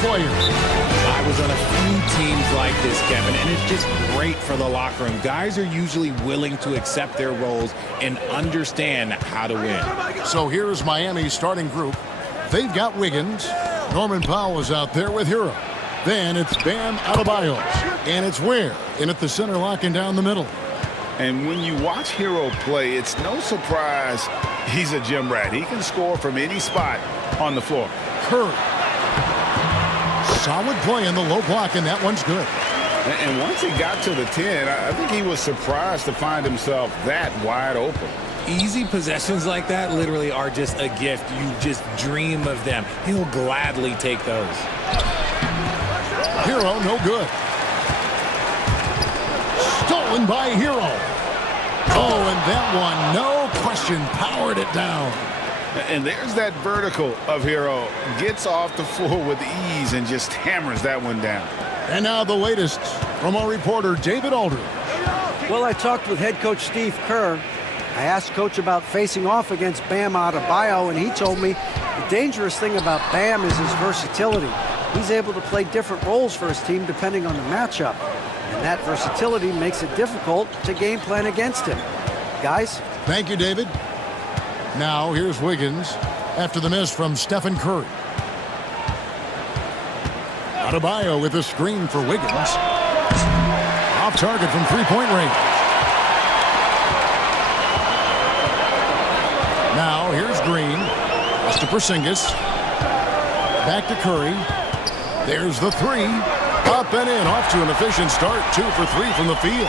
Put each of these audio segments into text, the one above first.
player. I was on a few teams like this, Kevin, and it's just great for the locker room. Guys are usually willing to accept their roles and understand how to win. So here's Miami's starting group. They've got Wiggins. Norman Powell is out there with Hero. Then it's Bam Adebayo. And it's Ware in at the center, locking down the middle. And when you watch Hero play, it's no surprise he's a gym rat. He can score from any spot on the floor. Curry. Solid play in the low block, and that one's good. And once he got to the 10, I think he was surprised to find himself that wide open. Easy possessions like that literally are just a gift. You just dream of them. He'll gladly take those. Hero, no good. Stolen by Hero. Oh, and that one, no question, powered it down. And there's that vertical of Hero. Gets off the floor with ease and just hammers that one down. And now the latest from our reporter, David Aldridge. Well, I talked with head coach Steve Kerr. I asked Coach about facing off against Bam Adebayo, and he told me the dangerous thing about Bam is his versatility. He's able to play different roles for his team depending on the matchup. And that versatility makes it difficult to game plan against him. Guys? Thank you, David. Now, here's Wiggins after the miss from Stephen Curry. Adebayo with a screen for Wiggins. Off target from three-point range. Now, here's Green. Pass to Porzingis. Back to Curry. There's the three. Up and in. Off to an efficient start. 2 for 3 from the field.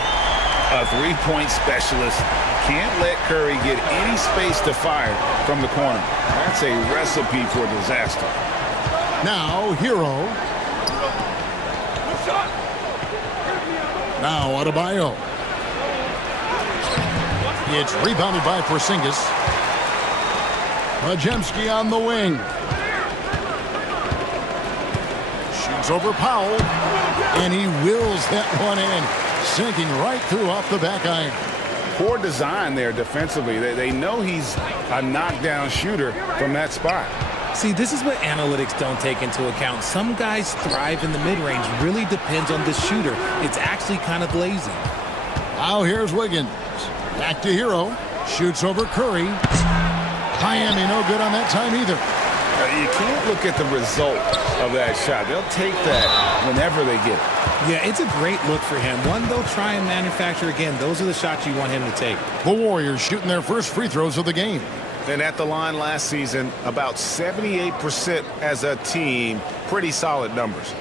A three-point specialist. Can't let Curry get any space to fire from the corner. That's a recipe for disaster. Now, Hero. Now, Adebayo. It's rebounded by Porzingis. Majemski on the wing. Shoots over Powell. And he wills that one in. Sinking right through off the back iron. Poor design there defensively. They know he's a knockdown shooter from that spot. See, this is what analytics don't take into account. Some guys thrive in the mid-range. Really depends on the shooter. It's actually kind of lazy. Now here's Wiggins. Back to Hero. Shoots over Curry. Miami no good on that time either. You can't look at the result of that shot. They'll take that whenever they get it. Yeah, it's a great look for him. One they'll try and manufacture again. Those are the shots you want him to take. The Warriors shooting their first free throws of the game. And at the line last season, about 78% as a team. Pretty solid numbers.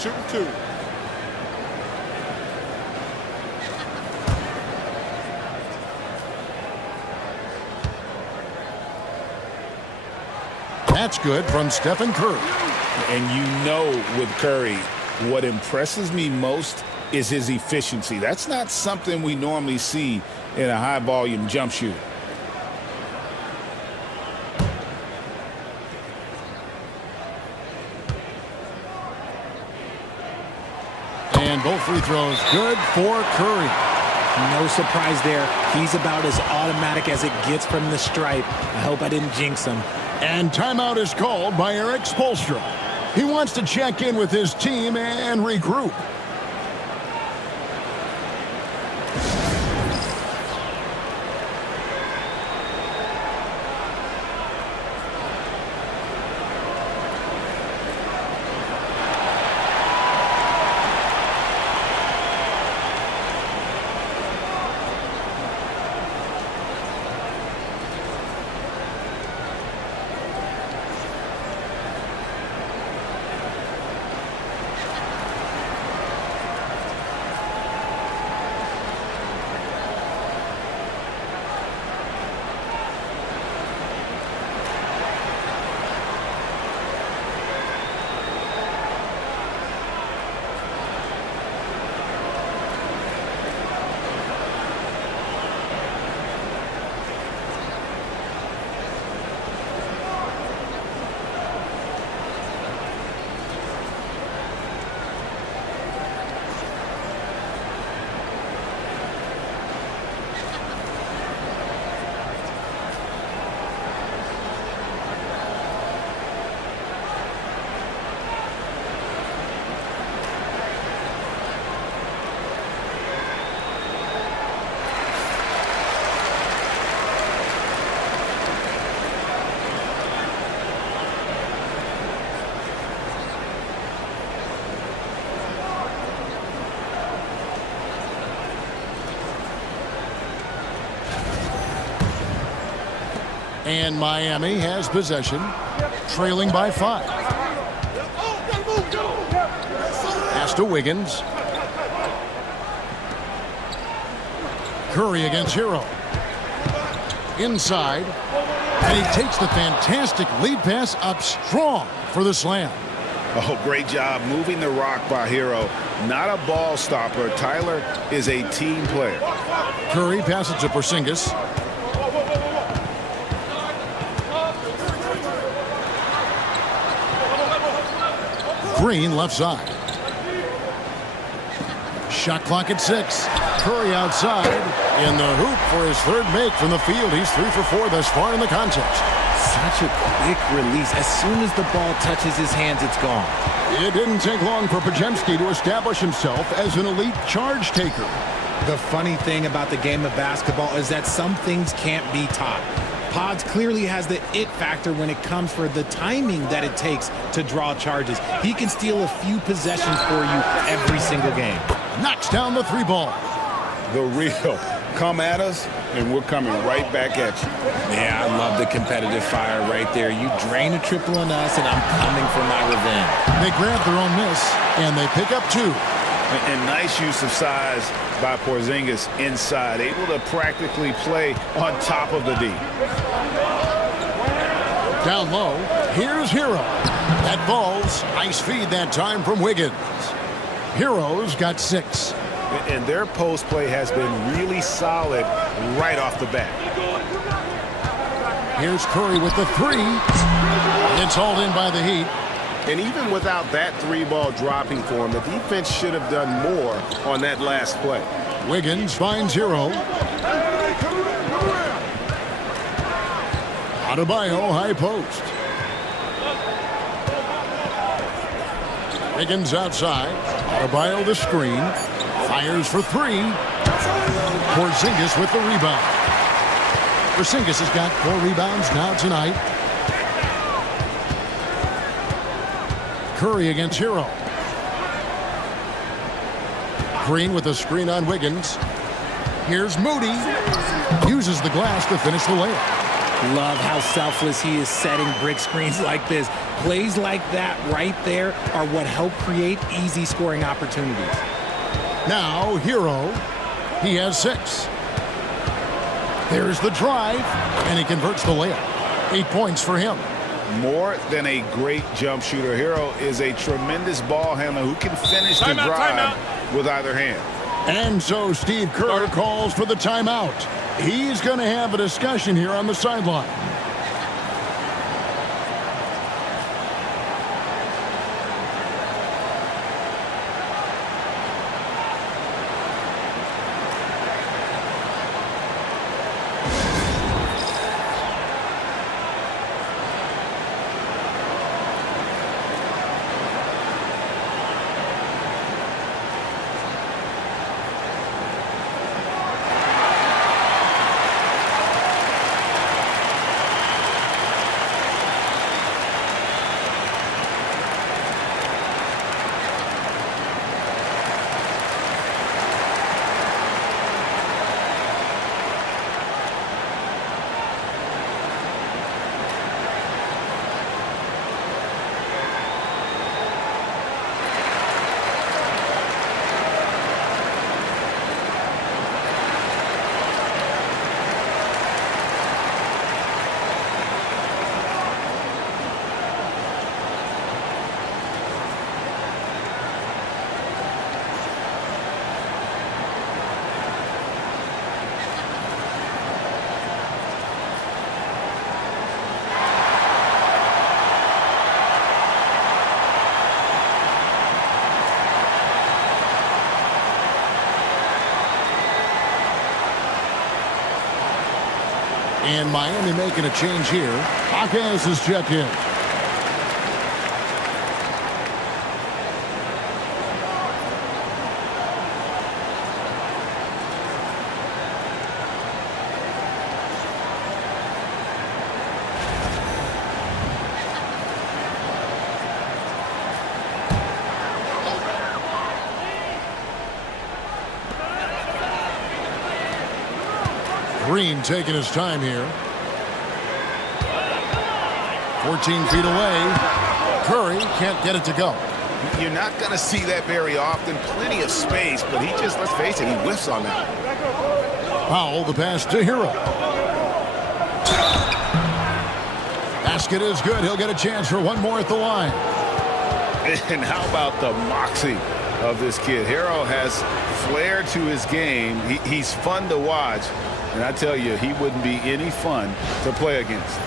Shoot 2. That's good from Stephen Curry. And you know with Curry, what impresses me most is his efficiency. That's not something we normally see in a high-volume jump shooter. And both free throws good for Curry. No surprise there. He's about as automatic as it gets from the stripe. I hope I didn't jinx him. And timeout is called by Eric Spoelstra. He wants to check in with his team and regroup. And Miami has possession, trailing by 5. Pass to Wiggins. Curry against Hero. Inside. And he takes the fantastic lead pass up strong for the slam. Oh, great job moving the rock by Hero. Not a ball stopper. Tyler is a team player. Curry passes to Porzingis. Green left side. Shot clock at 6. Curry outside in the hoop for his third make from the field. He's 3 for 4 thus far in the contest. Such a quick release. As soon as the ball touches his hands, it's gone. It didn't take long for Podziemski to establish himself as an elite charge taker. The funny thing about the game of basketball is that some things can't be taught. Pods clearly has the it factor when it comes for the timing that it takes to draw charges. He can steal a few possessions for you every single game. Knocks down the 3 ball. The real. Come at us, and we're coming right back at you. Yeah, I love the competitive fire right there. You drain a triple on us, and I'm coming for my revenge. They grab their own miss, and they pick up 2. And nice use of size by Porzingis inside, able to practically play on top of the D. Down low, here's Hero. That falls. Nice feed that time from Wiggins. Hero's got 6. And their post play has been really solid right off the bat. Here's Curry with the 3. It's hauled in by the Heat. And even without that 3-ball dropping for him, the defense should have done more on that last play. Wiggins finds Hero. Adebayo high post. Wiggins outside. Adebayo the screen. Fires for 3. Porzingis with the rebound. Porzingis has got 4 rebounds now tonight. Curry against Hero. Green with a screen on Wiggins. Here's Moody. Uses the glass to finish the layup. Love how selfless he is setting brick screens like this. Plays like that right there are what help create easy scoring opportunities. Now, Hero. He has 6. There's the drive, and he converts the layup. 8 points for him. More than a great jump shooter, Hero is a tremendous ball handler who can finish the drive with either hand. And so Steve Kerr calls for the timeout. He's going to have a discussion here on the sideline. And Miami making a change here. Hawkins is checked in. Green taking his time here. 14 feet away. Curry can't get it to go. You're not going to see that very often. Plenty of space, but he just, let's face it, he whiffs on that. Powell, the pass to Hero. Basket is good. He'll get a chance for one more at the line. And how about the moxie of this kid? Hero has flair to his game. He's fun to watch. And I tell you, he wouldn't be any fun to play against.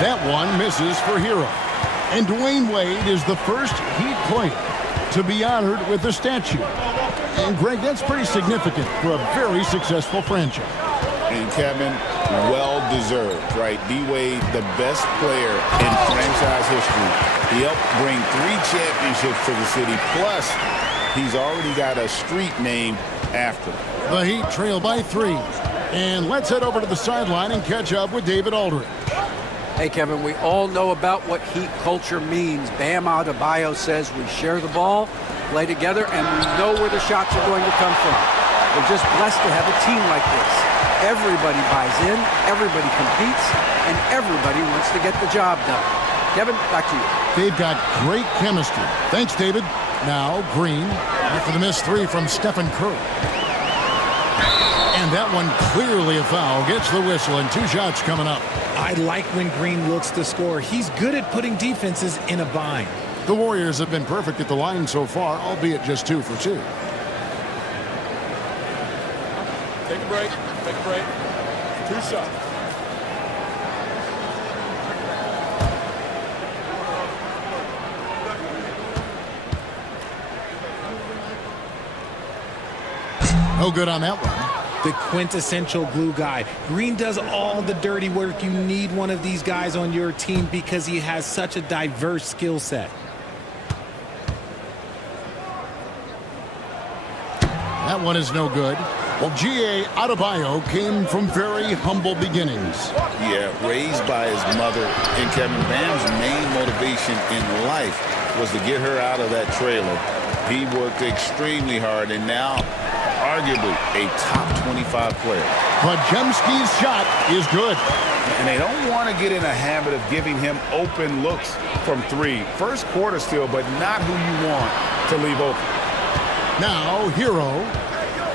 That one misses for Hero. And Dwayne Wade is the first Heat player to be honored with a statue. And, Greg, that's pretty significant for a very successful franchise. And, Kevin, well-deserved, right? D-Wade, the best player in franchise history. He helped bring 3 championships to the city. Plus, he's already got a street named after him. The Heat trail by 3. And let's head over to the sideline and catch up with David Aldridge. Hey, Kevin, we all know about what Heat culture means. Bam Adebayo says we share the ball, play together, and we know where the shots are going to come from. We're just blessed to have a team like this. Everybody buys in, everybody competes, and everybody wants to get the job done. Kevin, back to you. They've got great chemistry. Thanks, David. Now, Green, after the missed 3 from Stephen Curry. And that one clearly a foul. Gets the whistle, and 2 shots coming up. I like when Green looks to score. He's good at putting defenses in a bind. The Warriors have been perfect at the line so far, albeit just 2 for 2. Take a break. Take a break. 2 shots. No good on that one. The quintessential glue guy. Green does all the dirty work. You need one of these guys on your team because he has such a diverse skill set. That one is no good. Well, G.A. Adebayo came from very humble beginnings. Yeah, raised by his mother. And Kevin, Bam's main motivation in life was to get her out of that trailer. He worked extremely hard, and now arguably a top 25 player. Podziemski's shot is good. And they don't want to get in a habit of giving him open looks from 3. First quarter still, but not who you want to leave open. Now, Hero.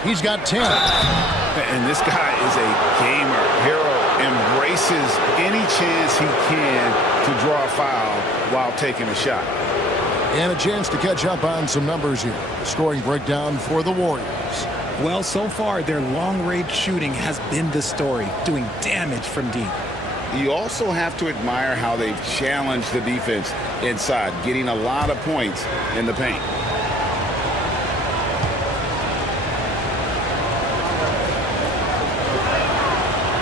He's got 10. And this guy is a gamer. Hero embraces any chance he can to draw a foul while taking a shot. And a chance to catch up on some numbers here. Scoring breakdown for the Warriors. Well, so far, their long-range shooting has been the story, doing damage from deep. You also have to admire how they've challenged the defense inside, getting a lot of points in the paint.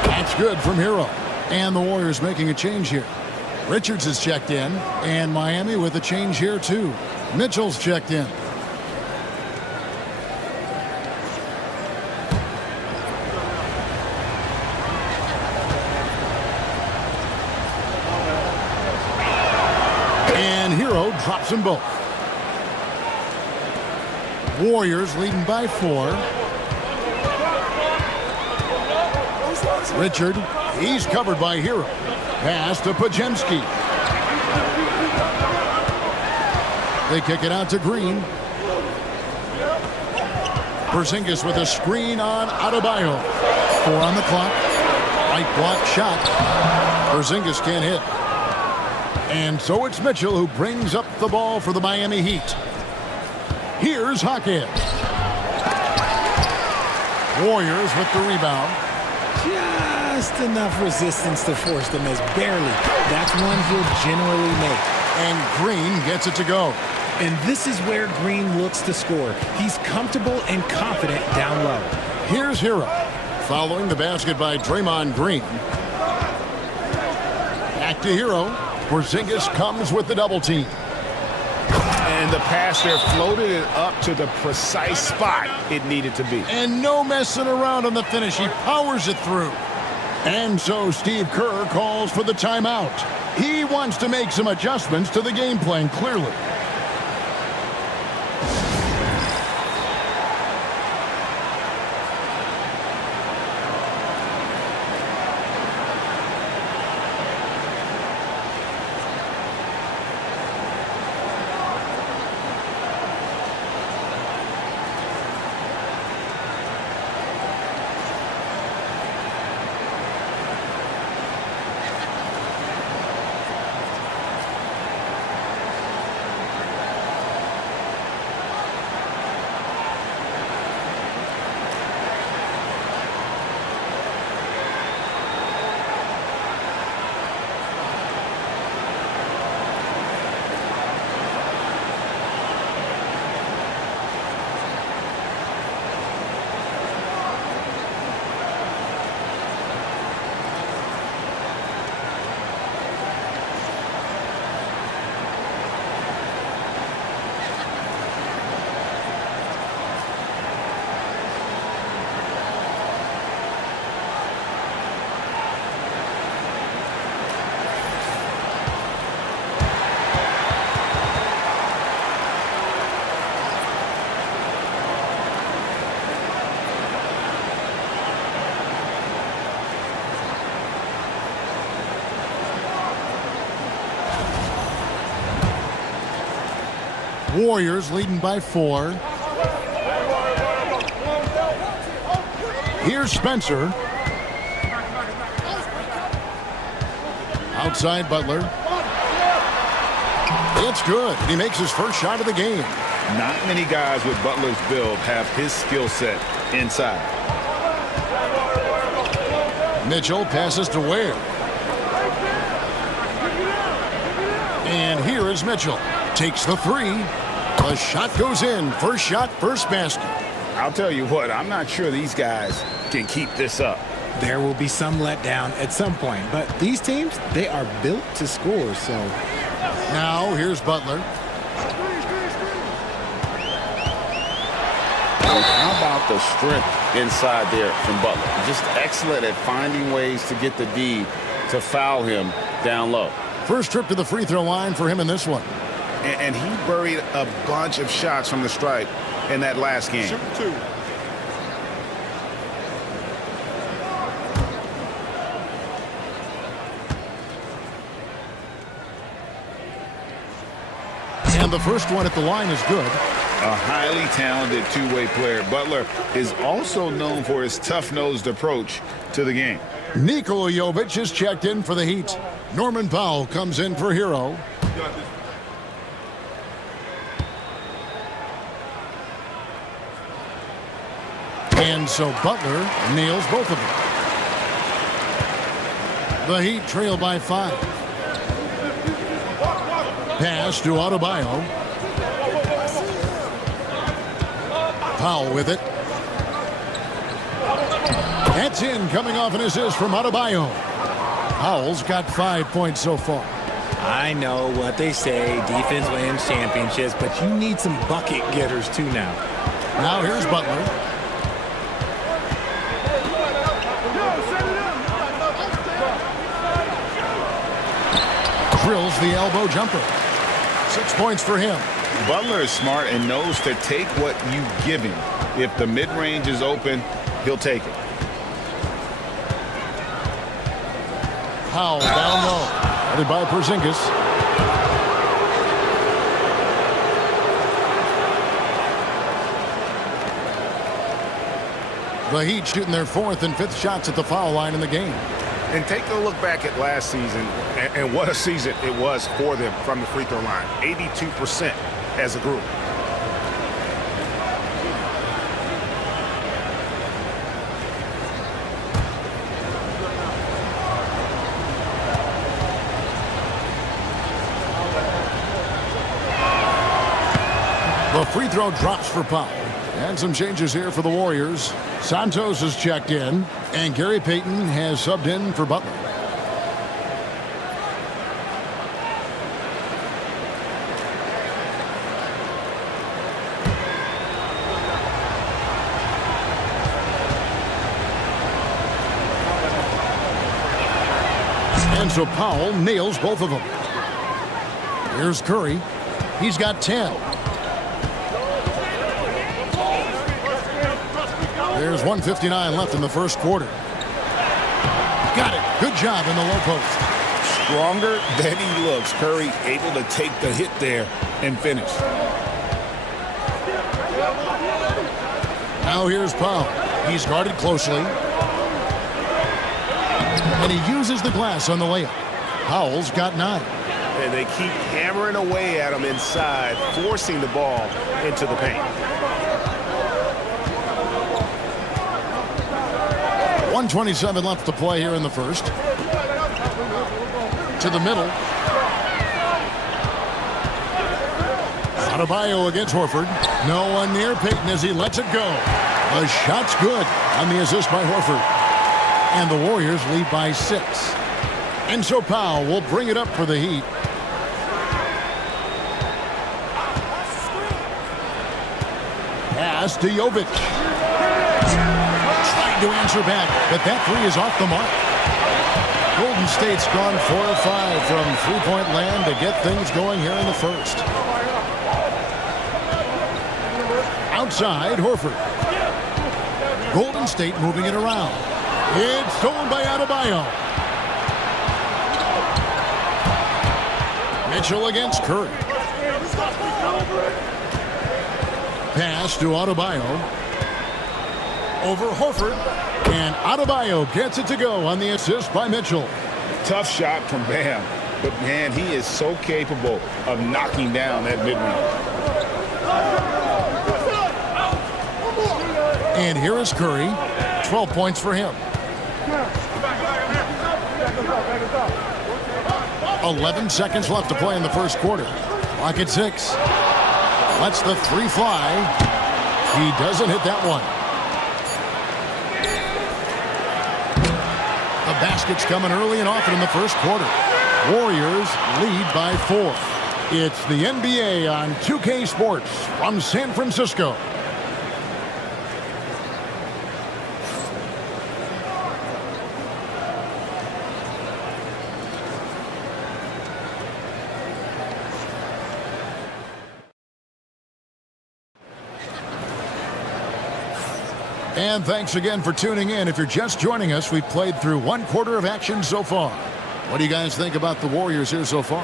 That's good from Hero. And the Warriors making a change here. Richards is checked in, and Miami with a change here too. Mitchell's checked in. And Hero drops them both. Warriors leading by 4. Richard, he's covered by Hero. Pass to Podziemski. They kick it out to Green. Porzingis with a screen on Adebayo. 4 on the clock. Right block shot. Porzingis can't hit. And so it's Mitchell who brings up the ball for the Miami Heat. Here's Hawkins. Warriors with the rebound. Just enough resistance to force the miss. Barely. That's one he'll generally make. And Green gets it to go. And this is where Green looks to score. He's comfortable and confident down low. Here's Hero. Following the basket by Draymond Green. Back to Hero. Porzingis comes with the double team. And the pass there floated it up to the precise spot it needed to be. And no messing around on the finish. He powers it through. And so Steve Kerr calls for the timeout. He wants to make some adjustments to the game plan, clearly. Warriors leading by 4. Here's Spencer. Outside Butler. It's good. He makes his first shot of the game. Not many guys with Butler's build have his skill set inside. Mitchell passes to Ware. And here is Mitchell. Takes the 3. The shot goes in. First shot, first basket. I'll tell you what, I'm not sure these guys can keep this up. There will be some letdown at some point, but these teams, they are built to score, so. Now here's Butler. How about the strength inside there from Butler? Just excellent at finding ways to get the D to foul him down low. First trip to the free throw line for him in this one. And he buried a bunch of shots from the stripe in that last game. Shoot 2. And the first one at the line is good. A highly talented two-way player. Butler is also known for his tough-nosed approach to the game. Nikola Jovic is checked in for the Heat. Norman Powell comes in for Hero. And so Butler nails both of them. The Heat trail by 5. Pass to Adebayo. Powell with it. That's in, coming off an assist from Adebayo. Powell's got 5 points so far. I know what they say, defense wins championships, but you need some bucket getters too now. Now here's Butler. Drills the elbow jumper. 6 points for him. Butler is smart and knows to take what you give him. If the mid-range is open, he'll take it. Powell down low. Headed by Porzingis. The Heat shooting their 4th and 5th shots at the foul line in the game. And take a look back at last season, and what a season it was for them from the free throw line. 82% as a group. The free throw drops for Powell. And some changes here for the Warriors. Santos is checked in, and Gary Payton has subbed in for Butler. so Powell nails both of them. Here's Curry. He's got 10. There's 1:59 left in the first quarter. Got it. Good job in the low post. Stronger than he looks. Curry able to take the hit there and finish. Now here's Powell. He's guarded closely. And he uses the glass on the layup. Powell's got 9. And they keep hammering away at him inside, forcing the ball into the paint. 1:27 left to play here in the first. To the middle. Adebayo against Horford. No one near Payton as he lets it go. The shot's good on the assist by Horford. And the Warriors lead by 6. And so Powell will bring it up for the Heat. Pass to Jovic. Trying to answer back, but that three is off the mark. Golden State's gone 4 of 5 from three-point land to get things going here in the first. Outside, Horford. Golden State moving it around. It's stolen by Adebayo. Mitchell against Curry. Pass to Adebayo. Over Horford. And Adebayo gets it to go on the assist by Mitchell. Tough shot from Bam. But, man, he is so capable of knocking down that mid-range. And here is Curry. 12 points for him. 11 seconds left to play in the first quarter. Clock at 6. Lets the three fly. He doesn't hit that one. The basket's coming early and often in the first quarter. Warriors lead by 4. It's the NBA on 2K Sports from San Francisco. And thanks again for tuning in. If you're just joining us, we've played through 1 quarter of action so far. What do you guys think about the Warriors here so far?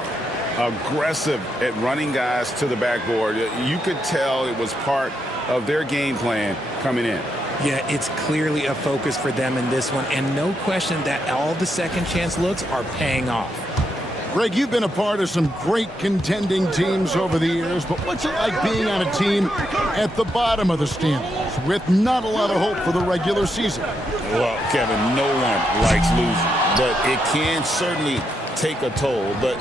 Aggressive at running guys to the backboard. You could tell it was part of their game plan coming in. Yeah, it's clearly a focus for them in this one, and no question that all the second chance looks are paying off. Greg, you've been a part of some great contending teams over the years, but what's it like being on a team at the bottom of the standings with not a lot of hope for the regular season? Well, Kevin, no one likes losing, but it can certainly take a toll. But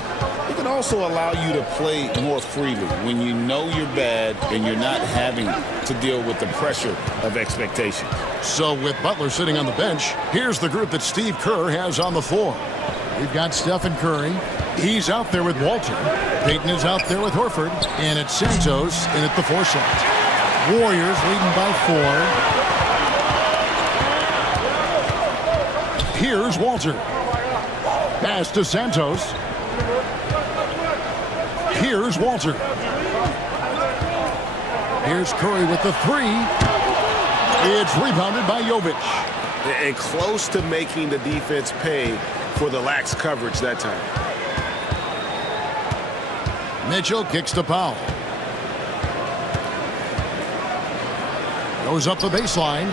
it can also allow you to play more freely when you know you're bad and you're not having to deal with the pressure of expectation. So with Butler sitting on the bench, here's the group that Steve Kerr has on the floor. We've got Stephen Curry. He's out there with Walter. Payton is out there with Horford. And it's Santos in at the 4 slot. Warriors leading by 4. Here's Walter. Pass to Santos. Here's Walter. Here's Curry with the 3. It's rebounded by Jovic. And close to making the defense pay for the lax coverage that time. Mitchell kicks to Powell. Goes up the baseline.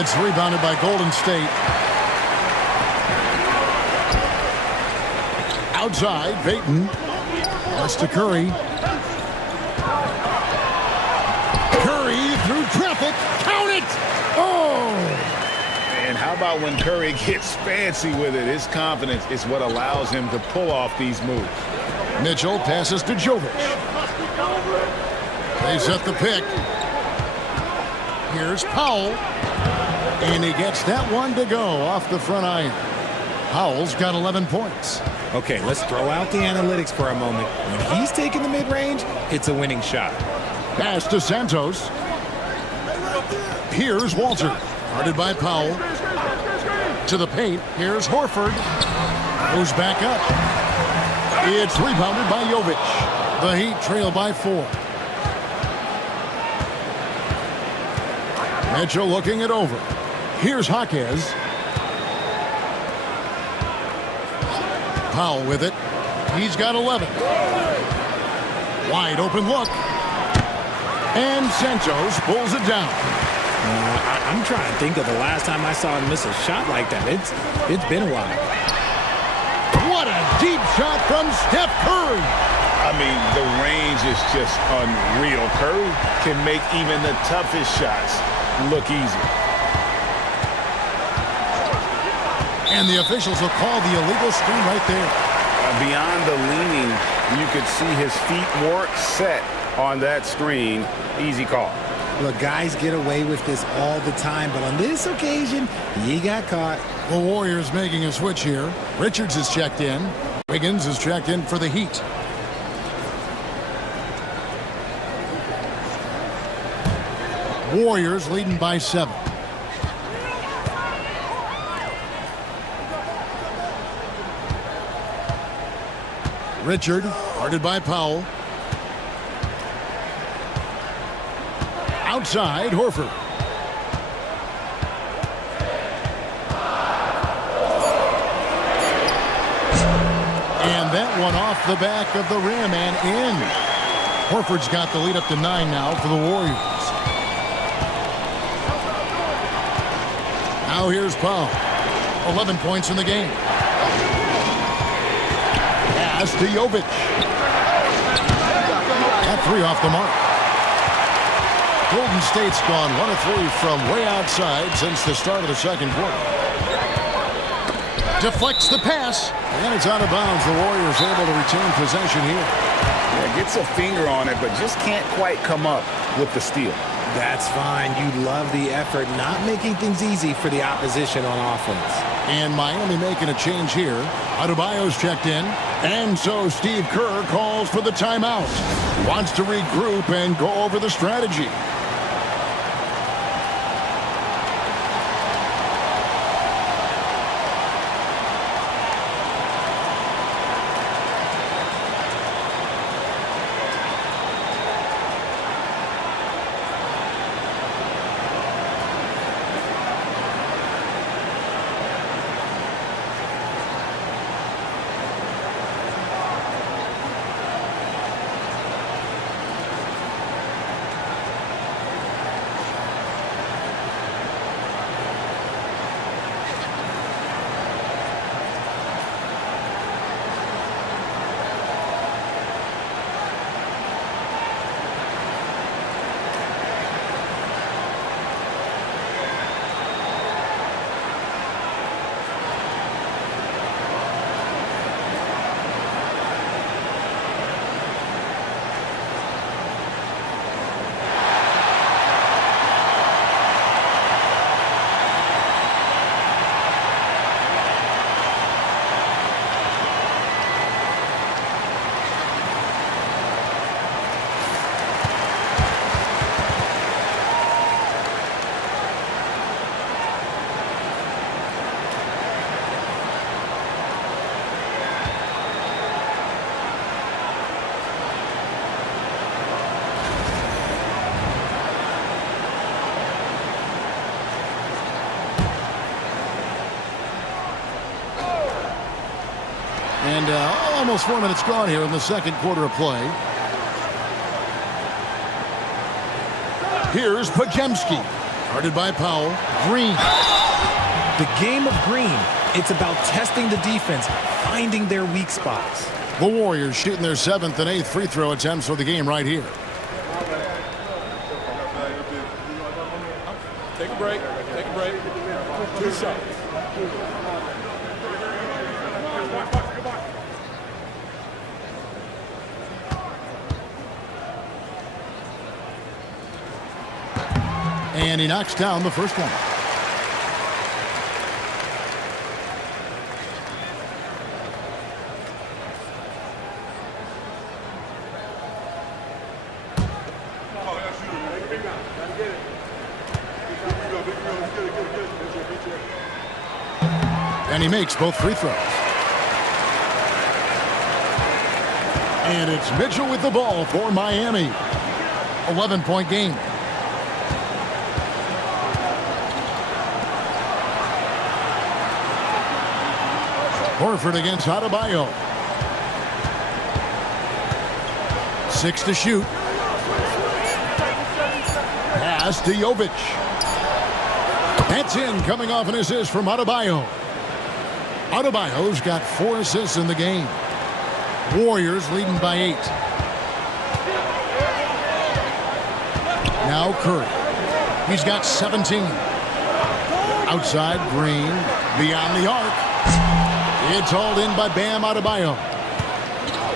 It's rebounded by Golden State. Outside, Payton. Pass to Curry. Curry through traffic. Count it! Oh! And how about when Curry gets fancy with it? His confidence is what allows him to pull off these moves. Mitchell passes to Jovic. They set the pick. Here's Powell. And he gets that one to go off the front iron. Powell's got 11 points. Okay, let's throw out the analytics for a moment. When he's taking the mid-range, it's a winning shot. Pass to Santos. Here's Walter. Guarded by Powell. To the paint. Here's Horford. Goes back up. It's rebounded by Jovic. The Heat trail by 4. Mitchell looking it over. Here's Jaquez. Powell with it. He's got 11. Wide open look. And Santos pulls it down. I'm trying to think of the last time I saw him miss a shot like that. It's been a while. What a deep shot from Steph Curry. I mean, the range is just unreal. Curry can make even the toughest shots look easy. And the officials will call the illegal screen right there. Beyond the leaning, you could see his feet weren't set on that screen. Easy call. Look, guys get away with this all the time, but on this occasion, he got caught. The Warriors making a switch here. Richards is checked in. Wiggins is checked in for the Heat. Warriors leading by 7. Richard, guarded by Powell. Outside, Horford. And that one off the back of the rim and in. Horford's got the lead up to 9 now for the Warriors. Now here's Powell. 11 points in the game. Pass to Jovic. That 3 off the mark. Golden State's gone 1 of 3 from way outside since the start of the second quarter. Deflects the pass, and it's out of bounds. The Warriors able to retain possession here. Yeah, gets a finger on it, but just can't quite come up with the steal. That's fine. You love the effort, not making things easy for the opposition on offense. And Miami making a change here. Adebayo's checked in. And so Steve Kerr calls for the timeout. Wants to regroup and go over the strategy. And almost 4 minutes gone here in the second quarter of play. Here's Podziemski, guarded by Powell. Green. The game of green, it's about testing the defense, finding their weak spots. The Warriors shooting their 7th and 8th free throw attempts for the game right here. Take a break. Take a break. 2 shots. And he knocks down the first one. And he makes both free throws. And it's Mitchell with the ball for Miami. 11-point game. Horford against Adebayo. 6 to shoot. Pass to Jovic. That's in, coming off an assist from Adebayo. Adebayo's got 4 assists in the game. Warriors leading by 8. Now Curry. He's got 17. Outside, Green. Beyond the arc. It's hauled in by Bam Adebayo.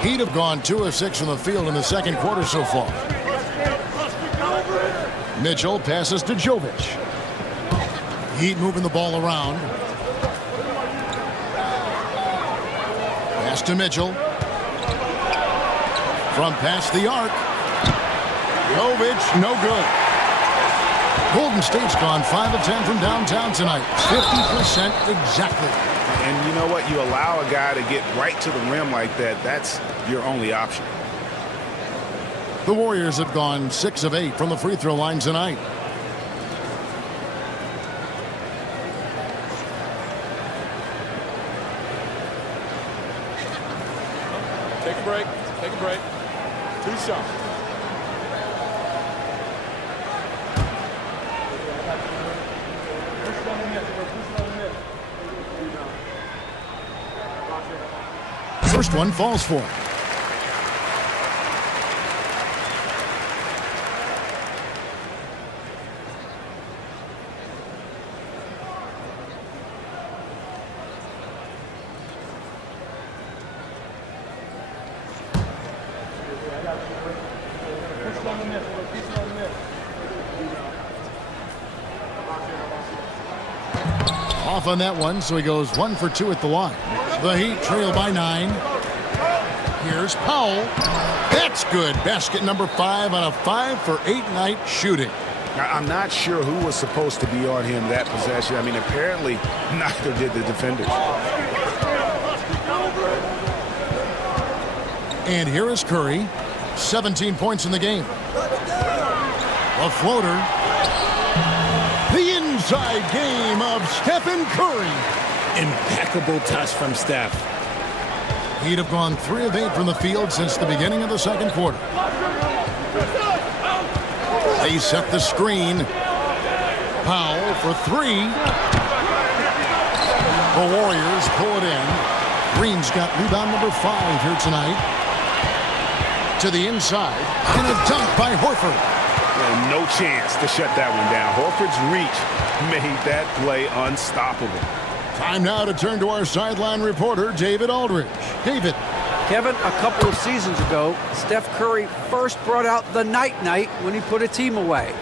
He'd have gone 2 of 6 from the field in the second quarter so far. Mitchell passes to Jovic. Heat moving the ball around. Pass to Mitchell. From past the arc. Jovic, no good. Golden State's gone 5 of 10 from downtown tonight. 50% exactly. And you know what? You allow a guy to get right to the rim like that. That's your only option. The Warriors have gone 6 of 8 from the free throw line tonight. Take a break. Take a break. 2 shots. First one falls for him. Off on that one, so he goes 1 for 2 at the line. The Heat trail by 9. Here's Powell. That's good. Basket number 5 on a 5 for 8 night shooting. I'm not sure who was supposed to be on him that possession. I mean, apparently neither did the defenders. And here is Curry. 17 points in the game. A floater. The inside game of Stephen Curry. Impeccable touch from Steph. He'd have gone 3 of 8 from the field since the beginning of the second quarter. They set the screen. Powell for 3. The Warriors pull it in. Green's got rebound number 5 here tonight. To the inside. And a dunk by Horford. Well, no chance to shut that one down. Horford's reach made that play unstoppable. Time now to turn to our sideline reporter, David Aldridge. David. Kevin, a couple of seasons ago, Steph Curry first brought out the night-night when he put a team away.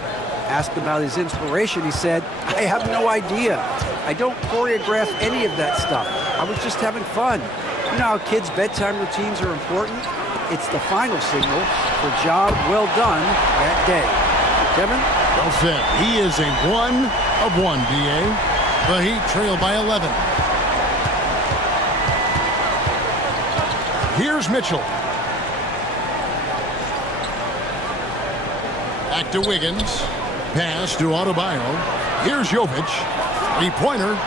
Asked about his inspiration, he said, "I have no idea. I don't choreograph any of that stuff. I was just having fun." You know how kids' bedtime routines are important? It's the final signal for job well done that day. Kevin? Well said. He is a 1 of 1, D.A. The Heat trail by 11. Here's Mitchell. Back to Wiggins. Pass to Adebayo. Here's Jovic. 3-pointer.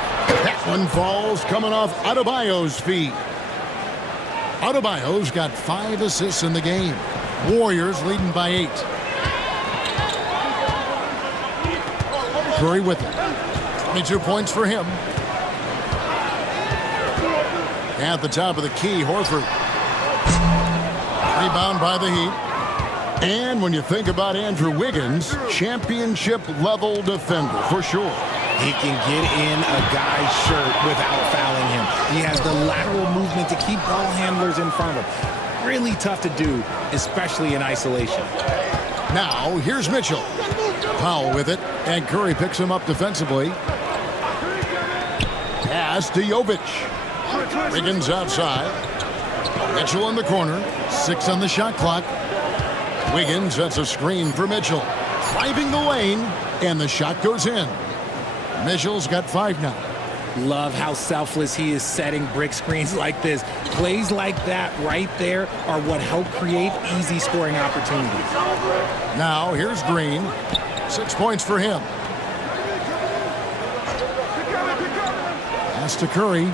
That one falls coming off Adebayo's feet. Adebayo's got 5 assists in the game. Warriors leading by 8. Curry with it. 22 points for him. At the top of the key, Horford. Rebound by the Heat. And when you think about Andrew Wiggins, championship-level defender for sure. He can get in a guy's shirt without fouling him. He has the lateral movement to keep ball handlers in front of him. Really tough to do, especially in isolation. Now, here's Mitchell. Powell with it, and Curry picks him up defensively. Pass to Jovic. Wiggins outside. Mitchell in the corner. 6 on the shot clock. Wiggins sets a screen for Mitchell. Driving the lane, and the shot goes in. Mitchell's got 5 now. Love how selfless he is setting brick screens like this. Plays like that right there are what help create easy scoring opportunities. Now here's Green. 6 points for him. Pass to Curry.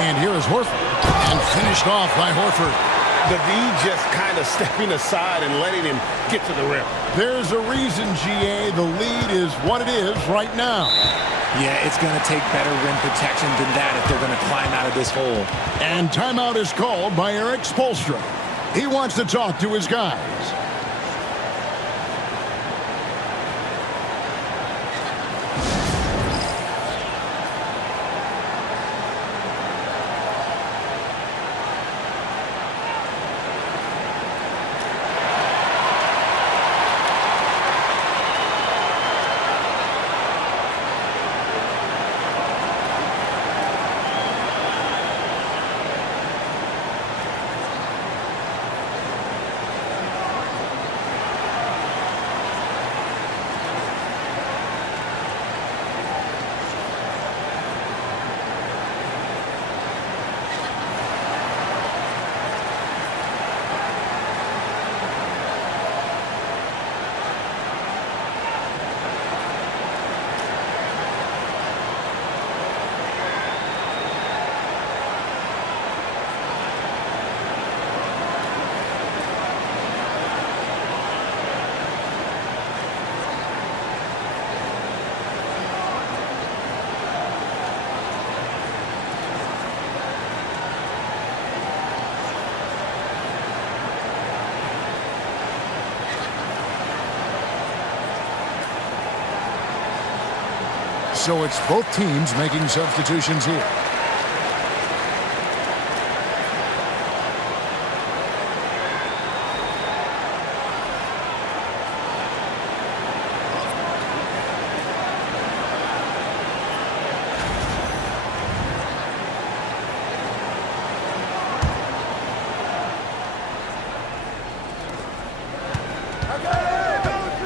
And here is Horford. And finished off by Horford. The D just kind of stepping aside and letting him get to the rim. There's a reason, GA, the lead is what it is right now. Yeah, it's going to take better rim protection than that if they're going to climb out of this hole. And timeout is called by Eric Spoelstra. He wants to talk to his guys. So it's both teams making substitutions here.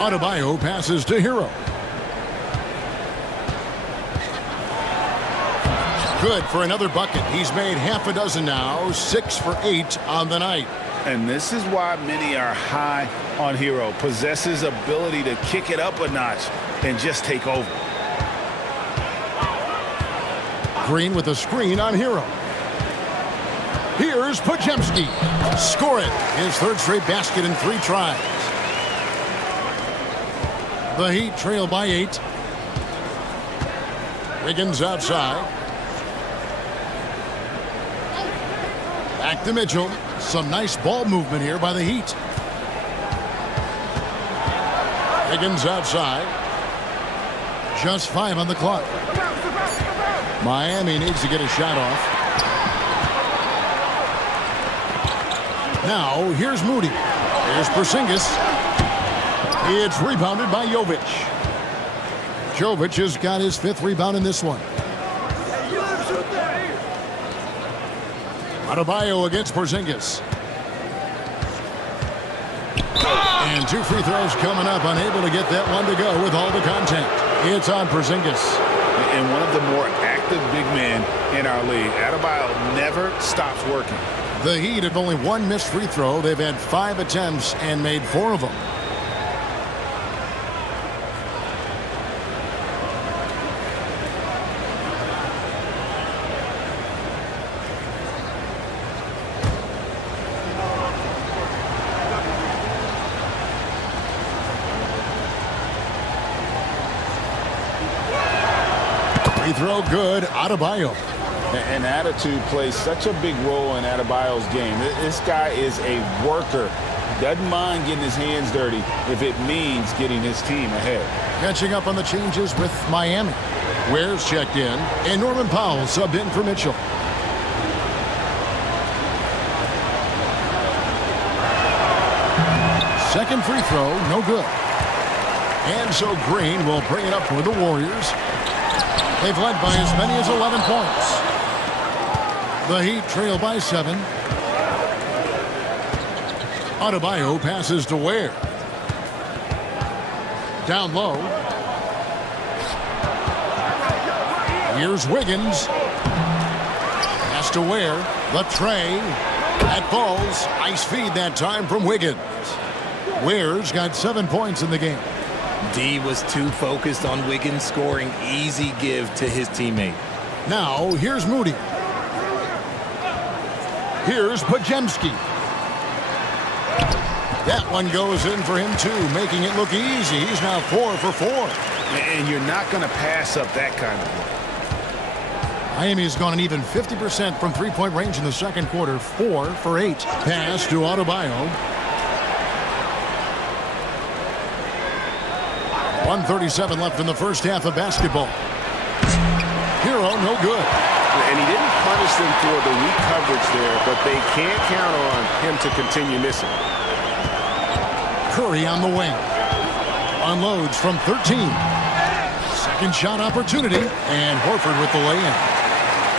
Adebayo passes to Hero. Good for another bucket. He's made half a dozen now, 6 for 8 on the night. And this is why many are high on Hero. Possesses ability to kick it up a notch and just take over. Green with a screen on Hero. Here's Podziemski. Score it. His third straight basket in 3 tries. The Heat trail by 8. Wiggins outside. Back to Mitchell. Some nice ball movement here by the Heat. Wiggins outside. Just 5 on the clock. Miami needs to get a shot off. Now, here's Moody. Here's Porzingis. It's rebounded by Jovic. Jovic has got his 5th rebound in this one. Adebayo against Porzingis. And 2 free throws coming up. Unable to get that one to go with all the contact. It's on Porzingis. And one of the more active big men in our league. Adebayo never stops working. The Heat have only 1 missed free throw. They've had 5 attempts and made 4 of them. Free throw good. Adebayo. And attitude plays such a big role in Adebayo's game. This guy is a worker. Doesn't mind getting his hands dirty if it means getting his team ahead. Catching up on the changes with Miami. Ware's checked in, and Norman Powell subbed in for Mitchell. Second free throw, no good. And so Green will bring it up for the Warriors. They've led by as many as 11 points. The Heat trail by 7. Adebayo passes to Ware. Down low. Here's Wiggins. Has to Ware. The tray. That falls. Nice feed that time from Wiggins. Ware's got 7 points in the game. D was too focused on Wiggins scoring. Easy give to his teammate. Now, here's Moody. Here's Pajemski. That one goes in for him, too, making it look easy. He's now 4 for 4. And you're not going to pass up that kind of one. Miami has gone an even 50% from three-point range in the second quarter. 4 for 8. Pass to Adebayo. 1:37 left in the first half of basketball. Hero, no good. And he didn't punish them for the weak coverage there, but they can't count on him to continue missing. Curry on the wing. Unloads from 13. Second shot opportunity. And Horford with the lay-in.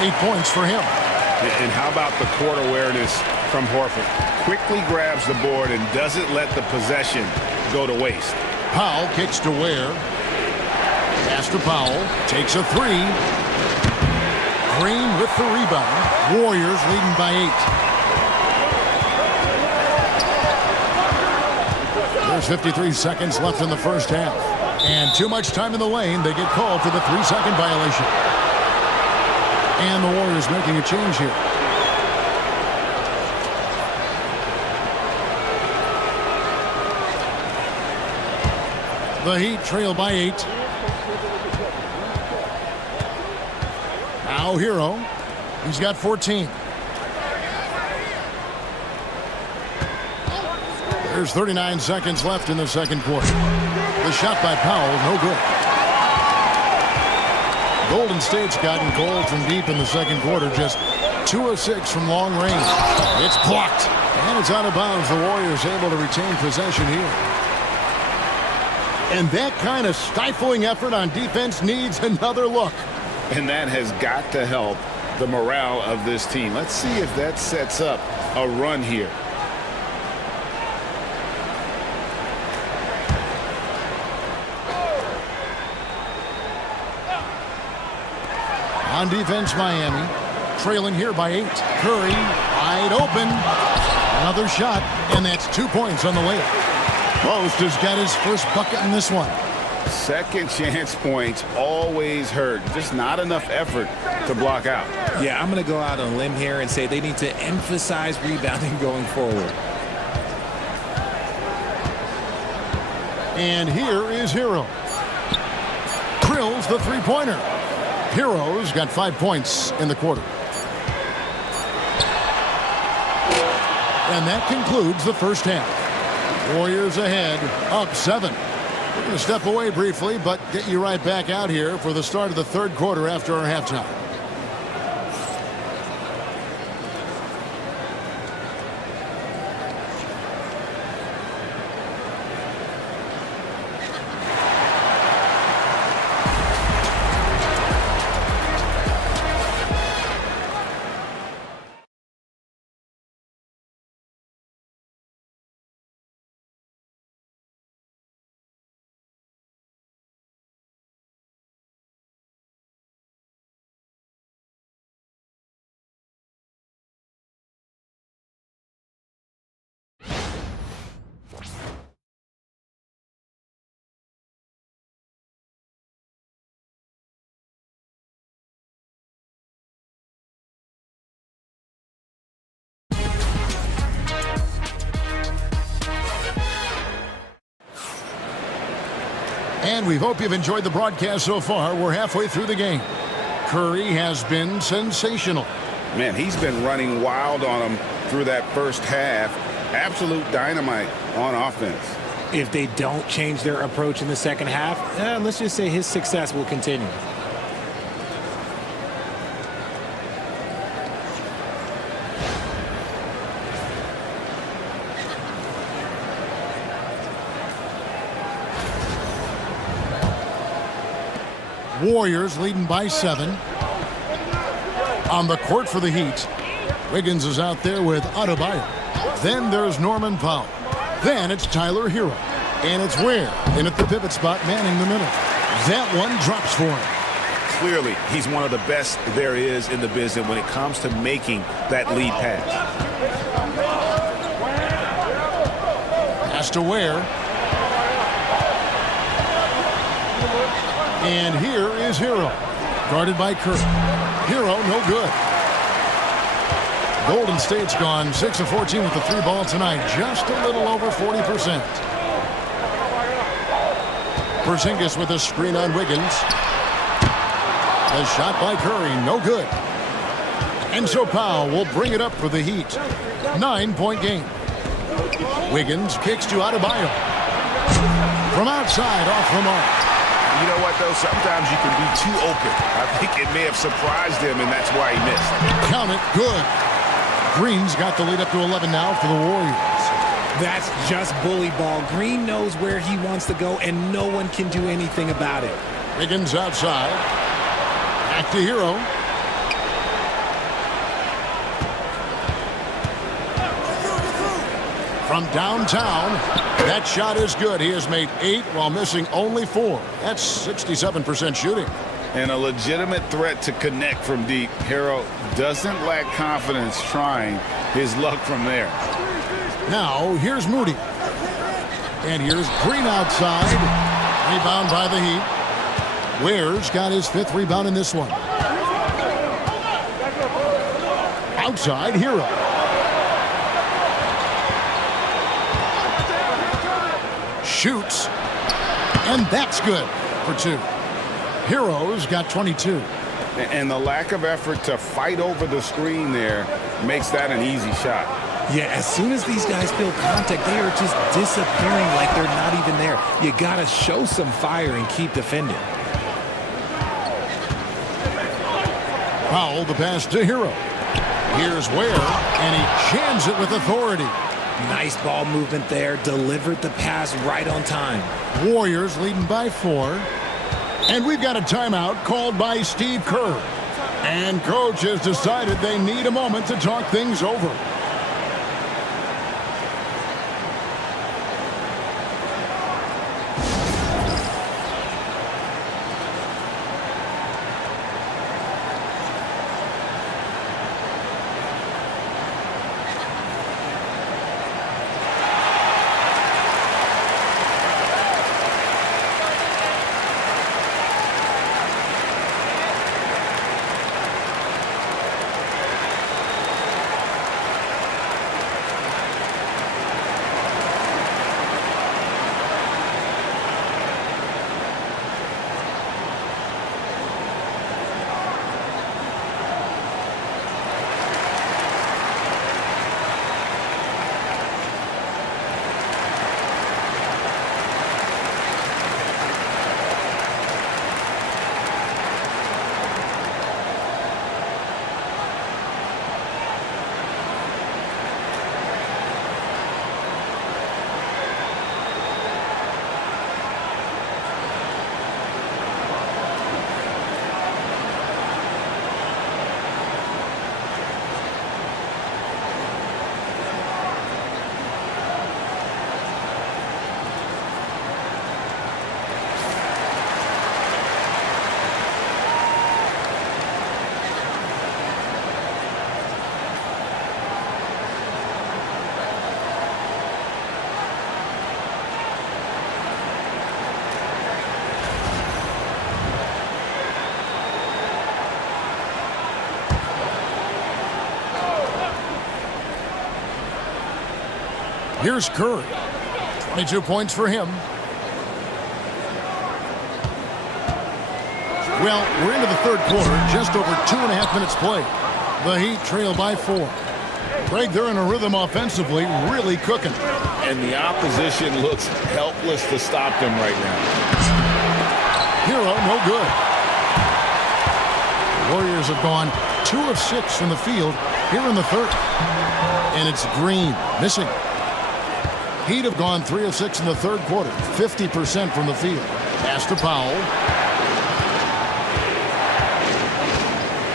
8 points for him. And how about the court awareness from Horford? Quickly grabs the board and doesn't let the possession go to waste. Powell kicks to Ware. Pass to Powell. Takes a three. Green with the rebound. Warriors leading by 8. There's 53 seconds left in the first half. And too much time in the lane. They get called for the 3-second violation. And the Warriors making a change here. The Heat trail by 8. Now Hero. He's got 14. There's 39 seconds left in the second quarter. The shot by Powell, no good. Golden State's gotten cold from deep in the second quarter. Just 2 of 6 from long range. It's blocked. And it's out of bounds. The Warriors able to retain possession here. And that kind of stifling effort on defense needs another look. And that has got to help the morale of this team. Let's see if that sets up a run here. On defense, Miami trailing here by 8. Curry wide open. Another shot, and that's 2 points on the layup. Post has got his first bucket in this one. Second chance points always hurt. Just not enough effort to block out. Yeah, I'm going to go out on a limb here and say they need to emphasize rebounding going forward. And here is Hero. Drills the three-pointer. Hero's got 5 points in the quarter. And that concludes the first half. Warriors ahead, up 7. We're going to step away briefly, but get you right back out here for the start of the third quarter after our halftime. And we hope you've enjoyed the broadcast so far. We're halfway through the game. Curry has been sensational. Man, he's been running wild on them through that first half. Absolute dynamite on offense. If they don't change their approach in the second half, let's just say his success will continue. Warriors leading by 7. On the court for the Heat, Wiggins is out there with Adebayo. Then there's Norman Powell. Then it's Tyler Hero. And it's Ware in at the pivot spot, manning the middle. That one drops for him. clearly, he's one of the best there is in the business when it comes to making that lead pass. Pass to Ware. And here is Hero. Guarded by Kerr. Hero, no good. Golden State's gone 6 of 14 with the 3 ball tonight. Just a little over 40%. Porzingis with a screen on Wiggins. A shot by Curry, no good. And so Powell will bring it up for the Heat. 9-point game. Wiggins kicks to Adebayo. From outside, off the mark. You know what, though? Sometimes you can be too open. I think it may have surprised him, and that's why he missed. Count it, good. Green's got the lead up to 11 now for the Warriors. That's just bully ball. Green knows where he wants to go, and no one can do anything about it. Wiggins outside. Back to Hero. From downtown, that shot is good. He has made 8 while missing only 4. That's 67% shooting. And a legitimate threat to connect from deep. Hero doesn't lack confidence trying his luck from there. Now, here's Moody. And here's Green outside. Rebound by the Heat. Ware's got his 5th rebound in this one. Outside, Hero. Shoots. And that's good for 2. Hero's got 22. And the lack of effort to fight over the screen there makes that an easy shot. Yeah, as soon as these guys feel contact, they are just disappearing like they're not even there. You got to show some fire and keep defending. Powell, the pass to Hero. Here's Ware, and he jams it with authority. Nice ball movement there. Delivered the pass right on time. Warriors leading by 4. And we've got a timeout called by Steve Kerr. And coach has decided they need a moment to talk things over. Here's Curry. 22 points for him. Well, we're into the 3rd quarter, just over 2.5 minutes played. The Heat trail by 4. Greg, they're in a rhythm offensively, really cooking. And the opposition looks helpless to stop them right now. Hero, no good. The Warriors have gone 2 of 6 from the field here in the 3rd. And it's Green, missing. Heat have gone 3 of 6 in the 3rd quarter, 50% from the field. Pass to Powell.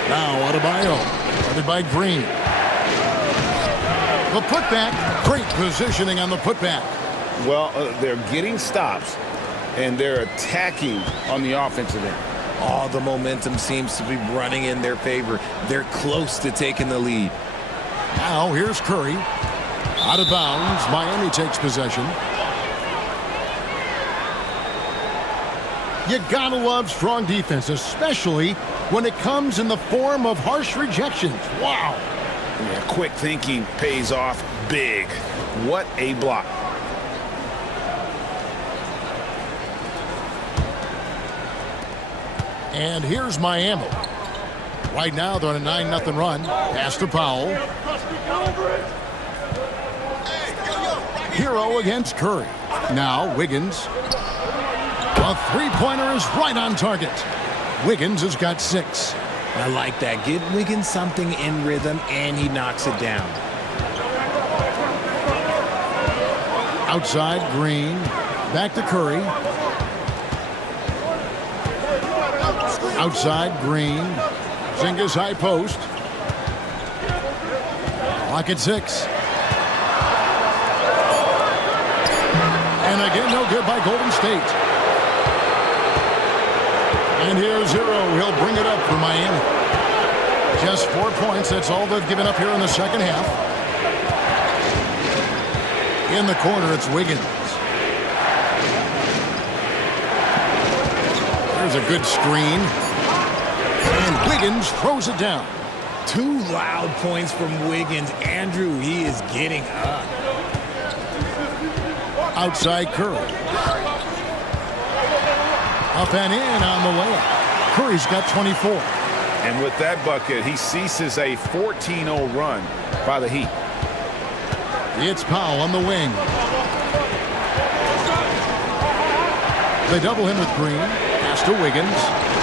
Now Adebayo, guarded by Green. The putback, great positioning on the putback. Well, they're getting stops, and they're attacking on the offensive end. All the momentum seems to be running in their favor. They're close to taking the lead. Now here's Curry. Out of bounds. Miami takes possession. You gotta love strong defense, especially when it comes in the form of harsh rejections. Wow. Yeah, quick thinking pays off big. What a block. And here's Miami. Right now they're on a 9-0 run. Pass to Powell. Hero against Curry. Now Wiggins. A three-pointer is right on target. Wiggins has got 6. I like that. Give Wiggins something in rhythm, and he knocks it down. Outside, Green. Back to Curry. Outside, Green. Zingas high post. Lock at 6. And again, no good by Golden State. And here's Hero. He'll bring it up for Miami. Just 4 points. That's all they've given up here in the second half. In the corner, it's Wiggins. There's a good screen. And Wiggins throws it down. 2 loud points from Wiggins. Andrew, he is getting up. Outside Curry. Up and in on the layup. Curry's got 24. And with that bucket, he ceases a 14-0 run by the Heat. It's Powell on the wing. They double him with Green. Pass to Wiggins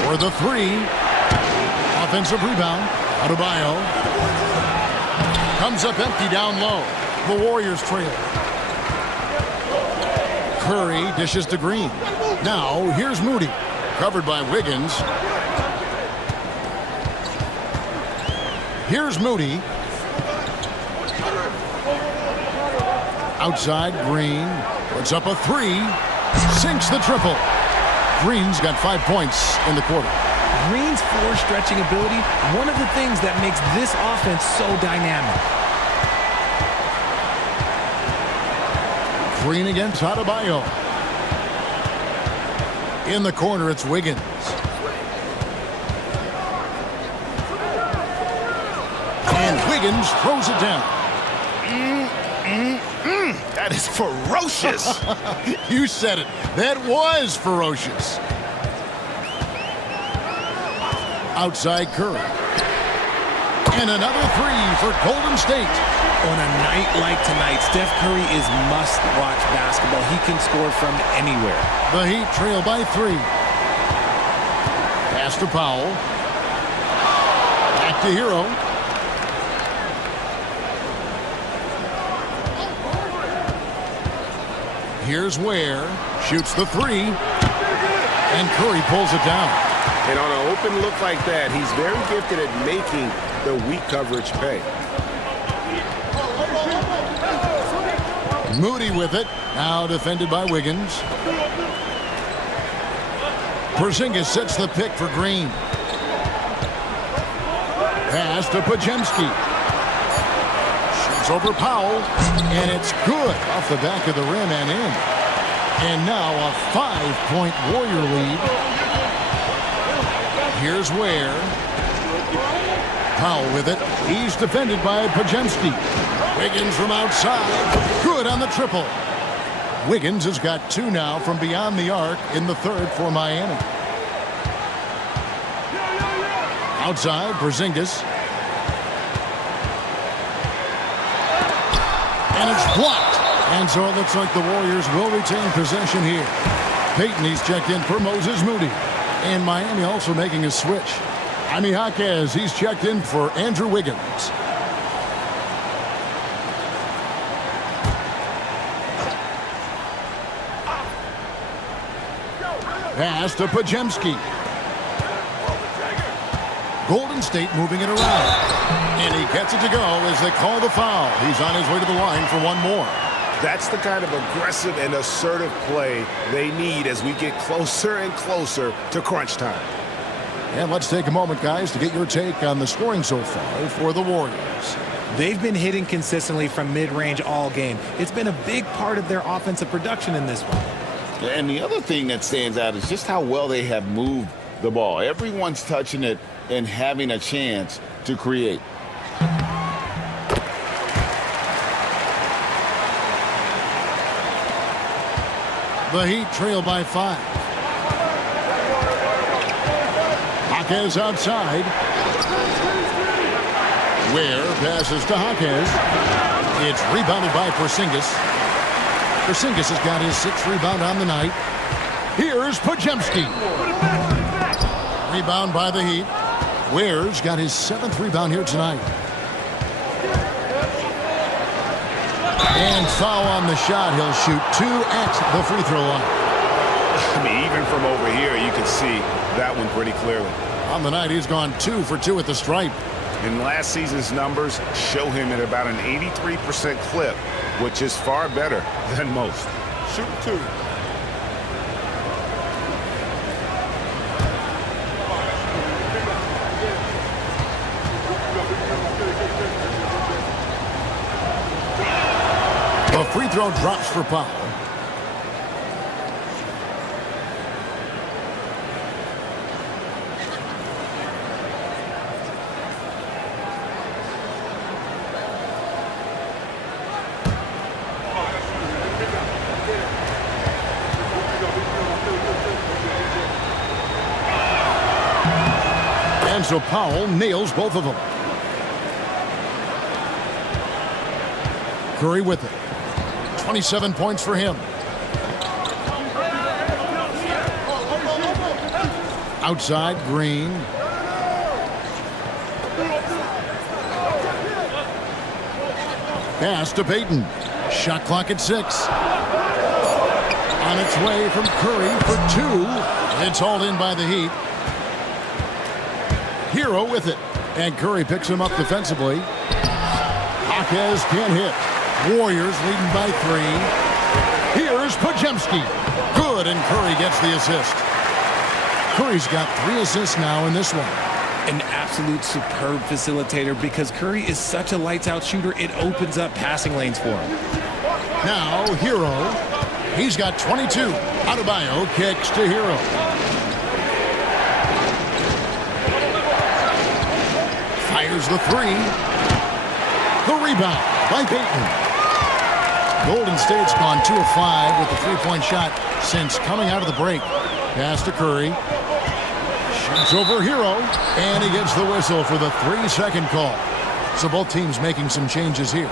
for the 3. Offensive rebound. Adebayo. Comes up empty down low. The Warriors trail. Curry dishes to Green. Now here's Moody. Covered by Wiggins. Here's Moody. Outside, Green. Puts up a 3. Sinks the triple. Green's got 5 points in the quarter. Green's floor stretching ability, one of the things that makes this offense so dynamic. Green against Adebayo. In the corner, it's Wiggins. And Wiggins throws it down. That is ferocious. You said it. That was ferocious. Outside Curry. And another 3 for Golden State. On a night like tonight, Steph Curry is must-watch basketball. He can score from anywhere. The Heat trail by 3. Pass to Powell. Back to Hero. Here's Ware. Shoots the 3. And Curry pulls it down. And on an open look like that, he's very gifted at making the weak coverage pay. Moody with it. Now defended by Wiggins. Porzingis sets the pick for Green. Pass to Pajemski. Shoots over Powell. And it's good off the back of the rim and in. And now a 5-point Warrior lead. Here's Ware. Powell with it. He's defended by Pajemski. Wiggins from outside. Good on the triple. Wiggins has got 2 now from beyond the arc in the third for Miami. Outside, Porzingis. And it's blocked. And so it looks like the Warriors will retain possession here. Peyton, he's checked in for Moses Moody. And Miami also making a switch. Jaime Jaquez, he's checked in for Andrew Wiggins. Pass to Pajemski. Golden State moving it around. And he gets it to go as they call the foul. He's on his way to the line for one more. That's the kind of aggressive and assertive play they need as we get closer and closer to crunch time. And let's take a moment, guys, to get your take on the scoring so far for the Warriors. They've been hitting consistently from mid-range all game. It's been a big part of their offensive production in this one. And the other thing that stands out is just how well they have moved the ball. Everyone's touching it and having a chance to create. The Heat trail by 5. Jaquez outside. Ware passes to Jaquez. It's rebounded by Porzingis. Porzingis has got his 6th rebound on the night. Here's Podziemski. Rebound by the Heat. Ware's got his 7th rebound here tonight. And foul on the shot. He'll shoot 2 at the free throw line. I mean, even from over here, you can see that one pretty clearly. On the night, he's gone 2 for 2 at the stripe. And last season's numbers show him at about an 83% clip, which is far better than most. Shoot 2. The free throw drops for Powell. And so Powell nails both of them. Curry with it. 27 points for him. Outside, Green. Pass to Payton. Shot clock at 6. On its way from Curry for 2. It's hauled in by the Heat. Hero with it. And Curry picks him up defensively. Jaquez can't hit. Warriors leading by 3. Here's Podziemski. Good, and Curry gets the assist. Curry's got 3 assists now in this one. An absolute superb facilitator because Curry is such a lights-out shooter, it opens up passing lanes for him. Now, Hero. He's got 22. Adebayo kicks to Hero. Fires the 3. The rebound by Payton. Golden State's gone 2 of 5 with the 3-point shot since coming out of the break. Pass to Curry. Shoots over Hero, and he gets the whistle for the 3-second call. So both teams making some changes here.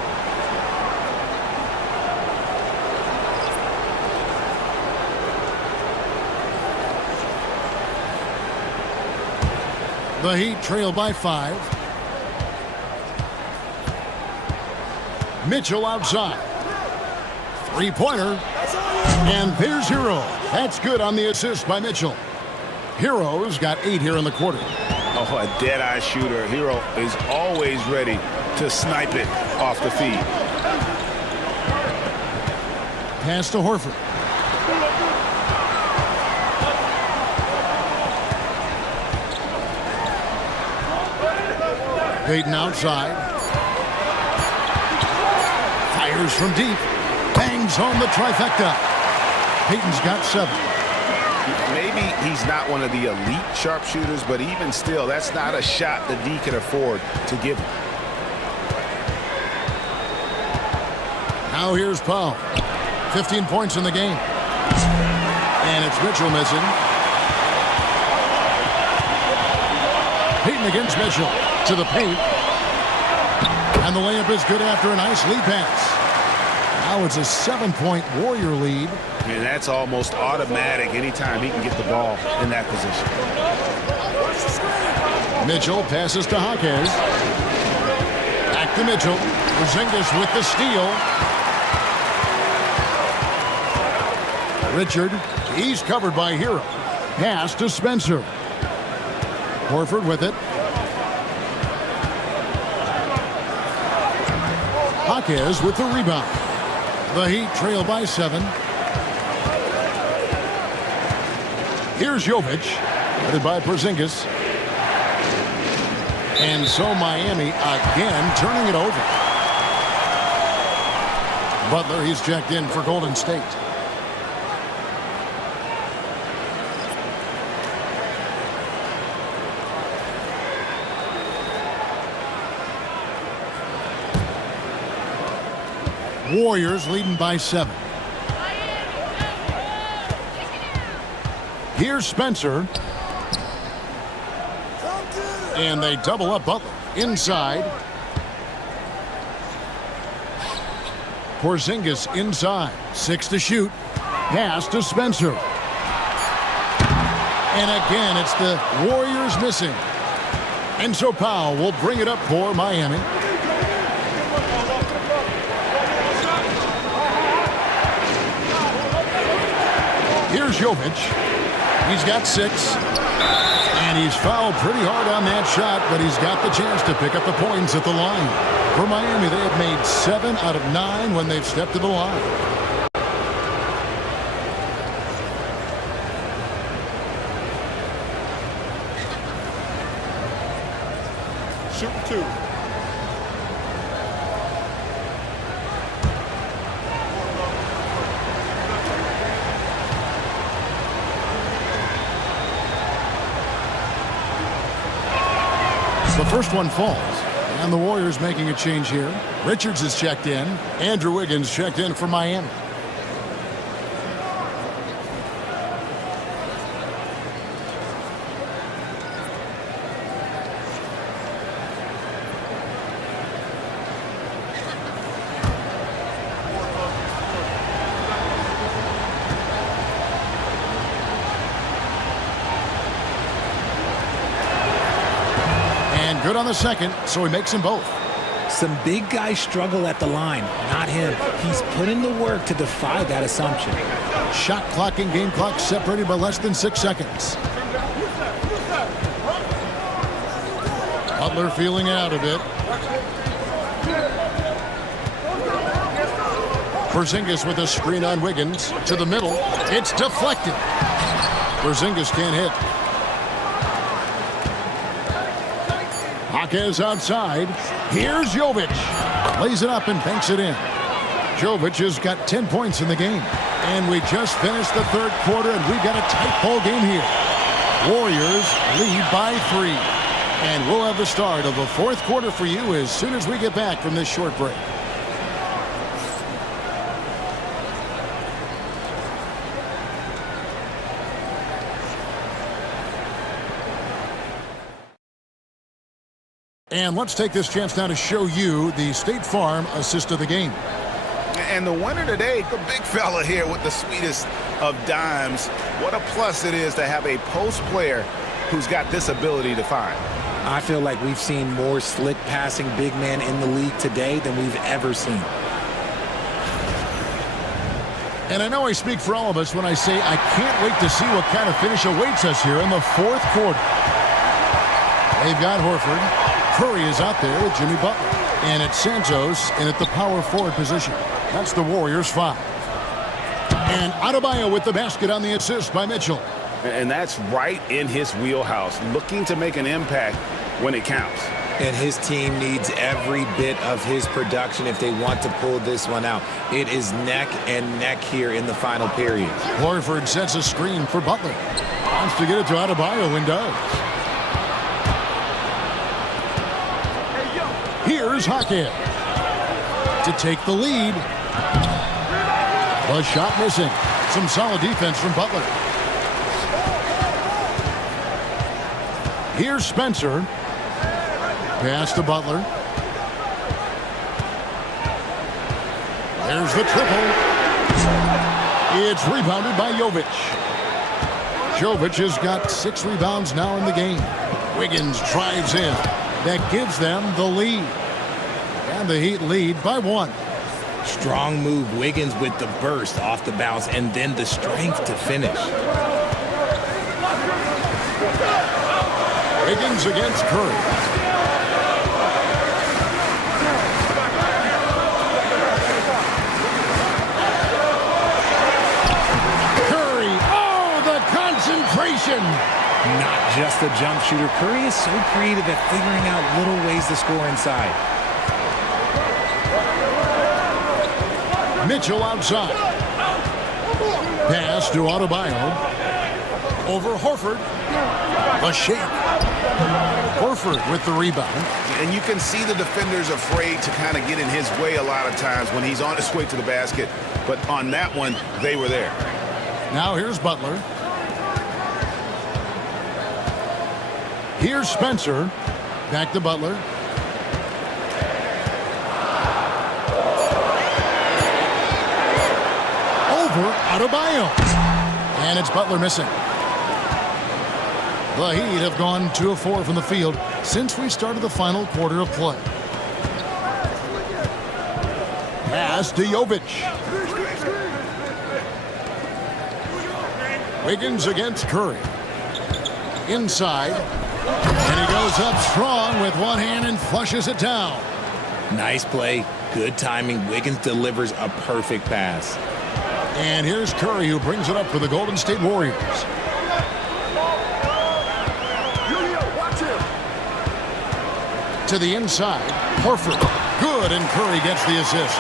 The Heat trail by 5. Mitchell outside. 3-pointer. And there's Hero. That's good on the assist by Mitchell. Hero's got 8 here in the quarter. Oh, a dead-eye shooter. Hero is always ready to snipe it off the feed. Pass to Horford. Payton outside. Fires from deep. Bangs home the trifecta. Payton's got 7. Maybe he's not one of the elite sharpshooters, but even still, that's not a shot that D can afford to give him. Now here's Powell. 15 points in the game. And it's Mitchell missing. Payton against Mitchell. To the paint. And the layup is good after a nice lead pass. Now it's a 7-point Warrior lead. And that's almost automatic anytime he can get the ball in that position. Mitchell passes to Jaquez. Back to Mitchell. Porzingis with the steal. Richard, he's covered by Hero. Pass to Spencer. Horford with it. Jaquez with the rebound. The Heat trail by 7. Here's Jovic, headed by Porzingis. And so Miami again turning it over. Butler, he's checked in for Golden State. Warriors leading by 7. Here's Spencer. And they double up Butler. Inside. Porzingis inside. 6 to shoot. Pass to Spencer. And again, it's the Warriors missing. And so Powell will bring it up for Miami. Here's Jovic. He's got 6. And he's fouled pretty hard on that shot, but he's got the chance to pick up the points at the line. For Miami, they have made 7 out of 9 when they've stepped to the line. Shooting 2. The first one falls, and the Warriors making a change here. Richards is checked in. Andrew Wiggins checked in for Miami. Good on the second, so he makes them both. Some big guys struggle at the line, not him. He's put in the work to defy that assumption. Shot clock and game clock separated by less than 6 seconds. Butler feeling it out a bit. Porzingis with a screen on Wiggins to the middle. It's deflected. Porzingis can't hit. Is outside. Here's Jovic. Lays it up and banks it in. Jovic has got 10 points in the game. And we just finished the third quarter, and we've got a tight ball game here. Warriors lead by 3. And we'll have the start of the fourth quarter for you as soon as we get back from this short break. And let's take this chance now to show you the State Farm assist of the game. And the winner today, the big fella here with the sweetest of dimes. What a plus it is to have a post player who's got this ability to find. I feel like we've seen more slick passing big men in the league today than we've ever seen. And I know I speak for all of us when I say I can't wait to see what kind of finish awaits us here in the fourth quarter. They've got Horford. Curry is out there with Jimmy Butler. And it's Santos in at the power forward position. That's the Warriors' 5. And Adebayo with the basket on the assist by Mitchell. And that's right in his wheelhouse, looking to make an impact when it counts. And his team needs every bit of his production if they want to pull this one out. It is neck and neck here in the final period. Horford sets a screen for Butler. Wants to get it to Adebayo and does. Here's Hackett to take the lead. The shot missing. Some solid defense from Butler. Here's Spencer. Pass to Butler. There's the triple. It's rebounded by Jovic. Jovic has got 6 rebounds now in the game. Wiggins drives in. That gives them the lead. And the Heat lead by 1. Strong move. Wiggins with the burst off the bounce and then the strength to finish. Wiggins against Curry. Curry. Oh, the concentration. Not just a jump shooter. Curry is so creative at figuring out little ways to score inside. Mitchell outside. Pass to Adebayo. Over Horford. A shake. Horford with the rebound. And you can see the defenders afraid to kind of get in his way a lot of times when he's on his way to the basket. But on that one, they were there. Now here's Butler. Here's Spencer. Back to Butler. Over Adebayo. And it's Butler missing. The Heat have gone 2 of 4 from the field since we started the final quarter of play. Pass to Jovic. Wiggins against Curry. Inside. And he goes up strong with one hand and flushes it down. Nice play. Good timing. Wiggins delivers a perfect pass. And here's Curry, who brings it up for the Golden State Warriors. To the inside. Horford. Good, and Curry gets the assist.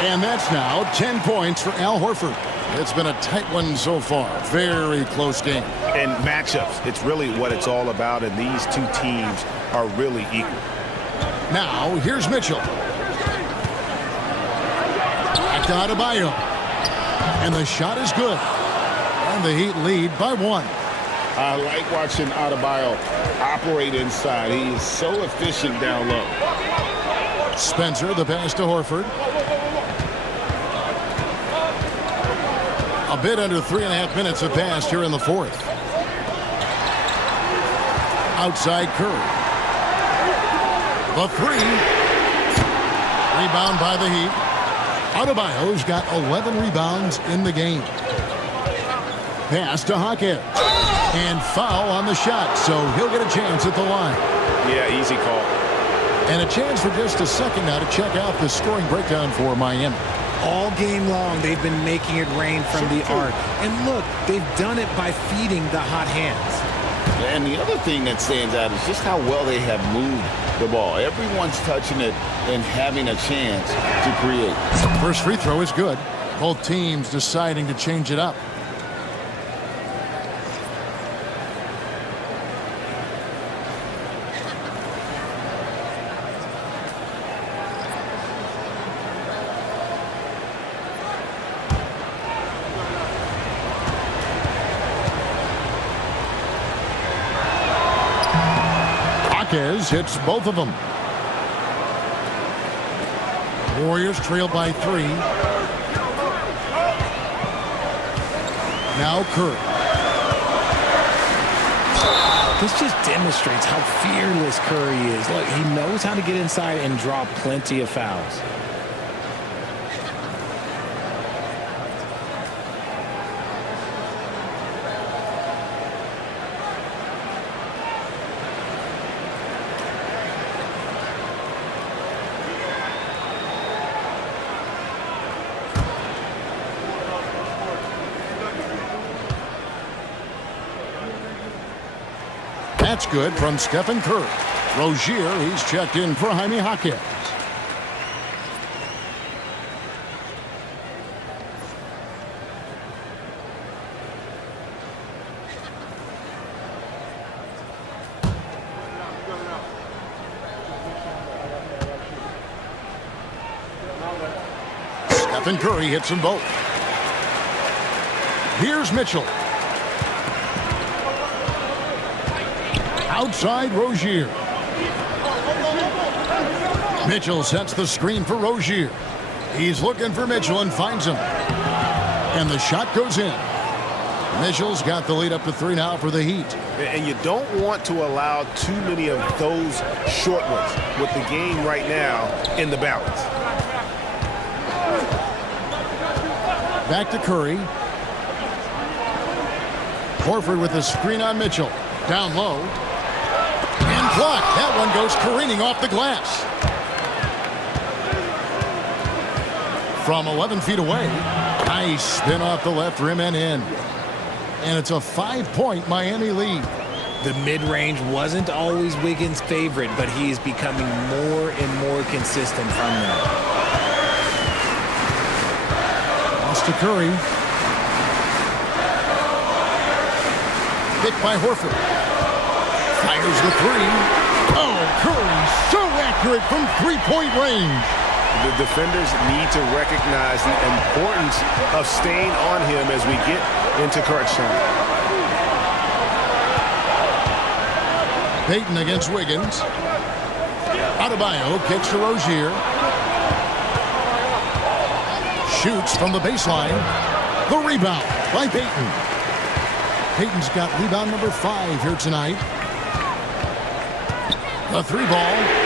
And that's now 10 points for Al Horford. It's been a tight one so far. Very close game. And matchups, it's really what it's all about, and these two teams are really equal. Now, here's Mitchell. Back to Adebayo. And the shot is good. And the Heat lead by 1. I like watching Adebayo operate inside. He is so efficient down low. Spencer, the pass to Horford. A bit under 3.5 minutes have passed here in the fourth. Outside Curry. The 3. Rebound by the Heat. Adebayo's got 11 rebounds in the game. Pass to Hawkins. And foul on the shot, so he'll get a chance at the line. Yeah, easy call. And a chance for just a second now to check out the scoring breakdown for Miami. All game long, they've been making it rain from the arc. And look, they've done it by feeding the hot hands. And the other thing that stands out is just how well they have moved the ball. Everyone's touching it and having a chance to create. First free throw is good. Both teams deciding to change it up. Hits both of them. Warriors trail by 3. Now Curry. This just demonstrates how fearless Curry is. Look, he knows how to get inside and draw plenty of fouls. That's good from Stephen Curry. Rozier, he's checked in for Jaime Hawkins. Stephen Curry hits them both. Here's Mitchell. Outside Rozier. Mitchell sets the screen for Rozier. He's looking for Mitchell and finds him. And the shot goes in. Mitchell's got the lead up to 3 now for the Heat. And you don't want to allow too many of those short ones with the game right now in the balance. Back to Curry. Horford with the screen on Mitchell. Down low. And blocked. That one goes careening off the glass. From 11 feet away. Nice spin off the left rim and in. And it's a 5-point Miami lead. The mid-range wasn't always Wiggins' favorite, but he is becoming more and more consistent from there. Lost to Curry. Hit by Horford. Fires the three. Oh, Curry so accurate from three-point range. The defenders need to recognize the importance of staying on him as we get into crunch time. Payton against Wiggins. Adebayo kicks to Rozier. Shoots from the baseline. The rebound by Payton. Payton's got rebound number 5 here tonight. The 3-ball.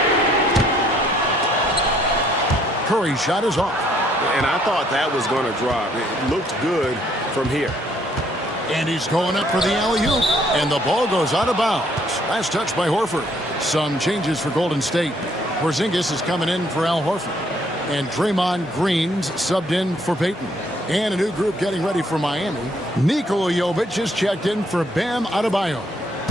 Curry's shot is off. And I thought that was going to drop. It looked good from here. And he's going up for the alley-oop. And the ball goes out of bounds. Last touch by Horford. Some changes for Golden State. Porzingis is coming in for Al Horford. And Draymond Green's subbed in for Payton. And a new group getting ready for Miami. Nikola Jovic is checked in for Bam Adebayo.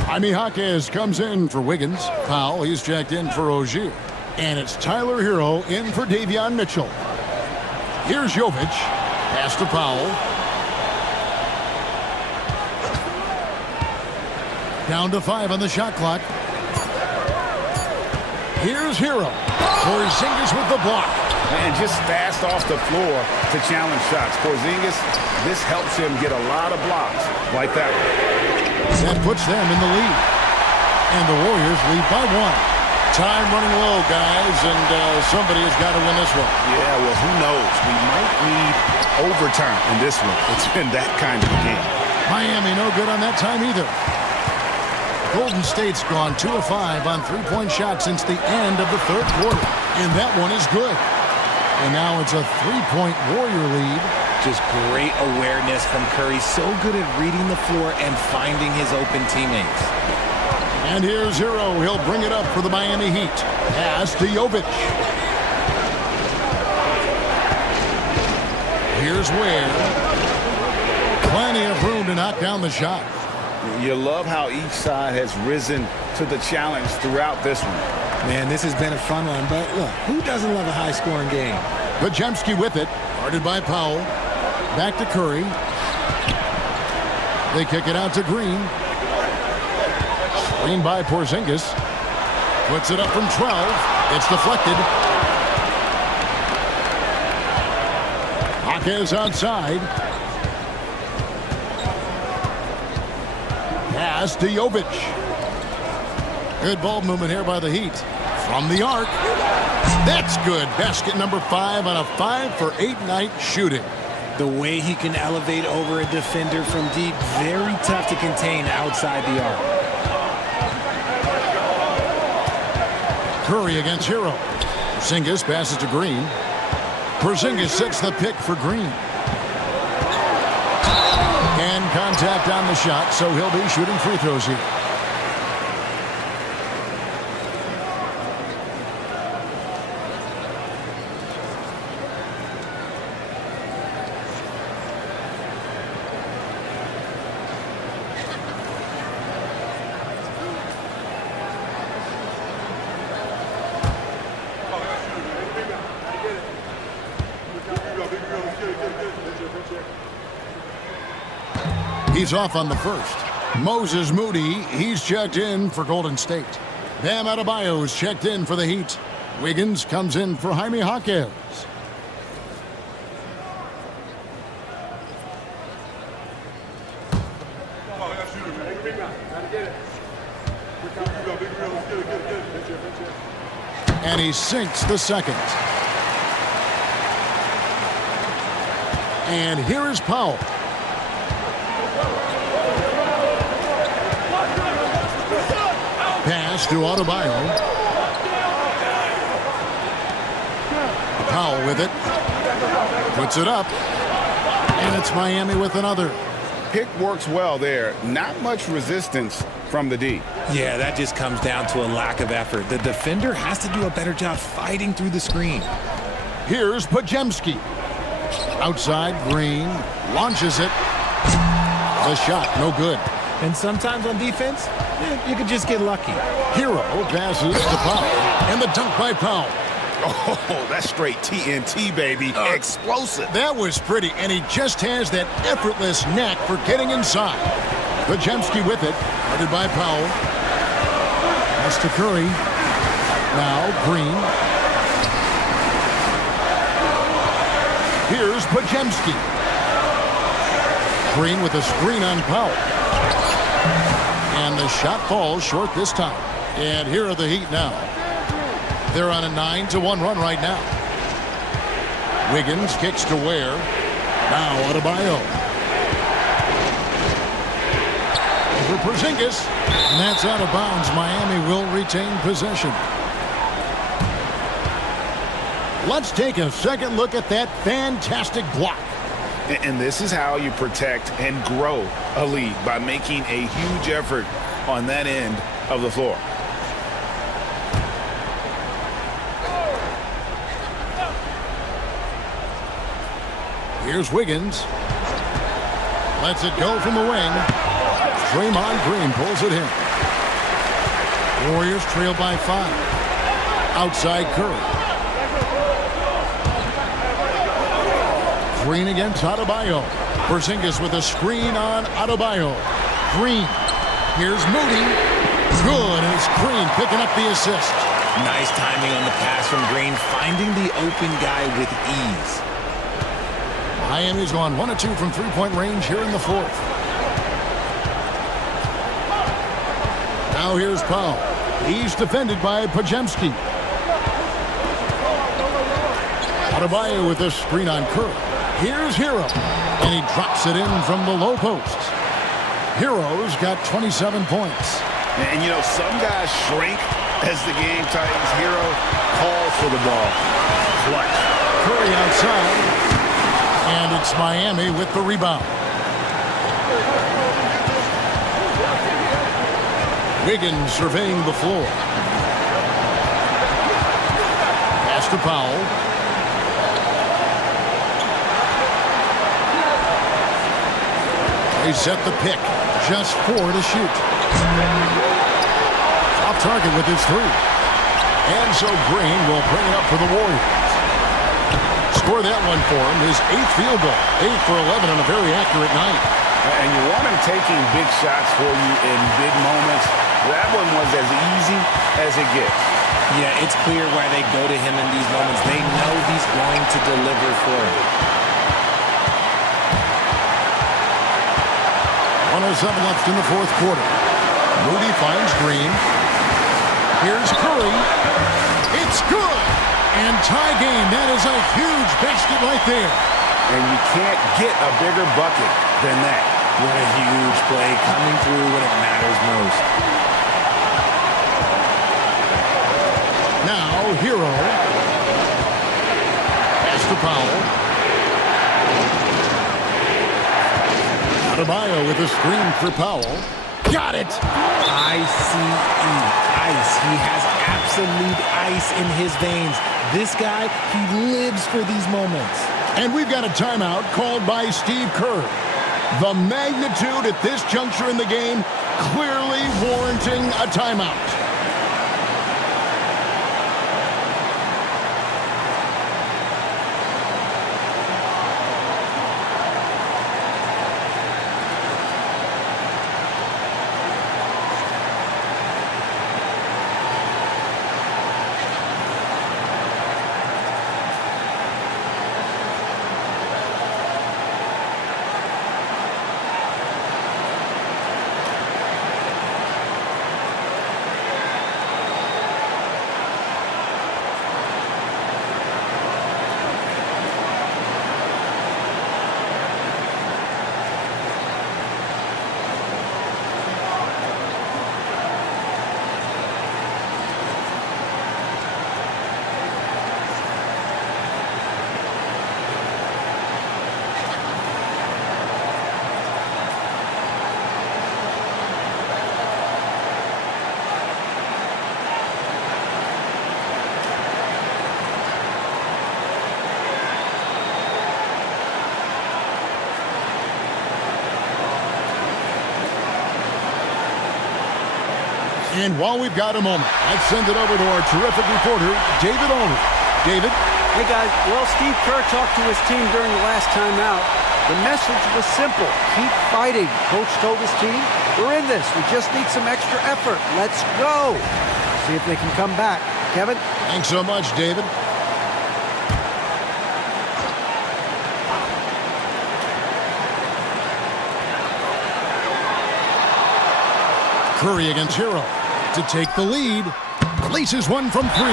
Jaime Jaquez comes in for Wiggins. Powell, he's checked in for Rozier. And it's Tyler Hero in for Davion Mitchell. Here's Jovic. Pass to Powell. Down to 5 on the shot clock. Here's Hero. Porzingis with the block. And just fast off the floor to challenge shots. Porzingis, this helps him get a lot of blocks like that one. That puts them in the lead. And the Warriors lead by 1. Time running low, guys, and somebody has got to win this one. Yeah, well, who knows? We might need overtime in this one. It's been that kind of a game. Miami no good on that time either. Golden State's gone 2 of 5 on three-point shots since the end of the third quarter. And that one is good. And now it's a 3-point Warrior lead. Just great awareness from Curry. So good at reading the floor and finding his open teammates. And here's Hero. He'll bring it up for the Miami Heat. Pass to Jovic. Here's Ware. Plenty of room to knock down the shot. You love how each side has risen to the challenge throughout this one. Man, this has been a fun one, but look, who doesn't love a high-scoring game? Podziemski with it. Guarded by Powell. Back to Curry. They kick it out to Green. Screen by Porzingis. Puts it up from 12. It's deflected. Jaquez outside. Pass to Jovic. Good ball movement here by the Heat. From the arc. That's good. Basket number 5 on a 5-for-8 night shooting. The way he can elevate over a defender from deep, very tough to contain outside the arc. Curry against Hero. Porzingis passes to Green. Porzingis sets the pick for Green. And contact on the shot, so he'll be shooting free throws here. He's off on the first. Moses Moody, he's checked in for Golden State. Bam Adebayo is checked in for the Heat. Wiggins comes in for Jaime Jaquez. And he sinks the second. And here is Powell. Pass to Adebayo. Powell with it. Puts it up. And it's Miami with another. Pick works well there. Not much resistance from the D. Yeah, that just comes down to a lack of effort. The defender has to do a better job fighting through the screen. Here's Podziemski. Outside, Green launches it. The shot, no good. And sometimes on defense, you could just get lucky. Hero passes to Powell. And the dunk by Powell. Oh, that's straight TNT, baby. Explosive. That was pretty, and he just has that effortless knack for getting inside. Podziemski with it, guarded by Powell. Pass to Curry. Now Green. Here's Podziemski. Green with a screen on Powell. And the shot falls short this time. And here are the Heat now. They're on a 9-1 run right now. Wiggins kicks to Ware. Now Adebayo. For Porzingis. And that's out of bounds. Miami will retain possession. Let's take a second look at that fantastic block. And this is how you protect and grow a lead, by making a huge effort on that end of the floor. Here's Wiggins. Lets it go from the wing. Draymond Green pulls it in. Warriors trail by 5. Outside Curry. Green against Adebayo. Porzingis with a screen on Adebayo. Green. Here's Moody. Good as Green picking up the assist. Nice timing on the pass from Green, finding the open guy with ease. Miami's gone 1 of 2 from three-point range here in the fourth. Now here's Powell. He's defended by Podziemski. Adebayo with a screen on Curry. Here's Hero. And he drops it in from the low post. Hero's got 27 points. And, you know, some guys shrink as the game tightens. Hero calls for the ball. Clutch. Curry outside. And it's Miami with the rebound. Wiggins surveying the floor. Pass to Powell. They set the pick. Just 4 to shoot. Off target with his 3. And so Green will bring it up for the Warriors. Score that one for him. His 8th field goal. 8 for 11 on a very accurate night. And you want him taking big shots for you in big moments. That one was as easy as it gets. Yeah, it's clear why they go to him in these moments. They know he's going to deliver for them. 1:07 left in the fourth quarter. Moody finds Green. Here's Curry. It's good. And tie game. That is a huge basket right there. And you can't get a bigger bucket than that. What a huge play, coming through when it matters most. Now, Hero. Pass to Powell. Adebayo with a screen for Powell. Got it! ICE. Ice. He has absolute ice in his veins. This guy, he lives for these moments. And we've got a timeout called by Steve Kerr. The magnitude at this juncture in the game clearly warranting a timeout. And while we've got a moment, let's send it over to our terrific reporter, David Olney. David? Hey, guys. Well, Steve Kerr talked to his team during the last timeout. The message was simple. Keep fighting. Coach told his team, we're in this. We just need some extra effort. Let's go. See if they can come back. Kevin? Thanks so much, David. Curry against Hero to take the lead. Laces one from 3.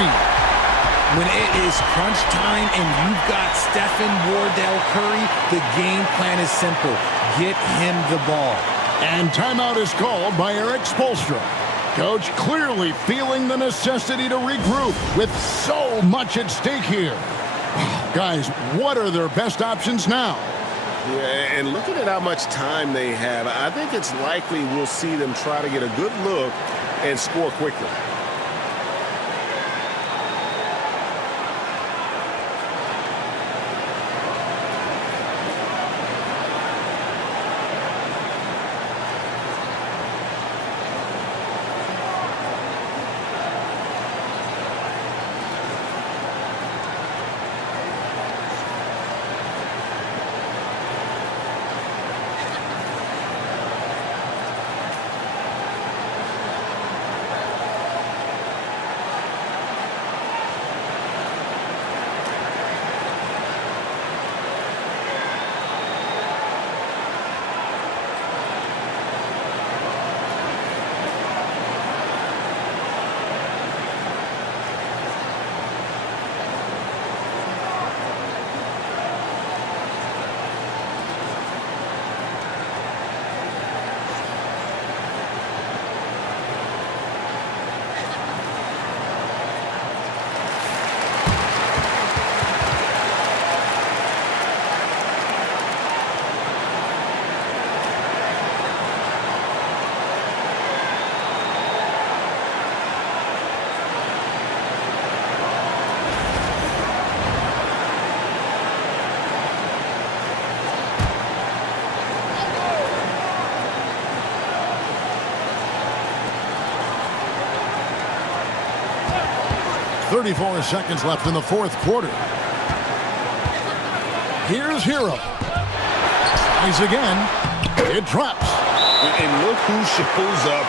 When it is crunch time and you've got Stephen Wardell Curry, the game plan is simple. Get him the ball. And timeout is called by Eric Spoelstra. Coach clearly feeling the necessity to regroup with so much at stake here. Guys, what are their best options now? Yeah, and looking at how much time they have, I think it's likely we'll see them try to get a good look and score quickly. .34 seconds left in the fourth quarter. Here's Hero. Tries again. It drops. And look who shows up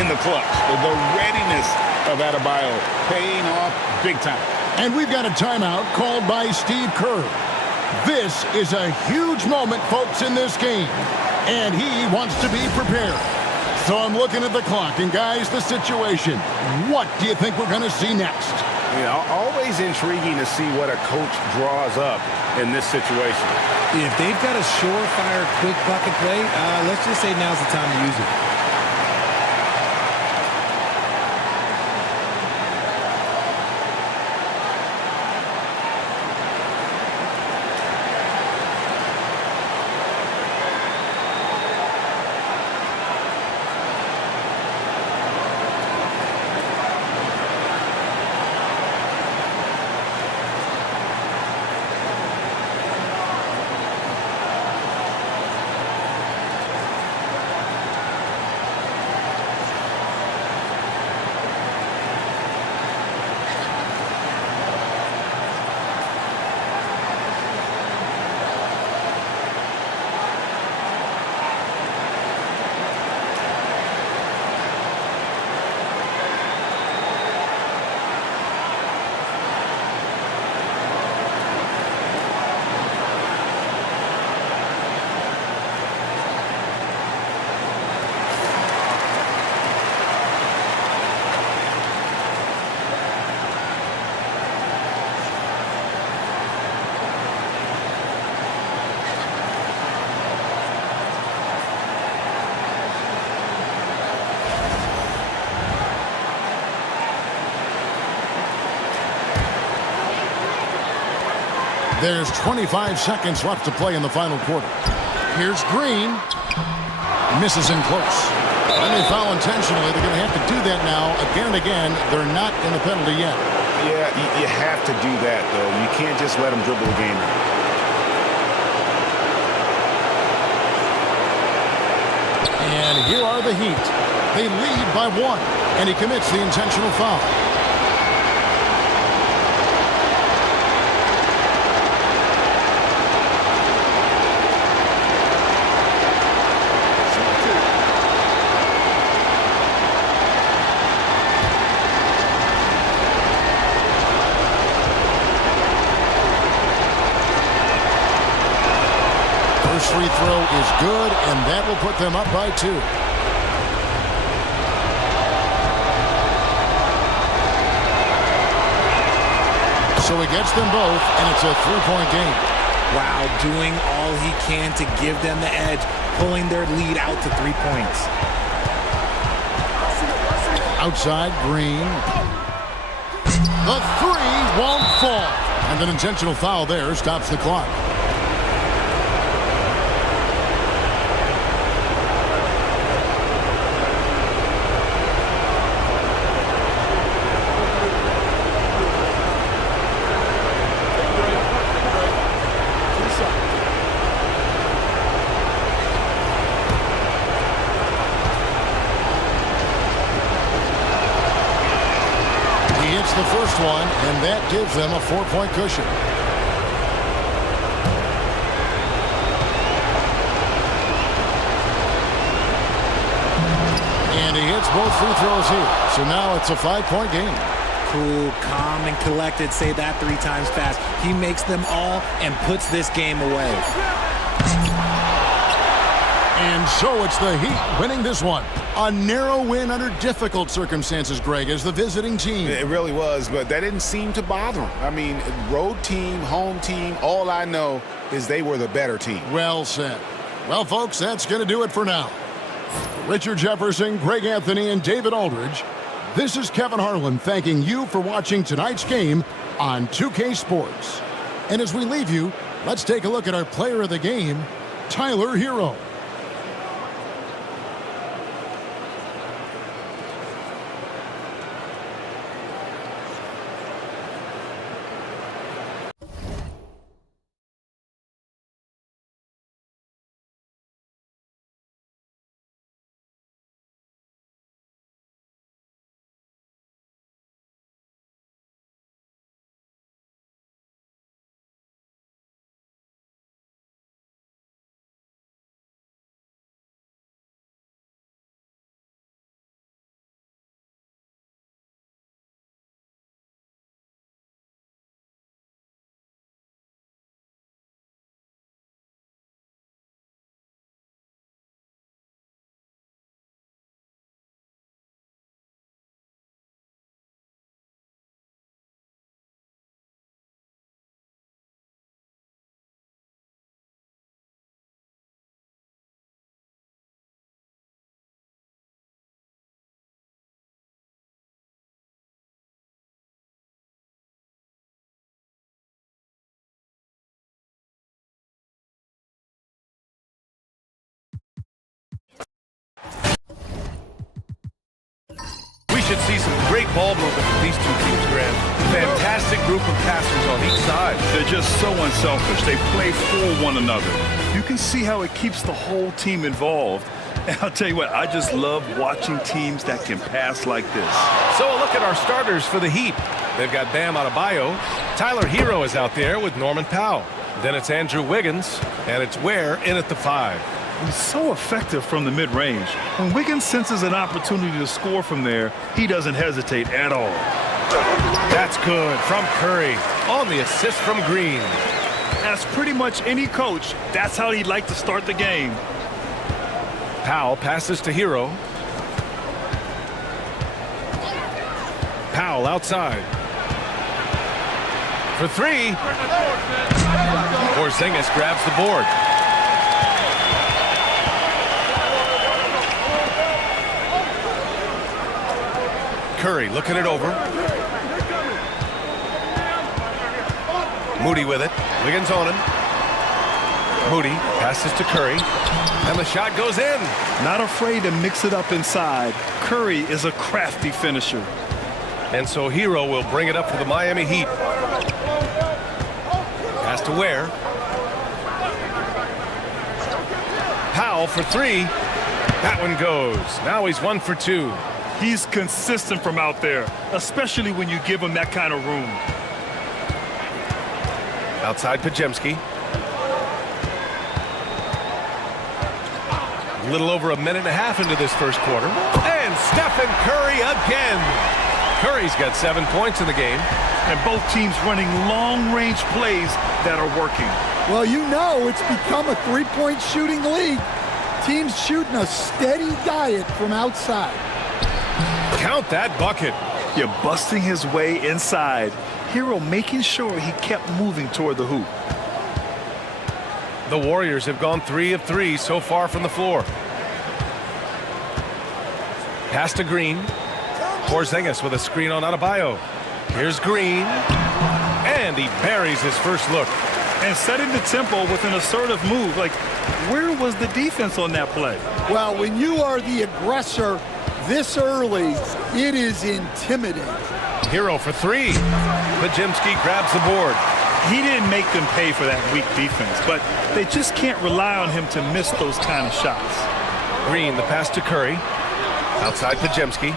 in the clutch. The readiness of Adebayo paying off big time. And we've got a timeout called by Steve Kerr. This is a huge moment, folks, in this game. And he wants to be prepared. So I'm looking at the clock. And, guys, the situation. What do you think we're going to see next? Yeah, always intriguing to see what a coach draws up in this situation. If they've got a surefire quick bucket play, let's just say now's the time to use it. There's 25 seconds left to play in the final quarter. Here's Green. Misses in close. And they foul intentionally. They're going to have to do that now again and again. They're not in the penalty yet. Yeah, you have to do that, though. You can't just let them dribble the game. And here are the Heat. They lead by 1, and he commits the intentional foul. First free throw is good, and that will put them up by 2. So he gets them both, and it's a 3-point game. Wow, doing all he can to give them the edge, pulling their lead out to 3 points. Outside, Green. The 3 won't fall. And an intentional foul there stops the clock. The first one, and that gives them a 4-point cushion. And he hits both free throws here. So now it's a 5-point game. Cool, calm, and collected. Say that 3 times fast. He makes them all and puts this game away. And so it's the Heat winning this one. A narrow win under difficult circumstances, Greg, as the visiting team. It really was, but that didn't seem to bother him. I mean, road team, home team, all I know is they were the better team. Well said. Well, folks, that's going to do it for now. Richard Jefferson, Greg Anthony, and David Aldridge, this is Kevin Harlan thanking you for watching tonight's game on 2K Sports. And as we leave you, let's take a look at our player of the game, Tyler Hero. Should see some great ball movement from these 2 teams, Grant. Fantastic group of passers on each side. They're just so unselfish. They play for one another. You can see how it keeps the whole team involved. And I'll tell you what, I just love watching teams that can pass like this. So a look at our starters for the Heat. They've got Bam Adebayo. Tyler Hero is out there with Norman Powell. Then it's Andrew Wiggins, and it's Ware in at the 5. He's so effective from the mid-range. When Wiggins senses an opportunity to score from there, he doesn't hesitate at all. That's good from Curry on the assist from Green. As pretty much any coach, that's how he'd like to start the game. Powell passes to Hero. Powell outside. For 3. Porzingis grabs the board. Curry looking it over. Moody with it. Wiggins on him. Moody passes to Curry. And the shot goes in. Not afraid to mix it up inside. Curry is a crafty finisher. And so Hero will bring it up for the Miami Heat. Pass to Ware. Powell for 3. That one goes. Now he's 1 for 2. He's consistent from out there, especially when you give him that kind of room. Outside Pajemski. A little over a minute and a half into this first quarter. And Stephen Curry again. Curry's got 7 points in the game. And both teams running long-range plays that are working. Well, you know it's become a three-point shooting league. Teams shooting a steady diet from outside. Count that bucket. You're busting his way inside. Hero making sure he kept moving toward the hoop. The Warriors have gone 3 of 3 so far from the floor. Pass to Green. Porzingis with a screen on Adebayo. Here's Green. And he buries his first look. And setting the tempo with an assertive move. Like, where was the defense on that play? Well, when you are the aggressor this early, it is intimidating. Hero for 3. Pajemski grabs the board. He didn't make them pay for that weak defense, but they just can't rely on him to miss those kind of shots. Green, the pass to Curry. Outside Pajemski.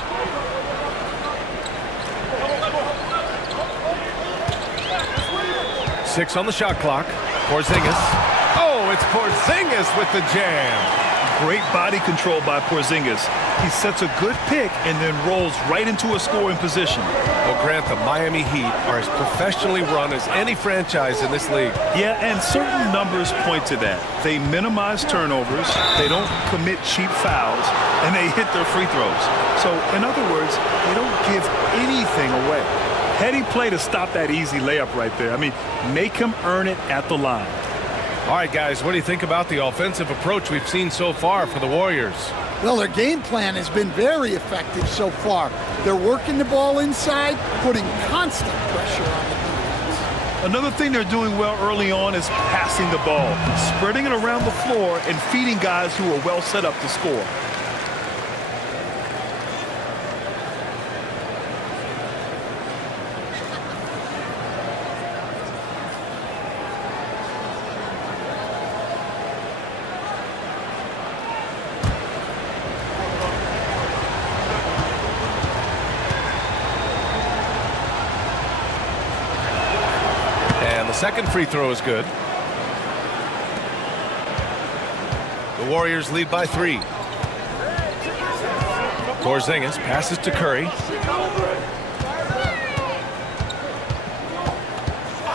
Six on the shot clock. Porzingis. Oh, it's Porzingis with the jam. Great body control by Porzingis. He sets a good pick and then rolls right into a scoring position. Well, Grant, the Miami Heat are as professionally run as any franchise in this league. Yeah, and certain numbers point to that. They minimize turnovers, they don't commit cheap fouls, and they hit their free throws. So, in other words, they don't give anything away. Heady play to stop that easy layup right there. I mean, make him earn it at the line. All right, guys, what do you think about the offensive approach we've seen so far for the Warriors? Well, their game plan has been very effective so far. They're working the ball inside, putting constant pressure on the defense. Another thing they're doing well early on is passing the ball, spreading it around the floor and feeding guys who are well set up to score. Second free throw is good. The Warriors lead by 3. Porzingis passes to Curry.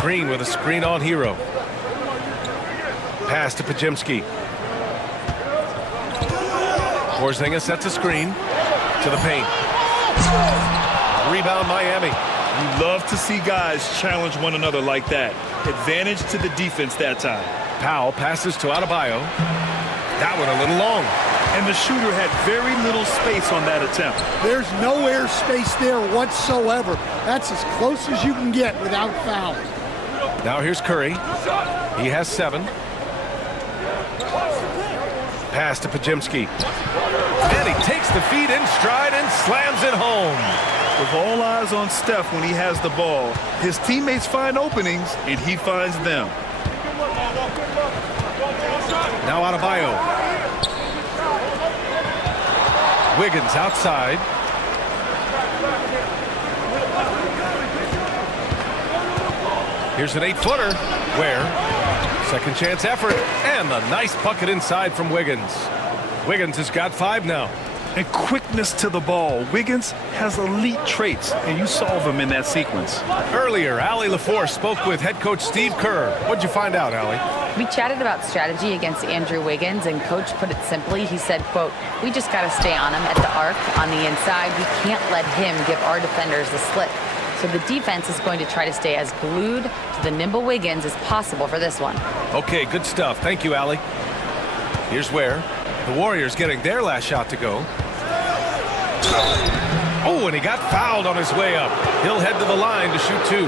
Green with a screen on Hero. Pass to Pajemski. Porzingis sets a screen to the paint. Rebound Miami. You love to see guys challenge one another like that. Advantage to the defense that time. Powell passes to Adebayo. That one a little long. And the shooter had very little space on that attempt. There's no air space there whatsoever. That's as close as you can get without fouling. Now here's Curry. He has 7. Pass to Pajemski. And he takes the feed in stride and slams it home. With all eyes on Steph when he has the ball, his teammates find openings, and he finds them. Now Adebayo. Wiggins outside. Here's an 8-footer. Where? Second chance effort. And a nice bucket inside from Wiggins. Wiggins has got 5 now. And quickness to the ball. Wiggins has elite traits, and you saw them in that sequence. Earlier, Allie LaForce spoke with head coach Steve Kerr. What'd you find out, Allie? We chatted about strategy against Andrew Wiggins, and coach put it simply. He said, quote, "We just got to stay on him at the arc on the inside. We can't let him give our defenders the slip." So the defense is going to try to stay as glued to the nimble Wiggins as possible for this one. Okay, good stuff. Thank you, Allie. Here's where the Warriors getting their last shot to go. Oh, and he got fouled on his way up. He'll head to the line to shoot 2.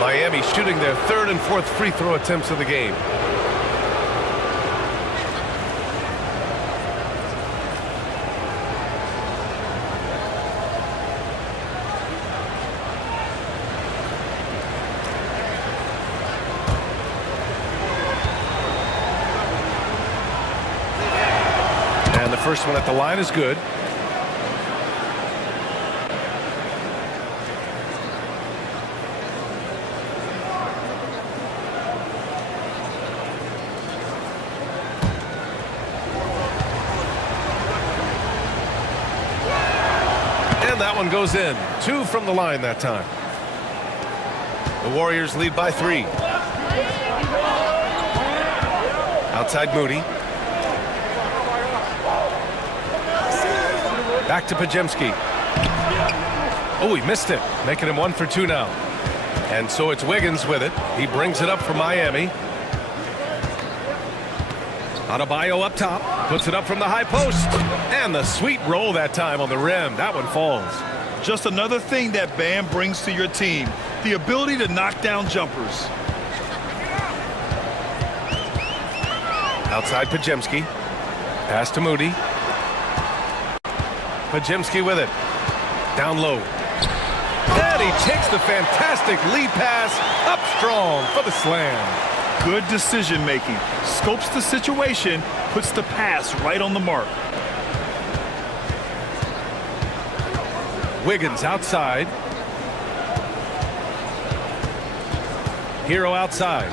Miami shooting their 3rd and 4th free throw attempts of the game. And the first one at the line is good. And that one goes in. 2 from the line that time. The Warriors lead by 3. Outside Moody. Back to Podziemski. Oh, he missed it, making him 1 for 2 now. And so it's Wiggins with it. He brings it up for Miami. Adebayo up top, puts it up from the high post. And the sweet roll that time on the rim. That one falls. Just another thing that Bam brings to your team, the ability to knock down jumpers. Outside Podziemski. Pass to Moody. Podziemski with it. Down low. And he takes the fantastic lead pass up strong for the slam. Good decision making. Scopes the situation, puts the pass right on the mark. Wiggins outside. Hero outside.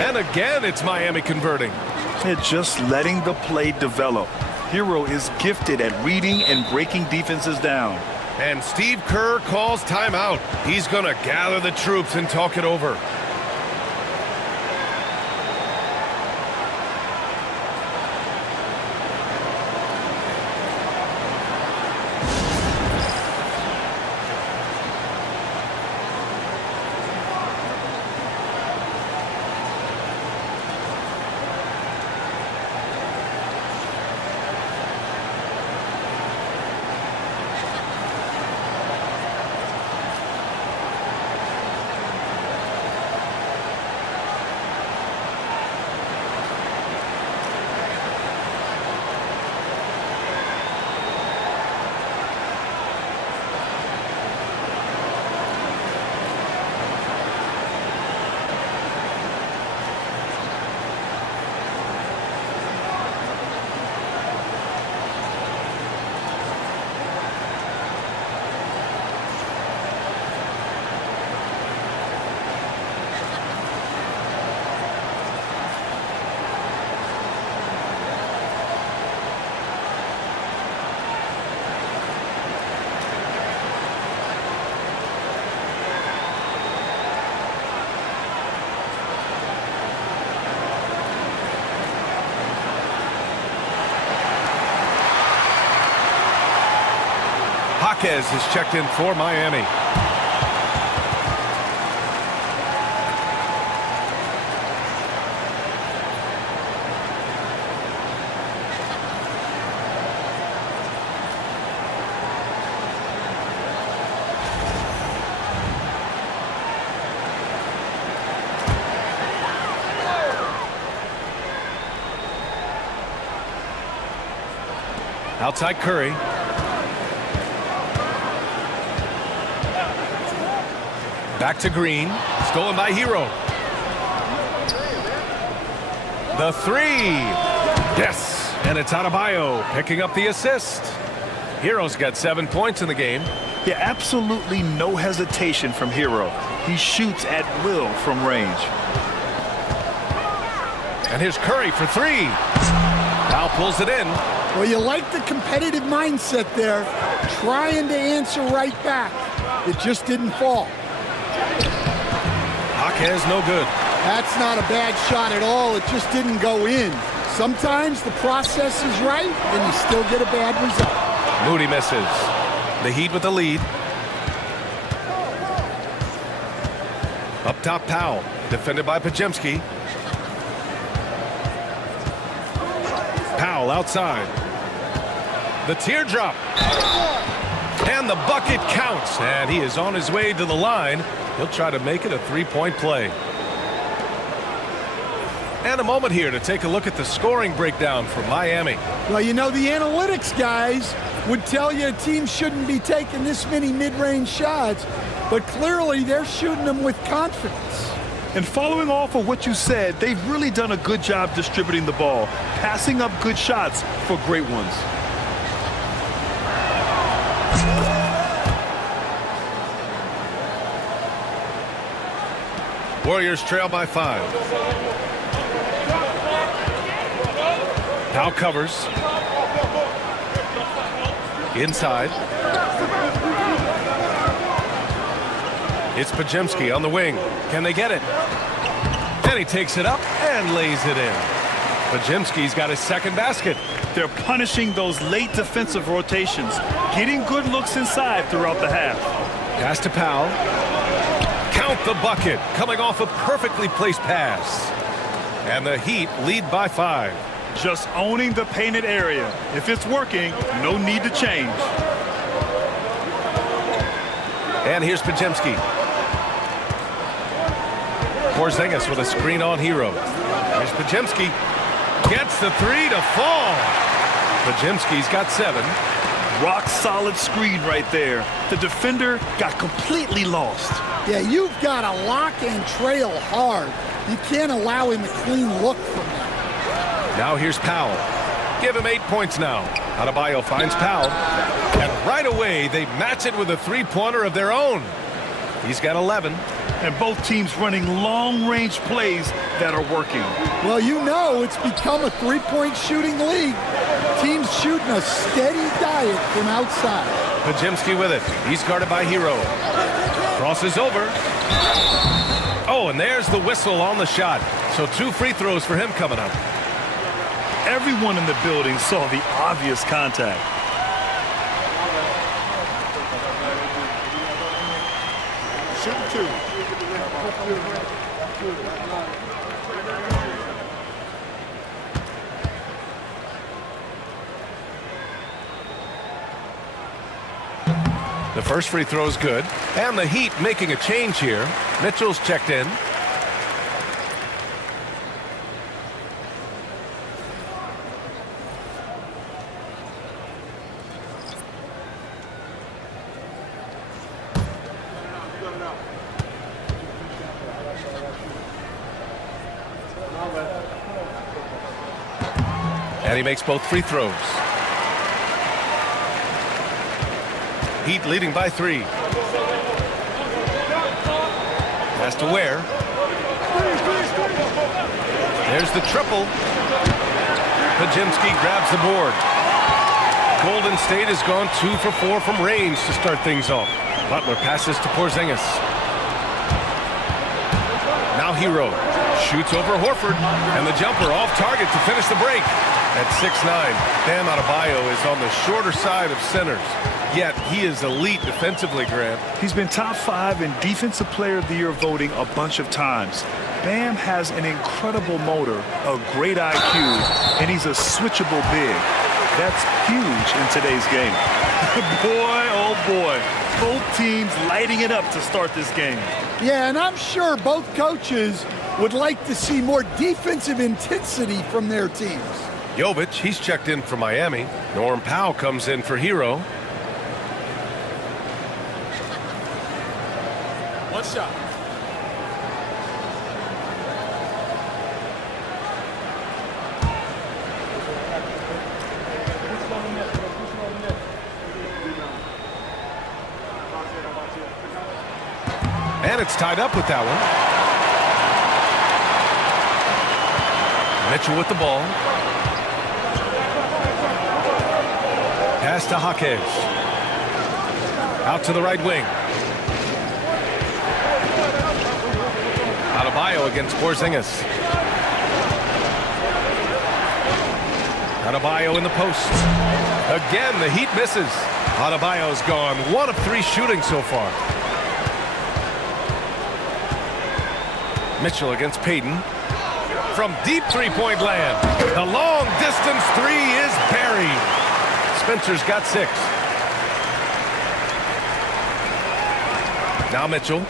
And again, it's Miami converting. They're just letting the play develop. Hero is gifted at reading and breaking defenses down. And Steve Kerr calls timeout. He's going to gather the troops and talk it over. Jaquez is checked in for Miami. Outside Curry. Back to Green. Stolen by Hero. The three. Yes. And it's Adebayo picking up the assist. Hero's got 7 points in the game. Yeah, absolutely no hesitation from Hero. He shoots at will from range. And here's Curry for three. Now pulls it in. Well, you like the competitive mindset there, trying to answer right back. It just didn't fall. Jaquez no good. That's not a bad shot at all. It just didn't go in. Sometimes the process is right, and you still get a bad result. Moody misses. The Heat with the lead. Up top, Powell. Defended by Podziemski. Powell outside. The teardrop. And the bucket counts. And he is on his way to the line. He'll try to make it a three-point play. And a moment here to take a look at the scoring breakdown for Miami. Well, you know, the analytics guys would tell you a team shouldn't be taking this many mid-range shots, but clearly they're shooting them with confidence. And following off of what you said, they've really done a good job distributing the ball, passing up good shots for great ones. Warriors trail by 5. Powell covers. Inside. It's Podziemski on the wing. Can they get it? And he takes it up and lays it in. Podziemski's got his second basket. They're punishing those late defensive rotations, getting good looks inside throughout the half. Pass to Powell. Count the bucket, coming off a perfectly placed pass. And the Heat lead by 5. Just owning the painted area. If it's working, no need to change. And here's Podziemski. Porzingis with a screen on Hero. Here's Podziemski. Gets the 3 to fall. Podziemski's got 7. Rock solid screen right there. The defender got completely lost. Yeah, you've got to lock and trail hard. You can't allow him a clean look from that. Now here's Powell. Give him 8 points now. Adebayo finds Powell. And right away, they match it with a three-pointer of their own. He's got 11. And both teams running long-range plays that are working. Well, you know it's become a three-point shooting league. Teams shooting a steady diet from outside. Podziemski with it. He's guarded by Hero. Crosses over. Oh, and there's the whistle on the shot. So 2 free throws for him coming up. Everyone in the building saw the obvious contact. Shooting 2. The first free throw is good. And the Heat making a change here. Mitchell's checked in. And he makes both free throws. Heat leading by 3. Pass to Ware. There's the triple. Podziemski grabs the board. Golden State has gone 2 for 4 from range to start things off. Butler passes to Porzingis. Now Hero shoots over Horford, and the jumper off target to finish the break. At 6'9", Bam Adebayo is on the shorter side of centers. Yet he is elite defensively, Grant. He's been top 5 in Defensive Player of the Year voting a bunch of times. Bam has an incredible motor, a great IQ, and he's a switchable big. That's huge in today's game. Boy, oh boy, both teams lighting it up to start this game. Yeah, and I'm sure both coaches would like to see more defensive intensity from their teams. Jovic, he's checked in for Miami. Norm Powell comes in for Hero. One shot. And it's tied up with that one. Mitchell with the ball. Pass to Jaquez. Out to the right wing. Adebayo against Porzingis. Adebayo in the post. Again, the Heat misses. Adebayo's gone 1 of 3 shooting so far. Mitchell against Payton. From deep three-point land. The long distance 3 is buried. Spencer's got 6. Now Mitchell.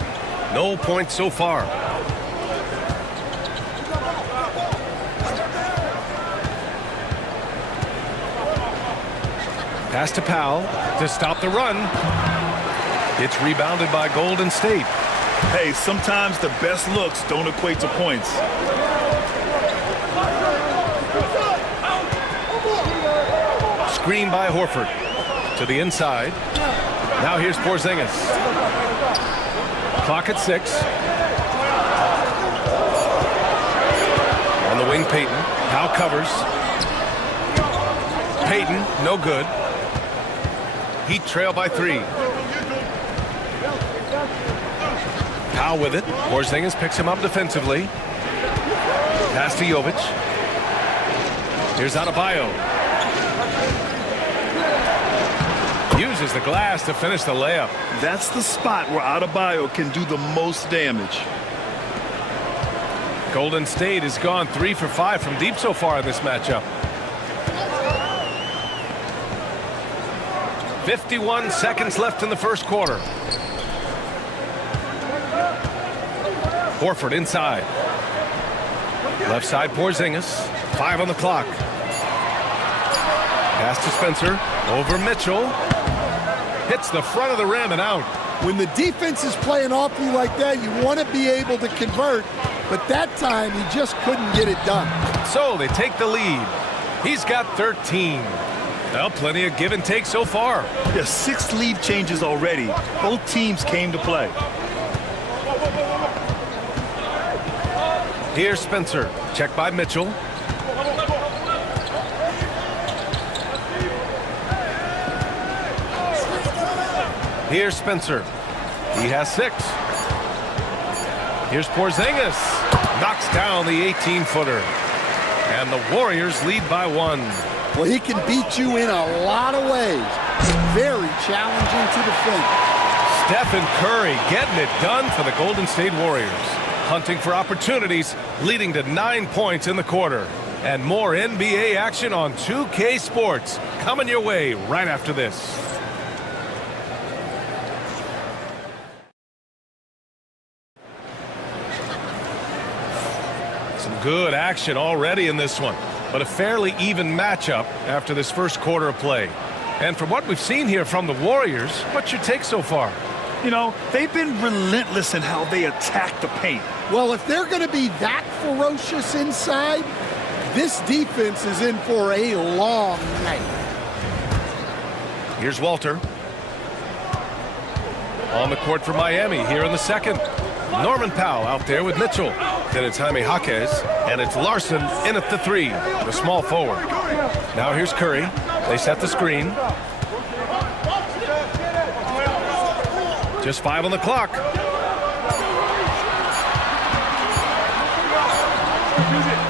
No points so far. Pass to Powell to stop the run. It's rebounded by Golden State. Hey, sometimes the best looks don't equate to points. Screen by Horford to the inside. Now here's Porzingis. Clock at 6. On the wing, Payton. Powell covers. Payton, no good. Heat trail by 3. Powell with it. Porzingis picks him up defensively. Pass to Jovic. Here's Adebayo. Uses the glass to finish the layup. That's the spot where Adebayo can do the most damage. Golden State has gone 3 for 5 from deep so far in this matchup. 51 seconds left in the first quarter. Horford inside. Left side Porzingis. 5 on the clock. Pass to Spencer. Over Mitchell. Hits the front of the rim and out. When the defense is playing off you like that, you want to be able to convert. But that time, he just couldn't get it done. So they take the lead. He's got 13. Well, plenty of give and take so far. There's 6 lead changes already. Both teams came to play. Here's Spencer. Check by Mitchell. Here's Spencer. He has 6. Here's Porzingis. Knocks down the 18-footer. And the Warriors lead by 1. Well, he can beat you in a lot of ways. Very challenging to defend. Stephen Curry getting it done for the Golden State Warriors. Hunting for opportunities, leading to 9 points in the quarter. And more NBA action on 2K Sports. Coming your way right after this. Some good action already in this one, but a fairly even matchup after this first quarter of play. And from what we've seen here from the Warriors, what's your take so far? You know, they've been relentless in how they attack the paint. Well, if they're going to be that ferocious inside, this defense is in for a long night. Here's Walter. On the court for Miami here in the second. Norman Powell out there with Mitchell. Then it's Jaime Jaquez, and it's Larson in at the 3, the small forward. Now here's Curry. They set the screen. Just 5 on the clock.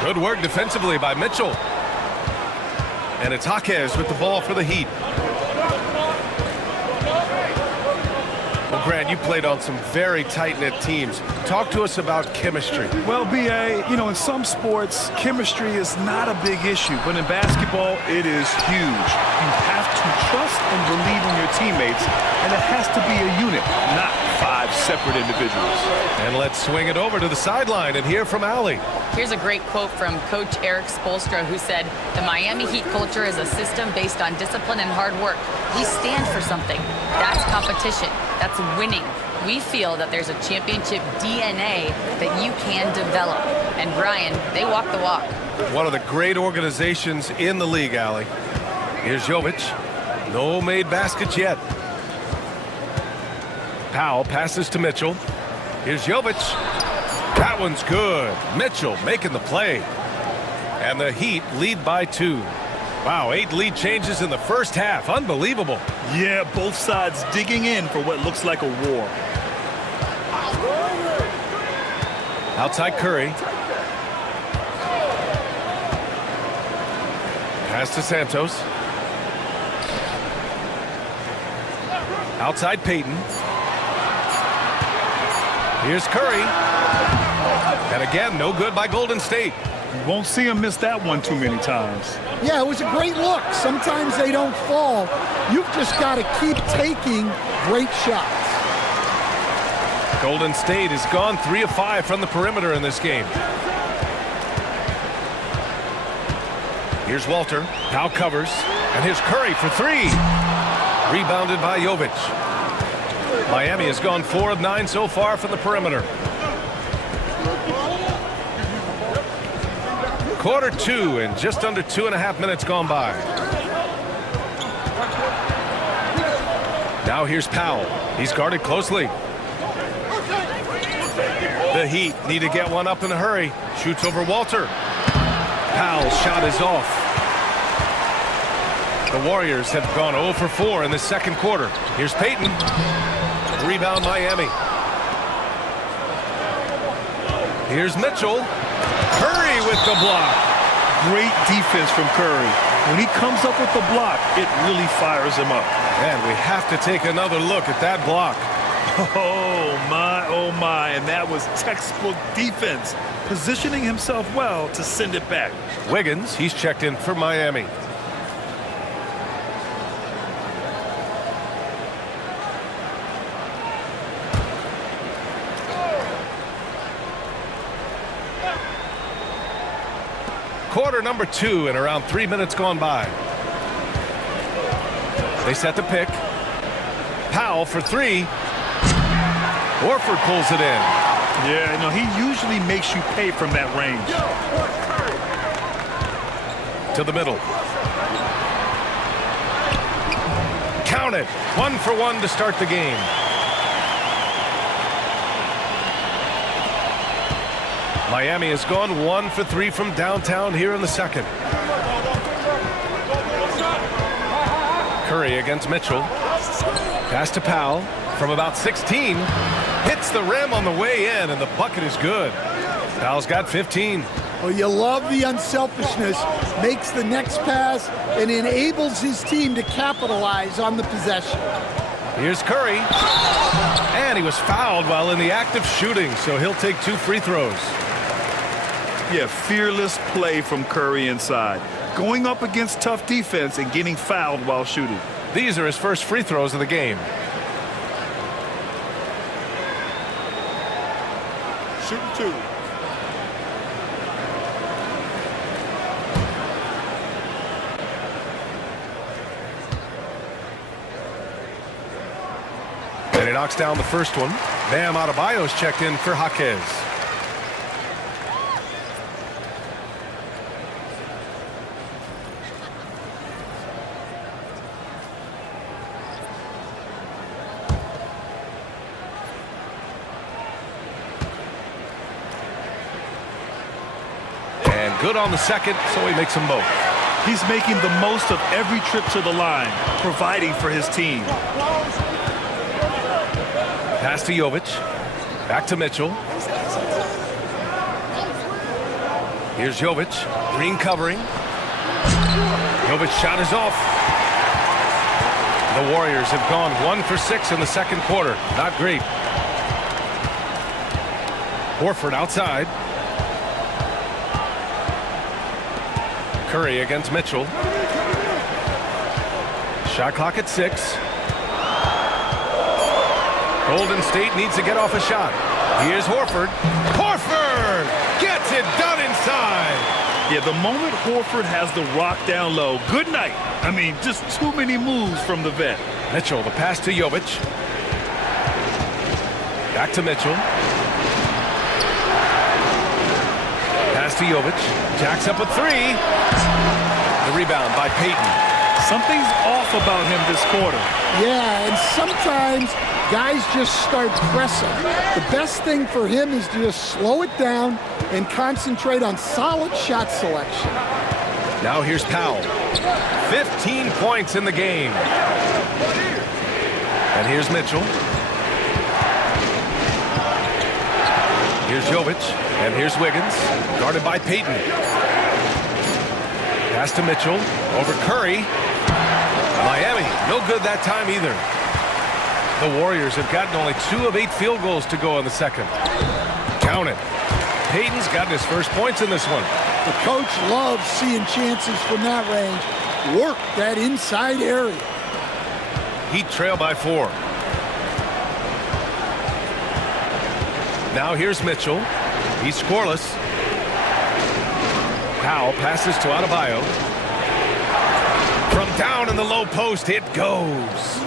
Good work defensively by Mitchell. And it's Jaquez with the ball for the Heat. Well, Grant, you played on some very tight-knit teams. Talk to us about chemistry. Well, B.A., you know, in some sports, chemistry is not a big issue, but in basketball, it is huge. You have to trust and believe in your teammates, and it has to be a unit, not 5 separate individuals. And let's swing it over to the sideline and hear from Allie. Here's a great quote from Coach Eric Spoelstra, who said, "The Miami Heat culture is a system based on discipline and hard work. We stand for something. That's competition. That's winning. We feel that there's a championship DNA that you can develop." And Brian, they walk the walk. One of the great organizations in the league, Allie. Here's Jovic. No made baskets yet. Powell passes to Mitchell. Here's Jovic. That one's good. Mitchell making the play. And the Heat lead by 2. Wow, 8 lead changes in the first half. Unbelievable. Yeah, both sides digging in for what looks like a war. Outside Curry. Pass to Santos. Outside Payton. Here's Curry. And again, no good by Golden State. You won't see him miss that one too many times. Yeah, it was a great look. Sometimes they don't fall. You've just got to keep taking great shots. Golden State has gone 3 of 5 from the perimeter in this game. Here's Walter. Powell covers. And here's Curry for 3. Rebounded by Jovic. Miami has gone 4 of 9 so far from the perimeter. Quarter 2 and just under 2.5 minutes gone by. Now here's Powell. He's guarded closely. The Heat need to get one up in a hurry. Shoots over Walter. Powell's shot is off. The Warriors have gone 0 for 4 in the second quarter. Here's Payton. Rebound Miami. Here's Mitchell. Curry with the block. Great defense from Curry. When he comes up with the block, it really fires him up. And we have to take another look at that block. Oh my, and that was textbook defense. Positioning himself well to send it back. Wiggins, he's checked in for Miami. Quarter number 2 and around 3 minutes gone by. They set the pick. Powell for 3. Horford pulls it in. Yeah, no, he usually makes you pay from that range. To the middle. Count it. 1 for 1 to start the game. Miami has gone 1 for 3 from downtown here in the second. Curry against Mitchell. Pass to Powell from about 16. Hits the rim on the way in, and the bucket is good. Powell's got 15. Well, you love the unselfishness. Makes the next pass and enables his team to capitalize on the possession. Here's Curry. And he was fouled while in the act of shooting, so he'll take 2 free throws. Yeah, fearless play from Curry inside. Going up against tough defense and getting fouled while shooting. These are his first free throws of the game. Shooting 2. And he knocks down the first one. Bam Adebayo's checked in for Jaquez. And good on the second, so he makes them both. He's making the most of every trip to the line, providing for his team. Pass to Jovic. Back to Mitchell. Here's Jovic. Green covering. Jovic's shot is off. The Warriors have gone 1 for 6 in the second quarter. Not great. Horford outside. Curry against Mitchell. Shot clock at 6. Golden State needs to get off a shot. Here's Horford. Horford gets it done inside. Yeah, the moment Horford has the rock down low, good night. I mean, just too many moves from the vet. Mitchell, the pass to Jovic. Back to Mitchell. Pass to Jovic. Jacks up a 3. The rebound by Payton. Something's off about him this quarter. Yeah, and sometimes guys just start pressing. The best thing for him is to just slow it down and concentrate on solid shot selection. Now here's Powell. 15 points in the game. And here's Mitchell. Here's Jovic. And here's Wiggins. Guarded by Payton. Pass to Mitchell. Over Curry. Miami, no good that time either. The Warriors have gotten only 2 of 8 field goals to go in the second. Count it. Payton's gotten his first points in this one. The coach loves seeing chances from that range. Work that inside area. Heat trail by 4. Now here's Mitchell. He's scoreless. Powell passes to Adebayo. From down in the low post, it goes.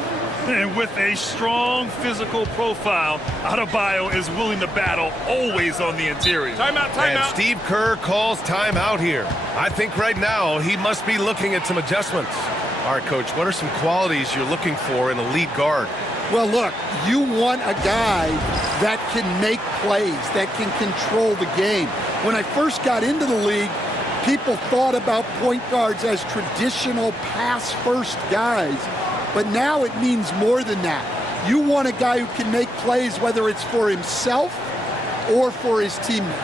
And with a strong physical profile, Adebayo is willing to battle always on the interior. Timeout. And Steve Kerr calls timeout here. I think right now he must be looking at some adjustments. All right, Coach, what are some qualities you're looking for in a lead guard? Well, look, you want a guy that can make plays, that can control the game. When I first got into the league, people thought about point guards as traditional pass-first guys. But now it means more than that. You want a guy who can make plays, whether it's for himself or for his teammates.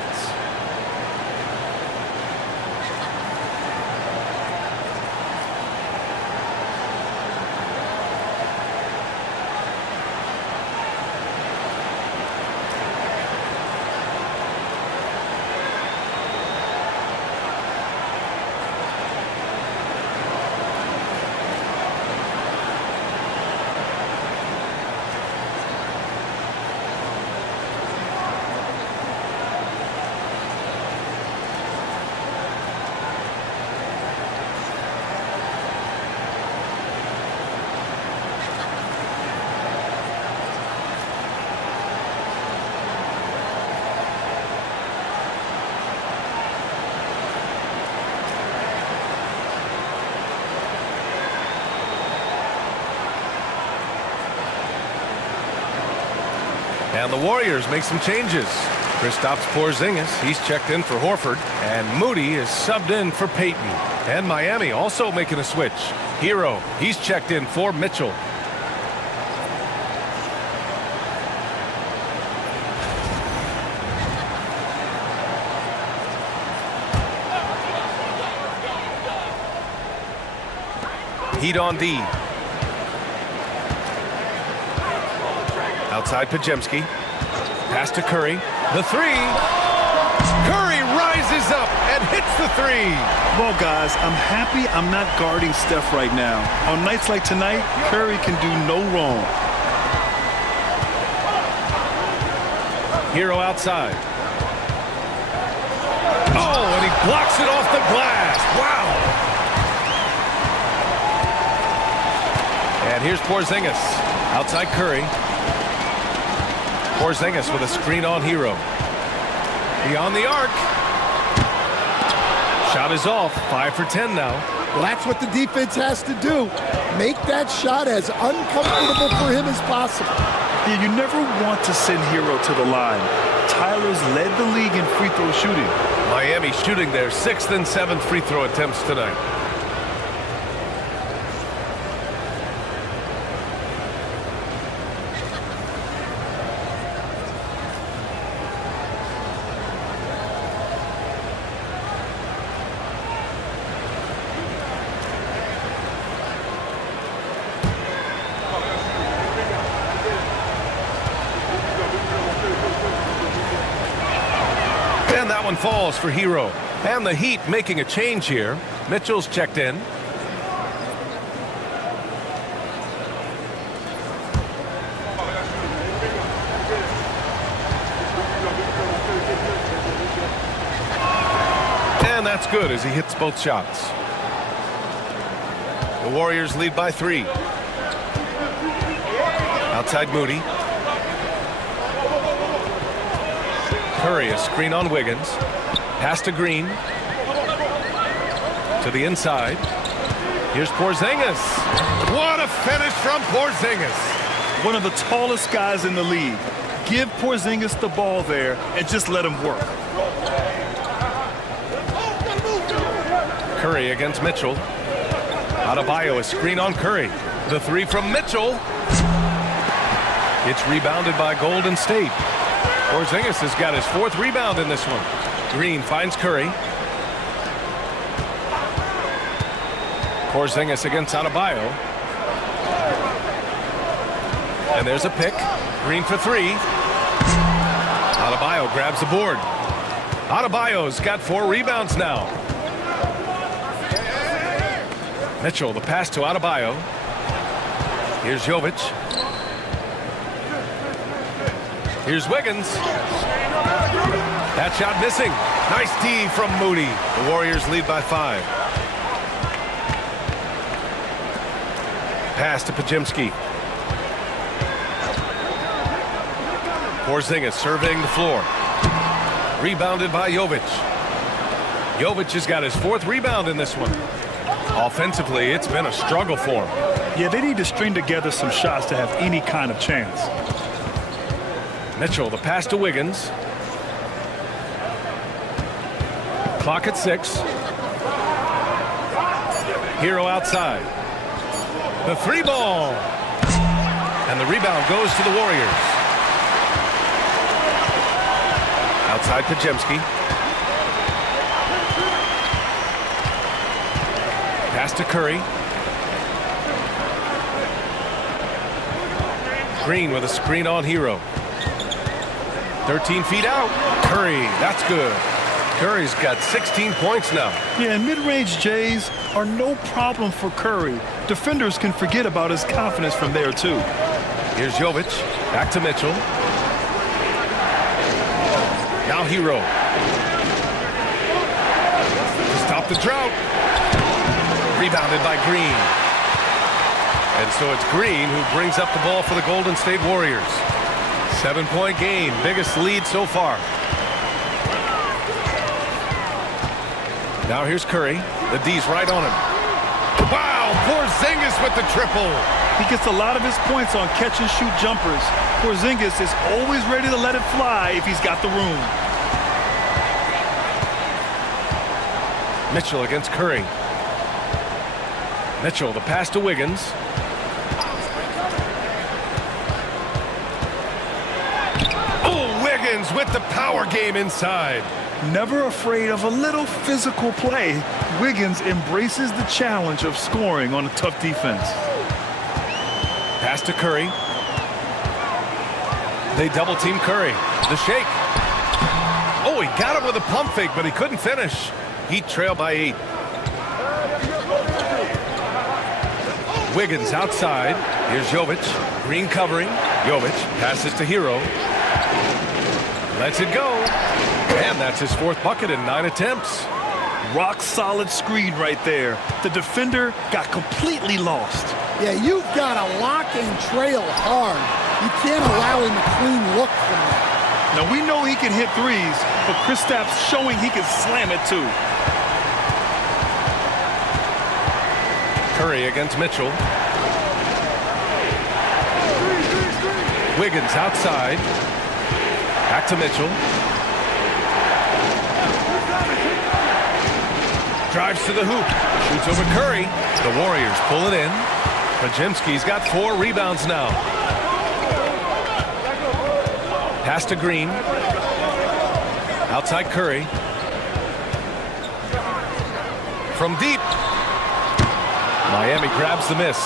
And the Warriors make some changes. Kristaps Porzingis, he's checked in for Horford. And Moody is subbed in for Payton. And Miami also making a switch. Hero, he's checked in for Mitchell. Heat on D. Outside Pajemski. Pass to Curry. The three. Curry rises up and hits the three. Well, guys, I'm happy I'm not guarding Steph right now. On nights like tonight, Curry can do no wrong. Hero outside. Oh, and he blocks it off the glass. Wow. And here's Porzingis. Outside Curry. Porzingis with a screen on Hero. Beyond the arc. Shot is off. 5 for 10 now. Well, that's what the defense has to do. Make that shot as uncomfortable for him as possible. Yeah, you never want to send Hero to the line. Tyler's led the league in free throw shooting. Miami shooting their 6th and 7th free throw attempts tonight. And that one falls for Hero. And the Heat making a change here. Mitchell's checked in. And that's good as he hits both shots. The Warriors lead by 3. Outside Moody. Curry, a screen on Wiggins. Pass to Green. To the inside. Here's Porzingis. What a finish from Porzingis. One of the tallest guys in the league. Give Porzingis the ball there and just let him work. Curry against Mitchell. Adebayo, a screen on Curry. The three from Mitchell. It's rebounded by Golden State. Porzingis has got his 4th rebound in this one. Green finds Curry. Porzingis against Adebayo. And there's a pick. Green for 3. Adebayo grabs the board. Adebayo's got 4 rebounds now. Mitchell, the pass to Adebayo. Here's Jovic. Here's Wiggins. That shot missing. Nice D from Moody. The Warriors lead by 5. Pass to Pajemski. Porzingis surveying the floor. Rebounded by Jovic. Jovic has got his 4th rebound in this one. Offensively, it's been a struggle for him. Yeah, they need to string together some shots to have any kind of chance. Mitchell, the pass to Wiggins. Clock at 6. Hero outside. The 3-ball. And the rebound goes to the Warriors. Outside Pajemski. Pass to Curry. Green with a screen on Hero. 13 feet out. Curry, that's good. Curry's got 16 points now. Yeah, and mid-range Jays are no problem for Curry. Defenders can forget about his confidence from there, too. Here's Jovic. Back to Mitchell. Now Hero. To stop the drought. Rebounded by Green. And so it's Green who brings up the ball for the Golden State Warriors. 7-point game. Biggest lead so far. Now here's Curry. The D's right on him. Wow! Porzingis with the triple. He gets a lot of his points on catch-and-shoot jumpers. Porzingis is always ready to let it fly if he's got the room. Mitchell against Curry. Mitchell, the pass to Wiggins. Oh, Wiggins with the power game inside. Never afraid of a little physical play, Wiggins embraces the challenge of scoring on a tough defense. Pass to Curry. They double-team Curry. The shake. Oh, he got him with a pump fake, but he couldn't finish. Heat trail by 8. Wiggins outside. Here's Jovic. Green covering. Jovic passes to Hero. Lets it go. And that's his 4th bucket in 9 attempts. Rock solid screen right there. The defender got completely lost. Yeah, you've got to lock and trail hard. You can't allow him a clean look from that. Now, we know he can hit threes, but Kristaps showing he can slam it too. Curry against Mitchell. Wiggins outside. Back to Mitchell. Drives to the hoop. Shoots over Curry. The Warriors pull it in. Pajemski's got 4 rebounds now. Pass to Green. Outside Curry. From deep. Miami grabs the miss.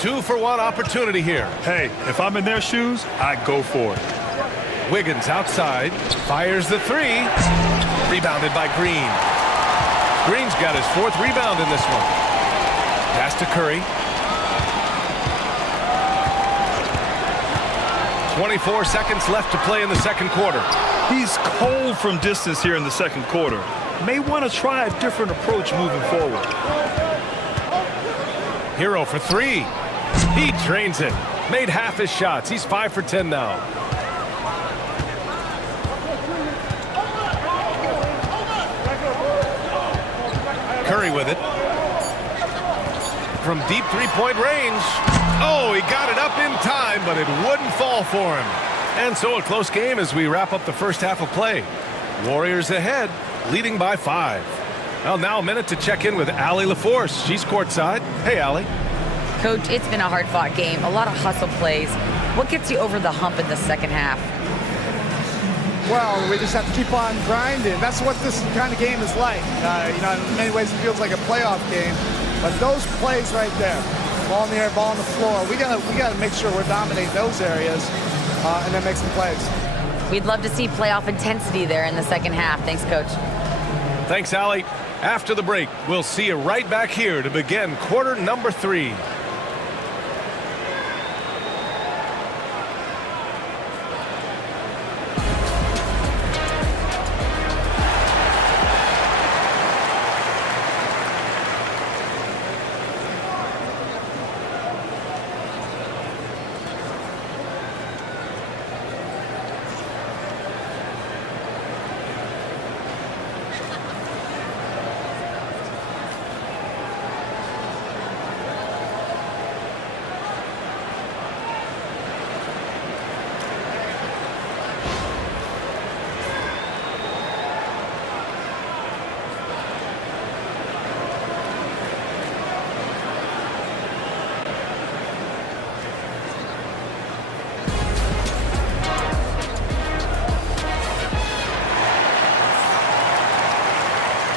2-for-1 opportunity here. Hey, if I'm in their shoes, I'd go for it. Wiggins outside. Fires the 3. Rebounded by Green. Green's got his 4th rebound in this one. Pass to Curry. 24 seconds left to play in the second quarter. He's cold from distance here in the second quarter. May want to try a different approach moving forward. Hero for 3. He drains it. Made half his shots. He's 5 for 10 now. Curry with it. From deep 3-point range. Oh, he got it up in time, but it wouldn't fall for him. And so a close game as we wrap up the first half of play. Warriors ahead, leading by 5. Well, now a minute to check in with Allie LaForce. She's courtside. Hey, Allie. Coach, it's been a hard-fought game, a lot of hustle plays. What gets you over the hump in the second half? Well, we just have to keep on grinding. That's what this kind of game is like. In many ways it feels like a playoff game, but those plays right there, ball in the air, ball on the floor, we gotta make sure we're dominating those areas and then make some plays. We'd love to see playoff intensity there in the second half. Thanks, Coach. Thanks, Allie. After the break, we'll see you right back here to begin quarter number 3.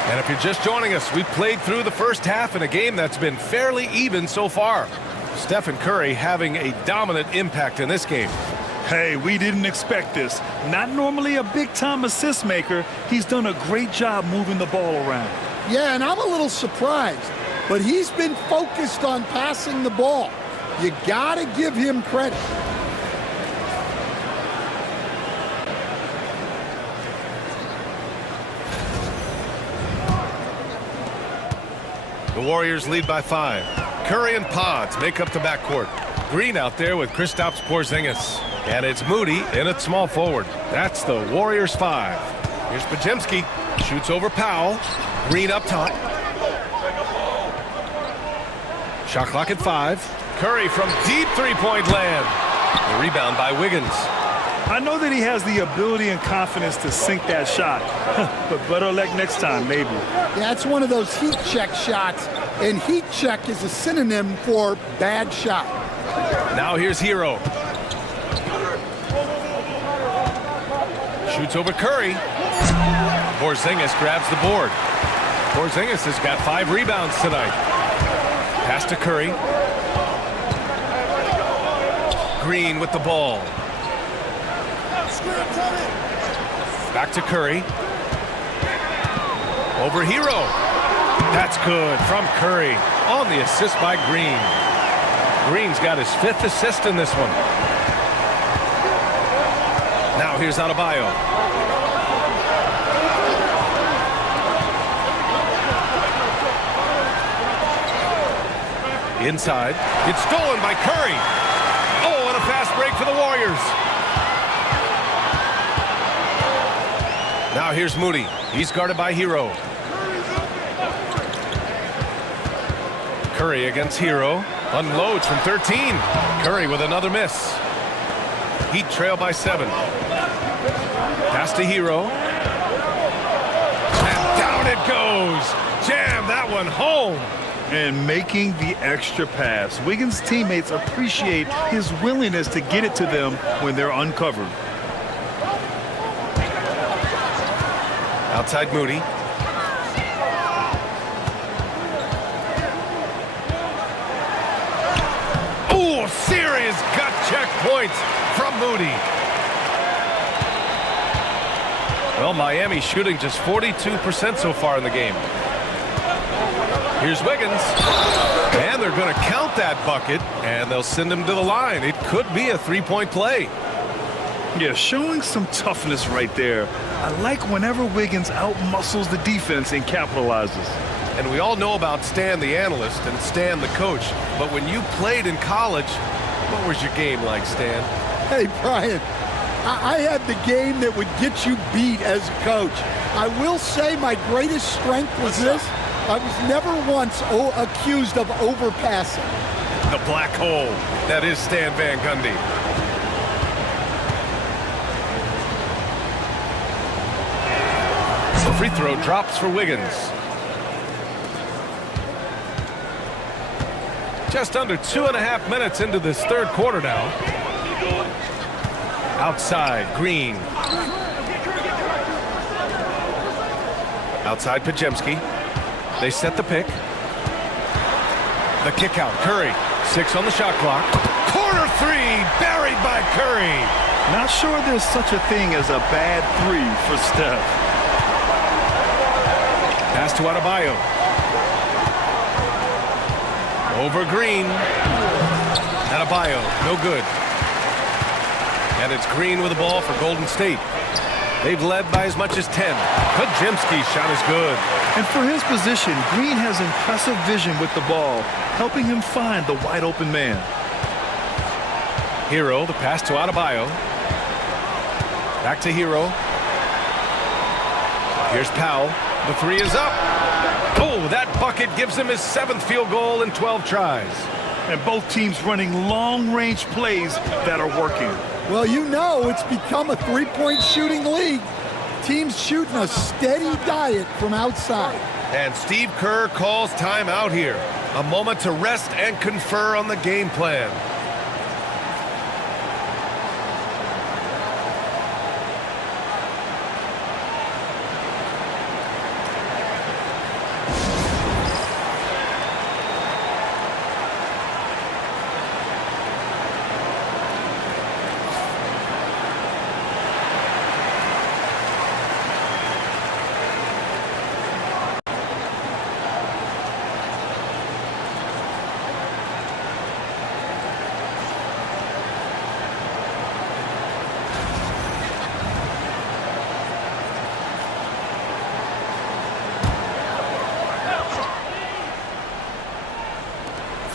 And if you're just joining us, we've played through the first half in a game that's been fairly even so far. Stephen Curry having a dominant impact in this game. Hey, we didn't expect this. Not normally a big-time assist maker. He's done a great job moving the ball around. Yeah, and I'm a little surprised, but he's been focused on passing the ball. You got to give him credit. The Warriors lead by 5. Curry and Pods make up the backcourt. Green out there with Kristaps Porzingis. And it's Moody in at small forward. That's the Warriors 5. Here's Podziemski. Shoots over Powell. Green up top. Shot clock at 5. Curry from deep three-point land. The rebound by Wiggins. I know that he has the ability and confidence to sink that shot, but better luck next time, maybe. Yeah, it's one of those heat check shots, and heat check is a synonym for bad shot. Now here's Hero. Shoots over Curry. Porzingis grabs the board. Porzingis has got 5 rebounds tonight. Pass to Curry. Green with the ball. Back to Curry. Over Hero. That's good from Curry on the assist by Green. Green's got his 5th assist in this one. Now here's Adebayo. Inside. It's stolen by Curry. Oh, and a fast break for the Warriors. Now here's Moody. He's guarded by Hero. Curry against Hero. Unloads from 13. Curry with another miss. Heat trail by 7. Pass to Hero. And down it goes. Jam that one home. And making the extra pass. Wiggins' teammates appreciate his willingness to get it to them when they're uncovered. Outside Moody. Oh, serious gut check points from Moody. Well, Miami shooting just 42% so far in the game. Here's Wiggins. And they're going to count that bucket, and they'll send him to the line. It could be a 3-point play. Yeah, showing some toughness right there. I like whenever Wiggins outmuscles the defense and capitalizes. And we all know about Stan the analyst and Stan the coach. But when you played in college, what was your game like, Stan? Hey, Brian, I had the game that would get you beat as a coach. I will say my greatest strength was this. I was never once accused of overpassing. The black hole. That is Stan Van Gundy. The free throw drops for Wiggins. Just under 2.5 minutes into this third quarter now. Outside, Green. Outside, Podziemski. They set the pick. The kick out, Curry. 6 on the shot clock. Corner 3, buried by Curry. Not sure there's such a thing as a bad 3 for Steph. Pass to Adebayo. Over Green. Adebayo, no good. And it's Green with the ball for Golden State. They've led by as much as 10. Podziemski's shot is good. And for his position, Green has impressive vision with the ball, helping him find the wide open man. Hero, the pass to Adebayo. Back to Hero. Here's Powell. The 3 is up. Oh, that bucket gives him his 7th field goal in 12 tries. And both teams running long-range plays that are working. Well, you know it's become a three-point shooting league. Teams shooting a steady diet from outside. And Steve Kerr calls timeout here. A moment to rest and confer on the game plan.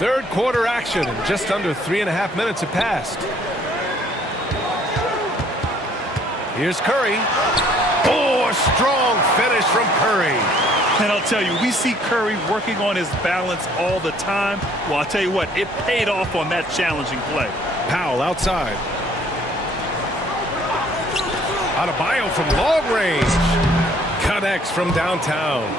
Third quarter action, and just under 3.5 minutes have passed. Here's Curry. Oh, a strong finish from Curry. And I'll tell you, we see Curry working on his balance all the time. Well, I'll tell you what, it paid off on that challenging play. Powell outside. Adebayo from long range. Connects from downtown.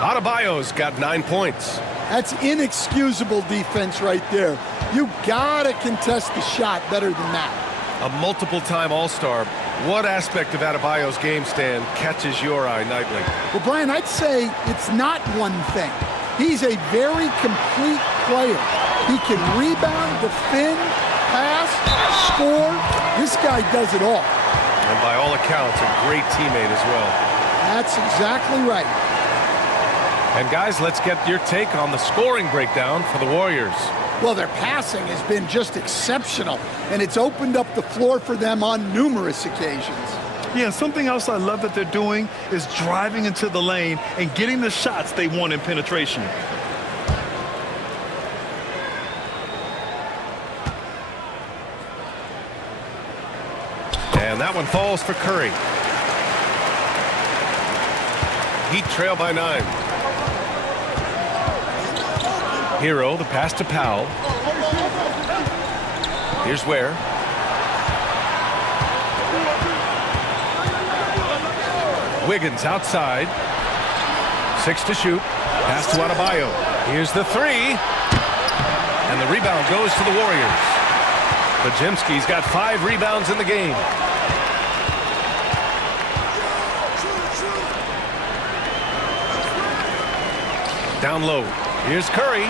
Adebayo's got 9 points. That's inexcusable defense right there. You gotta contest the shot better than that. A multiple-time All-Star. What aspect of Adebayo's game stand catches your eye nightly? Well, Brian, I'd say it's not one thing. He's a very complete player. He can rebound, defend, pass, score. This guy does it all. And by all accounts, a great teammate as well. That's exactly right. And guys, let's get your take on the scoring breakdown for the Warriors. Well, their passing has been just exceptional, and it's opened up the floor for them on numerous occasions. Yeah, something else I love that they're doing is driving into the lane and getting the shots they want in penetration. And that one falls for Curry. Heat trail by 9. Hero, the pass to Powell. Here's Ware. Wiggins outside. 6 to shoot. Pass to Adebayo. Here's the 3. And the rebound goes to the Warriors. Podziemski's got 5 rebounds in the game. Down low. Here's Curry.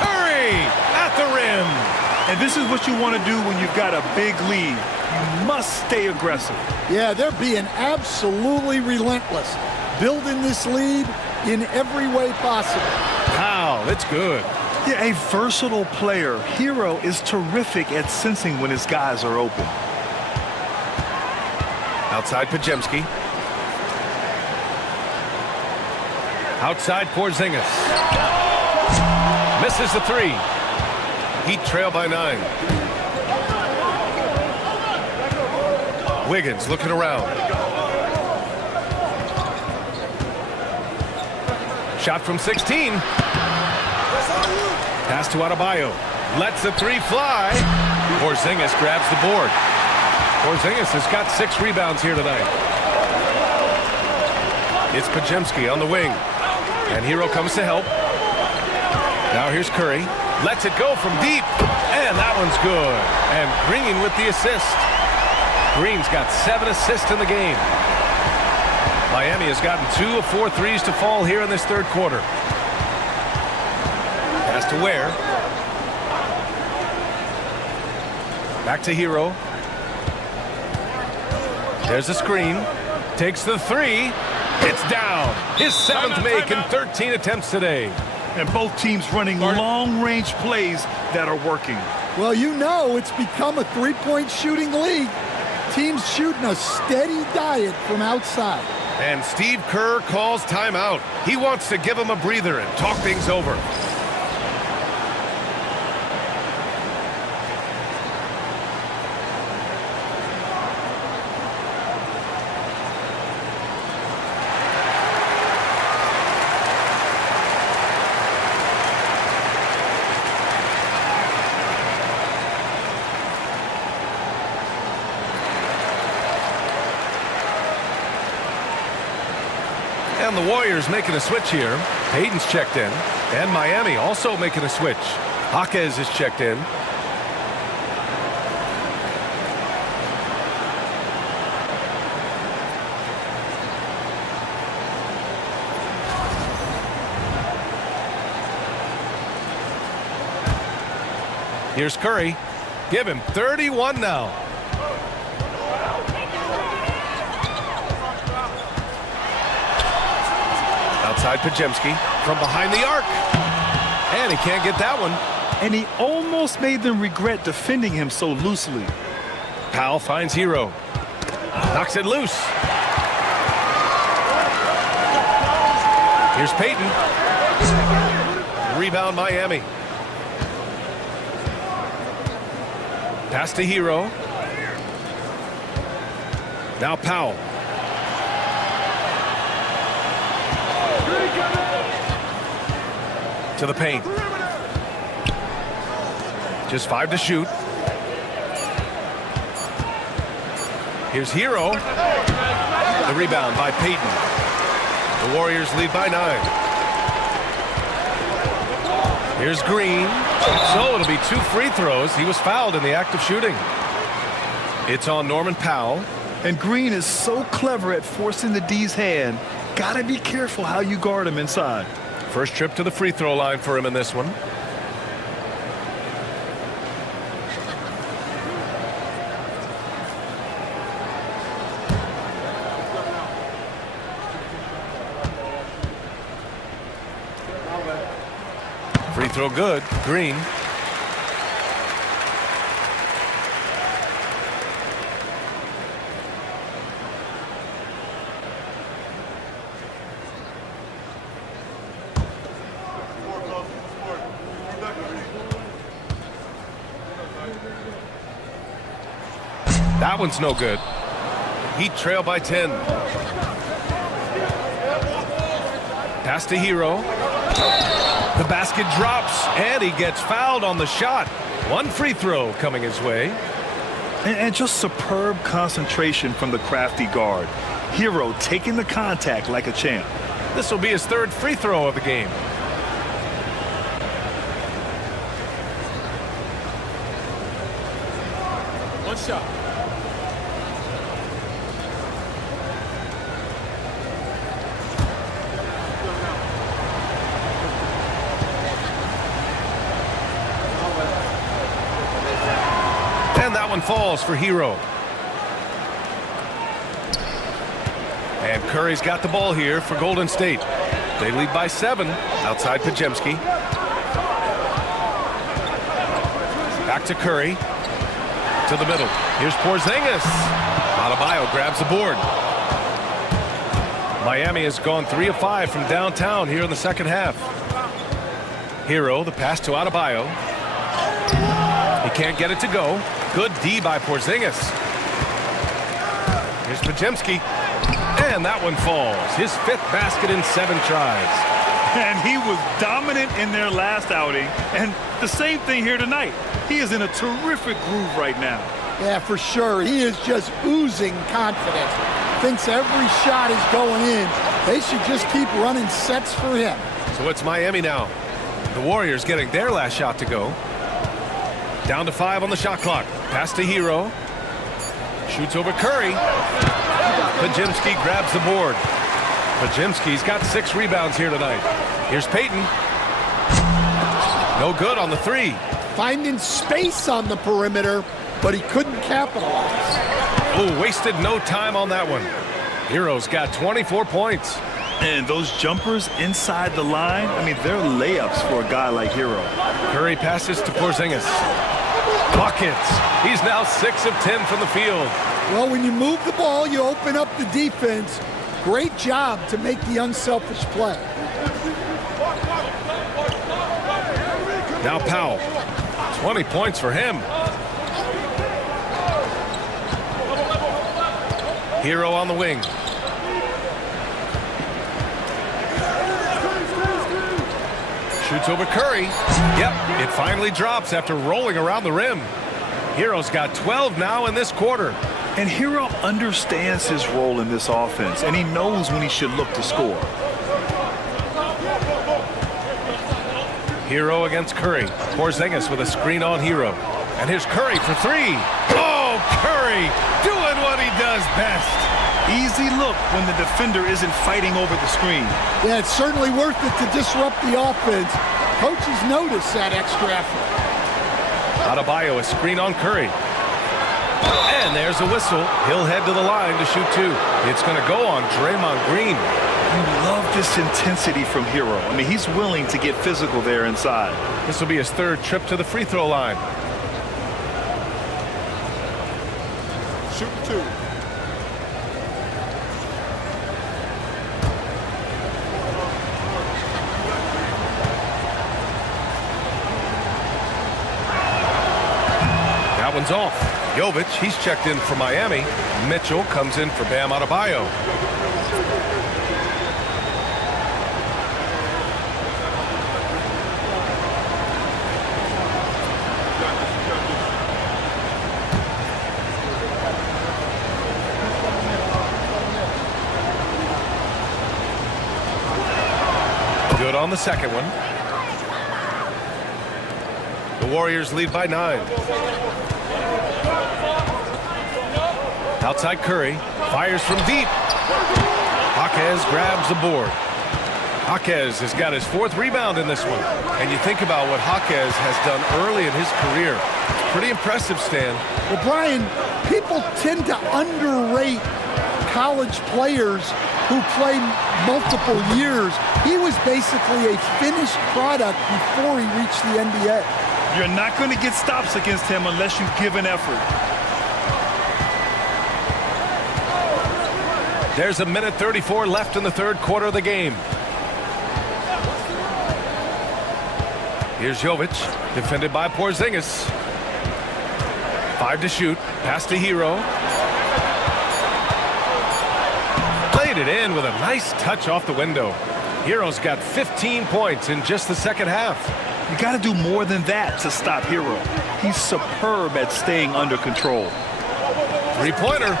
Curry at the rim. And this is what you want to do when you've got a big lead. You must stay aggressive. Yeah, they're being absolutely relentless, building this lead in every way possible. Wow, it's good. Yeah, a versatile player. Hero is terrific at sensing when his guys are open. Outside Podziemski. Outside Porzingis. Misses the 3. Heat trail by 9. Wiggins looking around. Shot from 16. Pass to Adebayo. Lets the 3 fly. Porzingis grabs the board. Porzingis has got 6 rebounds here tonight. It's Podziemski on the wing. And Hero comes to help. Now here's Curry. Lets it go from deep. And that one's good. And Green with the assist. Green's got 7 assists in the game. Miami has gotten 2 of 4 threes to fall here in this third quarter. Pass to Ware. Back to Hero. There's a screen. Takes the 3. It's down. His 7th make in 13 attempts today. And both teams running long-range plays that are working. Well, you know it's become a three-point shooting league. Teams shooting a steady diet from outside. And Steve Kerr calls timeout. He wants to give him a breather and talk things over. And the Warriors making a switch here. Hayden's checked in. And Miami also making a switch. Jaquez is checked in. Here's Curry. Give him 31 now. Outside Podziemski from behind the arc. And he can't get that one. And he almost made them regret defending him so loosely. Powell finds Hero. Knocks it loose. Here's Payton. Rebound Miami. Pass to Hero. Now Powell. To the paint. Just 5 to shoot. Here's Hero. The rebound by Payton. The Warriors lead by 9. Here's Green. So it'll be 2 free throws. He was fouled in the act of shooting. It's on Norman Powell. And Green is so clever at forcing the D's hand. Gotta be careful how you guard him inside. First trip to the free throw line for him in this one. Free throw good. Green. That one's no good. Heat trail by 10. Pass to Hero. The basket drops, and he gets fouled on the shot. 1 free throw coming his way. And just superb concentration from the crafty guard. Hero taking the contact like a champ. This will be his 3rd free throw of the game. One shot. And that one falls for Hero. And Curry's got the ball here for Golden State. They lead by 7 outside Pajemski. Back to Curry. To the middle. Here's Porzingis. Adebayo grabs the board. Miami has gone 3 of 5 from downtown here in the second half. Hero, the pass to Adebayo. He can't get it to go. Good D by Porzingis. Here's Pajemski. And that one falls. His 5th basket in 7 tries. And he was dominant in their last outing. And the same thing here tonight. He is in a terrific groove right now. Yeah, for sure. He is just oozing confidence. Thinks every shot is going in. They should just keep running sets for him. So it's Miami now. The Warriors getting their last shot to go. Down to 5 on the shot clock. Pass to Hero. Shoots over Curry. Pajemski grabs the board. Pajemski's got 6 rebounds here tonight. Here's Payton. No good on the 3. Finding space on the perimeter, but he couldn't capitalize. Oh, wasted no time on that one. Hero's got 24 points. And those jumpers inside the line, I mean, they're layups for a guy like Hero. Curry passes to Porzingis. Buckets. He's now 6 of 10 from the field. Well, when you move the ball, you open up the defense. Great job to make the unselfish play. Now Powell. 20 points for him. Hero on the wing. Shoots over Curry. Yep, it finally drops after rolling around the rim. Hero's got 12 now in this quarter. And Hero understands his role in this offense, and he knows when he should look to score. Hero against Curry. Porzingis with a screen on Hero. And here's Curry for 3. Oh, Curry doing what he does best. Easy look when the defender isn't fighting over the screen. Yeah, it's certainly worth it to disrupt the offense. Coaches notice that extra effort. Adebayo, a screen on Curry. And there's a whistle. He'll head to the line to shoot 2. It's going to go on Draymond Green. You love this intensity from Hero. I mean, he's willing to get physical there inside. This will be his 3rd trip to the free throw line. Shoot 2. That one's off. Jovic, he's checked in for Miami. Mitchell comes in for Bam Adebayo. Good on the second one. The Warriors lead by 9. Outside Curry. Fires from deep. Jaquez grabs the board. Jaquez has got his 4th rebound in this one. And you think about what Jaquez has done early in his career. It's pretty impressive, Stan. Well, Brian, people tend to underrate college players who play multiple years. He was basically a finished product before he reached the NBA. You're not going to get stops against him unless you give an effort. There's a minute 34 left in the 3rd quarter of the game. Here's Jovic, defended by Porzingis. 5 to shoot, pass to Hero. Played it in with a nice touch off the window. Hero's got 15 points in just the second half. You got to do more than that to stop Hero. He's superb at staying under control. 3-pointer.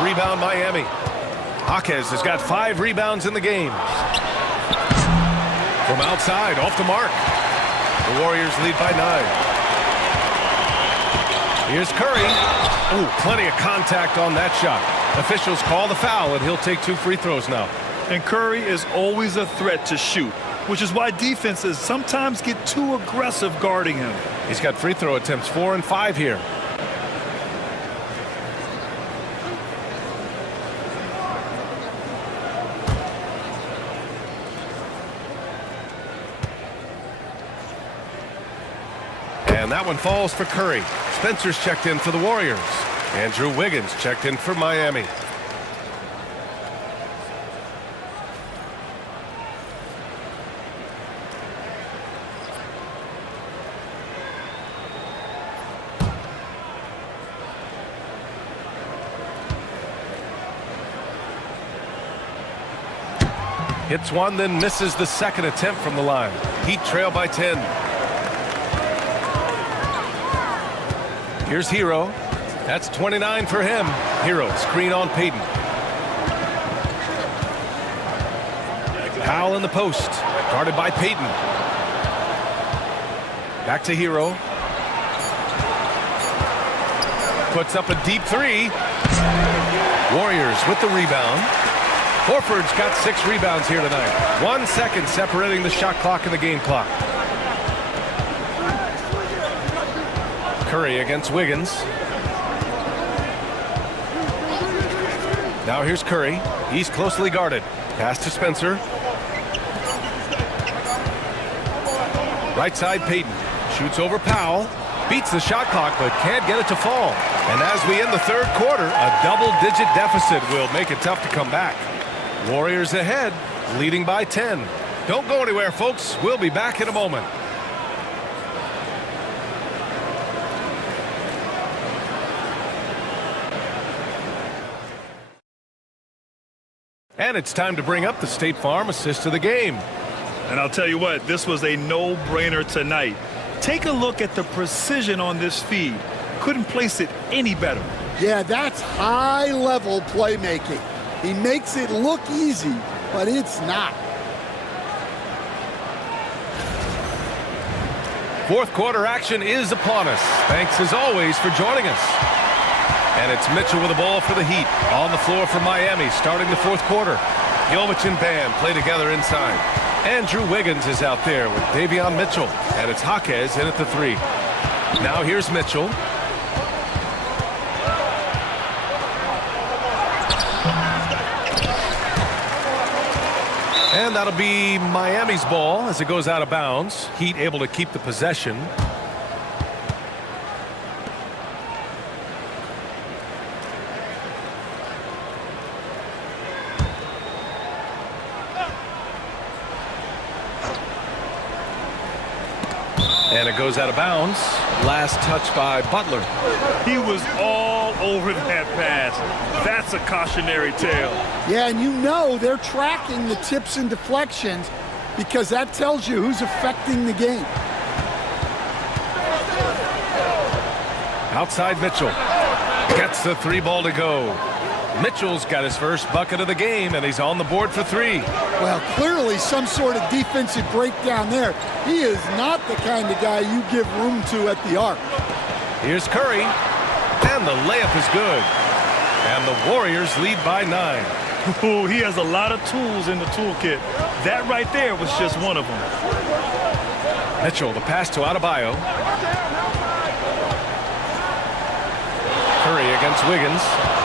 Rebound Miami. Jaquez has got 5 rebounds in the game. From outside, off the mark. The Warriors lead by 9. Here's Curry. Ooh, plenty of contact on that shot. Officials call the foul, and he'll take 2 free throws now. And Curry is always a threat to shoot, which is why defenses sometimes get too aggressive guarding him. He's got free throw attempts 4 and 5 here. And that one falls for Curry. Spencer's checked in for the Warriors. Andrew Wiggins checked in for Miami. Hits one, then misses the second attempt from the line. Heat trail by 10. Here's Hero. That's 29 for him. Hero, screen on Payton. Powell in the post, guarded by Payton. Back to Hero. Puts up a deep 3. Warriors with the rebound. Horford's got 6 rebounds here tonight. 1 second separating the shot clock and the game clock. Curry against Wiggins. Now here's Curry. He's closely guarded. Pass to Spencer. Right side Payton. Shoots over Powell. Beats the shot clock but can't get it to fall. And as we end the 3rd quarter, a double-digit deficit will make it tough to come back. Warriors ahead, leading by 10. Don't go anywhere, folks. We'll be back in a moment. And it's time to bring up the State Farm assist of the game. And I'll tell you what, this was a no-brainer tonight. Take a look at the precision on this feed. Couldn't place it any better. Yeah, that's high-level playmaking. He makes it look easy, but it's not. 4th quarter action is upon us. Thanks as always for joining us. And it's Mitchell with the ball for the Heat. On the floor for Miami starting the 4th quarter. Jovic and Bam play together inside. Andrew Wiggins is out there with Davion Mitchell. And it's Jaquez in at the 3. Now here's Mitchell. And that'll be Miami's ball as it goes out of bounds. Heat able to keep the possession. And it goes out of bounds. Last touch by Butler. He was all over that pass. That's a cautionary tale. Yeah, and you know they're tracking the tips and deflections because that tells you who's affecting the game. Outside Mitchell. Gets the 3 ball to go. Mitchell's got his first bucket of the game, and he's on the board for 3. Well, clearly some sort of defensive breakdown there. He is not the kind of guy you give room to at the arc. Here's Curry, and the layup is good. And the Warriors lead by 9. Oh, he has a lot of tools in the toolkit. That right there was just one of them. Mitchell, the pass to Adebayo. Curry against Wiggins.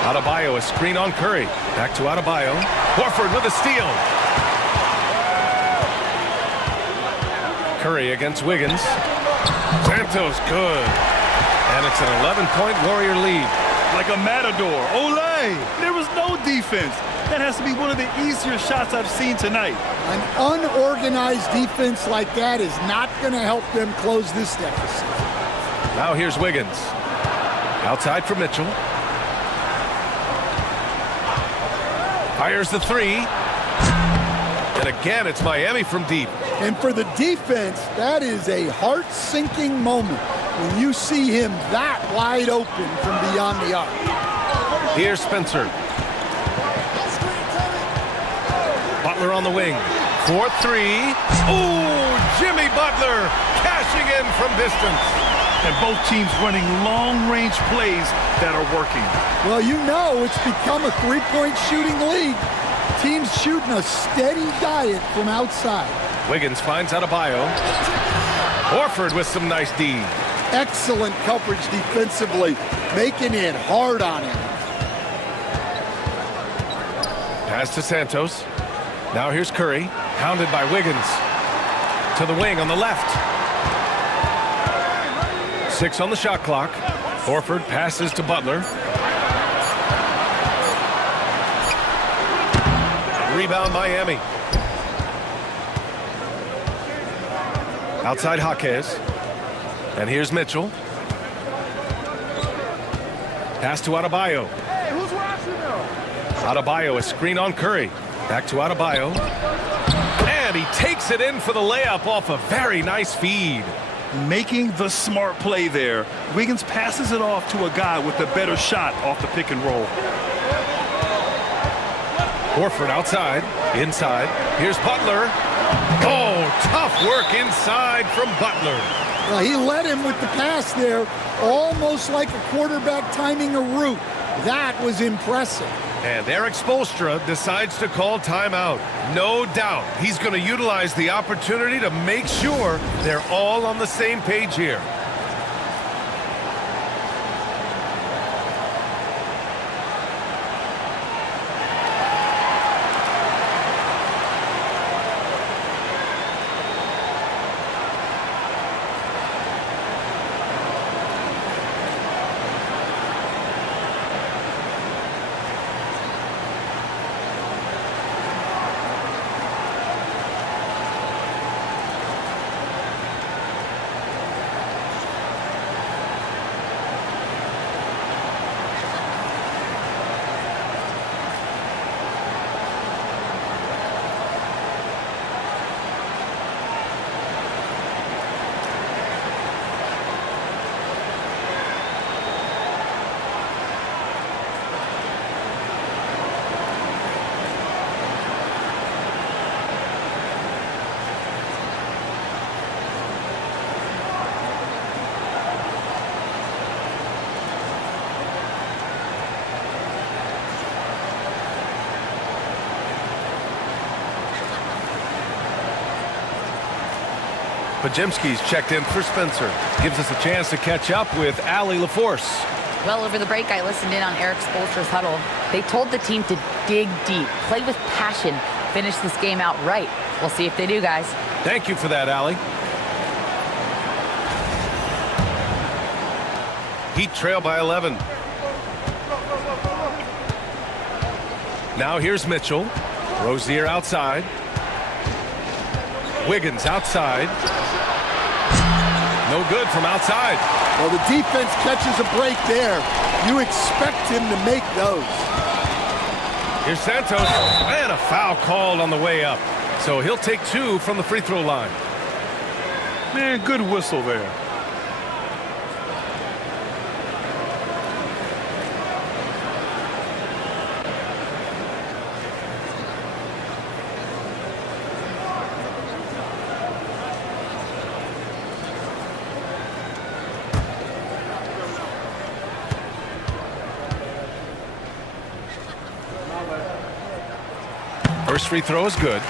Adebayo, a screen on Curry. Back to Adebayo. Horford with a steal. Curry against Wiggins. Santos, good. And it's an 11-point Warrior lead. Like a matador. Olay! There was no defense. That has to be one of the easier shots I've seen tonight. An unorganized defense like that is not going to help them close this deficit. Now here's Wiggins. Outside for Mitchell. Fires the 3. And again, it's Miami from deep. And for the defense, that is a heart-sinking moment when you see him that wide open from beyond the arc. Here's Spencer. Butler on the wing. 4-3. Ooh, Jimmy Butler cashing in from distance. And both teams running long-range plays that are working. Well, you know it's become a three-point shooting league. Teams shooting a steady diet from outside. Wiggins finds Adebayo. Horford with some nice D. Excellent coverage defensively, making it hard on him. Pass to Santos. Now here's Curry, hounded by Wiggins. To the wing on the left. 6 on the shot clock. Horford passes to Butler. Rebound Miami. Outside Jaquez. And here's Mitchell. Pass to Adebayo. Adebayo, a screen on Curry. Back to Adebayo. And he takes it in for the layup off a very nice feed. Making the smart play there. Wiggins passes it off to a guy with a better shot off the pick and roll. Horford outside, inside. Here's Butler. Oh, tough work inside from Butler. Well, he led him with the pass there, almost like a quarterback timing a route. That was impressive. And Eric Spoelstra decides to call timeout. No doubt he's going to utilize the opportunity to make sure they're all on the same page here. Pajemski's checked in for Spencer. Gives us a chance to catch up with Allie LaForce. Well, over the break, I listened in on Eric Spoelstra's huddle. They told the team to dig deep, play with passion, finish this game out right. We'll see if they do, guys. Thank you for that, Allie. Heat trail by 11. Now here's Mitchell. Rozier outside. Wiggins outside. No good from outside. Well, the defense catches a break there. You expect him to make those. Here's Santos, and a foul called on the way up. So he'll take 2 from the free throw line. Man, good whistle there. First free throw is good.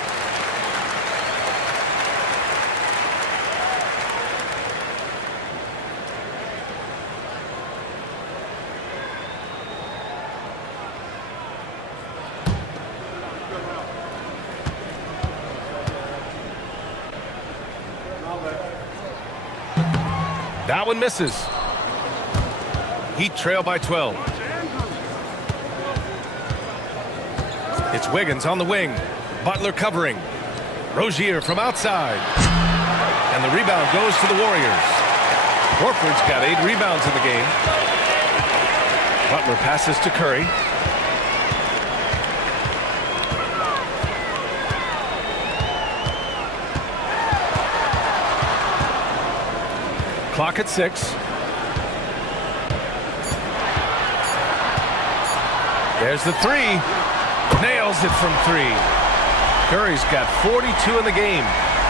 That one misses. Heat trail by 12. It's Wiggins on the wing. Butler covering. Rozier from outside. And the rebound goes to the Warriors. Horford's got 8 rebounds in the game. Butler passes to Curry. Clock at 6. There's the 3. Nails it from 3. Curry's got 42 in the game.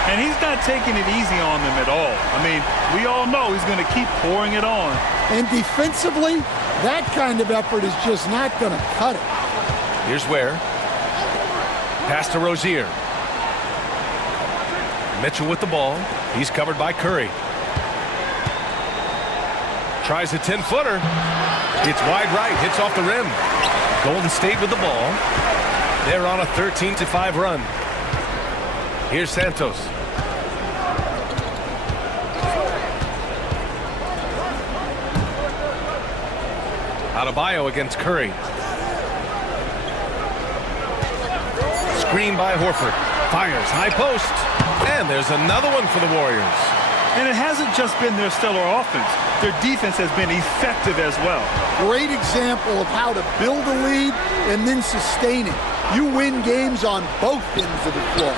And he's not taking it easy on them at all. I mean, we all know he's going to keep pouring it on. And defensively, that kind of effort is just not going to cut it. Here's Ware. Pass to Rozier. Mitchell with the ball. He's covered by Curry. Tries a 10-footer. It's wide right. Hits off the rim. Golden State with the ball. They're on a 13-5 run. Here's Santos. Adebayo against Curry. Screen by Horford. Fires high post. And there's another one for the Warriors. And it hasn't just been their stellar offense. Their defense has been effective as well. Great example of how to build a lead and then sustain it. You win games on both ends of the floor.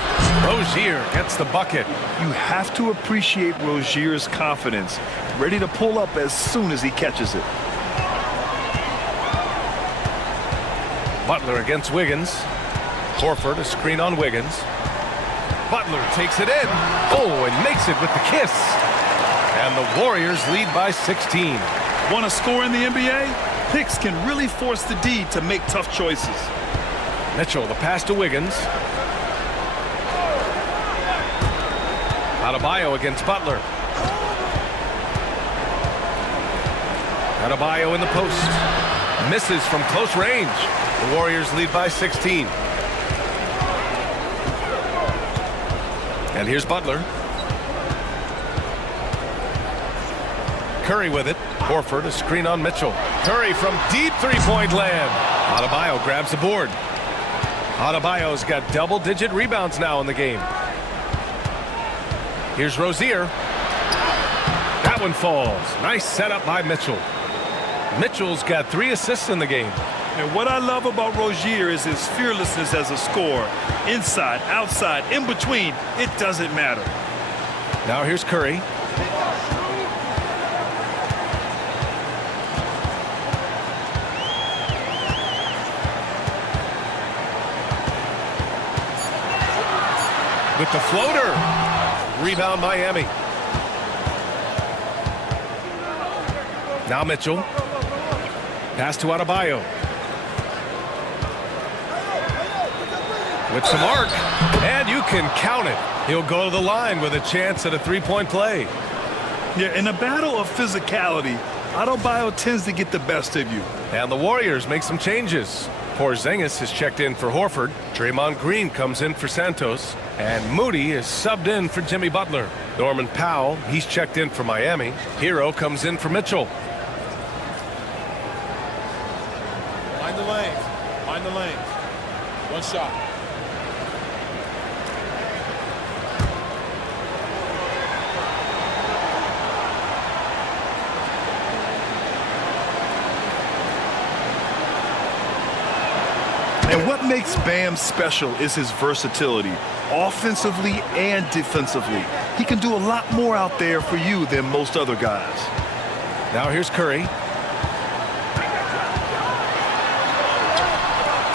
Rozier gets the bucket. You have to appreciate Rozier's confidence. Ready to pull up as soon as he catches it. Butler against Wiggins. Horford, a screen on Wiggins. Butler takes it in. Oh, and makes it with the kiss. And the Warriors lead by 16. Want to score in the NBA? Picks can really force the D to make tough choices. Mitchell, the pass to Wiggins. Adebayo against Butler. Adebayo in the post. Misses from close range. The Warriors lead by 16. And here's Butler. Curry with it. Horford, a screen on Mitchell. Curry from deep three-point land. Adebayo grabs the board. Adebayo's got double-digit rebounds now in the game. Here's Rozier. That one falls. Nice setup by Mitchell. Mitchell's got 3 assists in the game. And what I love about Rozier is his fearlessness as a scorer. Inside, outside, in between, it doesn't matter. Now here's Curry. With the floater. Rebound Miami. Now Mitchell. Pass to Adebayo. With some arc. And you can count it. He'll go to the line with a chance at a three-point play. Yeah, in a battle of physicality, Adebayo tends to get the best of you. And the Warriors make some changes. Porzingis is checked in for Horford. Draymond Green comes in for Santos. And Moody is subbed in for Jimmy Butler. Norman Powell, he's checked in for Miami. Hero comes in for Mitchell. Find the lanes. Find the lanes. One shot. makes Bam special is his versatility, offensively and defensively. He can do a lot more out there for you than most other guys. Now here's Curry.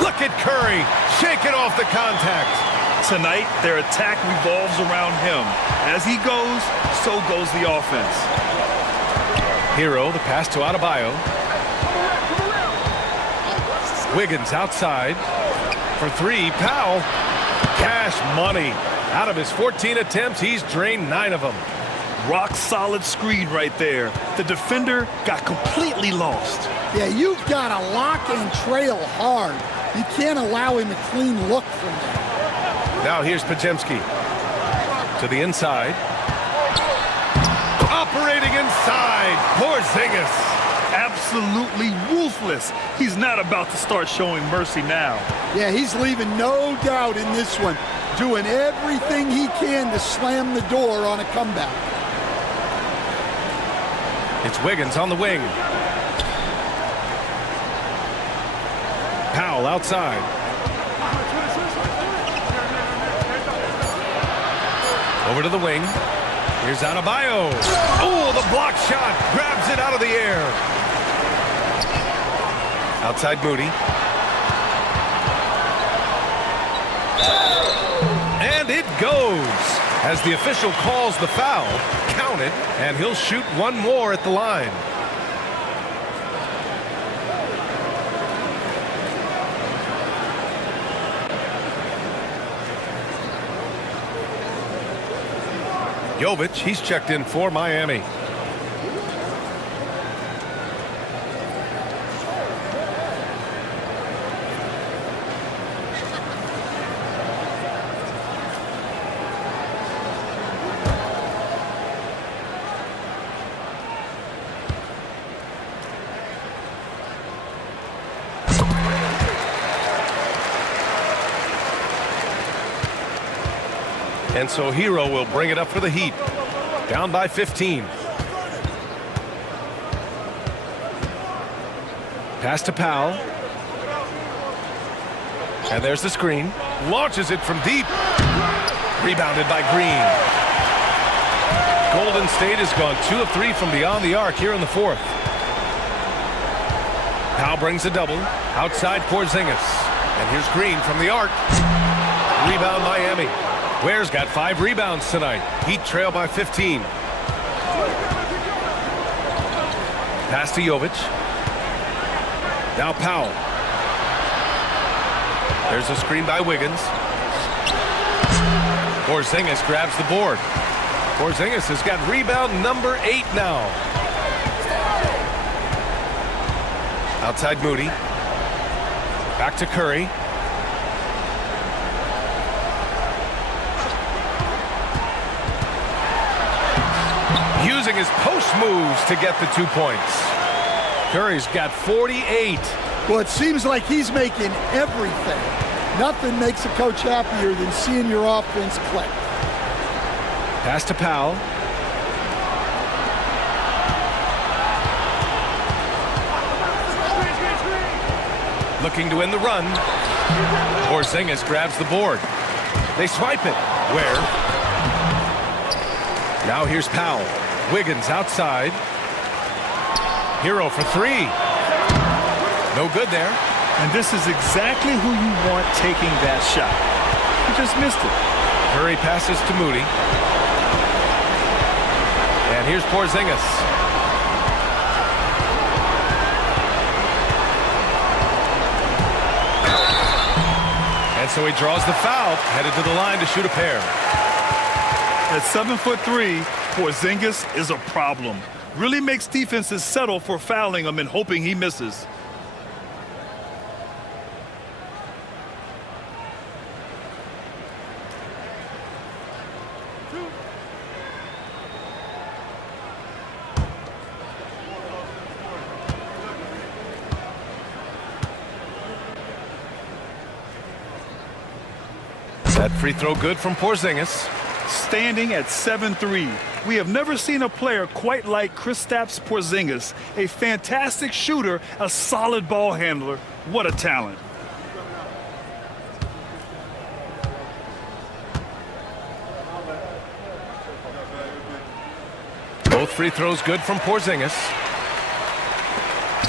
Look at Curry, shaking off the contact. Tonight, their attack revolves around him. As he goes, so goes the offense. Hero, the pass to Adebayo. Wiggins outside. For three, Powell. Cash money. Out of his 14 attempts, he's drained 9 of them. Rock solid screen right there. The defender got completely lost. Yeah, you've got to lock and trail hard. You can't allow him a clean look from there. Now here's Podziemski. To the inside. Operating inside. Porzingis. Absolutely ruthless. He's not about to start showing mercy now. Yeah, he's leaving no doubt in this one. Doing everything he can to slam the door on a comeback. It's Wiggins on the wing. Powell outside. Over to the wing. Here's Adebayo. Oh, the block shot. Grabs it out of the air. Outside Moody. And it goes. As the official calls the foul, count it, and he'll shoot one more at the line. Jovic, he's checked in for Miami. And so Hero will bring it up for the Heat. Down by 15. Pass to Powell. And there's the screen. Launches it from deep. Rebounded by Green. Golden State has gone 2 of 3 from beyond the arc here in the fourth. Powell brings a double. Outside Porzingis. And here's Green from the arc. Rebound Miami. Ware's got 5 rebounds tonight. Heat trail by 15. Pass to Jovic. Now Powell. There's a screen by Wiggins. Porzingis grabs the board. Porzingis has got rebound number 8 now. Outside Moody. Back to Curry. Using his post moves to get the 2 points. Curry's got 48. Well, it seems like he's making everything. Nothing makes a coach happier than seeing your offense click. Pass to Powell. Looking to end the run. Porzingis grabs the board. They swipe it. Ware. Now here's Powell. Wiggins outside. Hero for 3. No good there. And this is exactly who you want taking that shot. He just missed it. Curry passes to Moody. And here's Porzingis. And so he draws the foul, headed to the line to shoot a pair. At 7'3", Porzingis is a problem. Really makes defenses settle for fouling him and hoping he misses. That free throw good from Porzingis. Standing at 7'3", we have never seen a player quite like Kristaps Porzingis. A fantastic shooter, a solid ball handler. What a talent. free throws good from Porzingis.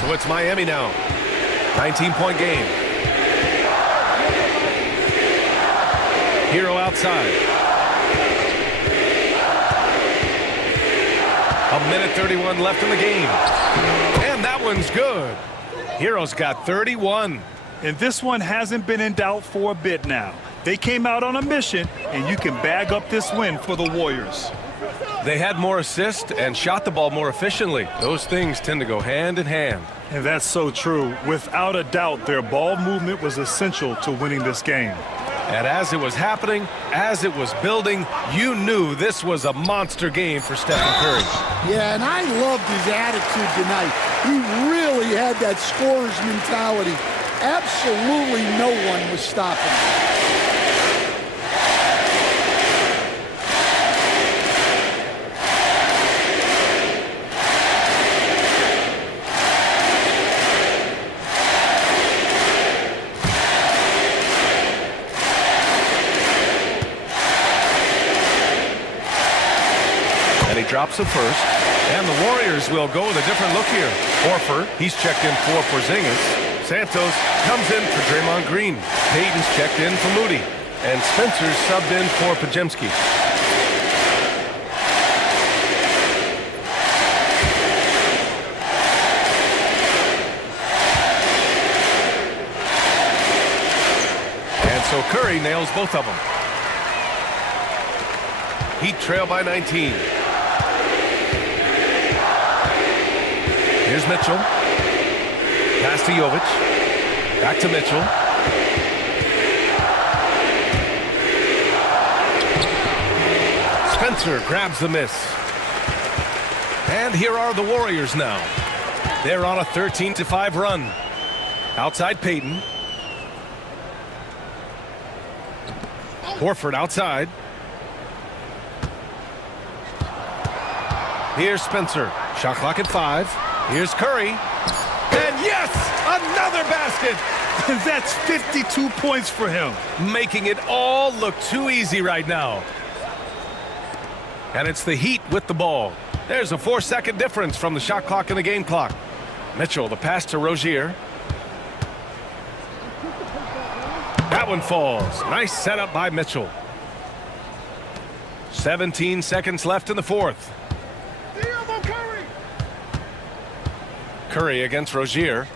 So it's Miami now. 19-point game. Hero outside. A minute 31 left in the game. And that one's good. Hero's got 31. And this one hasn't been in doubt for a bit now. They came out on a mission, and you can bag up this win for the Warriors. They had more assists and shot the ball more efficiently. Those things tend to go hand in hand. And that's so true. Without a doubt, their ball movement was essential to winning this game. And as it was happening, as it was building, you knew this was a monster game for Stephen Curry. Yeah, and I loved his attitude tonight. He really had that scorer's mentality. Absolutely no one was stopping him. And he drops the first. And the Warriors will go with a different look here. Horford, he's checked in for Porzingis. Santos comes in for Draymond Green. Payton's checked in for Moody. And Spencer's subbed in for Pajemski. And so Curry nails both of them. Heat trail by 19. Here's Mitchell. Pass to Jovic. Back to Mitchell. Spencer grabs the miss. And here are the Warriors now. They're on a 13-5 run. Outside Payton. Horford outside. Here's Spencer. Shot clock at 5. Here's Curry. And yes, another basket. That's 52 points for him. Making it all look too easy right now. And it's the Heat with the ball. There's a 4-second difference from the shot clock and the game clock. Mitchell, the pass to Rozier. That one falls. Nice setup by Mitchell. 17 seconds left in the fourth. Curry against Rozier.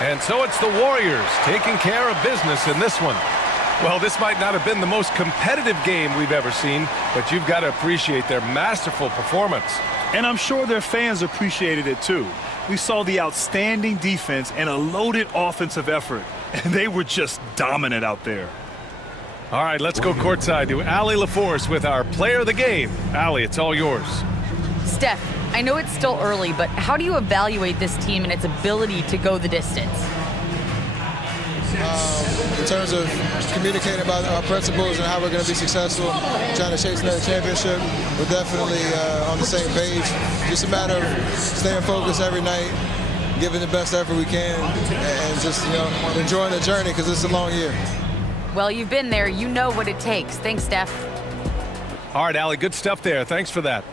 And so it's the Warriors taking care of business in this one. Well, this might not have been the most competitive game we've ever seen, but you've got to appreciate their masterful performance. And I'm sure their fans appreciated it too. We saw the outstanding defense and a loaded offensive effort. And they were just dominant out there. All right, let's go courtside to Allie LaForce with our player of the game. Allie, it's all yours. Steph, I know it's still early, but how do you evaluate this team and its ability to go the distance? In terms of communicating about our principles and how we're going to be successful, trying to chase another championship, we're definitely on the same page. Just a matter of staying focused every night, giving the best effort we can, and just, enjoying the journey because it's a long year. Well, you've been there. You know what it takes. Thanks, Steph. All right, Allie, good stuff there. Thanks for that.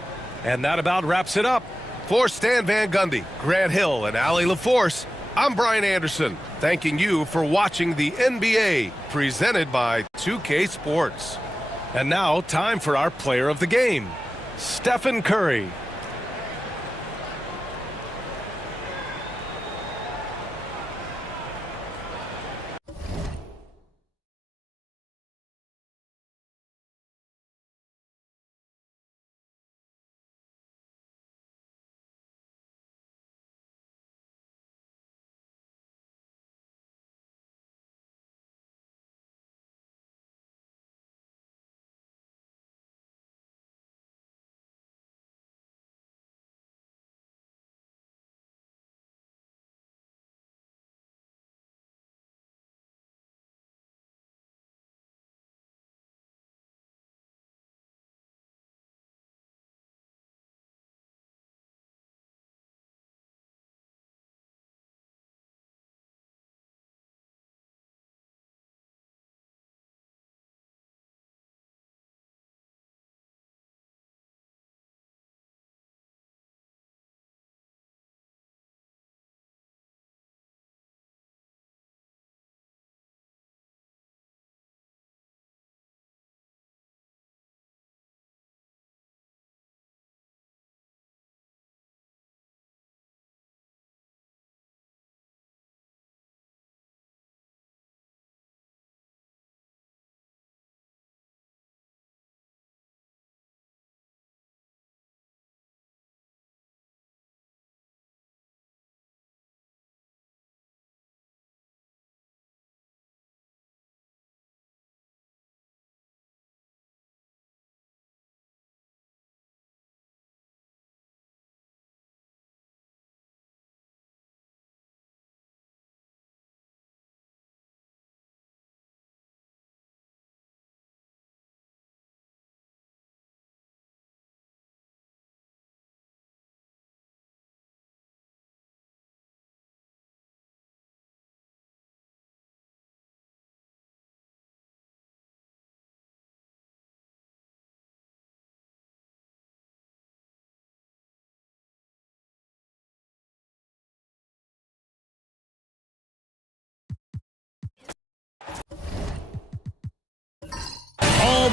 And that about wraps it up. For Stan Van Gundy, Grant Hill, and Allie LaForce, I'm Brian Anderson, thanking you for watching the NBA, presented by 2K Sports. And now, time for our player of the game, Stephen Curry.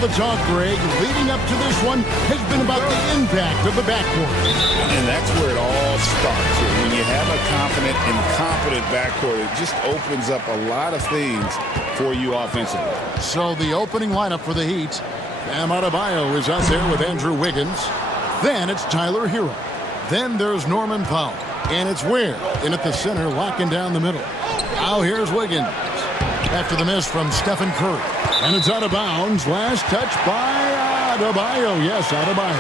the talk, Greg, leading up to this one has been about the impact of the backcourt. And that's where it all starts. When you have a confident and competent backcourt, it just opens up a lot of things for you offensively. So the opening lineup for the Heat, Bam Adebayo is out there with Andrew Wiggins. Then it's Tyler Hero. Then there's Norman Powell. And it's Ware in at the center, locking down the middle. Now here's Wiggins after the miss from Stephen Curry. And it's out of bounds. Last touch by Adebayo. Yes, Adebayo.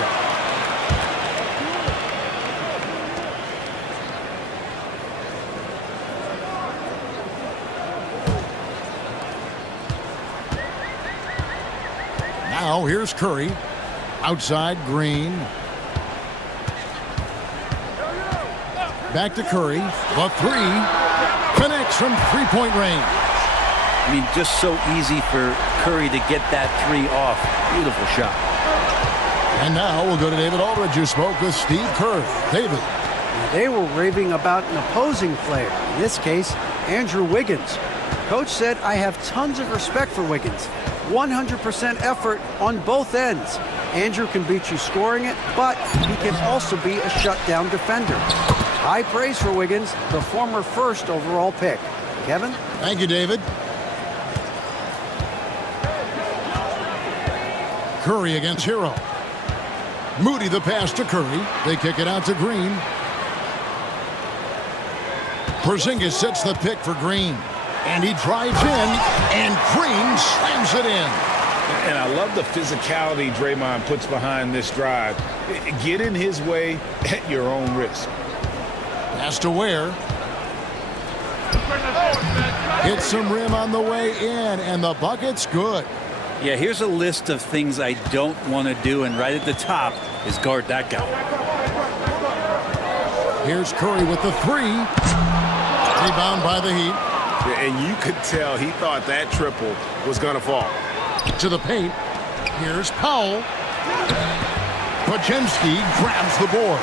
Now here's Curry. Outside, Green. Back to Curry. The three. Connects from three-point range. I mean, just so easy for Curry to get that three off. Beautiful shot. And now we'll go to David Aldridge, who spoke with Steve Kerr. David. They were raving about an opposing player. In this case, Andrew Wiggins. Coach said, I have tons of respect for Wiggins. 100% effort on both ends. Andrew can beat you scoring it, but he can also be a shutdown defender. High praise for Wiggins, the former first overall pick. Kevin? Thank you, David. Curry against Hero. Moody the pass to Curry. They kick it out to Green. Porzingis sets the pick for Green. And he drives in, and Green slams it in. And I love the physicality Draymond puts behind this drive. Get in his way at your own risk. Pass to Ware. Hits some rim on the way in, and the bucket's good. Yeah, here's a list of things I don't want to do, and right at the top is guard that guy. Here's Curry with the three. Rebound by the Heat. And you could tell he thought that triple was going to fall. To the paint. Here's Powell. Podziemski grabs the board.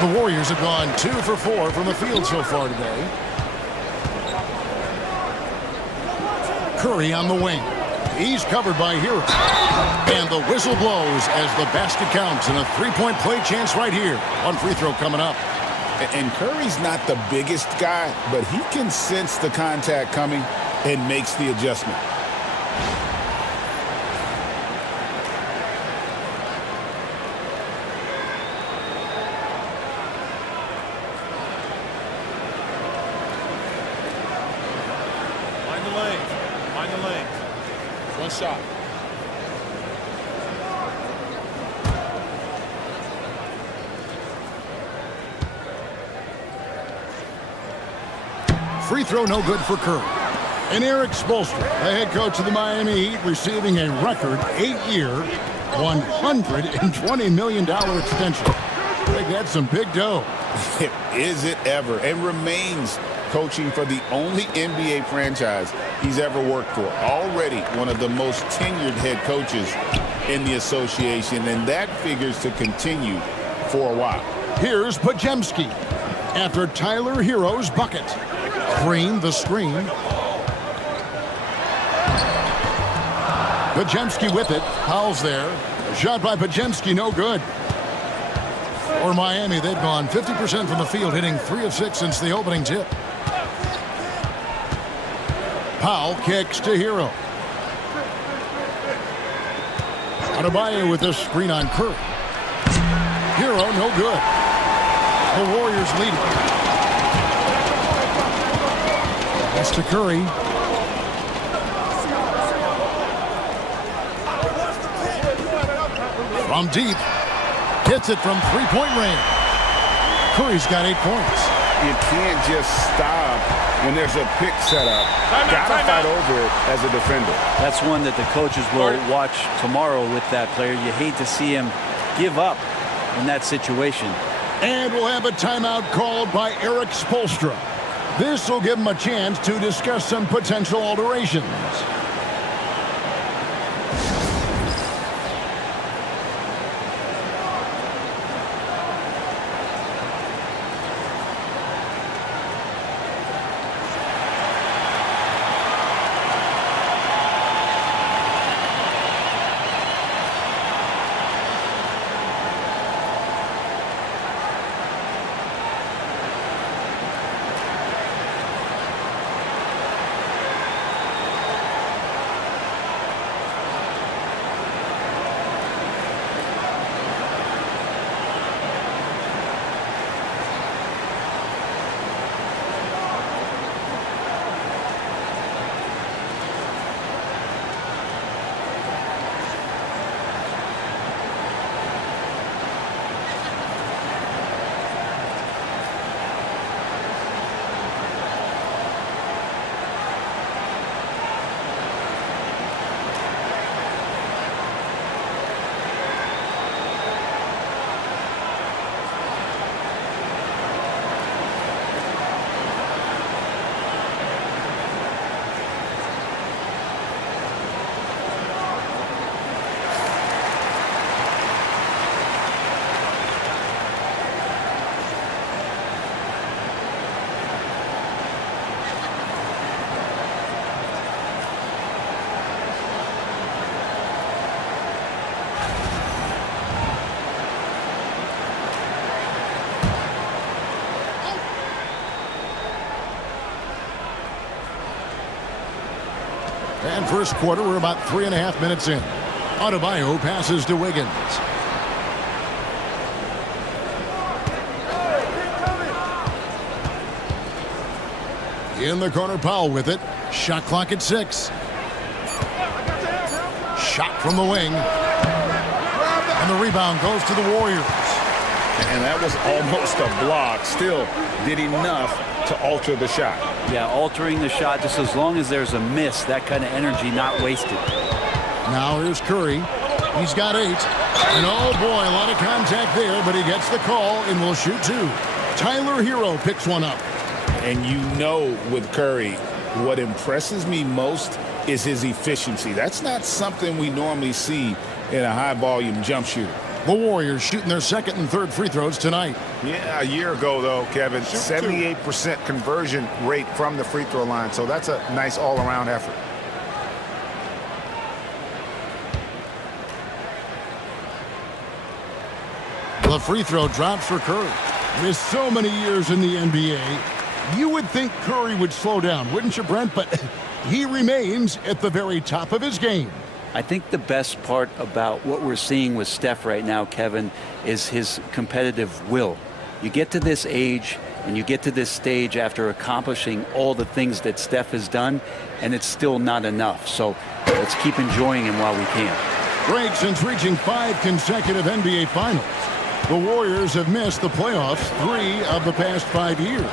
The Warriors have gone 2 for 4 from the field so far today. Curry on the wing. He's covered by Hero. And the whistle blows as the basket counts, and a three-point play chance right here. One free throw coming up. And Curry's not the biggest guy, but he can sense the contact coming and makes the adjustment. Mind the lanes. Mind the lanes. One shot. Free throw no good for Curry. And Eric Spoelstra, the head coach of the Miami Heat, receiving a record 8-year, $120 million extension. I think that's some big dough. Is it ever? And remains coaching for the only NBA franchise he's ever worked for. Already one of the most tenured head coaches in the association, and that figures to continue for a while. Here's Podziemski after Tyler Hero's bucket. Green the screen. Podziemski with it. Powell's there. Shot by Podziemski, no good. For Miami, they've gone 50% from the field, hitting 3 of 6 since the opening tip. Powell kicks to Hero. Adebayo with the screen on Curry. Hero, no good. The Warriors lead it. Pass to Curry. From deep. Hits it from three-point range. Curry's got 8 points. You can't just stop when there's a pick set up. Gotta fight over it as a defender. That's one that the coaches will watch tomorrow with that player. You hate to see him give up in that situation. And we'll have a timeout called by Eric Spoelstra. This will give him a chance to discuss some potential alterations. And first quarter, we're about 3.5 minutes in. Adebayo passes to Wiggins. In the corner, Powell with it. Shot clock at 6. Shot from the wing. And the rebound goes to the Warriors. And that was almost a block. Still did enough to alter the shot. Yeah, altering the shot just as long as there's a miss, that kind of energy not wasted. Now here's Curry. He's got 8. And oh boy, a lot of contact there, but he gets the call and will shoot 2. Tyler Hero picks one up. And you know with Curry, what impresses me most is his efficiency. That's not something we normally see in a high-volume jump shooter. The Warriors shooting their second and third free throws tonight. Yeah, a year ago, though, Kevin, 78% conversion rate from the free throw line. So that's a nice all-around effort. The free throw drops for Curry. With so many years in the NBA, you would think Curry would slow down, wouldn't you, Brent? But he remains at the very top of his game. I think the best part about what we're seeing with Steph right now, Kevin, is his competitive will. You get to this age and you get to this stage after accomplishing all the things that Steph has done, and it's still not enough. So let's keep enjoying him while we can. Great, since reaching 5 consecutive NBA Finals, the Warriors have missed the playoffs 3 of the past 5 years.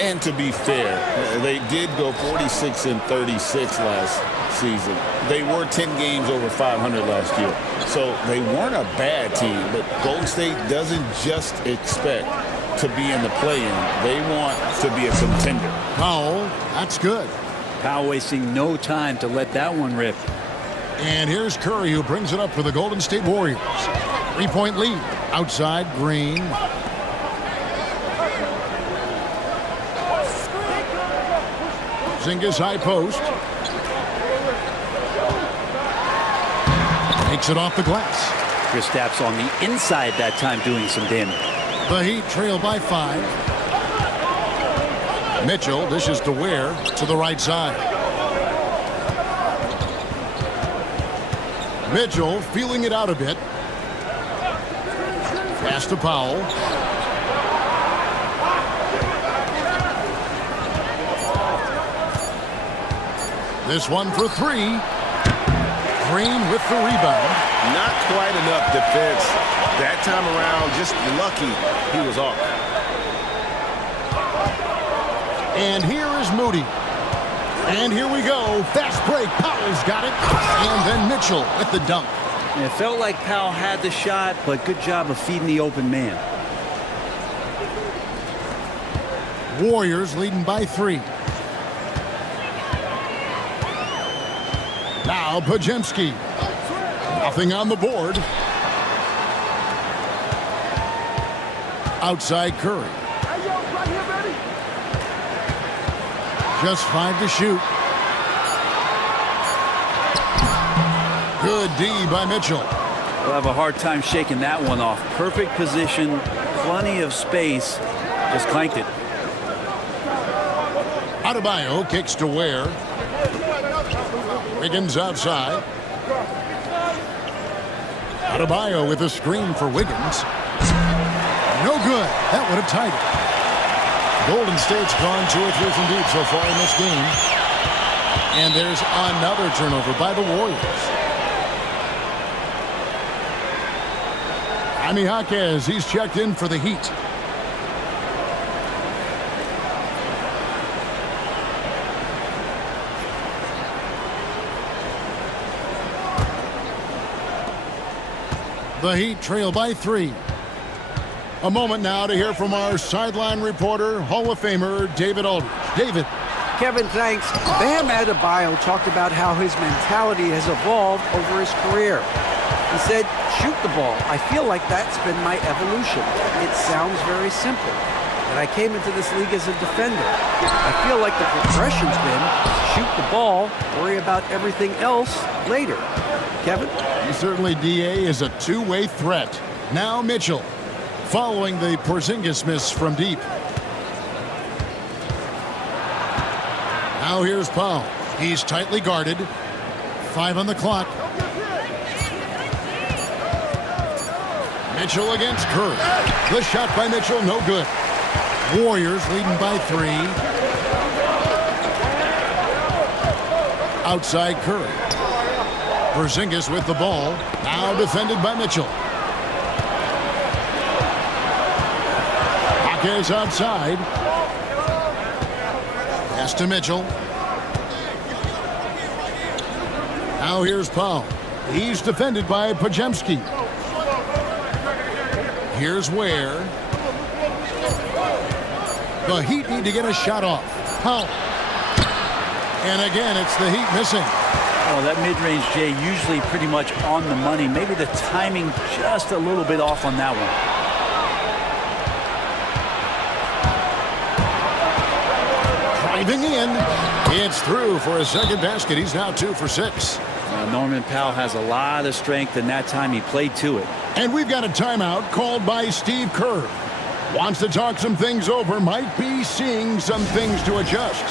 And to be fair, they did go 46-36 last season. They were 10 games over 500 last year. So they weren't a bad team, but Golden State doesn't just expect to be in the play-in. They want to be a contender. Powell, that's good. Powell wasting no time to let that one rip. And here's Curry, who brings it up for the Golden State Warriors. 3-point lead. Outside, Green. Zingas high post. Takes it off the glass. Kristaps on the inside that time doing some damage. The Heat trail by 5. Mitchell dishes to Ware to the right side. Mitchell feeling it out a bit. Pass to Powell. This one for 3. Green with the rebound. Not quite enough defense. That time around, just lucky he was off. And here is Moody. And here we go. Fast break. Powell's got it. And then Mitchell with the dunk. And it felt like Powell had the shot, but good job of feeding the open man. Warriors leading by 3. Now Podziemski. Nothing on the board. Outside Curry. Just 5 to shoot. Good D by Mitchell. We'll have a hard time shaking that one off. Perfect position, plenty of space. Just clanked it. Adebayo kicks to Ware. Wiggins outside. Adebayo with a screen for Wiggins. No good. That would have tied it. Golden State's gone 2 or 3 from deep so far in this game. And there's another turnover by the Warriors. Jaime Jaquez, he's checked in for the Heat. The Heat trail by 3. A moment now to hear from our sideline reporter, Hall of Famer David Aldridge. David. Kevin, thanks. Bam Adebayo talked about how his mentality has evolved over his career. He said, shoot the ball. I feel like that's been my evolution. It sounds very simple. And I came into this league as a defender. I feel like the progression's been shoot the ball, worry about everything else later. Kevin? Certainly, DA is a two-way threat. Now Mitchell, following the Porzingis miss from deep. Now here's Powell. He's tightly guarded. 5 on the clock. Mitchell against Curry. The shot by Mitchell, no good. Warriors leading by 3. Outside Curry. Porzingis with the ball. Now defended by Mitchell. Hawkins outside. Pass to Mitchell. Now here's Powell. He's defended by Podziemski. Here's Ware. The Heat need to get a shot off. Powell. And again, it's the Heat missing. Oh, that mid-range, Jay, usually pretty much on the money. Maybe the timing just a little bit off on that one. Driving in. It's through for a second basket. He's now 2 for 6. Norman Powell has a lot of strength, and that time he played to it. And we've got a timeout called by Steve Kerr. Wants to talk some things over. Might be seeing some things to adjust.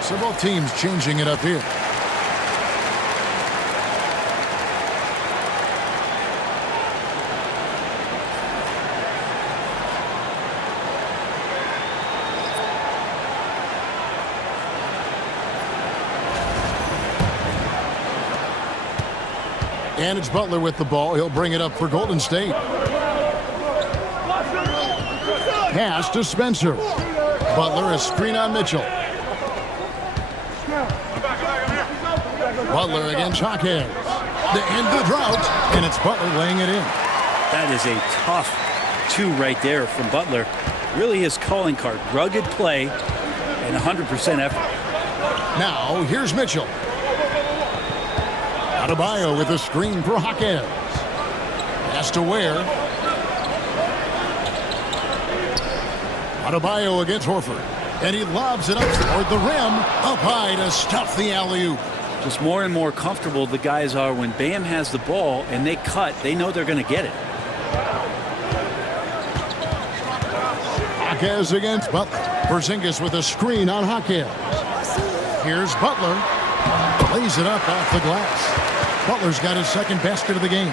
Several teams changing it up here. And it's Butler with the ball. He'll bring it up for Golden State. Pass to Spencer. Butler, a screen on Mitchell. Butler against Hawkins. The end of the drought, and it's Butler laying it in. That is a tough 2 right there from Butler. Really his calling card. Rugged play and 100% effort. Now, here's Mitchell. Adebayo with a screen for Hawkins. Pass to Ware. Adebayo against Horford. And he lobs it up toward the rim. Up high to stuff the alley-oop. Just more and more comfortable the guys are when Bam has the ball and they cut. They know they're going to get it. Hawkins against Butler. Porzingis with a screen on Hawkins. Here's Butler. Lays it up off the glass. Butler's got his second basket of the game.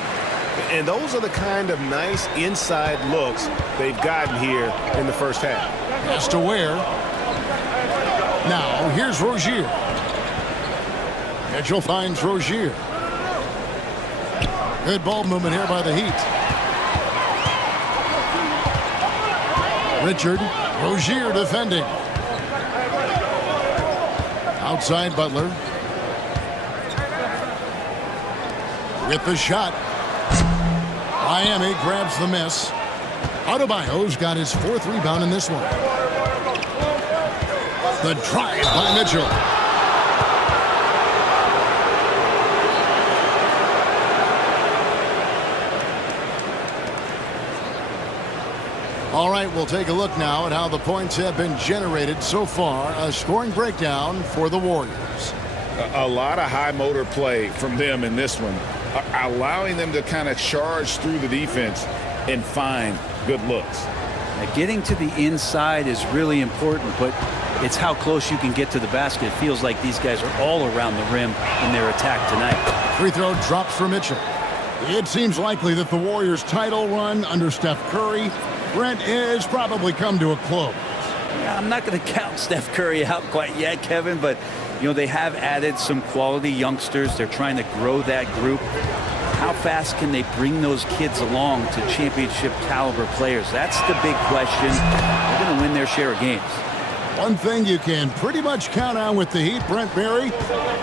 And those are the kind of nice inside looks they've gotten here in the first half. Pass to Ware. Now, here's Rozier. Mitchell finds Rozier. Good ball movement here by the Heat. Richard. Rozier defending. Outside Butler. With the shot. Miami grabs the miss. Adebayo's got his 4th rebound in this one. The drive by Mitchell. All right, we'll take a look now at how the points have been generated so far. A scoring breakdown for the Warriors. A lot of high motor play from them in this one, allowing them to kind of charge through the defense and find good looks. Now, getting to the inside is really important, but it's how close you can get to the basket. It feels like these guys are all around the rim in their attack tonight. Free throw drops for Mitchell. It seems likely that the Warriors' title run under Steph Curry, Brent, is probably come to a close. Yeah, I'm not going to count Steph Curry out quite yet, Kevin, but they have added some quality youngsters. They're trying to grow that group. How fast can they bring those kids along to championship caliber players? That's the big question. They're going to win their share of games. One thing you can pretty much count on with the Heat, Brent Barry,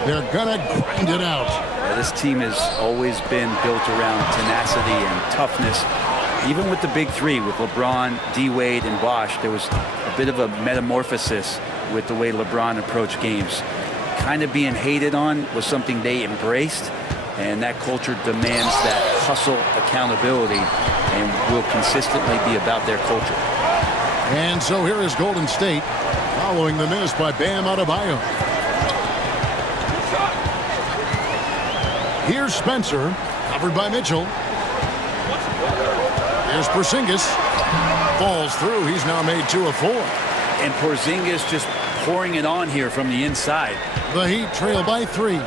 they're going to grind it out. Yeah, this team has always been built around tenacity and toughness. Even with the big three, with LeBron, D-Wade, and Bosh, there was a bit of a metamorphosis with the way LeBron approached games. Kind of being hated on was something they embraced, and that culture demands that hustle accountability and will consistently be about their culture. And so here is Golden State following the miss by Bam Adebayo. Here's Spencer, covered by Mitchell. Here's Porzingis. Falls through. He's now made 2 of 4. And Porzingis just pouring it on here from the inside. The Heat trail by 3.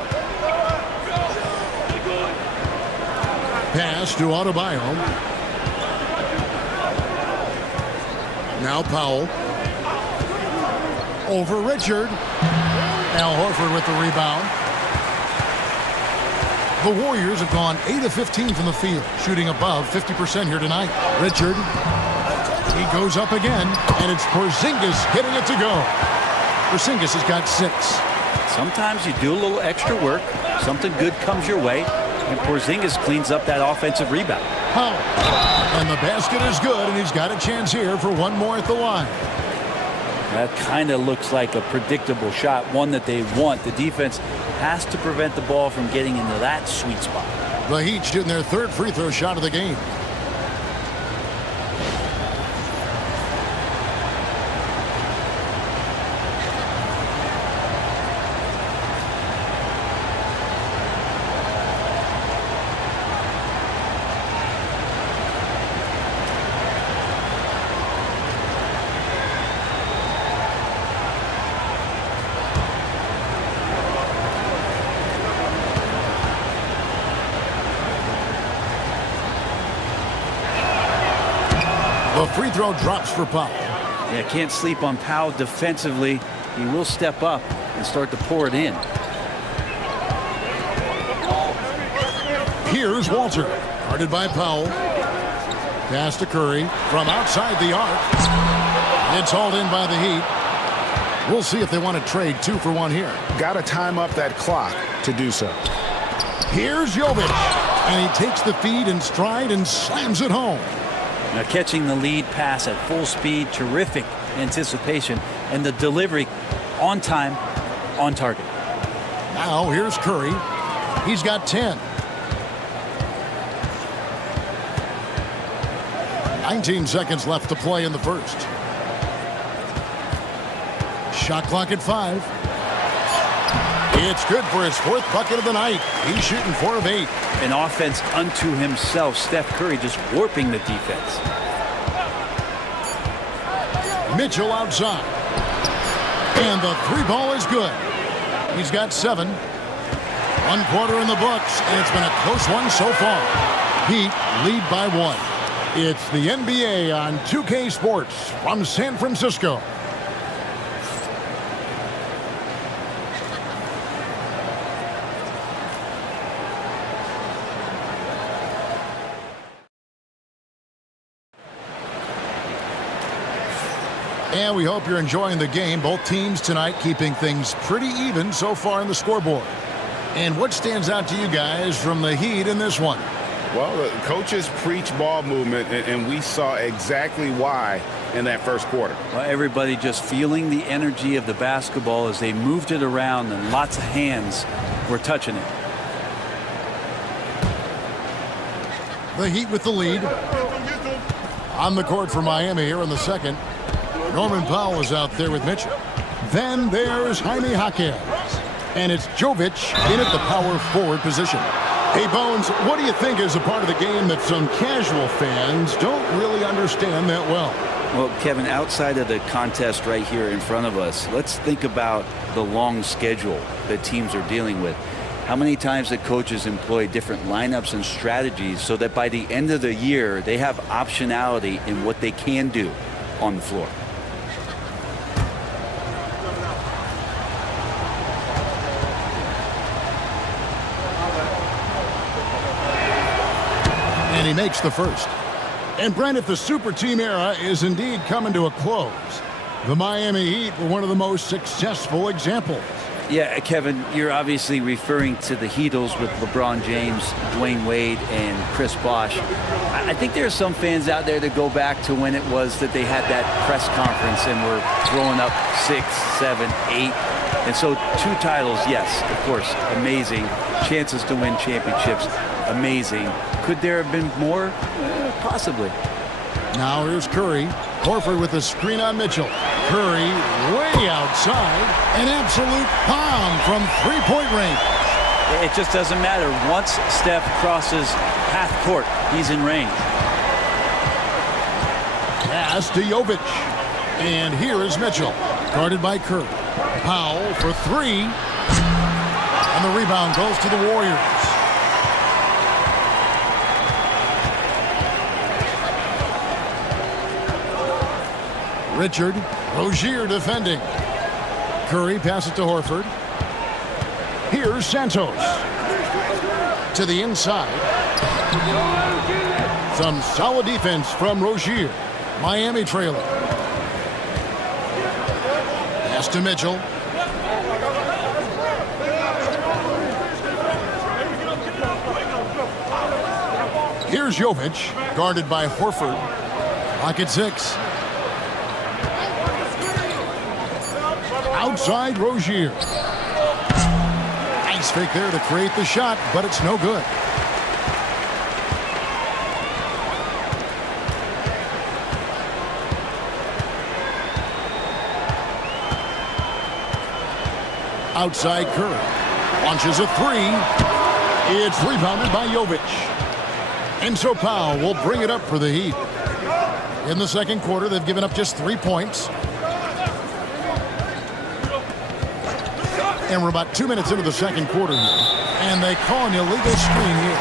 Pass to Adebayo. Now Powell. Over Richard. Al Horford with the rebound. The Warriors have gone 8 of 15 from the field, shooting above 50% here tonight. Richard. He goes up again, and it's Porzingis hitting it to go. Porzingis has got 6. Sometimes you do a little extra work, something good comes your way, and Porzingis cleans up that offensive rebound. Powell. And the basket is good, and he's got a chance here for one more at the line. That kind of looks like a predictable shot, one that they want. The defense has to prevent the ball from getting into that sweet spot. The Heat shooting their 3rd free throw shot of the game. The free throw drops for Powell. Yeah, can't sleep on Powell defensively. He will step up and start to pour it in. Here's Walter, guarded by Powell. Pass to Curry from outside the arc. It's hauled in by the Heat. We'll see if they want to trade 2 for 1 here. Got to time up that clock to do so. Here's Jovic, and he takes the feed in stride and slams it home. Now catching the lead pass at full speed, terrific anticipation, and the delivery on time, on target. Now here's Curry. He's got 10. 19 seconds left to play in the first. Shot clock at 5. It's good for his 4th bucket of the night. He's shooting 4 of 8. An offense unto himself. Steph Curry just warping the defense. Mitchell outside. And the 3-ball is good. He's got 7. 1 quarter in the books, and it's been a close one so far. Heat lead by 1. It's the NBA on 2K Sports from San Francisco. And we hope you're enjoying the game. Both teams tonight keeping things pretty even so far in the scoreboard. And what stands out to you guys from the Heat in this one? Well, the coaches preach ball movement, and we saw exactly why in that first quarter. Well, everybody just feeling the energy of the basketball as they moved it around, and lots of hands were touching it. The Heat with the lead. On the court for Miami here in the second. Norman Powell is out there with Mitchell. Then there's Jaime Jaquez. And it's Jovic in at the power forward position. Hey, Bones, what do you think is a part of the game that some casual fans don't really understand that well? Well, Kevin, outside of the contest right here in front of us, let's think about the long schedule that teams are dealing with. How many times the coaches employ different lineups and strategies so that by the end of the year, they have optionality in what they can do on the floor. And he makes the first. And Brent, if the super team era is indeed coming to a close, the Miami Heat were one of the most successful examples. Yeah, Kevin, you're obviously referring to the Heatles with LeBron James, Dwayne Wade, and Chris Bosh. I think there are some fans out there that go back to when it was that they had that press conference and were throwing up 6, 7, 8. And so 2 titles, yes, of course, amazing. Chances to win championships, amazing. Could there have been more? Possibly. Now here's Curry. Horford with a screen on Mitchell. Curry way outside. An absolute bomb from three-point range. It just doesn't matter. Once Steph crosses half court, he's in range. Pass to Jovic. And here is Mitchell. Guarded by Curry. Powell for 3. And the rebound goes to the Warriors. Richard, Rozier defending. Curry passes to Horford. Here's Santos. To the inside. Some solid defense from Rozier. Miami trailing. Pass to Mitchell. Here's Jovic, guarded by Horford. Lock at 6. Outside Rozier. Nice fake there to create the shot, but it's no good. Outside Curry. Launches a 3. It's rebounded by Jovic. And so Powell will bring it up for the Heat. In the second quarter, they've given up just 3 points. And we're about 2 minutes into the second quarter here. And they call an illegal screen here.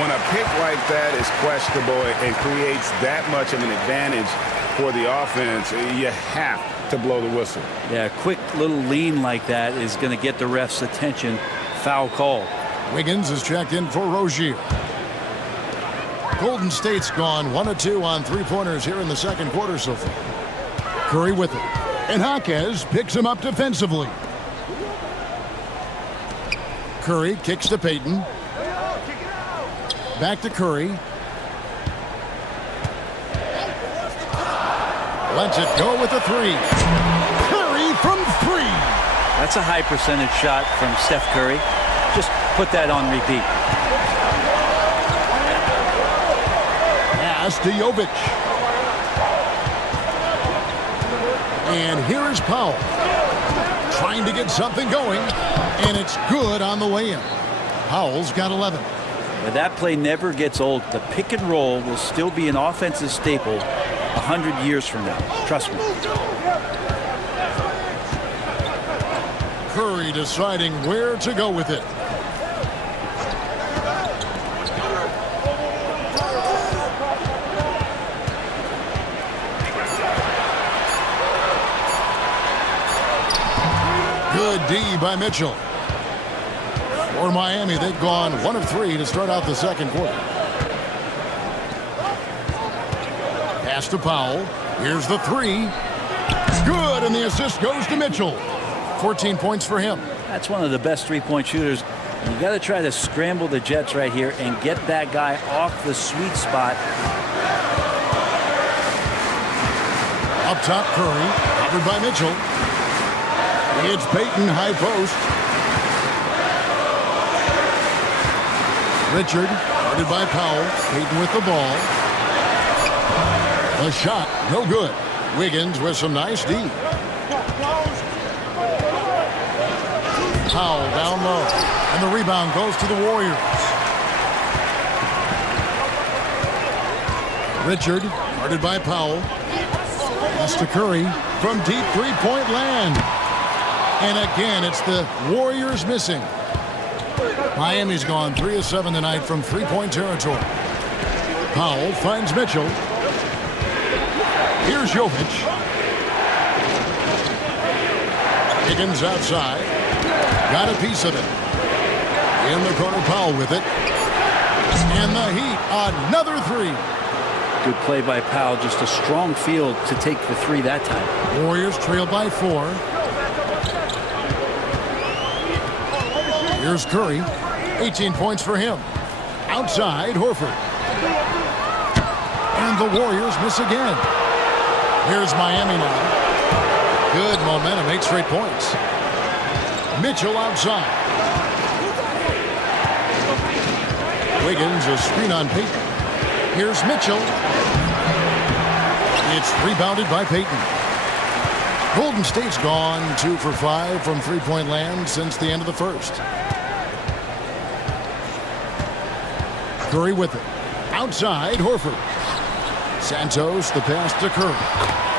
When a pick like that is questionable and creates that much of an advantage for the offense, you have to blow the whistle. Yeah, a quick little lean like that is going to get the ref's attention. Foul call. Wiggins is checked in for Rozier. Golden State's gone 1 of 2 on 3-pointers here in the second quarter so far. Curry with it. And Jaquez picks him up defensively. Curry kicks to Payton. Back to Curry. Lets it go with a 3. Curry from 3. That's a high percentage shot from Steph Curry. Just put that on repeat. Pass to Jovic. And here is Powell. Trying to get something going. And it's good on the way in. Powell's got 11. But that play never gets old. The pick and roll will still be an offensive staple 100 years from now. Trust me. Curry deciding where to go with it. Good D by Mitchell. For Miami, they've gone 1 of 3 to start out the second quarter. Pass to Powell. Here's the 3. Good, and the assist goes to Mitchell. 14 points for him. That's one of the best three-point shooters. You got to try to scramble the Jets right here and get that guy off the sweet spot. Up top, Curry, covered by Mitchell. It's Payton, high post. Richard, guarded by Powell. Payton with the ball. The shot, no good. Wiggins with some nice D. Powell down low. And the rebound goes to the Warriors. Richard, guarded by Powell. Pass to Curry from deep three-point land. And again, it's the Warriors missing. Miami's gone 3 of 7 tonight from three-point territory. Powell finds Mitchell. Here's Jovic. Higgins outside. Got a piece of it. In the corner, Powell with it. And the Heat, another three. Good play by Powell. Just a strong field to take the three that time. Warriors trail by 4. Here's Curry. 18 points for him. Outside, Horford. And the Warriors miss again. Here's Miami now. Good momentum, 8 straight points. Mitchell outside. Wiggins, a screen on Payton. Here's Mitchell. It's rebounded by Payton. Golden State's gone 2 for 5 from three-point land since the end of the first. Curry with it. Outside, Horford. Santos, the pass to Curry.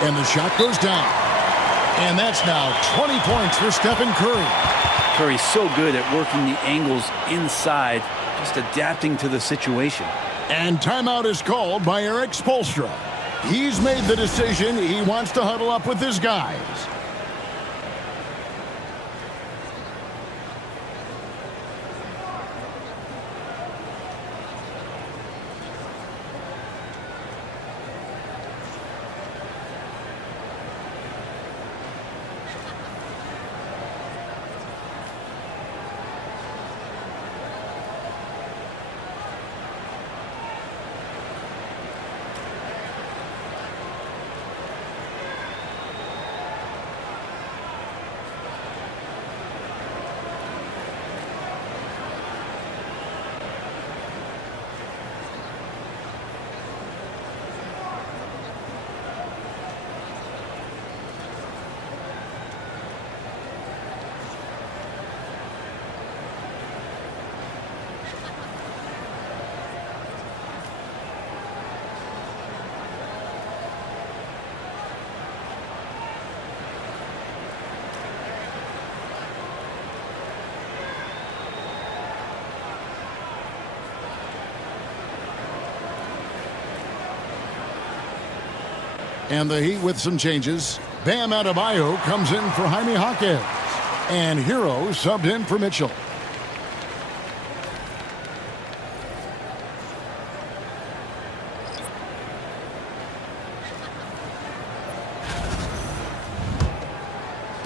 And the shot goes down. And that's now 20 points for Stephen Curry. Curry's so good at working the angles inside, just adapting to the situation. And timeout is called by Eric Spoelstra. He's made the decision. He wants to huddle up with his guys. And the Heat with some changes. Bam Adebayo comes in for Jaime Jaquez. And Hero subbed in for Mitchell.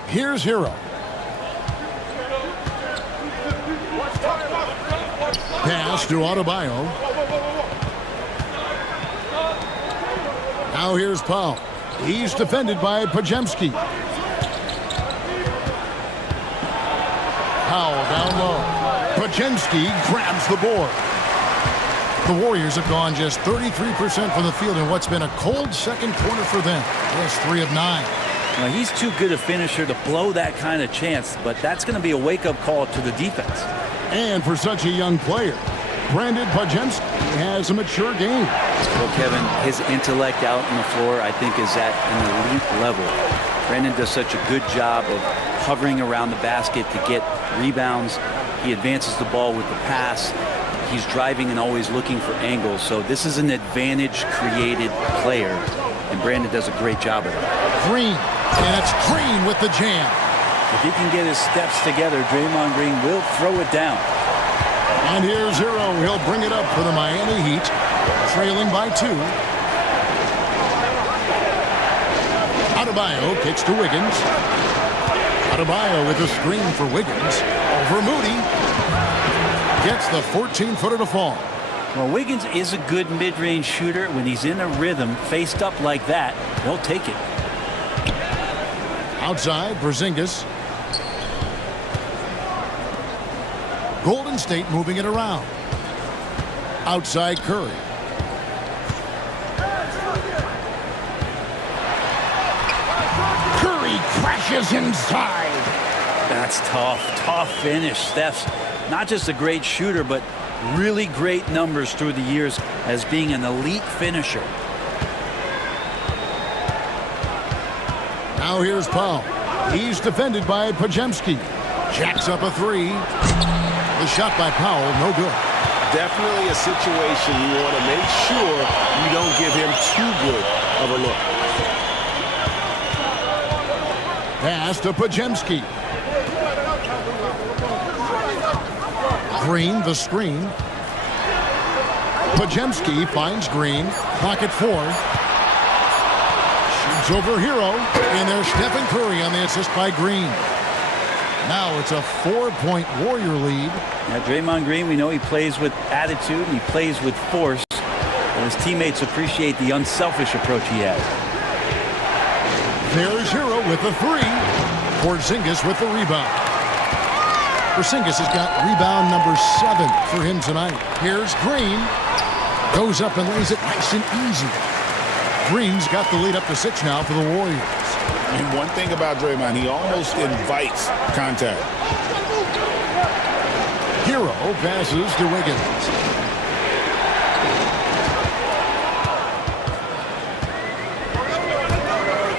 Here's Hero. Pass to Adebayo. Now here's Powell. He's defended by Podziemski. Powell down low. Podziemski grabs the board. The Warriors have gone just 33% from the field in what's been a cold second quarter for them. Just 3 of 9. Now, he's too good a finisher to blow that kind of chance, but that's going to be a wake-up call to the defense. And for such a young player, Brandon Podziemski has a mature game. Well, Kevin, his intellect out on the floor, I think, is at an elite level. Brandon does such a good job of hovering around the basket to get rebounds. He advances the ball with the pass. He's driving and always looking for angles. So this is an advantage-created player, and Brandon does a great job of it. Green, and it's Green with the jam. If he can get his steps together, Draymond Green will throw it down. And here's Hero. He'll bring it up for the Miami Heat, trailing by 2. Adebayo kicks to Wiggins. Adebayo with a screen for Wiggins. Over Moody. Gets the 14-footer to fall. Well, Wiggins is a good mid-range shooter. When he's in a rhythm, faced up like that, he'll take it. Outside, Porzingis. Golden State moving it around. Outside, Curry. Curry crashes inside. That's tough. Tough finish. Steph's not just a great shooter, but really great numbers through the years as being an elite finisher. Now here's Powell. He's defended by Podziemski. Jacks up a 3. The shot by Powell, no good. Definitely a situation you want to make sure you don't give him too good of a look. Pass to Podziemski. Green, the screen. Podziemski finds Green. Clock at 4. Shoots over Hero. And there's Stephen Curry on the assist by Green. Now it's a 4-point Warrior lead. Now, Draymond Green, we know he plays with attitude and he plays with force. And his teammates appreciate the unselfish approach he has. There's Hero with the 3. Porzingis with the rebound. Porzingis has got rebound number 7 for him tonight. Here's Green. Goes up and lays it nice and easy. Green's got the lead up to 6 now for the Warriors. And one thing about Draymond, he almost invites contact. Hero passes to Wiggins.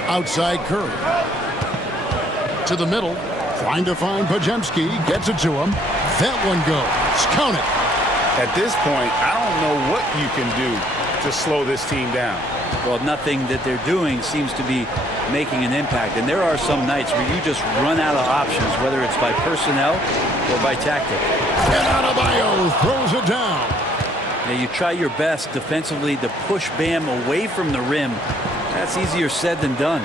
Outside Curry. To the middle. Trying to find Podziemski. Gets it to him. That one goes. Count it. At this point, I don't know what you can do to slow this team down. Well, nothing that they're doing seems to be making an impact. And there are some nights where you just run out of options, whether it's by personnel or by tactic. And Adebayo throws it down. Now, you try your best defensively to push Bam away from the rim. That's easier said than done.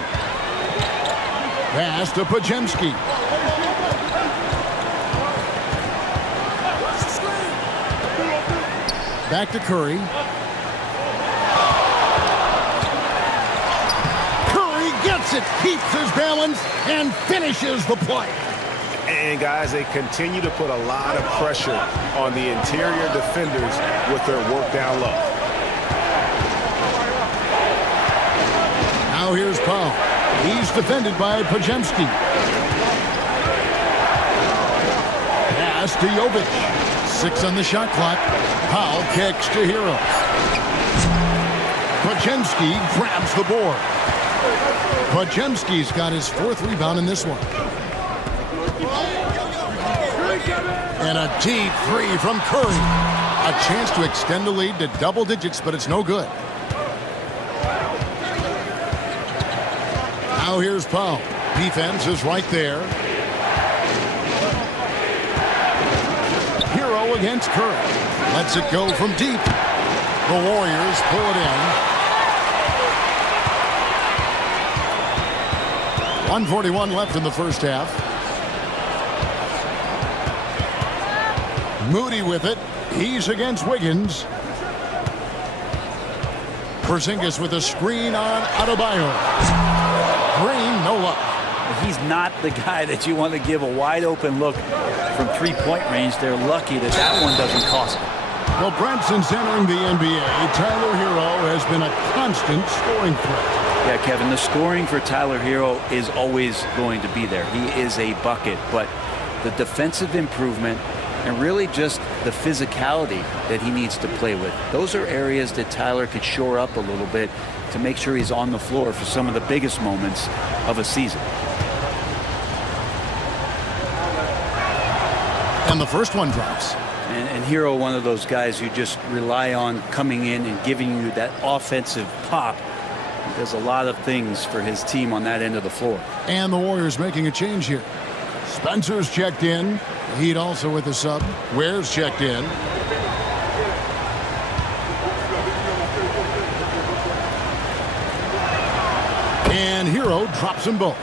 Pass to Podziemski. Back to Curry. Curry gets it, keeps his balance, and finishes the play. And guys, they continue to put a lot of pressure on the interior defenders with their work down low. Now here's Powell. He's defended by Podziemski. Pass to Jovic. 6 on the shot clock. Powell kicks to Hero. Podziemski grabs the board. Podziemski's got his 4th rebound in this one. And a deep 3 from Curry. A chance to extend the lead to double digits, but it's no good. Now here's Powell. Defense is right there. Hero against Curry. Lets it go from deep. The Warriors pull it in. 1:41 left in the first half. Moody with it. He's against Wiggins. Porzingis with a screen on Adebayo. Green, no luck. He's not the guy that you want to give a wide open look from 3-point range. They're lucky that that one doesn't cost them. Well, Branson's entering the NBA. Tyler Hero has been a constant scoring threat. Yeah, Kevin, the scoring for Tyler Hero is always going to be there. He is a bucket, but the defensive improvement and really just the physicality that he needs to play with. Those are areas that Tyler could shore up a little bit to make sure he's on the floor for some of the biggest moments of a season. And the first one drops. And Hero, one of those guys you just rely on coming in and giving you that offensive pop. He does a lot of things for his team on that end of the floor. And the Warriors making a change here. Spencer's checked in. Heat also with the sub. Ware's checked in. And Hero drops them both.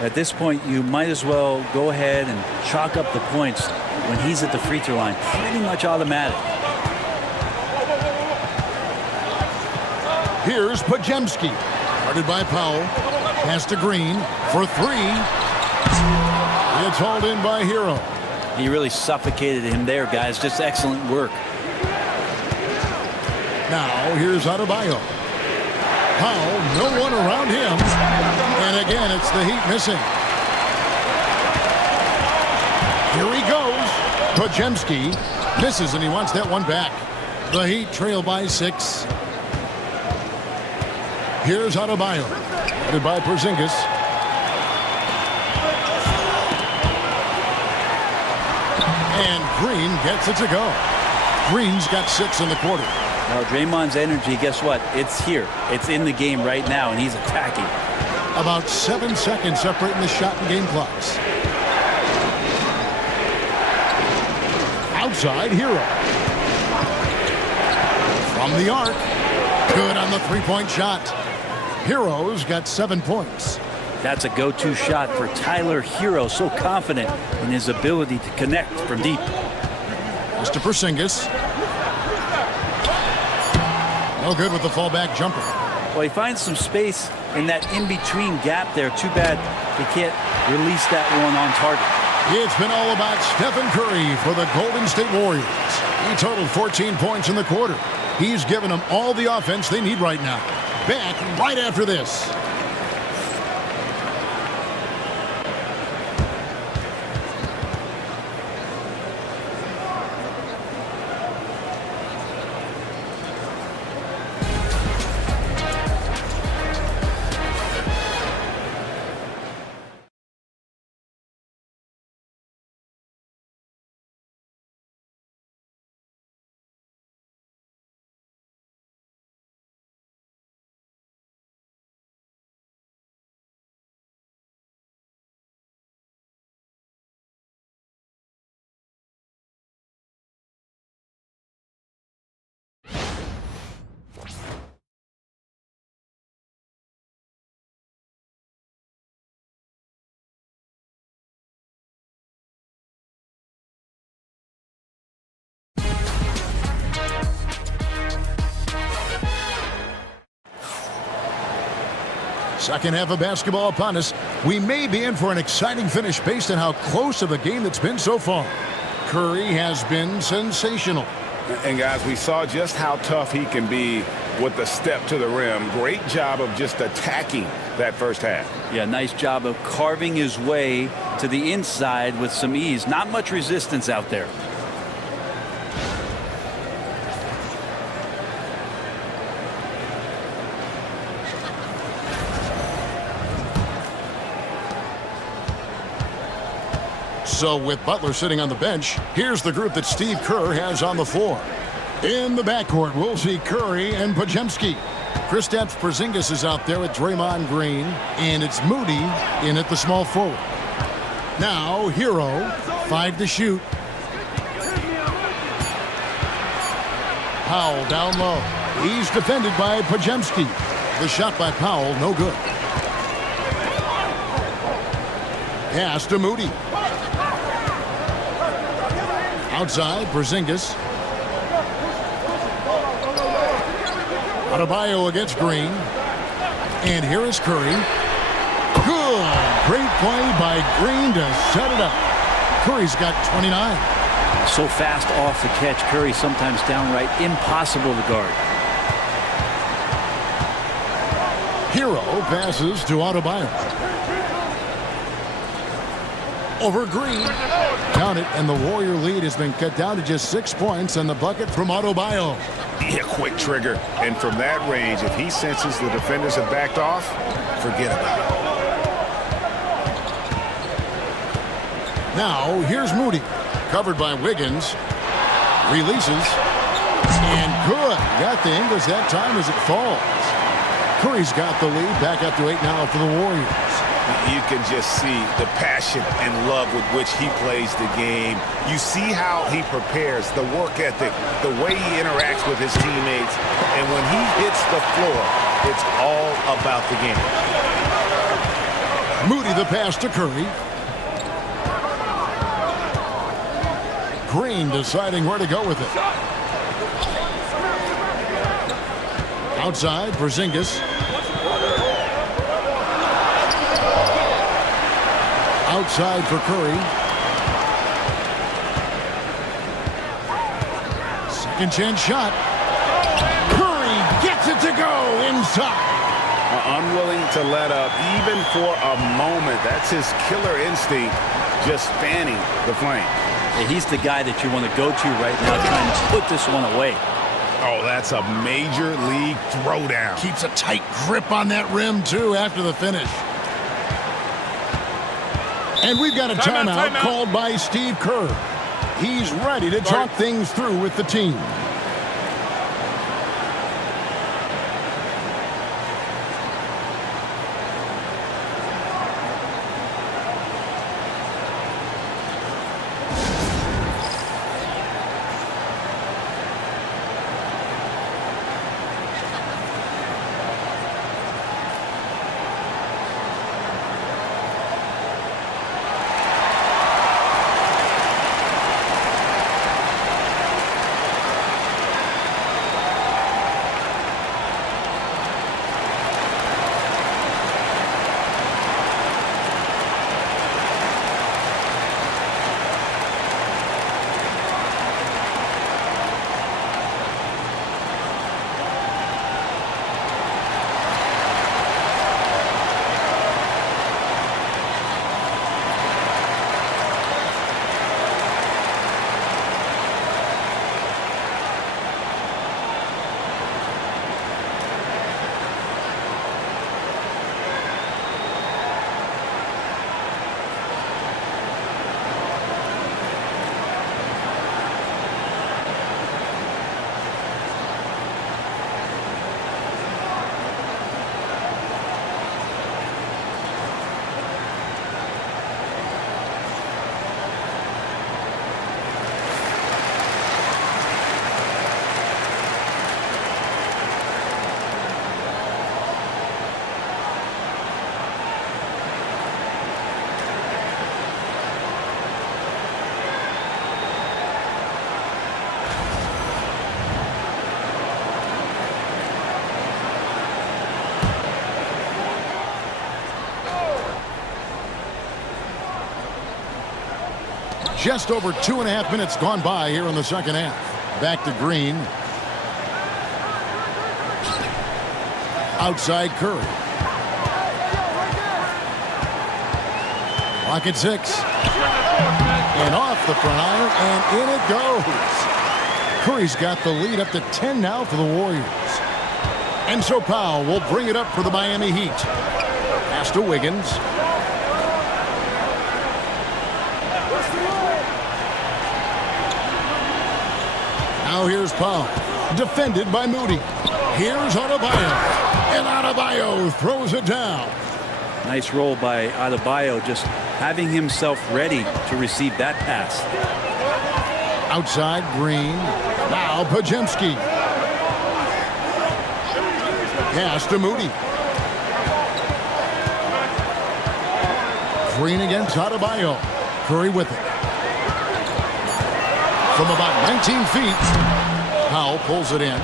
At this point, you might as well go ahead and chalk up the points when he's at the free throw line. Pretty much automatic. Here's Podziemski. Guarded by Powell. Pass to Green for 3. It's hauled in by Hero. He really suffocated him there, guys. Just excellent work. Now here's Adebayo. Powell, no one around him. And again, it's the Heat missing. Here he goes. Podziemski misses, and he wants that one back. The Heat trail by 6. Here's Adebayo. Headed by Porzingis. And Green gets it to go. Green's got 6 in the quarter. Now, Draymond's energy, guess what? It's here. It's in the game right now, and he's attacking. About 7 seconds separating the shot and game clocks. Outside, Hero. From the arc. Good on the three-point shot. Hero's got 7 points. That's a go-to shot for Tyler Hero. So confident in his ability to connect from deep. Mr. Porzingis. No good with the fallback jumper. Well, he finds some space in that in-between gap there. Too bad he can't release that one on target. It's been all about Stephen Curry for the Golden State Warriors. He totaled 14 points in the quarter. He's given them all the offense they need right now. Back right after this. Second half of basketball upon us. We may be in for an exciting finish based on how close of a game it's been so far. Curry has been sensational. And guys, we saw just how tough he can be with the step to the rim. Great job of just attacking that first half. Yeah, nice job of carving his way to the inside with some ease. Not much resistance out there. So with Butler sitting on the bench, here's the group that Steve Kerr has on the floor. In the backcourt, we'll see Curry and Podziemski. Kristaps Porzingis is out there with Draymond Green, and it's Moody in at the small forward. Now, Hero, 5 to shoot. Powell down low. He's defended by Podziemski. The shot by Powell, no good. Pass to Moody. Outside, Porzingis. Adebayo against Green. And here is Curry. Good. Great play by Green to set it up. Curry's got 29. So fast off the catch. Curry sometimes downright impossible to guard. Hero passes to Adebayo. Over Green. Count it, and the Warrior lead has been cut down to just 6 points, and the bucket from Adebayo. Yeah, quick trigger. And from that range, if he senses the defenders have backed off, forget about it. Now, here's Moody. Covered by Wiggins. Releases. And good. Got the Ingles that time as it falls. Curry's got the lead. Back up to 8 now for the Warriors. You can just see the passion and love with which he plays the game. You see how he prepares, the work ethic, the way he interacts with his teammates. And when he hits the floor, it's all about the game. Moody the pass to Curry. Green deciding where to go with it. Outside, Porzingis. Outside for Curry. Second chance shot. Curry gets it to go inside. Unwilling to let up even for a moment. That's his killer instinct, just fanning the flame. Yeah, he's the guy that you want to go to right now trying to put this one away. Oh, that's a major league throwdown. Keeps a tight grip on that rim, too, after the finish. And we've got a timeout called by Steve Kerr. He's ready to talk things through with the team. Just over 2.5 minutes gone by here in the second half. Back to Green. Outside Curry. Clock at 6. And off the front iron, and in it goes. Curry's got the lead up to 10 now for the Warriors. And so Powell will bring it up for the Miami Heat. Pass to Wiggins. Now here's Powell, defended by Moody. Here's Adebayo, and Adebayo throws it down. Nice roll by Adebayo, just having himself ready to receive that pass. Outside Green, now Podziemski. Pass to Moody. Green against Adebayo. Curry with it. From about 19 feet, Powell pulls it in.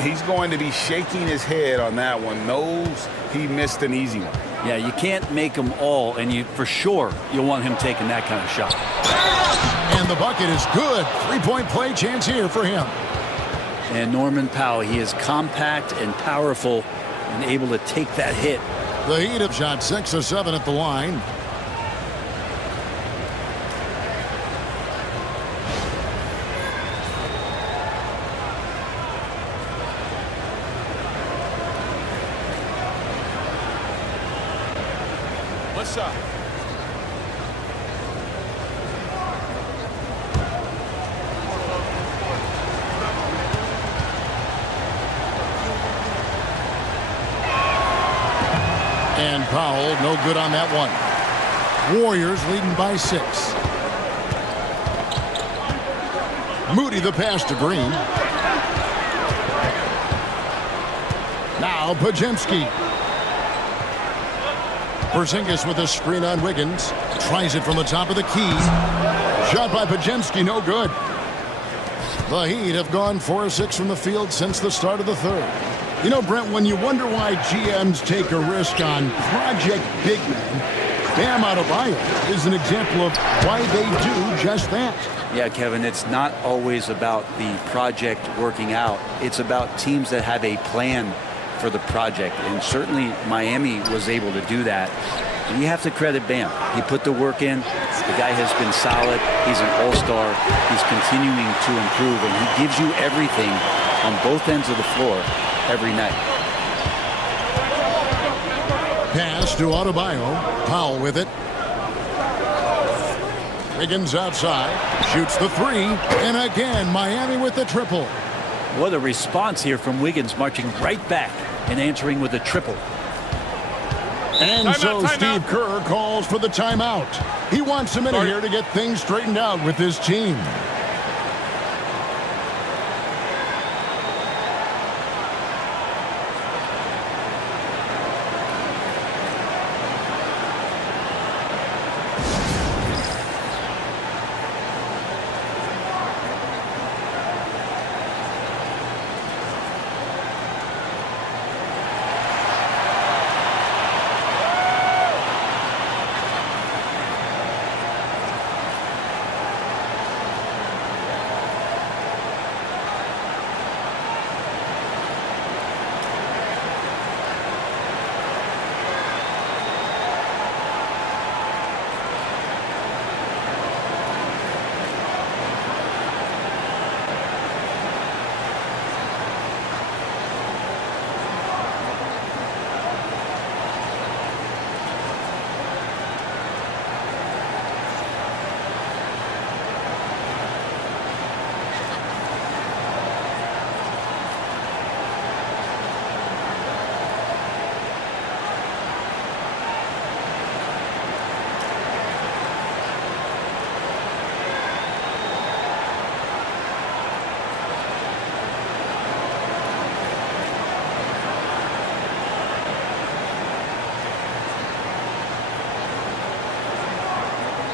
He's going to be shaking his head on that one. Knows he missed an easy one. Yeah, you can't make them all, and for sure you'll want him taking that kind of shot. And the bucket is good. 3-point play chance here for him. And Norman Powell, he is compact and powerful and able to take that hit. The Heat have shot 6 of 7 at the line. What's up? And Powell, no good on that one. Warriors leading by 6. Moody the pass to Green. Now Podziemski. Porzingis with a screen on Wiggins. Tries it from the top of the key. Shot by Podziemski, no good. The Heat have gone 4 of 6 from the field since the start of the third. You know, Brent, when you wonder why GMs take a risk on project big men, Bam Adebayo is an example of why they do just that. Yeah, Kevin, it's not always about the project working out. It's about teams that have a plan for the project, and certainly Miami was able to do that. And you have to credit Bam. He put the work in. The guy has been solid. He's an all-star. He's continuing to improve, and he gives you everything on both ends of the floor every night. Pass to Adebayo. Powell with it. Wiggins outside, shoots the three, and again, Miami with the triple. What a response here from Wiggins, marching right back and answering with a triple. And so Steve Kerr calls for the timeout. He wants a minute here to get things straightened out with his team.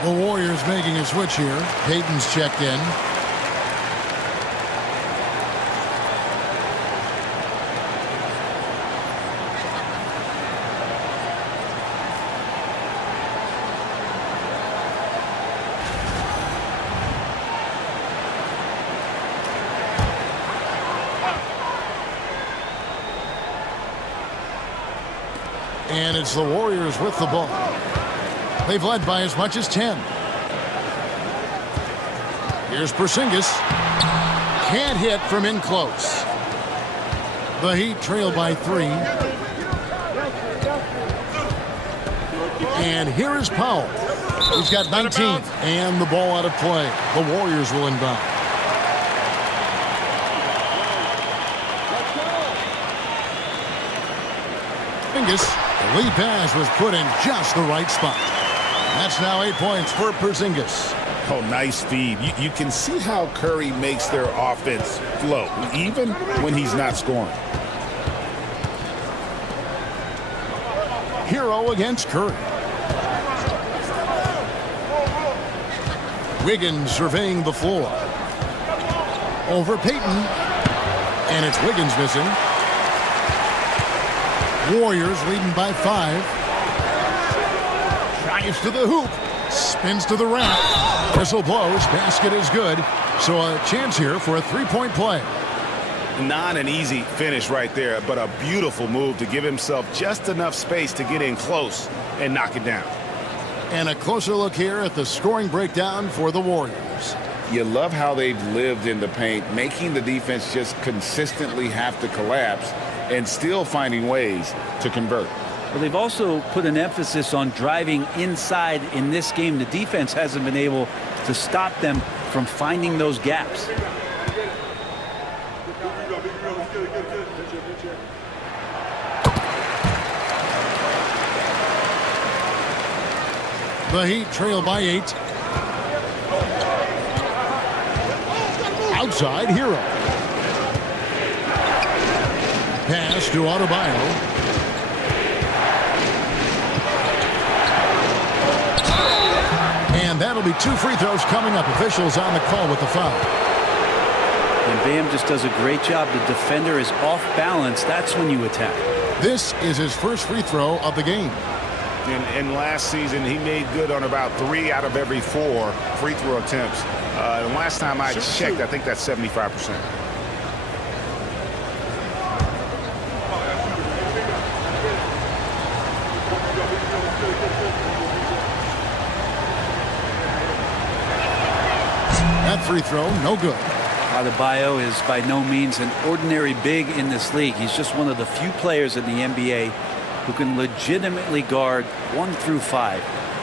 The Warriors making a switch here. Payton's checked in. And it's the Warriors with the ball. They've led by as much as 10. Here's Porzingis. Can't hit from in close. The Heat trail by 3. And here is Powell. He's got 19 and the ball out of play. The Warriors will inbound. Porzingis. The lead pass was put in just the right spot. That's now 8 points for Porzingis. Oh, nice feed. You can see how Curry makes their offense flow, even when he's not scoring. Hero against Curry. Wiggins surveying the floor. Over Payton. And it's Wiggins missing. Warriors leading by 5. Drives to the hoop. Spins to the rack. Whistle blows. Basket is good. So a chance here for a three-point play. Not an easy finish right there, but a beautiful move to give himself just enough space to get in close and knock it down. And a closer look here at the scoring breakdown for the Warriors. You love how they've lived in the paint, making the defense just consistently have to collapse and still finding ways to convert. Well, they've also put an emphasis on driving inside in this game. The defense hasn't been able to stop them from finding those gaps. The Heat trail by 8. Outside, Hero. Pass to Adebayo. And that'll be 2 free throws coming up. Officials on the call with the foul. And Bam just does a great job. The defender is off balance. That's when you attack. This is his first free throw of the game. And last season, he made good on about 3 out of every 4 free throw attempts. And last time I checked, I think that's 75%. That free throw, no good. Adebayo is by no means an ordinary big in this league. He's just one of the few players in the NBA who can legitimately guard 1 through 5,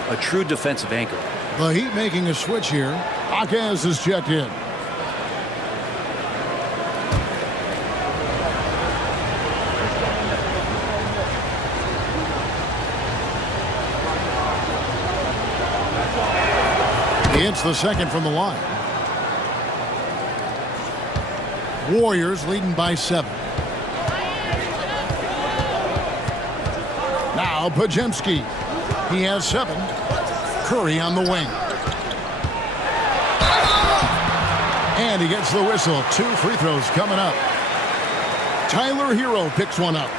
a true defensive anchor. The Heat making a switch here. Jaquez is checked in. He hits the second from the line. Warriors leading by 7. Now Podziemski. He has 7. Curry on the wing. And he gets the whistle. 2 free throws coming up. Tyler Hero picks one up.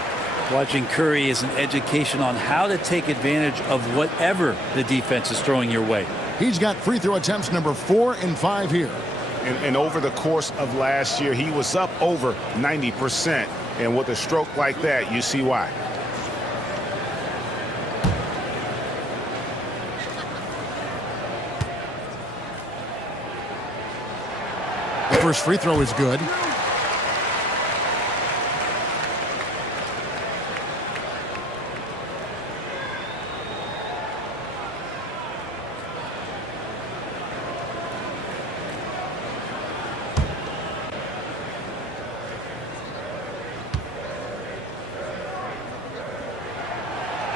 Watching Curry is an education on how to take advantage of whatever the defense is throwing your way. He's got free throw attempts number 4 and 5 here. And over the course of last year, he was up over 90%. And with a stroke like that, you see why. The first free throw is good.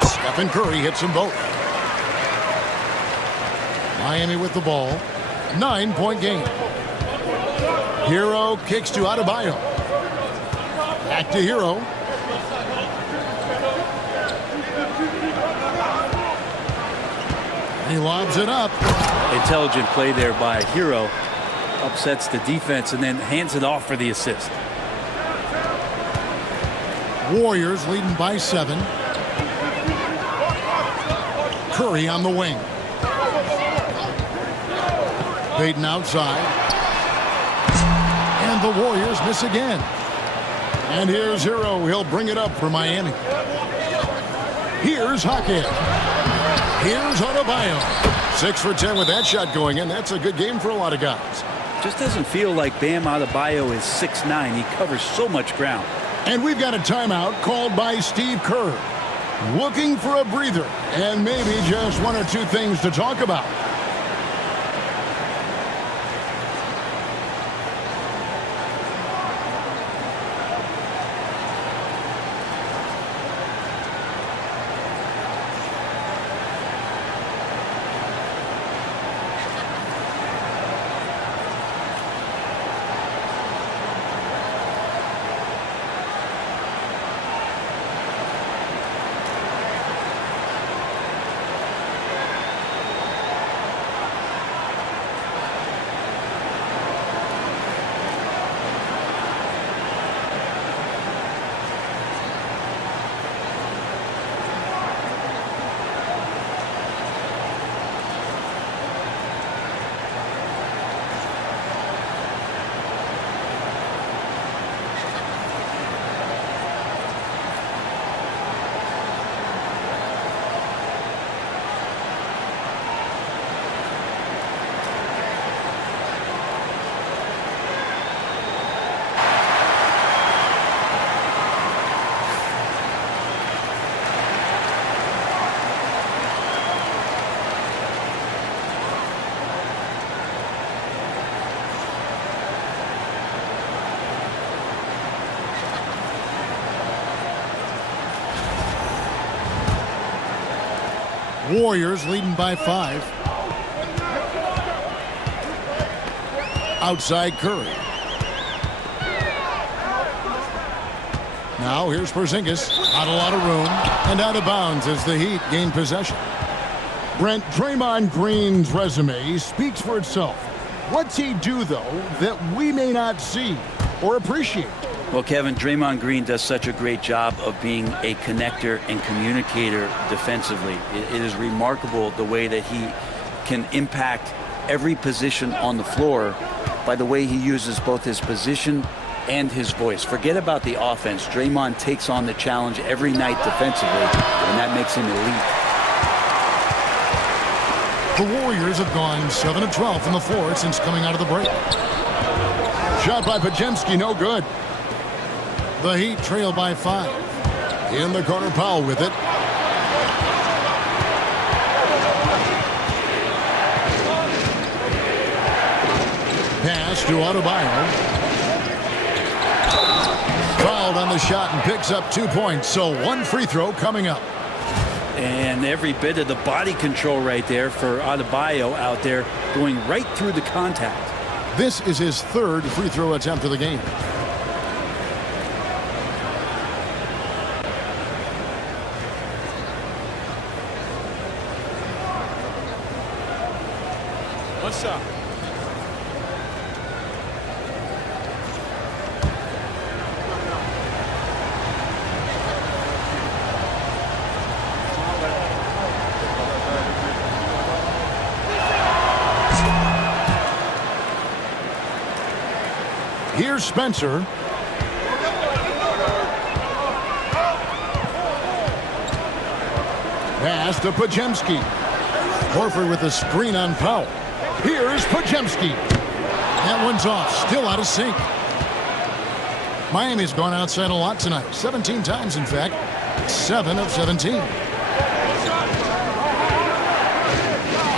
Stephen Curry hits them both. Miami with the ball. 9-point game. Hero kicks to Adebayo. Back to Hero. He lobs it up. Intelligent play there by Hero. Upsets the defense and then hands it off for the assist. Warriors leading by 7. Curry on the wing. Payton outside. And the Warriors miss again. And here's Hero. He'll bring it up for Miami. Here's Jaquez. Here's Adebayo. 6 for 10 with that shot going in. That's a good game for a lot of guys. Just doesn't feel like Bam Adebayo is 6'9". He covers so much ground. And we've got a timeout called by Steve Kerr. Looking for a breather and maybe just 1 or 2 things to talk about. Warriors leading by 5. Outside Curry. Now here's Porzingis. Not a lot of room. And out of bounds as the Heat gain possession. Brent, Draymond Green's resume speaks for itself. What's he do, though, that we may not see or appreciate? Well, Kevin, Draymond Green does such a great job of being a connector and communicator defensively. It is remarkable the way that he can impact every position on the floor by the way he uses both his position and his voice. Forget about the offense. Draymond takes on the challenge every night defensively, and that makes him elite. The Warriors have gone 7 of 12 from the floor since coming out of the break. Shot by Podziemski, no good. The Heat trail by 5. In the corner, Powell with it. Pass to Adebayo. Fouled on the shot and picks up 2 points. So one free throw coming up. And every bit of the body control right there for Adebayo out there going right through the contact. This is his third free throw attempt of the game. One shot. Here's Spencer. Pass to Podziemski. Horford with a screen on Powell. Here's Podziemski. That one's off. Still out of sync. Miami's gone outside a lot tonight. 17 times, in fact. 7 of 17.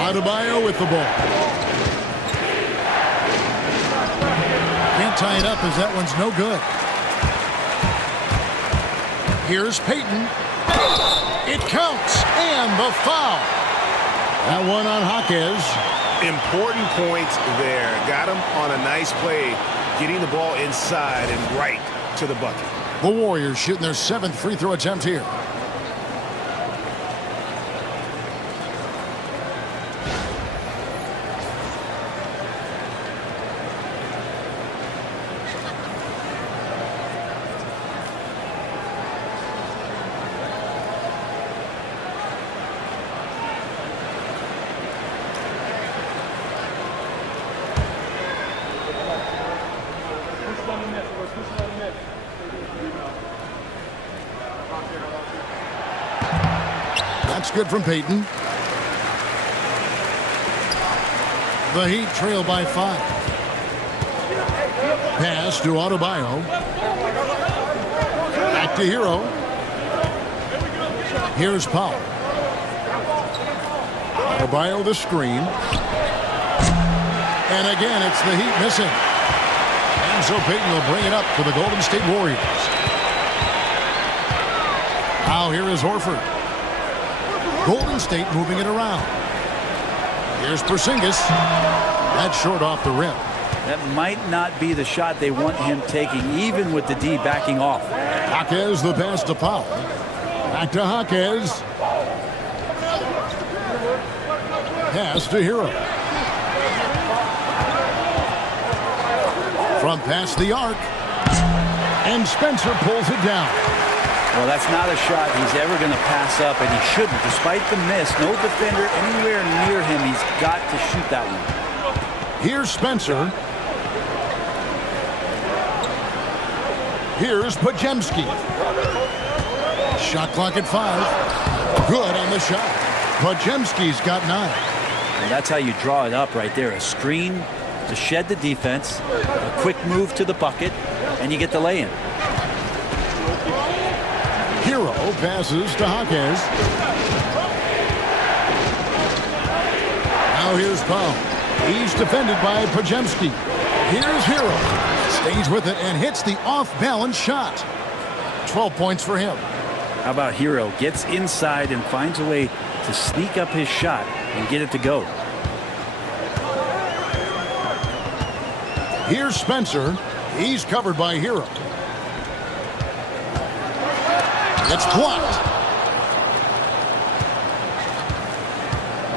Adebayo with the ball. Can't tie it up as that one's no good. Here's Payton. It counts. And the foul. That one on Jaquez. Important points there. Got him on a nice play, getting the ball inside and right to the bucket. The Warriors shooting their 7th free throw attempt here. That's good from Payton. The Heat trail by 5. Pass to Adebayo. Back to Hero. Here's Powell. Adebayo the screen. And again, it's the Heat missing. And so Payton will bring it up for the Golden State Warriors. Now here is Horford. Golden State moving it around. Here's Porzingis. That's short off the rim. That might not be the shot they want him taking, even with the D backing off. Jaquez the pass to Powell. Back to Jaquez. Pass to Hero. From past the arc. And Spencer pulls it down. Well, that's not a shot he's ever going to pass up, and he shouldn't. Despite the miss, no defender anywhere near him. He's got to shoot that one. Here's Spencer. Here's Podziemski. Shot clock at 5. Good on the shot. Podziemski's got 9. And that's how you draw it up right there. A screen to shed the defense, a quick move to the bucket, and you get the lay-in. Hero passes to Jaquez. Now here's Powell. He's defended by Podziemski. Here's Hero. Stays with it and hits the off-balance shot. 12 points for him. How about Hero? Gets inside and finds a way to sneak up his shot and get it to go. Here's Spencer. He's covered by Hero. It's blocked.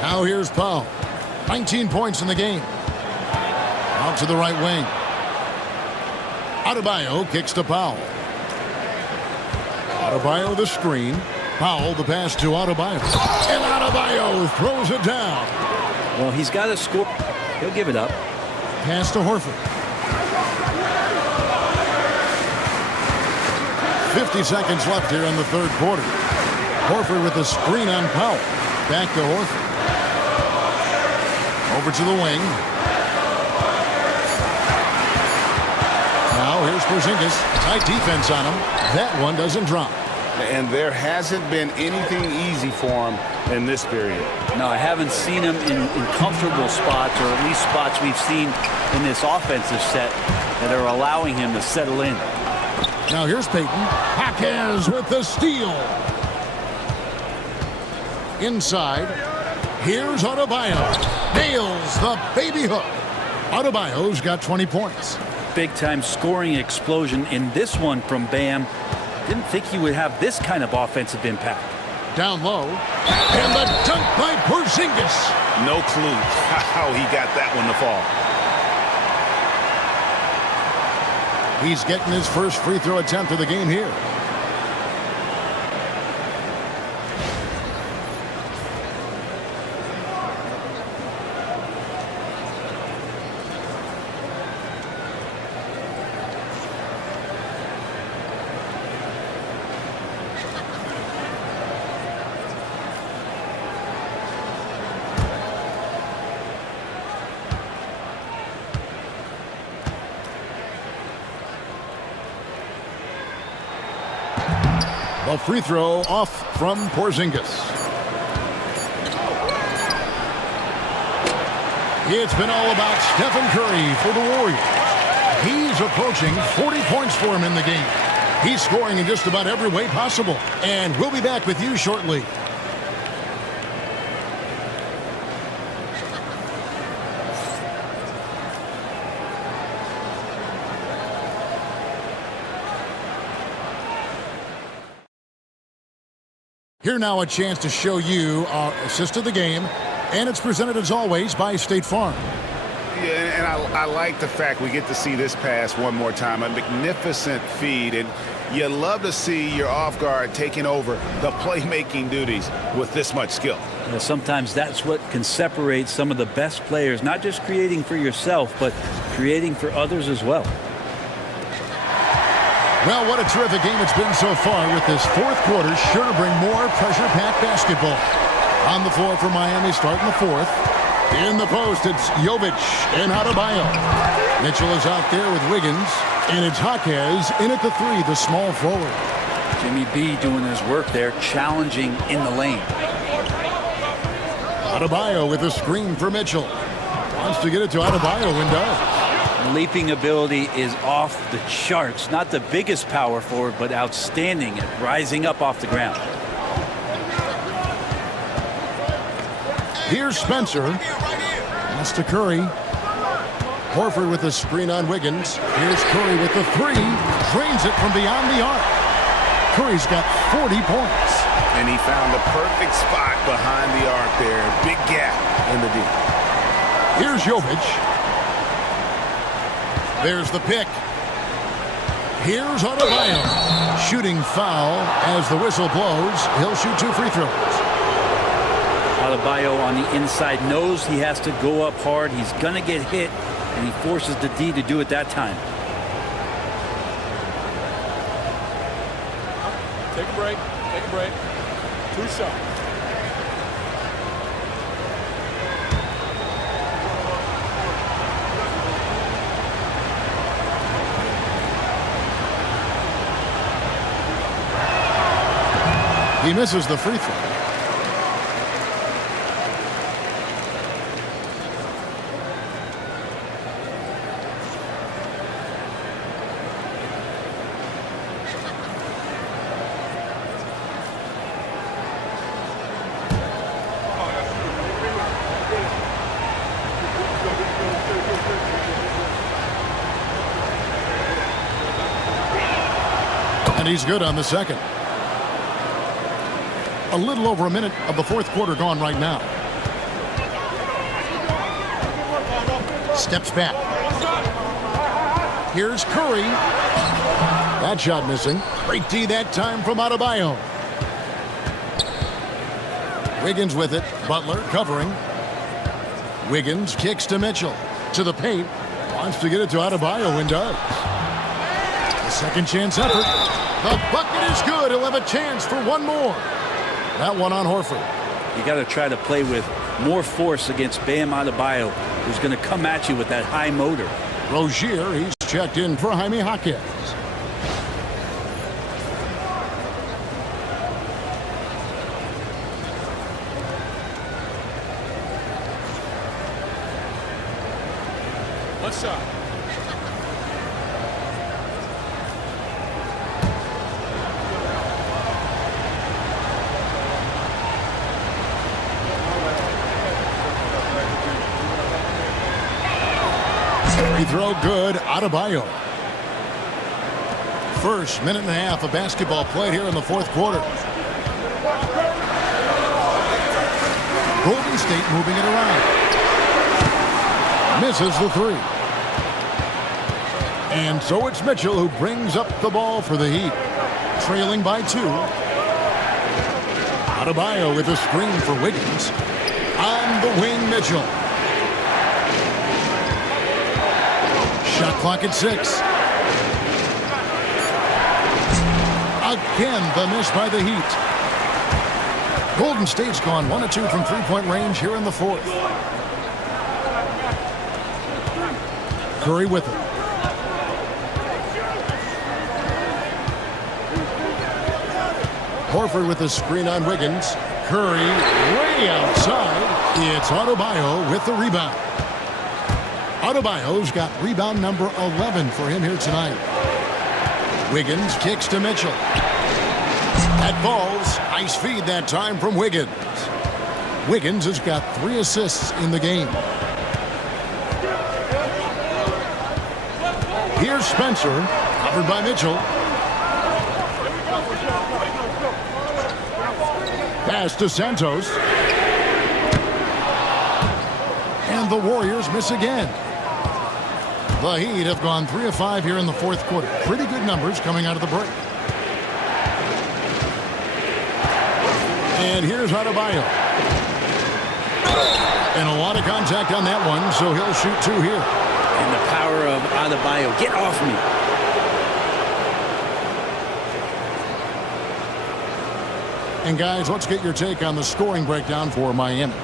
Now here's Powell. 19 points in the game. Out to the right wing. Adebayo kicks to Powell. Adebayo the screen. Powell the pass to Adebayo. And Adebayo throws it down. Well, he's got to score. He'll give it up. Pass to Horford. 50 seconds left here in the third quarter. Horford with a screen on Powell. Back to Horford. Over to the wing. Now here's Porzingis. Tight defense on him. That one doesn't drop. And there hasn't been anything easy for him in this period. No, I haven't seen him in comfortable spots, or at least spots we've seen in this offensive set that are allowing him to settle in. Now here's Payton. Jaquez with the steal. Inside. Here's Adebayo. Nails the baby hook. Adebayo's got 20 points. Big-time scoring explosion in this one from Bam. Didn't think he would have this kind of offensive impact. Down low. And the dunk by Porzingis. No clue how he got that one to fall. He's getting his first free throw attempt of the game here. A free throw off from Porzingis. It's been all about Stephen Curry for the Warriors. He's approaching 40 points for him in the game. He's scoring in just about every way possible. And we'll be back with you shortly. Here now a chance to show you our assist of the game, and it's presented as always by State Farm. Yeah, and I like the fact we get to see this pass one more time. A magnificent feed, and you love to see your off guard taking over the playmaking duties with this much skill. Yeah, sometimes that's what can separate some of the best players, not just creating for yourself, but creating for others as well. Well, what a terrific game it's been so far, with this fourth quarter sure to bring more pressure-packed basketball. On the floor for Miami starting the fourth. In the post, it's Jovic and Adebayo. Mitchell is out there with Wiggins, and it's Jaquez in at the three, the small forward. Jimmy B doing his work there, challenging in the lane. Adebayo with a screen for Mitchell. Wants to get it to Adebayo and does. Leaping ability is off the charts. Not the biggest power forward, but outstanding at rising up off the ground. Here's Spencer. Pass to Curry. Horford with a screen on Wiggins. Here's Curry with the three. Drains it from beyond the arc. Curry's got 40 points. And he found the perfect spot behind the arc there. Big gap in the deep. Here's Jovic. There's the pick. Here's Adebayo. Shooting foul as the whistle blows. He'll shoot 2 free throws. Adebayo on the inside knows he has to go up hard. He's going to get hit, and he forces the D to do it that time. Take a break. Take a break. 2 shots. He misses the free throw. And he's good on the second. A little over a minute of the fourth quarter gone right now. Steps back. Here's Curry. That shot missing. Great D that time from Adebayo. Wiggins with it. Butler covering. Wiggins kicks to Mitchell. To the paint. Wants to get it to Adebayo and does. A second chance effort. The bucket is good. He'll have a chance for one more. That one on Horford. You got to try to play with more force against Bam Adebayo, who's going to come at you with that high motor. Rozier, he's checked in for Jaime Jaquez. Let's shot. Free throw good. Adebayo. First minute and a half of basketball played here in the fourth quarter. Golden State moving it around. Misses the three. And so it's Mitchell who brings up the ball for the Heat. Trailing by 2. Adebayo with a screen for Wiggins. On the wing, Mitchell. Shot clock at 6. Again, the miss by the Heat. Golden State's gone 1 of 2 from three-point range here in the fourth. Curry with it. Horford with a screen on Wiggins. Curry way outside. It's Adebayo with the rebound. Adebayo's got rebound number 11 for him here tonight. Wiggins kicks to Mitchell. That falls. Nice feed that time from Wiggins. Wiggins has got 3 assists in the game. Here's Spencer, covered by Mitchell. Pass to Santos. And the Warriors miss again. The Heat have gone 3 of 5 here in the fourth quarter. Pretty good numbers coming out of the break. And here's Adebayo. And a lot of contact on that one, so he'll shoot 2 here. And the power of Adebayo. Get off me. And guys, let's get your take on the scoring breakdown for Miami.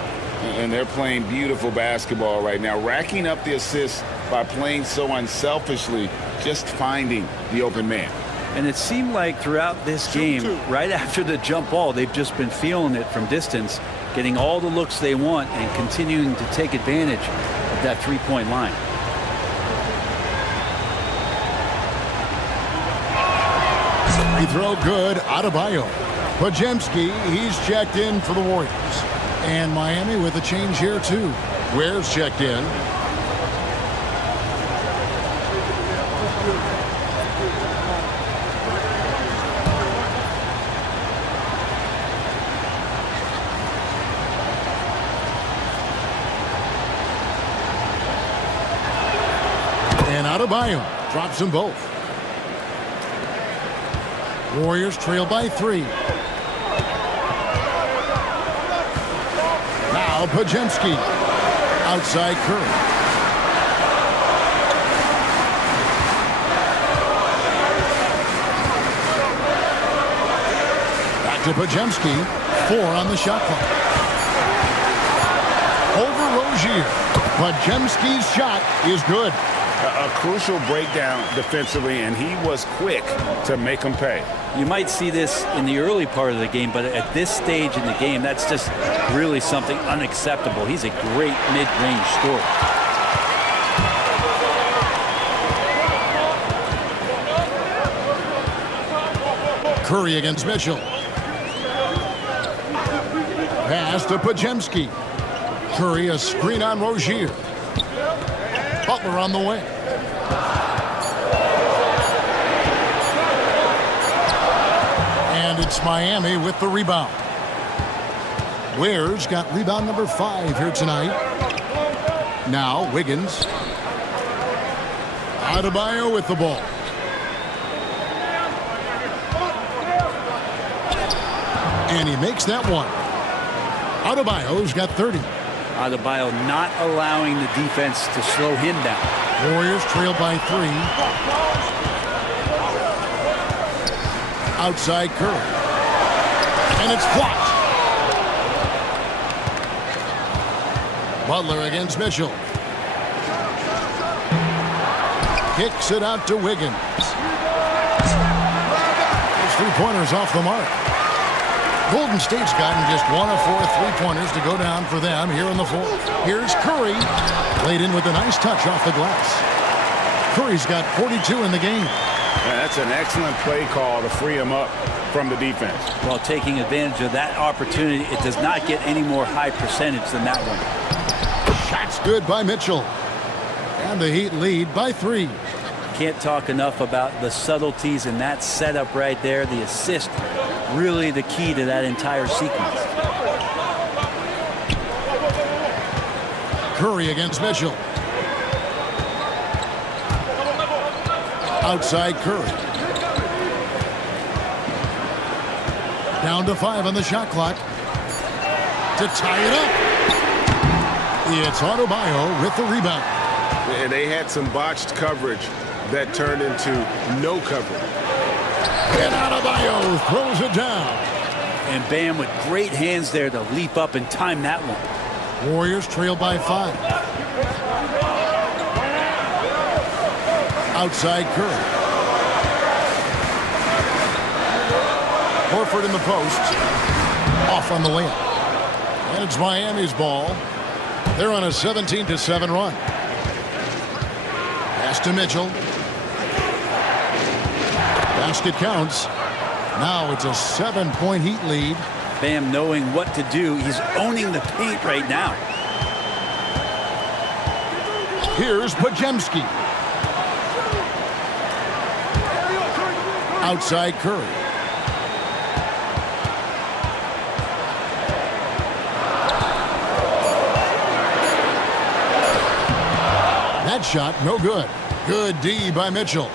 And they're playing beautiful basketball right now, racking up the assists by playing so unselfishly, just finding the open man. And it seemed like throughout this game, right after the jump ball, they've just been feeling it from distance, getting all the looks they want and continuing to take advantage of that three-point line. Free throw good. Adebayo. Podziemski, he's checked in for the Warriors. And Miami with a change here, too. Ware's checked in. And Adebayo drops them both. Warriors trail by 3. Now Podziemski. Outside Curry. Back to Podziemski. 4 on the shot clock. Over Rozier. Podziemski's shot is good. A crucial breakdown defensively, and he was quick to make him pay. You might see this in the early part of the game, but at this stage in the game, that's just really something unacceptable. He's a great mid-range scorer. Curry against Mitchell. Pass to Podziemski. Curry a screen on Rozier. Butler on the wing. And it's Miami with the rebound. Ware's got rebound number 5 here tonight. Now Wiggins. Adebayo with the ball. And he makes that one. Adebayo's got 30. Adebayo not allowing the defense to slow him down. Warriors trail by 3. Outside Curry. And it's blocked. Butler against Mitchell. Kicks it out to Wiggins. Those 3-pointers off the mark. Golden State's gotten just 1 of 4 3-pointers to go down for them here in the fourth. Here's Curry. Laid in with a nice touch off the glass. Curry's got 42 in the game. That's an excellent play call to free him up from the defense. Well, taking advantage of that opportunity, it does not get any more high percentage than that one. Shot's good by Mitchell. And the Heat lead by 3. Can't talk enough about the subtleties in that setup right there. The assist, really the key to that entire sequence. Curry against Mitchell. Outside Curry. Down to 5 on the shot clock. To tie it up. It's Adebayo with the rebound. And they had some botched coverage that turned into no coverage. And Adebayo throws it down. And Bam with great hands there to leap up and time that one. Warriors trail by 5. Outside Curry. Horford in the post. Off on the layup. And it's Miami's ball. They're on a 17-7 run. Pass to Mitchell. Basket counts. Now it's a 7-point Heat lead. Bam knowing what to do. He's owning the paint right now. Here's Podziemski. Outside Curry. That shot, no good. Good D by Mitchell.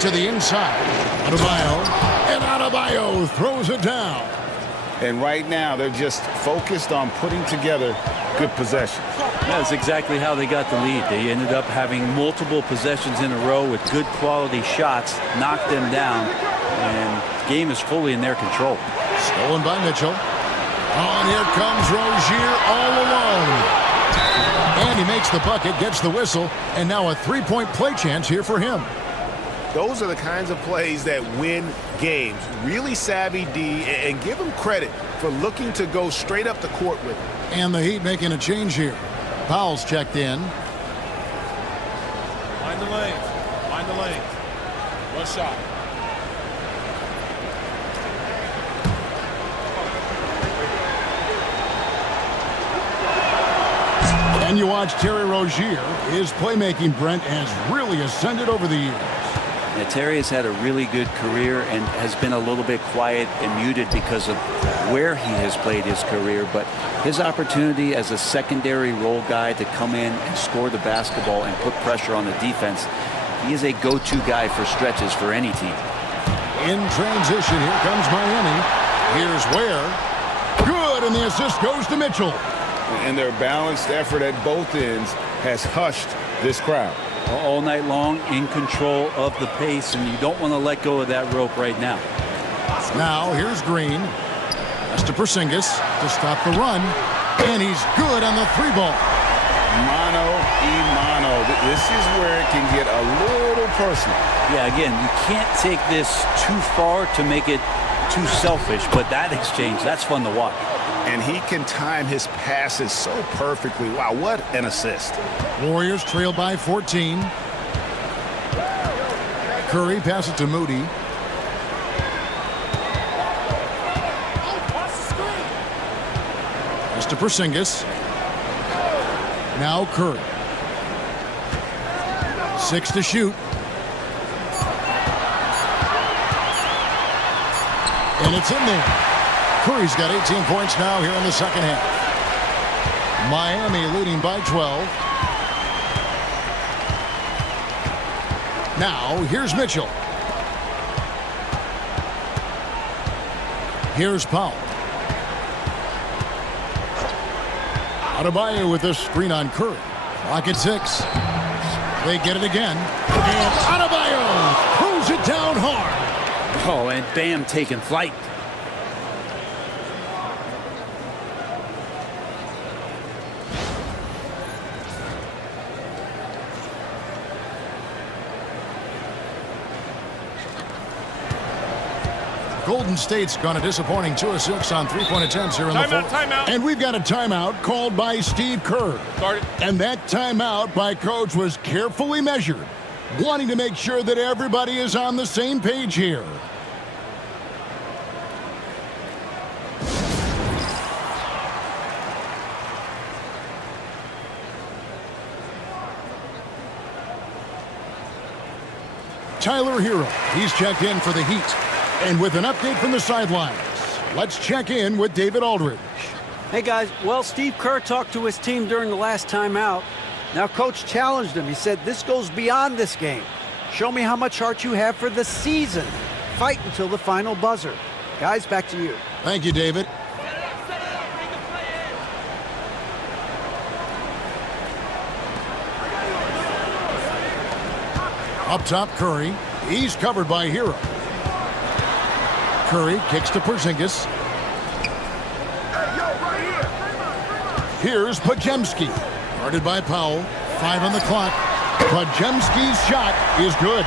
To the inside. Adebayo. And Adebayo throws it down. And right now, they're just focused on putting together good possessions. That's exactly how they got the lead. They ended up having multiple possessions in a row with good quality shots, knocked them down, and the game is fully in their control. Stolen by Mitchell. Oh, and here comes Rozier all alone. And he makes the bucket, gets the whistle, and now a 3-point play chance here for him. Those are the kinds of plays that win games. Really savvy D, and give him credit for looking to go straight up the court with it. And the Heat making a change here. Powell's checked in. Mind the lanes. Mind the lanes. One shot. And you watch Terry Rozier. His playmaking, Brent, has really ascended over the years. Yeah, Terry has had a really good career and has been a little bit quiet and muted because of where he has played his career. But his opportunity as a secondary role guy to come in and score the basketball and put pressure on the defense, he is a go-to guy for stretches for any team. In transition, here comes Miami. Here's Ware. Good, and the assist goes to Mitchell. And their balanced effort at both ends has hushed this crowd. All night long, in control of the pace, and you don't want to let go of that rope right now. Now, here's Green. That's to Porzingis to stop the run. And he's good on the 3-ball. Mano y mano. This is where it can get a little personal. Yeah, again, you can't take this too far to make it too selfish, but that exchange, that's fun to watch. And he can time his passes so perfectly. Wow, what an assist. Warriors trail by 14. Curry passes to Moody. That's to Porzingis. Now Curry. 6 to shoot. And it's in there. Curry's got 18 points now here in the second half. Miami leading by 12. Now, here's Mitchell. Here's Powell. Adebayo with this screen on Curry. Clock at 6. They get it again. And Adebayo throws it down hard. Oh, and Bam taking flight. Golden State's gone a disappointing 2 of 6 on three-point attempts here in the fourth. Timeout. And we've got a timeout called by Steve Kerr. Start it. And that timeout by Coach was carefully measured, wanting to make sure that everybody is on the same page here. Tyler Hero, he's checked in for the Heat. And with an update from the sidelines, let's check in with David Aldridge. Hey, guys. Well, Steve Kerr talked to his team during the last timeout. Now, Coach challenged him. He said, this goes beyond this game. Show me how much heart you have for the season. Fight until the final buzzer. Guys, back to you. Thank you, David. Up top, Curry. He's covered by Hero. Curry kicks to Porzingis. Here's Podziemski. Guarded by Powell. 5 on the clock. Podziemski's shot is good.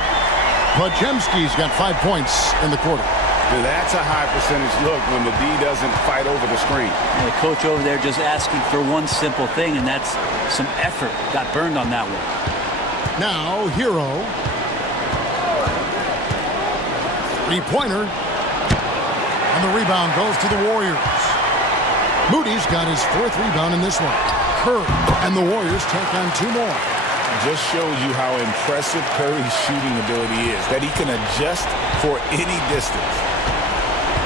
Podziemski's got 5 points in the quarter. That's a high percentage look when the D doesn't fight over the screen. And the coach over there just asking for one simple thing, and that's some effort. Got burned on that one. Now, Hero. Three-pointer. And the rebound goes to the Warriors. Moody's got his 4th rebound in this one. Curry and the Warriors take on 2 more. Just shows you how impressive Curry's shooting ability is, that he can adjust for any distance.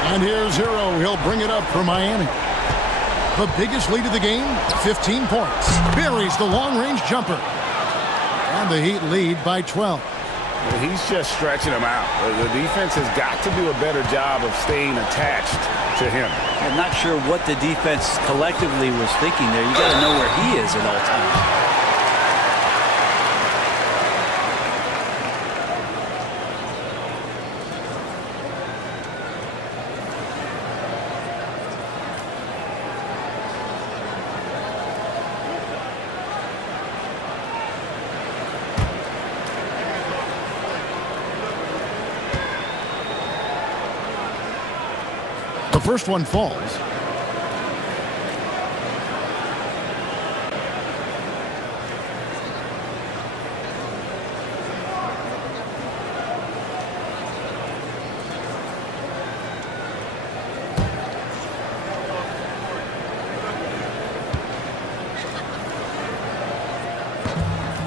And here's Hero. He'll bring it up for Miami. The biggest lead of the game, 15 points. Buries the long-range jumper. And the Heat lead by 12. Well, he's just stretching him out. The defense has got to do a better job of staying attached to him. I'm not sure what the defense collectively was thinking there. You got to know where he is at all times. The first one falls.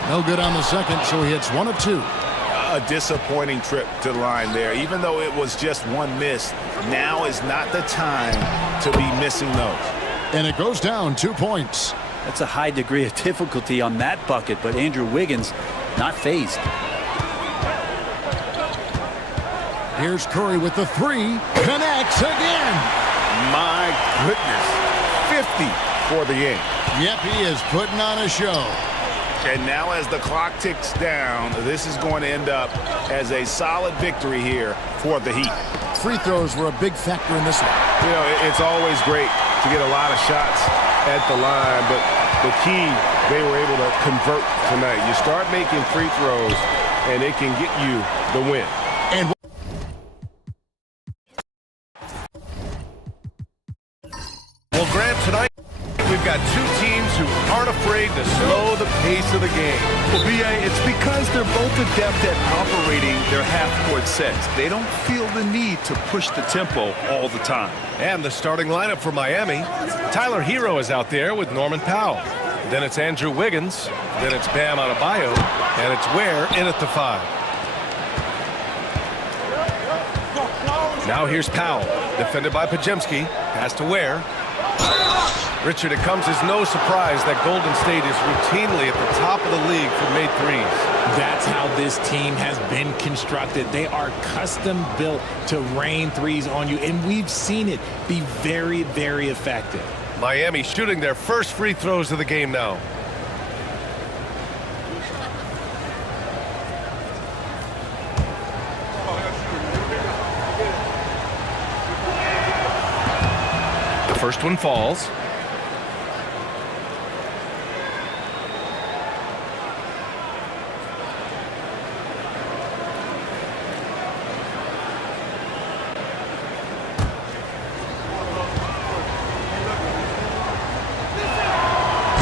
No good on the second, so he hits 1 of 2. A disappointing trip to the line there. Even though it was just one miss, now is not the time to be missing those. And it goes down 2 points. That's a high degree of difficulty on that bucket, but Andrew Wiggins not phased. Here's Curry with the 3. Connects again. My goodness. 50 for the game. Yep, he is putting on a show. And now as the clock ticks down, this is going to end up as a solid victory here for the Heat. Free throws were a big factor in this one. You know, it's always great to get a lot of shots at the line, but the key, they were able to convert tonight. You start making free throws, and it can get you the win. And well, Grant, tonight we've got 2 teams who aren't afraid to slow the pace of the game. Well, B.A., it's because they're both adept at operating their half-court sets. They don't feel the need to push the tempo all the time. And the starting lineup for Miami, Tyler Hero is out there with Norman Powell. Then it's Andrew Wiggins. Then it's Bam Adebayo. And it's Ware in at the 5. Now here's Powell, defended by Podziemski. Pass to Ware. Richard, it comes as no surprise that Golden State is routinely at the top of the league for made threes. That's how this team has been constructed. They are custom built to rain threes on you, and we've seen it be very, very effective. Miami shooting their first free throws of the game now. The first one falls.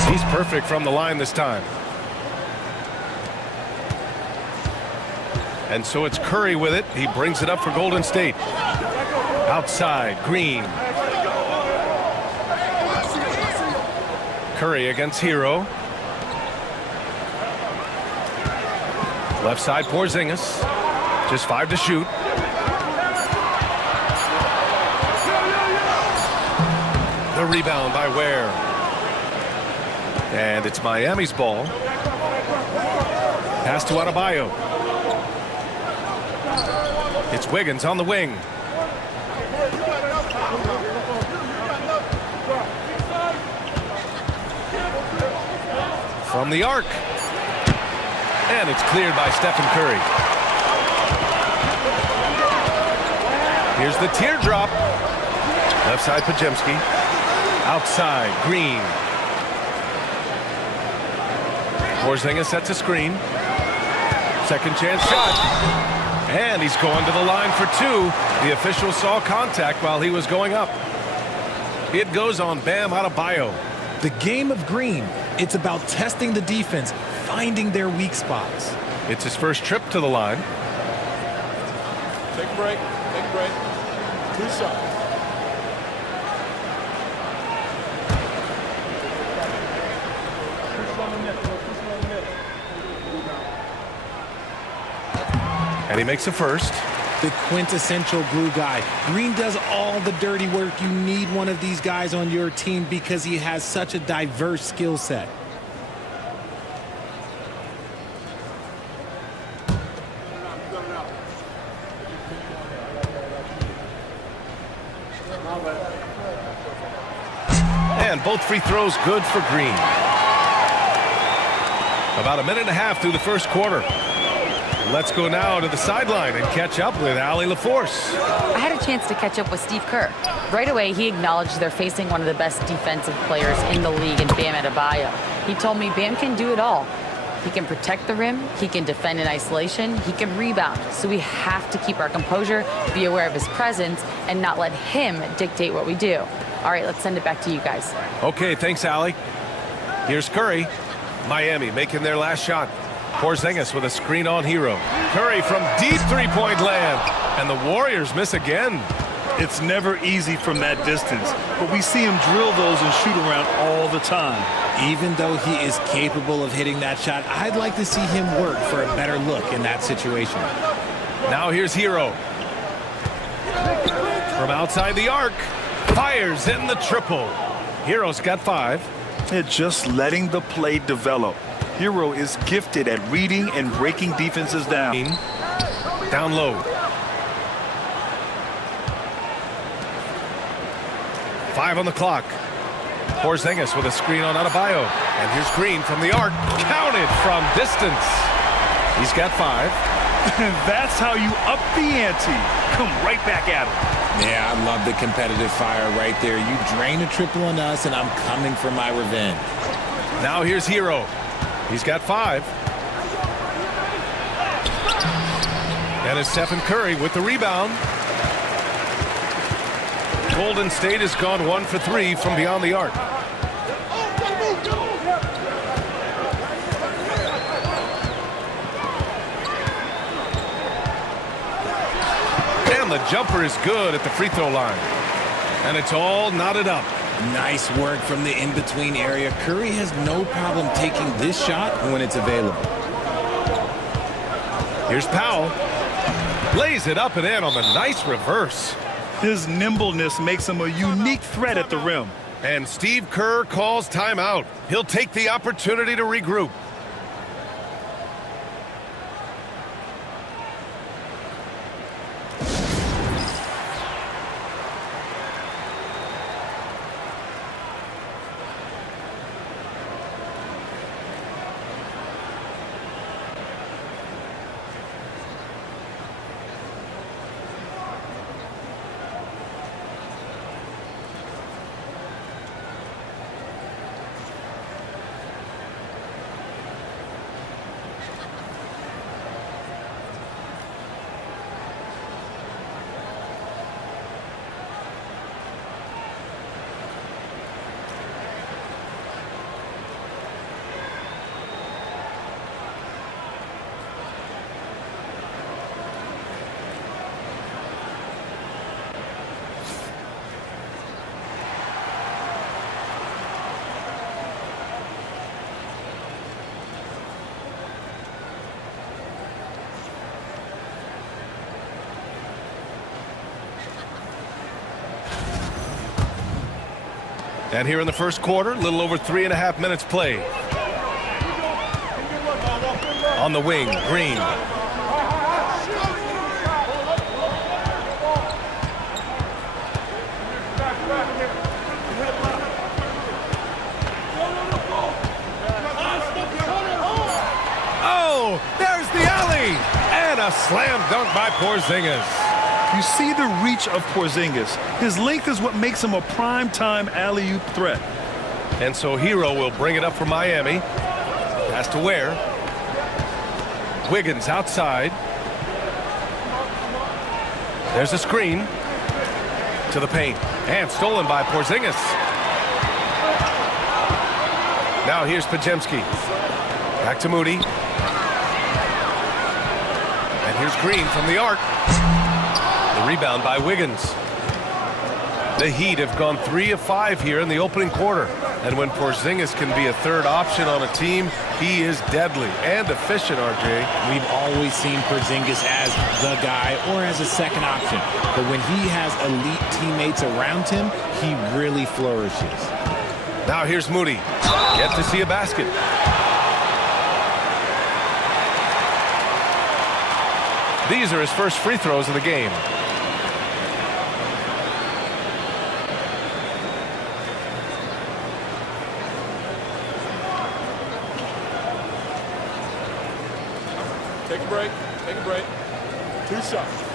He's perfect from the line this time. And so it's Curry with it. He brings it up for Golden State. Outside, Green. Curry against Hero. Left side, Porzingis. Just 5 to shoot. The rebound by Ware. And it's Miami's ball. Pass to Adebayo. It's Wiggins on the wing. From the arc. And it's cleared by Stephen Curry. Here's the teardrop. Left side, Podziemski. Outside, Green. Porzingis sets a screen. Second chance shot. And he's going to the line for 2. The official saw contact while he was going up. It goes on Bam Adebayo. The game of Green, it's about testing the defense, finding their weak spots. It's his first trip to the line. Take a break. Take a break. 2 shots. And he makes a first. The quintessential glue guy. Green does all the dirty work. You need one of these guys on your team because he has such a diverse skill set. And both free throws good for Green. About a minute and a half through the first quarter. Let's go now to the sideline and catch up with Allie LaForce. I had a chance to catch up with Steve Kerr. Right away, he acknowledged they're facing one of the best defensive players in the league in Bam Adebayo. He told me Bam can do it all. He can protect the rim, he can defend in isolation, he can rebound. So we have to keep our composure, be aware of his presence, and not let him dictate what we do. All right, let's send it back to you guys. Okay, thanks, Allie. Here's Curry. Miami making their last shot. Porzingis with a screen on Hero. Curry from deep three-point land. And the Warriors miss again. It's never easy from that distance, but we see him drill those and shoot around all the time. Even though he is capable of hitting that shot, I'd like to see him work for a better look in that situation. Now here's Hero. From outside the arc. Fires in the triple. Hero's got 5. It's just letting the play develop. Hero is gifted at reading and breaking defenses down. Down low. 5 on the clock. Porzingis with a screen on Adebayo. And here's Green from the arc. Counted from distance. He's got 5. That's how you up the ante. Come right back at him. Yeah, I love the competitive fire right there. You drain a triple on us, and I'm coming for my revenge. Now here's Hero. He's got 5. And it's Stephen Curry with the rebound. Golden State has gone 1 for 3 from beyond the arc. And the jumper is good at the free throw line. And it's all knotted up. Nice work from the in-between area. Curry has no problem taking this shot when it's available. Here's Powell. Lays it up and in on the nice reverse. His nimbleness makes him a unique threat at the rim. And Steve Kerr calls timeout. He'll take the opportunity to regroup. And here in the first quarter, a little over 3.5 minutes played. On the wing, Green. Oh, there's the alley! And a slam dunk by Porzingis. You see the reach of Porzingis. His length is what makes him a prime-time alley-oop threat. And so Hero will bring it up for Miami. Pass to Ware. Wiggins outside. There's a screen to the paint. And stolen by Porzingis. Now here's Podziemski. Back to Moody. And here's Green from the arc. The rebound by Wiggins. The Heat have gone 3 of 5 here in the opening quarter. And when Porzingis can be a third option on a team, he is deadly and efficient, RJ. We've always seen Porzingis as the guy or as a second option. But when he has elite teammates around him, he really flourishes. Now here's Moody. Yet to see a basket. These are his first free throws of the game. Take a break. Take a break. 2 shots.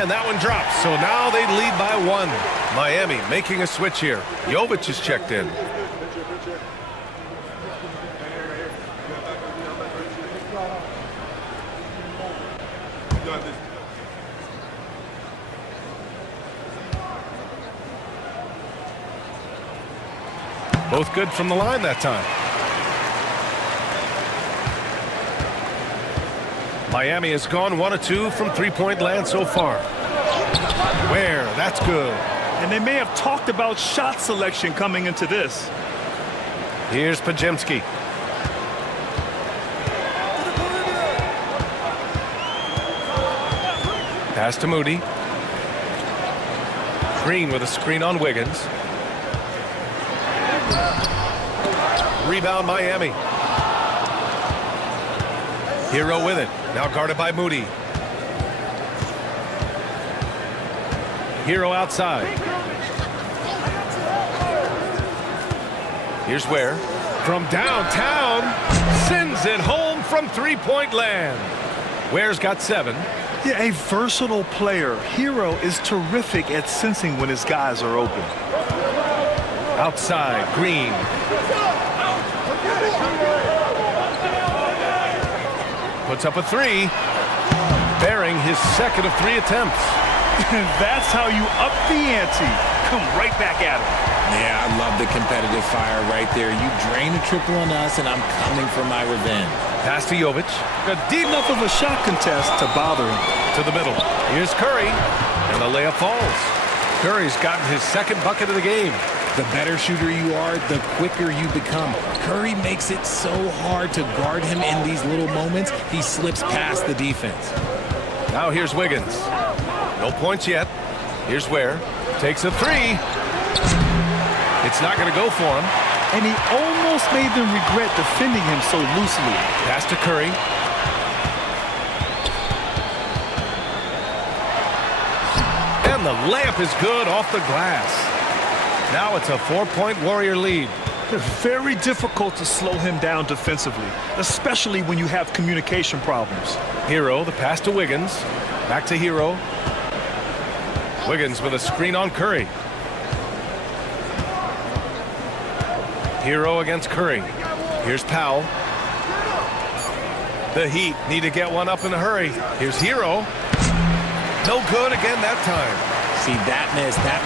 And that one drops. So now they lead by 1. Miami making a switch here. Jovic is checked in. Both good from the line that time. Miami has gone 1 of 2 from three-point land so far. Where? That's good. And they may have talked about shot selection coming into this. Here's Podziemski. Pass to Moody. Green with a screen on Wiggins. Rebound Miami. Hero with it. Now guarded by Moody. Hero outside. Here's Ware. From downtown. Sends it home from three-point land. Ware's got 7. Yeah, a versatile player. Hero is terrific at sensing when his guys are open. Outside, Green. Puts up a 3. Bearing his second of 3 attempts. That's how you up the ante. Come right back at him. Yeah, I love the competitive fire right there. You drain a triple on us, and I'm coming for my revenge. Pass to Jovic. Deep enough of a shot contest to bother him. To the middle. Here's Curry. And the layup falls. Curry's gotten his second bucket of the game. The better shooter you are, the quicker you become. Curry makes it so hard to guard him in these little moments. He slips past the defense. Now here's Wiggins. No points yet. Here's Ware. Takes a 3. It's not going to go for him. And he almost made them regret defending him so loosely. Pass to Curry. And the layup is good off the glass. Now it's a 4-point Warrior lead. Very difficult to slow him down defensively, especially when you have communication problems. Hero, the pass to Wiggins. Back to Hero. Wiggins with a screen on Curry. Hero against Curry. Here's Powell. The Heat need to get one up in a hurry. Here's Hero. No good again that time. See, that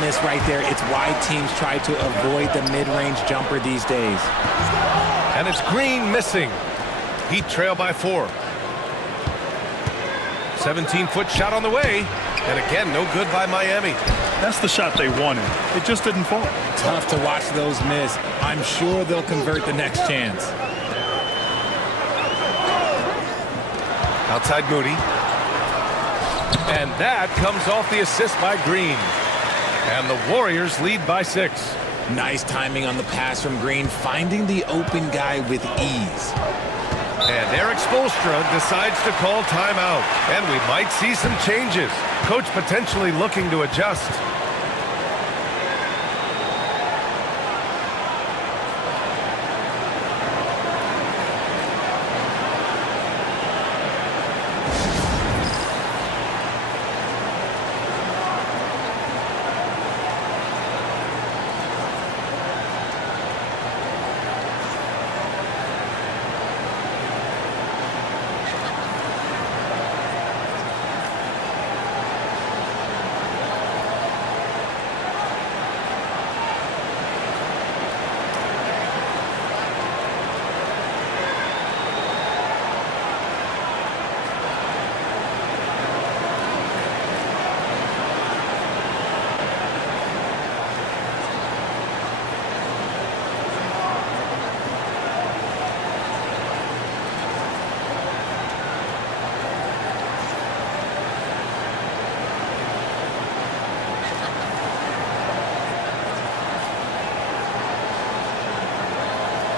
miss right there. It's why teams try to avoid the mid-range jumper these days. And it's Green missing. Heat trail by 4. 17-foot shot on the way. And again, no good by Miami. That's the shot they wanted. It just didn't fall. Tough to watch those miss. I'm sure they'll convert the next chance. Outside Moody. And that comes off the assist by Green. And the Warriors lead by 6. Nice timing on the pass from Green, finding the open guy with ease. And Eric Spoelstra decides to call timeout. And we might see some changes. Coach potentially looking to adjust.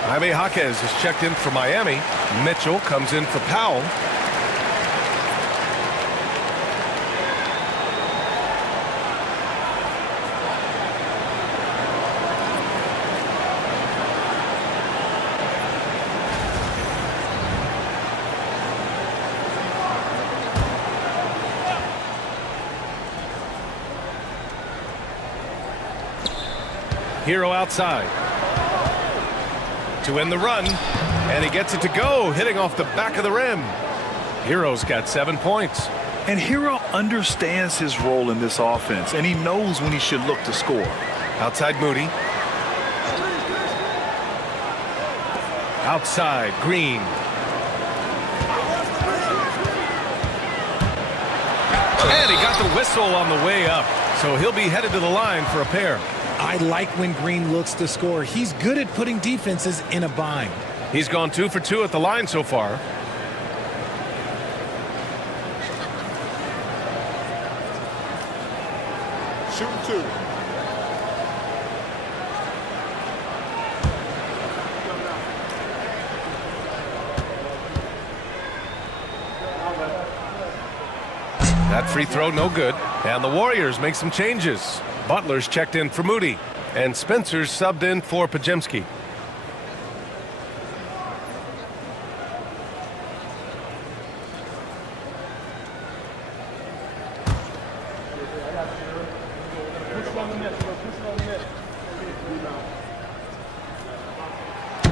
Jaime Jaquez is checked in for Miami. Mitchell comes in for Powell. Hero outside. To win the run, and he gets it to go, hitting off the back of the rim. Hero's got 7 points. And Hero understands his role in this offense, and he knows when he should look to score. Outside Moody. Outside Green. And he got the whistle on the way up, so he'll be headed to the line for a pair. I like when Green looks to score. He's good at putting defenses in a bind. He's gone 2 for 2 at the line so far. Shooting 2. That free throw no good. And the Warriors make some changes. Butler's checked in for Moody. And Spencer's subbed in for Pajemski.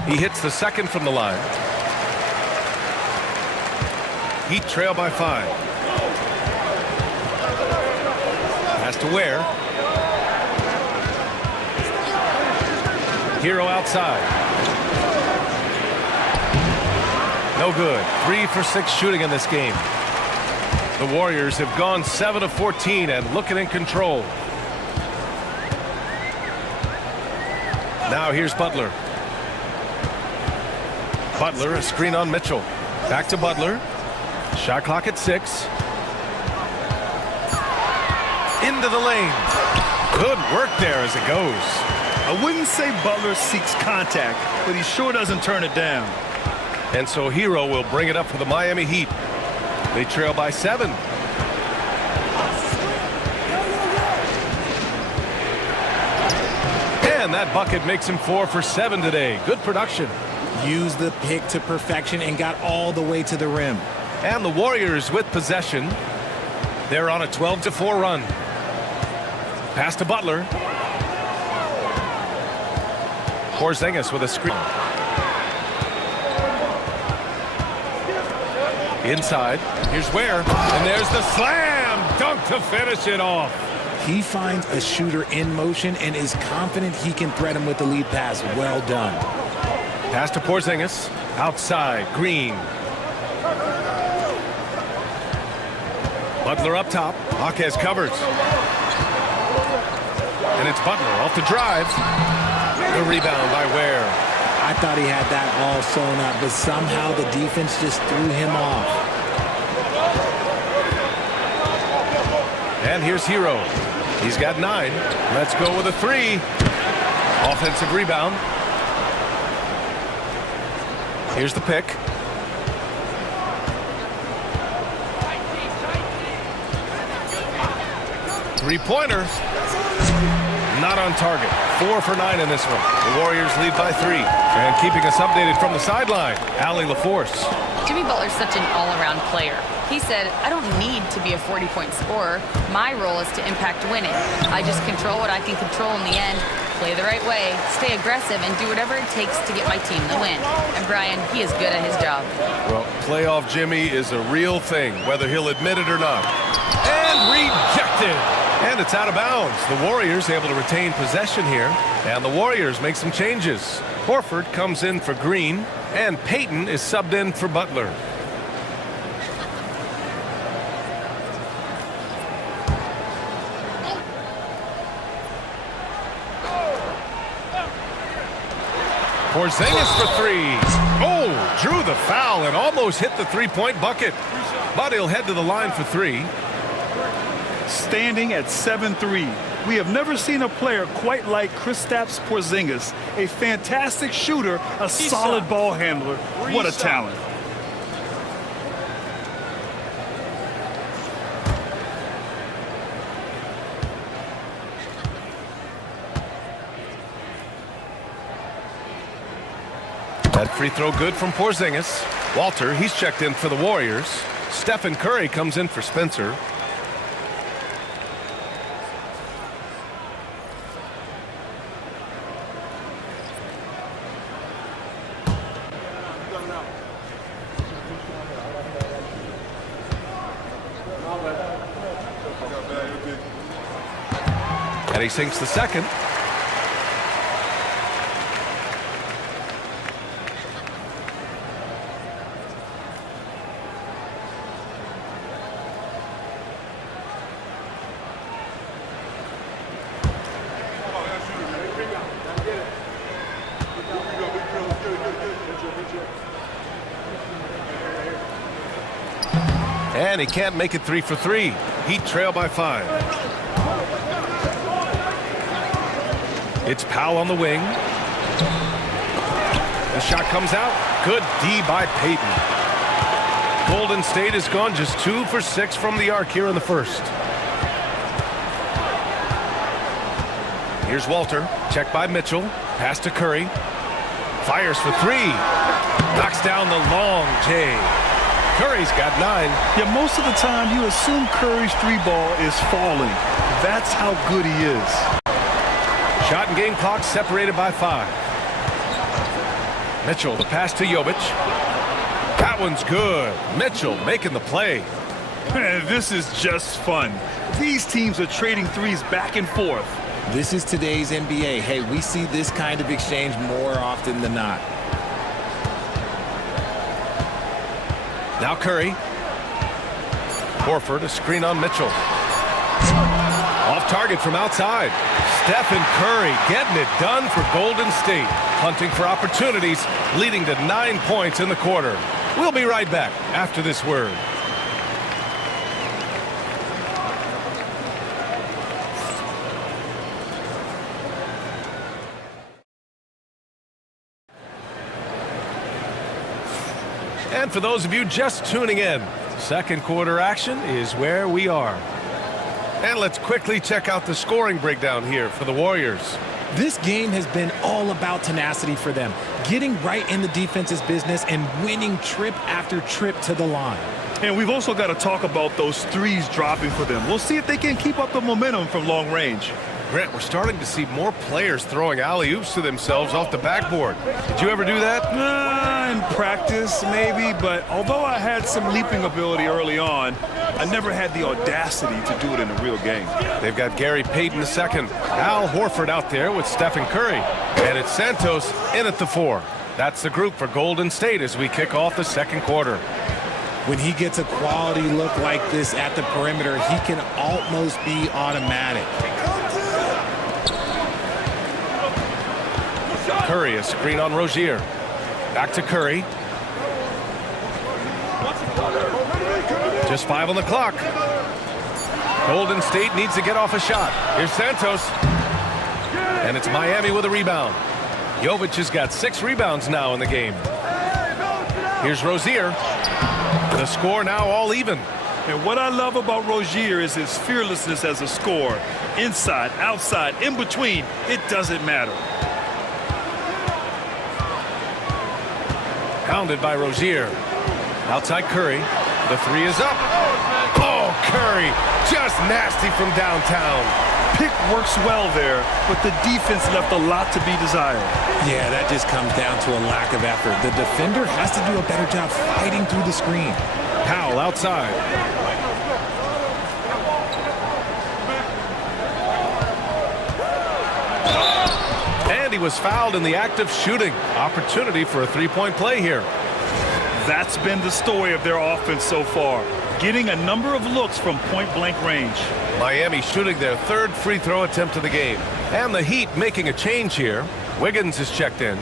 He hits the second from the line. Heat trail by 5. Has to Ware. Hero outside. No good. 3 for 6 shooting in this game. The Warriors have gone 7 of 14 and looking in control. Now here's Butler. Butler, a screen on Mitchell. Back to Butler. Shot clock at 6. Into the lane. Good work there as it goes. I wouldn't say Butler seeks contact, but he sure doesn't turn it down. And so Hero will bring it up for the Miami Heat. They trail by 7. And that bucket makes him 4 for 7 today. Good production. Used the pick to perfection and got all the way to the rim. And the Warriors with possession. They're on a 12-4 run. Pass to Butler. Porzingis with a screen. Inside. Here's Ware. And there's the slam dunk to finish it off. He finds a shooter in motion and is confident he can thread him with the lead pass. Well done. Pass to Porzingis. Outside. Green. Butler up top. Jaquez covers. And it's Butler off the drive. The rebound by Ware. I thought he had that all sewn up, but somehow the defense just threw him off. And here's Hero. He's got 9. Let's go with a 3. Offensive rebound. Here's the pick. Three-pointer. Not on target. 4 for 9 in this one. The Warriors lead by 3. And keeping us updated from the sideline, Allie LaForce. Jimmy Butler's such an all-around player. He said, I don't need to be a 40-point scorer. My role is to impact winning. I just control what I can control in the end, play the right way, stay aggressive, and do whatever it takes to get my team the win. And Brian, he is good at his job. Well, playoff Jimmy is a real thing, whether he'll admit it or not. And rejected. And it's out of bounds. The Warriors able to retain possession here. And the Warriors make some changes. Horford comes in for Green, and Payton is subbed in for Butler. Porzingis for 3. Oh, drew the foul and almost hit the three-point bucket. But he'll head to the line for 3. Standing at 7-3. We have never seen a player quite like Kristaps Porzingis. A fantastic shooter, a solid ball handler. What a talent. That free throw good from Porzingis. Walter, he's checked in for the Warriors. Stephen Curry comes in for Spencer. And he sinks the second. And he can't make it 3 for 3. Heat trail by 5. It's Powell on the wing. The shot comes out. Good D by Payton. Golden State has gone just 2 for 6 from the arc here in the first. Here's Walter. Check by Mitchell. Pass to Curry. Fires for 3. Knocks down the long J. Curry's got 9. Yeah, most of the time you assume Curry's 3-ball is falling. That's how good he is. Shot and game clock separated by 5. Mitchell, the pass to Jovic. That one's good. Mitchell making the play. Man, this is just fun. These teams are trading threes back and forth. This is today's NBA. Hey, we see this kind of exchange more often than not. Now Curry. Horford, a screen on Mitchell. Off target from outside. Stephen Curry getting it done for Golden State. Hunting for opportunities, leading to 9 points in the quarter. We'll be right back after this word. And for those of you just tuning in, second quarter action is where we are. And let's quickly check out the scoring breakdown here for the Warriors. This game has been all about tenacity for them, getting right in the defense's business and winning trip after trip to the line. And we've also got to talk about those threes dropping for them. We'll see if they can keep up the momentum from long range. Grant, we're starting to see more players throwing alley-oops to themselves off the backboard. Did you ever do that? In practice, maybe, but although I had some leaping ability early on, I never had the audacity to do it in a real game. They've got Gary Payton the second. Al Horford out there with Stephen Curry. And it's Santos in at the 4. That's the group for Golden State as we kick off the second quarter. When he gets a quality look like this at the perimeter, he can almost be automatic. Curry, a screen on Rozier. Back to Curry. Just 5 on the clock. Golden State needs to get off a shot. Here's Santos. And it's Miami with a rebound. Jovic has got 6 rebounds now in the game. Here's Rozier. The score now all even. And what I love about Rozier is his fearlessness as a scorer. Inside, outside, in between, it doesn't matter. Pounded by Rozier. Outside Curry. The 3 is up. Oh, Curry. Just nasty from downtown. Pick works well there, but the defense left a lot to be desired. Yeah, that just comes down to a lack of effort. The defender has to do a better job fighting through the screen. Powell outside. And he was fouled in the act of shooting. Opportunity for a 3-point play here. That's been the story of their offense so far, getting a number of looks from point-blank range. Miami shooting their 3rd free throw attempt of the game. And the Heat making a change here. Wiggins is checked in.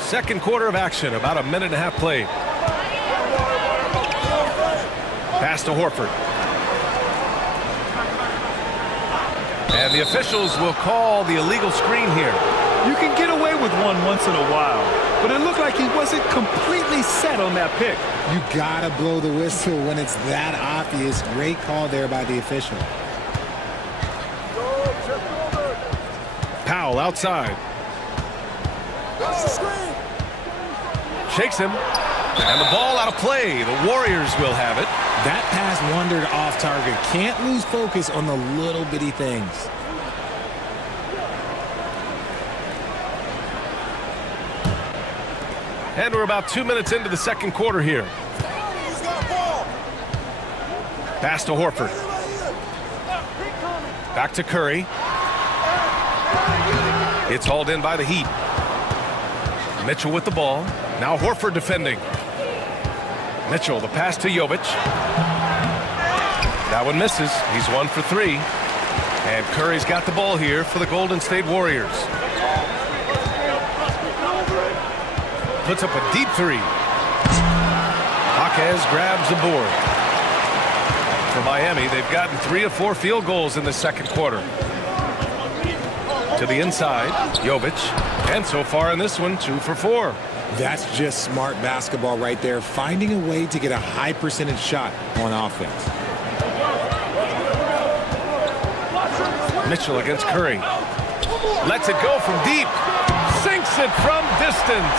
Second quarter of action, about a minute and a half played. Pass to Horford. And the officials will call the illegal screen here. You can get away with one once in a while, but it looked like he wasn't completely set on that pick. You gotta blow the whistle when it's that obvious. Great call there by the official. Powell outside. Shakes him. And the ball out of play. The Warriors will have it. That pass wandered off target. Can't lose focus on the little bitty things. And we're about 2 minutes into the second quarter here. Pass to Horford. Back to Curry. It's hauled in by the Heat. Mitchell with the ball. Now Horford defending. Mitchell, the pass to Jovic. That one misses. He's 1 for 3. And Curry's got the ball here for the Golden State Warriors. Puts up a deep 3. Jaquez grabs the board. For Miami, they've gotten 3 of 4 field goals in the second quarter. To the inside, Jovic. And so far in this one, 2 for 4. That's just smart basketball right there, finding a way to get a high percentage shot on offense. Mitchell against Curry. Lets it go from deep. Sinks it from distance.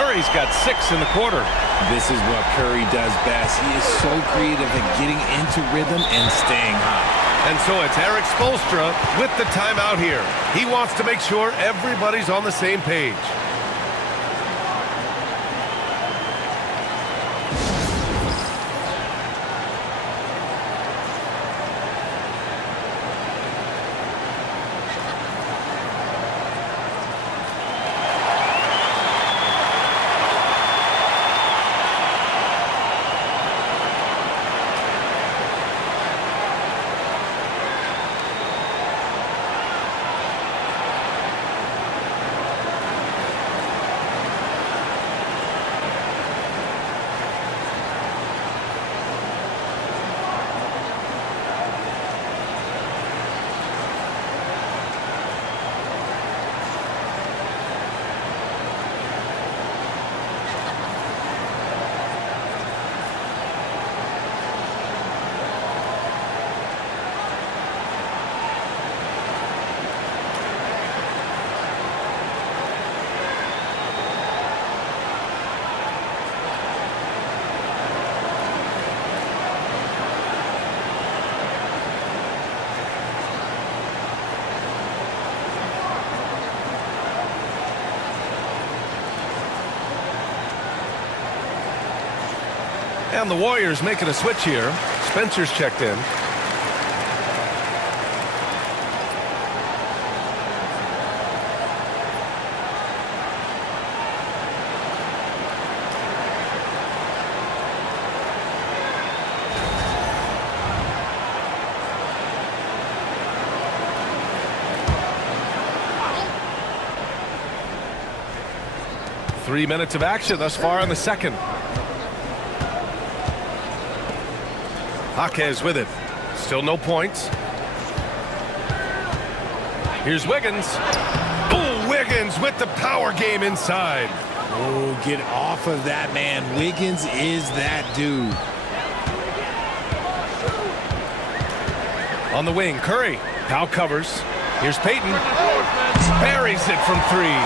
Curry's got 6 in the quarter. This is what Curry does best. He is so creative at getting into rhythm and staying hot. And so it's Eric Spoelstra with the timeout here. He wants to make sure everybody's on the same page. And the Warriors making a switch here. Spencer's checked in. 3 minutes of action thus far in the second. Jaquez with it. Still no points. Here's Wiggins. Oh, Wiggins with the power game inside. Oh, get off of that, man. Wiggins is that dude. On the wing, Curry. Powell covers. Here's Payton. Buries it from three.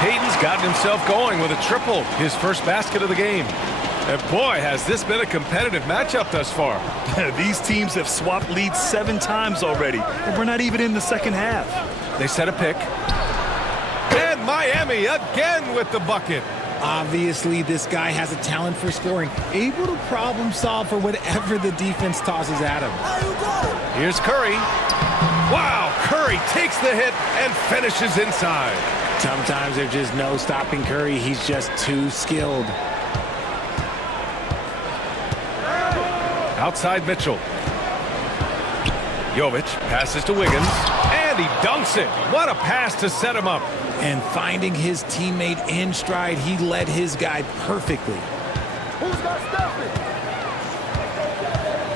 Payton's gotten himself going with a triple. His first basket of the game. And boy, has this been a competitive matchup thus far. These teams have swapped leads 7 times already, and we're not even in the second half. They set a pick. And Miami again with the bucket. Obviously, this guy has a talent for scoring, able to problem solve for whatever the defense tosses at him. Here's Curry. Wow, Curry takes the hit and finishes inside. Sometimes there's just no stopping Curry. He's just too skilled. Outside Mitchell. Jovic passes to Wiggins, and he dunks it. What a pass to set him up. And finding his teammate in stride, he led his guy perfectly. Who's got Stephen?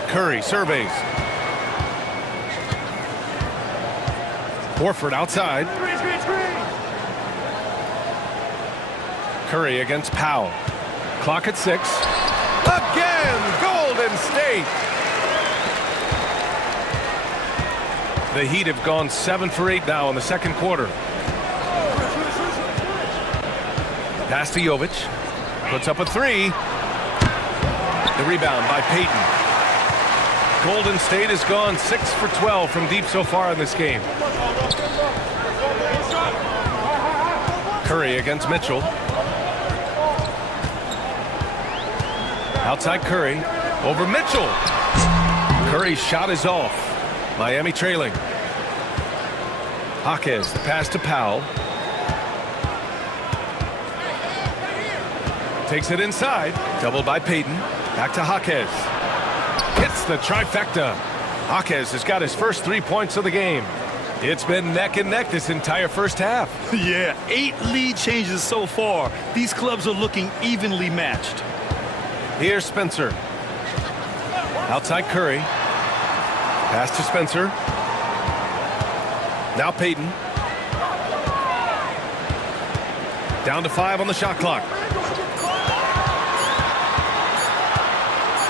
Curry surveys. Horford outside. Curry against Powell. Clock at 6. Again, Golden State. The Heat have gone 7 for 8 now in the second quarter. Pass to Jovic. Puts up a 3. The rebound by Payton. Golden State has gone 6 for 12 from deep so far in this game. Curry against Mitchell. Outside Curry. Over Mitchell. Curry's shot is off. Miami trailing. Jaquez, the pass to Powell. Takes it inside. Doubled by Payton. Back to Jaquez. Hits the trifecta. Jaquez has got his first 3 points of the game. It's been neck and neck this entire first half. Yeah, 8 lead changes so far. These clubs are looking evenly matched. Here's Spencer. Outside Curry. Pass to Spencer. Now Payton. Down to 5 on the shot clock.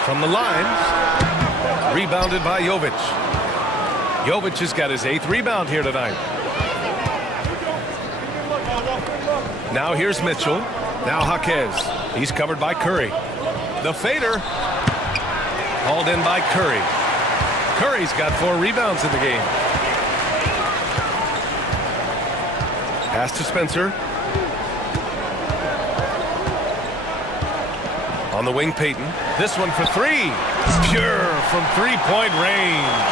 From the line. Rebounded by Jovic. Jovic has got his 8th rebound here tonight. Now here's Mitchell. Now Jaquez. He's covered by Curry. The fader. Hauled in by Curry. Curry's got 4 rebounds in the game. Pass to Spencer. On the wing, Payton. This one for 3. Pure from 3-point range.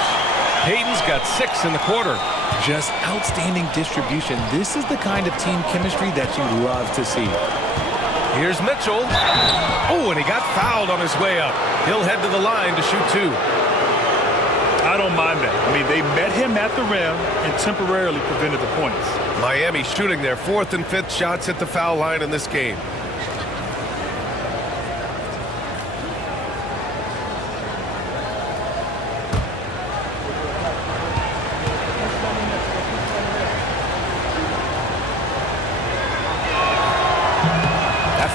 Payton's got 6 in the quarter. Just outstanding distribution. This is the kind of team chemistry that you love to see. Here's Mitchell. Oh, and he got fouled on his way up. He'll head to the line to shoot 2. I don't mind that. I mean, they met him at the rim and temporarily prevented the points. Miami shooting their 4th and 5th shots at the foul line in this game.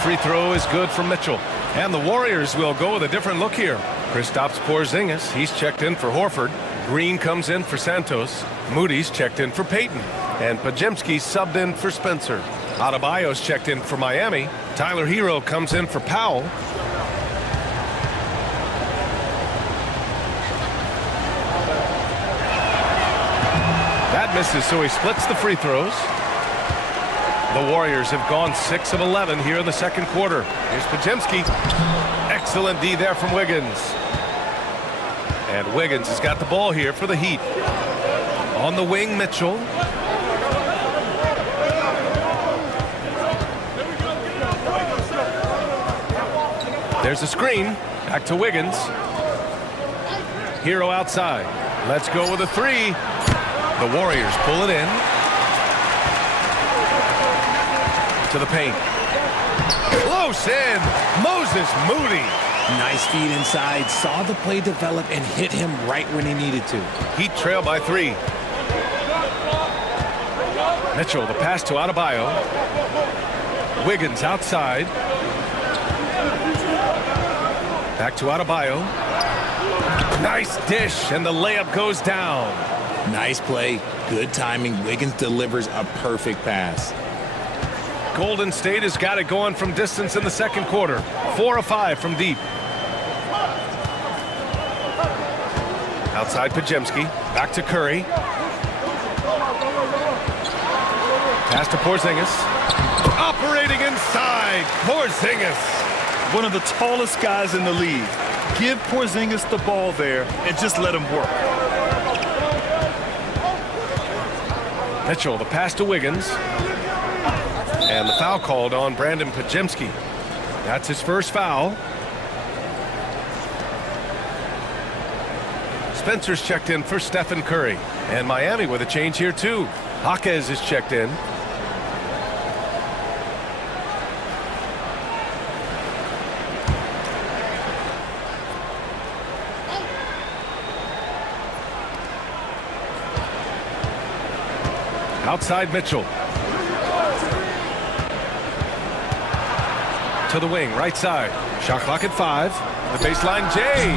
Free throw is good from Mitchell. And the Warriors will go with a different look here. Kristaps Porzingis, he's checked in for Horford. Green comes in for Santos. Moody's checked in for Payton. And Podziemski subbed in for Spencer. Adebayo's checked in for Miami. Tyler Hero comes in for Powell. That misses, so he splits the free throws. The Warriors have gone 6 of 11 here in the second quarter. Here's Podziemski. Excellent D there from Wiggins. And Wiggins has got the ball here for the Heat. On the wing, Mitchell. There's a screen. Back to Wiggins. Hero outside. Let's go with a 3. The Warriors pull it in. To the paint. Close in. Moses Moody. Nice feed inside. Saw the play develop and hit him right when he needed to. Heat trail by 3. Mitchell, the pass to Adebayo. Wiggins outside. Back to Adebayo. Nice dish, and the layup goes down. Nice play. Good timing. Wiggins delivers a perfect pass. Golden State has got it going from distance in the second quarter. 4 of 5 from deep. Outside Podziemski. Back to Curry. Pass to Porzingis. Operating inside. Porzingis. One of the tallest guys in the league. Give Porzingis the ball there and just let him work. Mitchell, the pass to Wiggins. And the foul called on Brandon Podziemski. That's his first foul. Spencer's checked in for Stephen Curry. And Miami with a change here too. Jaquez is checked in. Outside Mitchell. To the wing, right side. Shot clock at 5. The baseline, Jay.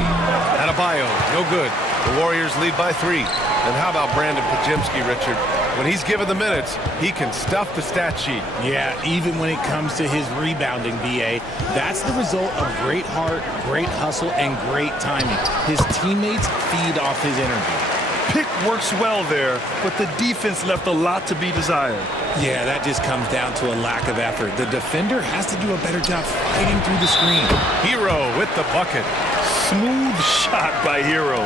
Adebayo, no good. The Warriors lead by 3. And how about Brandon Podziemski, Richard? When he's given the minutes, he can stuff the stat sheet. Yeah, even when it comes to his rebounding, B.A., that's the result of great heart, great hustle, and great timing. His teammates feed off his energy. Pick works well there, but the defense left a lot to be desired. Yeah, that just comes down to a lack of effort. The defender has to do a better job fighting through the screen. Hero with the bucket. Smooth shot by Hero.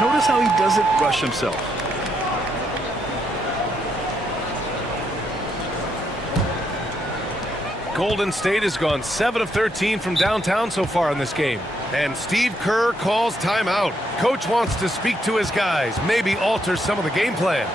Notice how he doesn't rush himself. Golden State has gone 7 of 13 from downtown so far in this game. And Steve Kerr calls timeout. Coach wants to speak to his guys, maybe alter some of the game plan.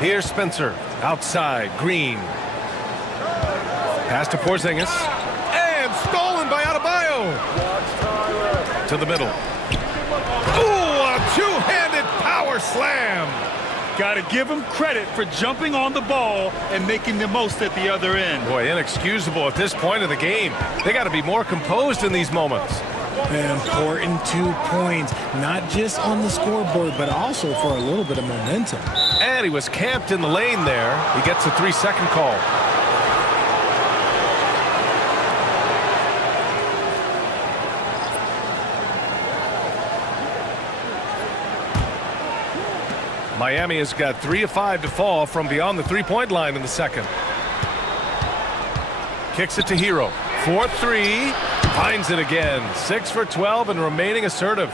Here's Spencer. Outside. Green. Pass to Porzingis. And stolen by Adebayo. To the middle. Ooh, a two-handed power slam. Got to give him credit for jumping on the ball and making the most at the other end. Boy, inexcusable at this point of the game. They got to be more composed in these moments. An important 2 points, not just on the scoreboard, but also for a little bit of momentum. And he was camped in the lane there. He gets a 3-second call. Miami has got 3 of 5 to fall from beyond the three-point line in the second. Kicks it to Hero. 4-3. Finds it again. 6 for 12 and remaining assertive.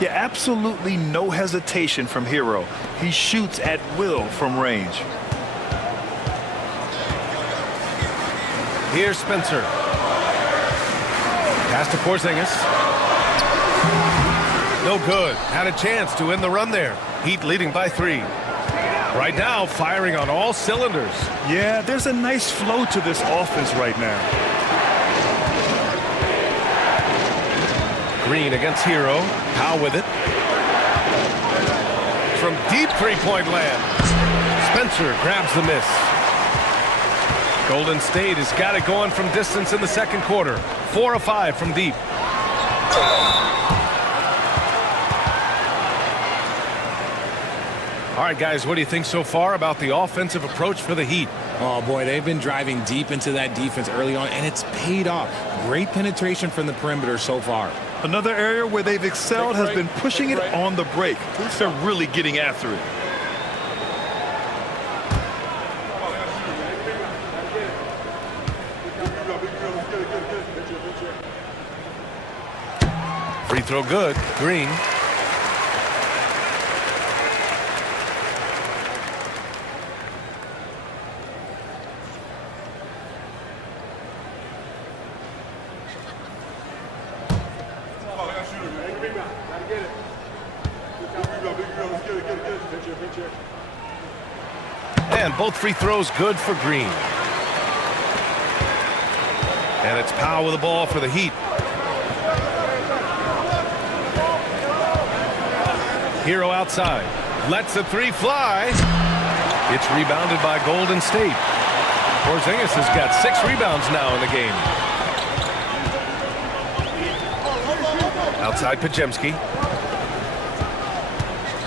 Yeah, absolutely no hesitation from Hero. He shoots at will from range. Here's Spencer. Pass to Porzingis. No good. Had a chance to end the run there. Heat leading by 3. Right now, firing on all cylinders. Yeah, there's a nice flow to this offense right now. Green against Hero. Powell with it. From deep three-point land. Spencer grabs the miss. Golden State has got it going from distance in the second quarter. 4 of 5 from deep. All right, guys, what do you think so far about the offensive approach for the Heat? Oh, boy, they've been driving deep into that defense early on, and it's paid off. Great penetration from the perimeter so far. Another area where they've excelled has been pushing it on the break. They're really getting after it. Free throw good. Green. And both free throws good for Green. And it's Powell with the ball for the Heat. Hero outside. Lets the three fly. It's rebounded by Golden State. Porzingis has got 6 rebounds now in the game. Outside Podziemski.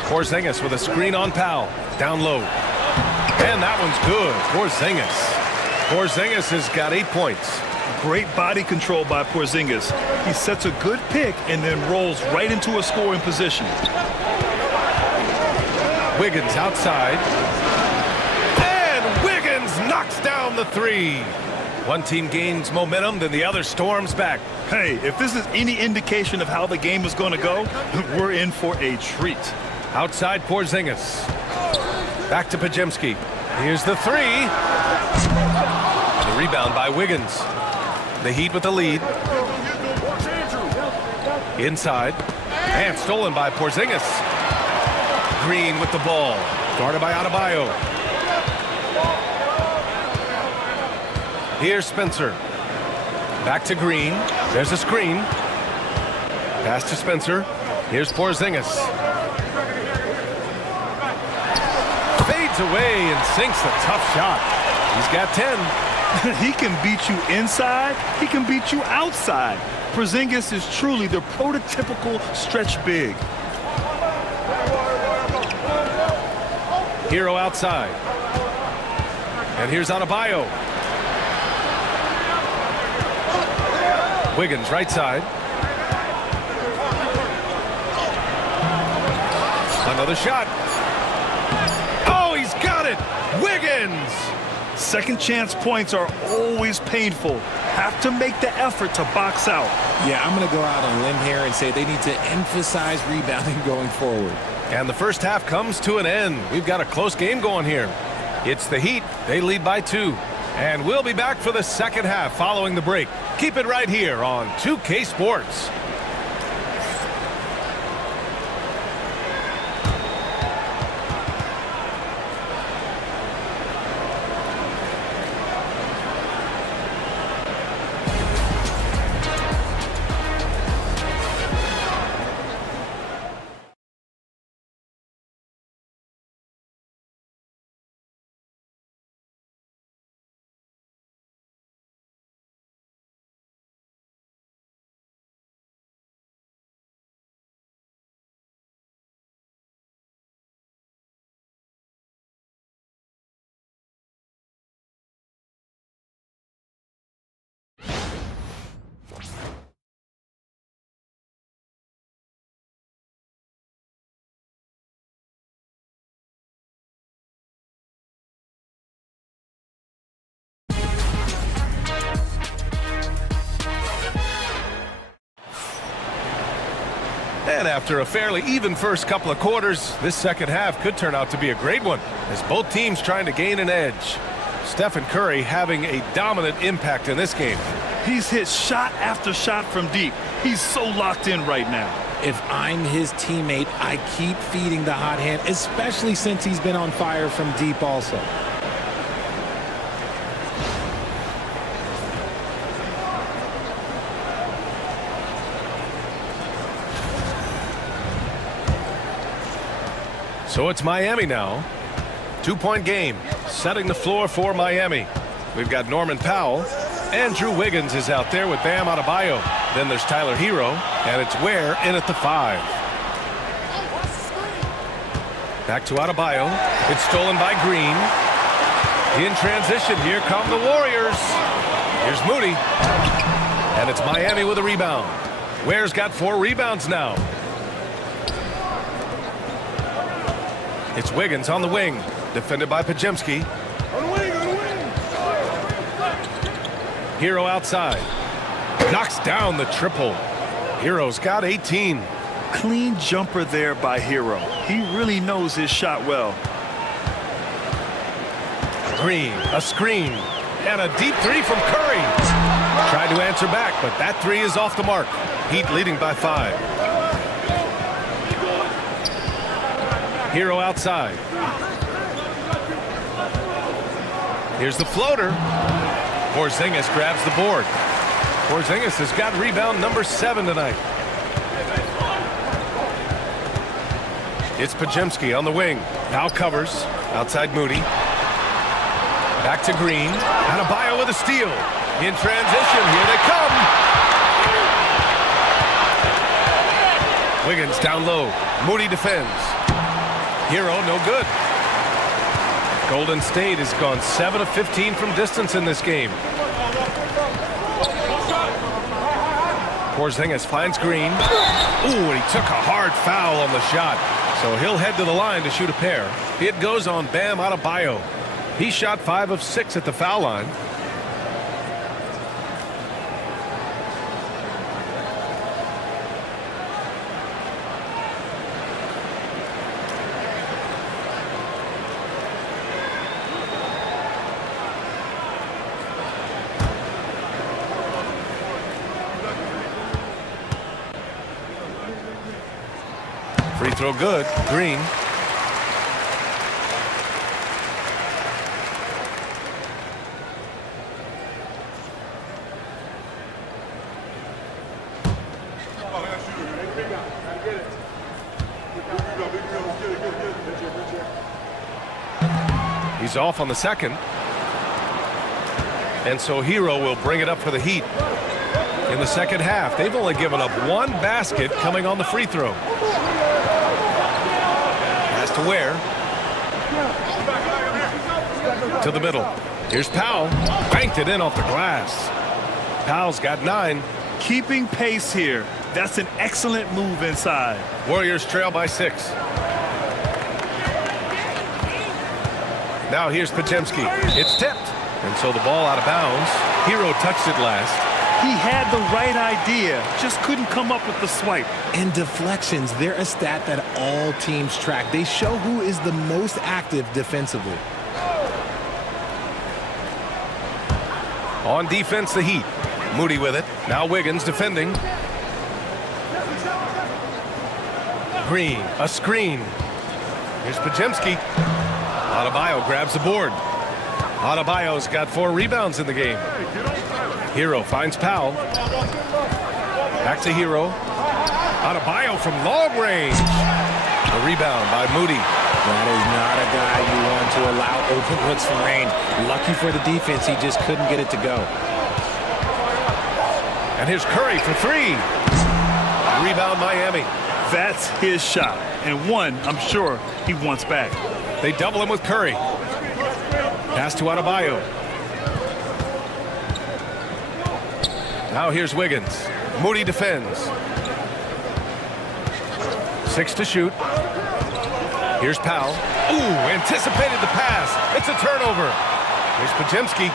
Porzingis with a screen on Powell. Down low. And that one's good. Porzingis has got 8 points. Great body control by Porzingis. He sets a good pick and then rolls right into a scoring position. Wiggins outside. And Wiggins knocks down the 3. One team gains momentum, then the other storms back. Hey, if this is any indication of how the game is going to go, we're in for a treat. Outside Porzingis. Back to Podziemski. Here's the 3. The rebound by Wiggins. The Heat with the lead. Inside. And stolen by Porzingis. Green with the ball. Guarded by Adebayo. Here's Spencer. Back to Green. There's a screen. Pass to Spencer. Here's Porzingis. Fades away and sinks a tough shot. He's got 10. He can beat you inside. He can beat you outside. Porzingis is truly the prototypical stretch big. Hero outside. And here's Adebayo. Wiggins right side. Another shot. Oh, he's got it. Wiggins. Second chance points are always painful. Have to make the effort to box out. Yeah, I'm going to go out on a limb here and say they need to emphasize rebounding going forward. And the first half comes to an end. We've got a close game going here. It's the Heat. They lead by 2. And we'll be back for the second half following the break. Keep it right here on 2K Sports. after a fairly even first couple of quarters. This second half could turn out to be a great one as both teams trying to gain an edge. Stephen Curry having a dominant impact in this game. He's hit shot after shot from deep. He's so locked in right now. If I'm his teammate, I keep feeding the hot hand, especially since he's been on fire from deep also. So it's Miami now. 2-point game, setting the floor for Miami. We've got Norman Powell. Andrew Wiggins is out there with Bam Adebayo. Then there's Tyler Hero, and it's Ware in at the 5. Back to Adebayo. It's stolen by Green. In transition, here come the Warriors. Here's Moody. And it's Miami with a rebound. Ware's got 4 rebounds now. It's Wiggins on the wing, defended by Podziemski. Hero outside. Knocks down the triple. Hero's got 18. Clean jumper there by Hero. He really knows his shot well. Green, a screen, and a deep 3 from Curry. Tried to answer back, but that 3 is off the mark. Heat leading by 5. Hero outside. Here's the floater. Porzingis grabs the board. Porzingis has got rebound number 7 tonight. It's Podziemski on the wing. Now covers. Outside Moody. Back to Green. Adebayo with a steal. In transition. Here they come. Wiggins down low. Moody defends. Hero no good. Golden State has gone 7 of 15 from distance in this game. Porzingis finds Green. Ooh, and he took a hard foul on the shot. So he'll head to the line to shoot a pair. It goes on Bam Adebayo. He shot 5 of 6 at the foul line. Free throw good. Green. He's off on the second. And so Hero will bring it up for the Heat. In the second half, they've only given up 1 basket coming on the free throw. Has to Ware. To the middle. Here's Powell. Banked it in off the glass. Powell's got 9. Keeping pace here. That's an excellent move inside. Warriors trail by 6. Now here's Podziemski. It's tipped. And so the ball out of bounds. Hero touched it last. He had the right idea, just couldn't come up with the swipe. And deflections, they're a stat that all teams track. They show who is the most active defensively. On defense, the Heat. Moody with it. Now Wiggins defending. Green, a screen. Here's Podziemski. Adebayo grabs the board. Adebayo's got 4 rebounds in the game. Hero finds Powell. Back to Hero. Adebayo from long range. The rebound by Moody. That is not a guy you want to allow open looks from range. Lucky for the defense, he just couldn't get it to go. And here's Curry for 3. Rebound Miami. That's his shot. And one, I'm sure, he wants back. They double him with Curry. Pass to Adebayo. Now here's Wiggins. Moody defends. 6 to shoot. Here's Powell. Ooh, anticipated the pass. It's a turnover. Here's Podziemski.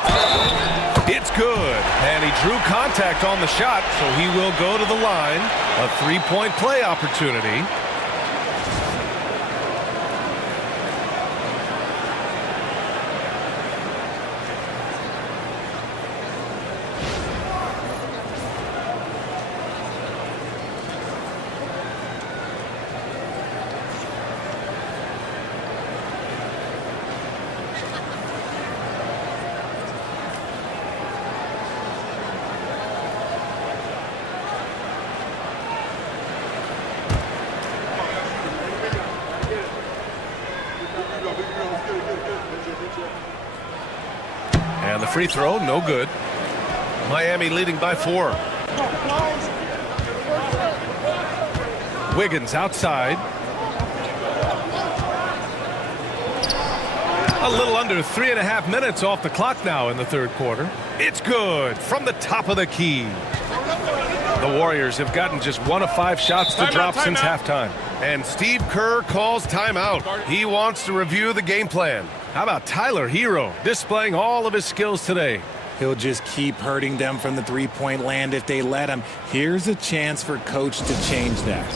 It's good. And he drew contact on the shot, so he will go to the line. A three-point play opportunity. And the free throw, no good. Miami leading by 4. Wiggins outside. A little under 3.5 minutes off the clock now in the third quarter. It's good from the top of the key. The Warriors have gotten just 1 of 5 shots to drop since halftime. And Steve Kerr calls timeout. He wants to review the game plan. How about Tyler Hero displaying all of his skills today? He'll just keep hurting them from the three-point land if they let him. Here's a chance for Coach to change that.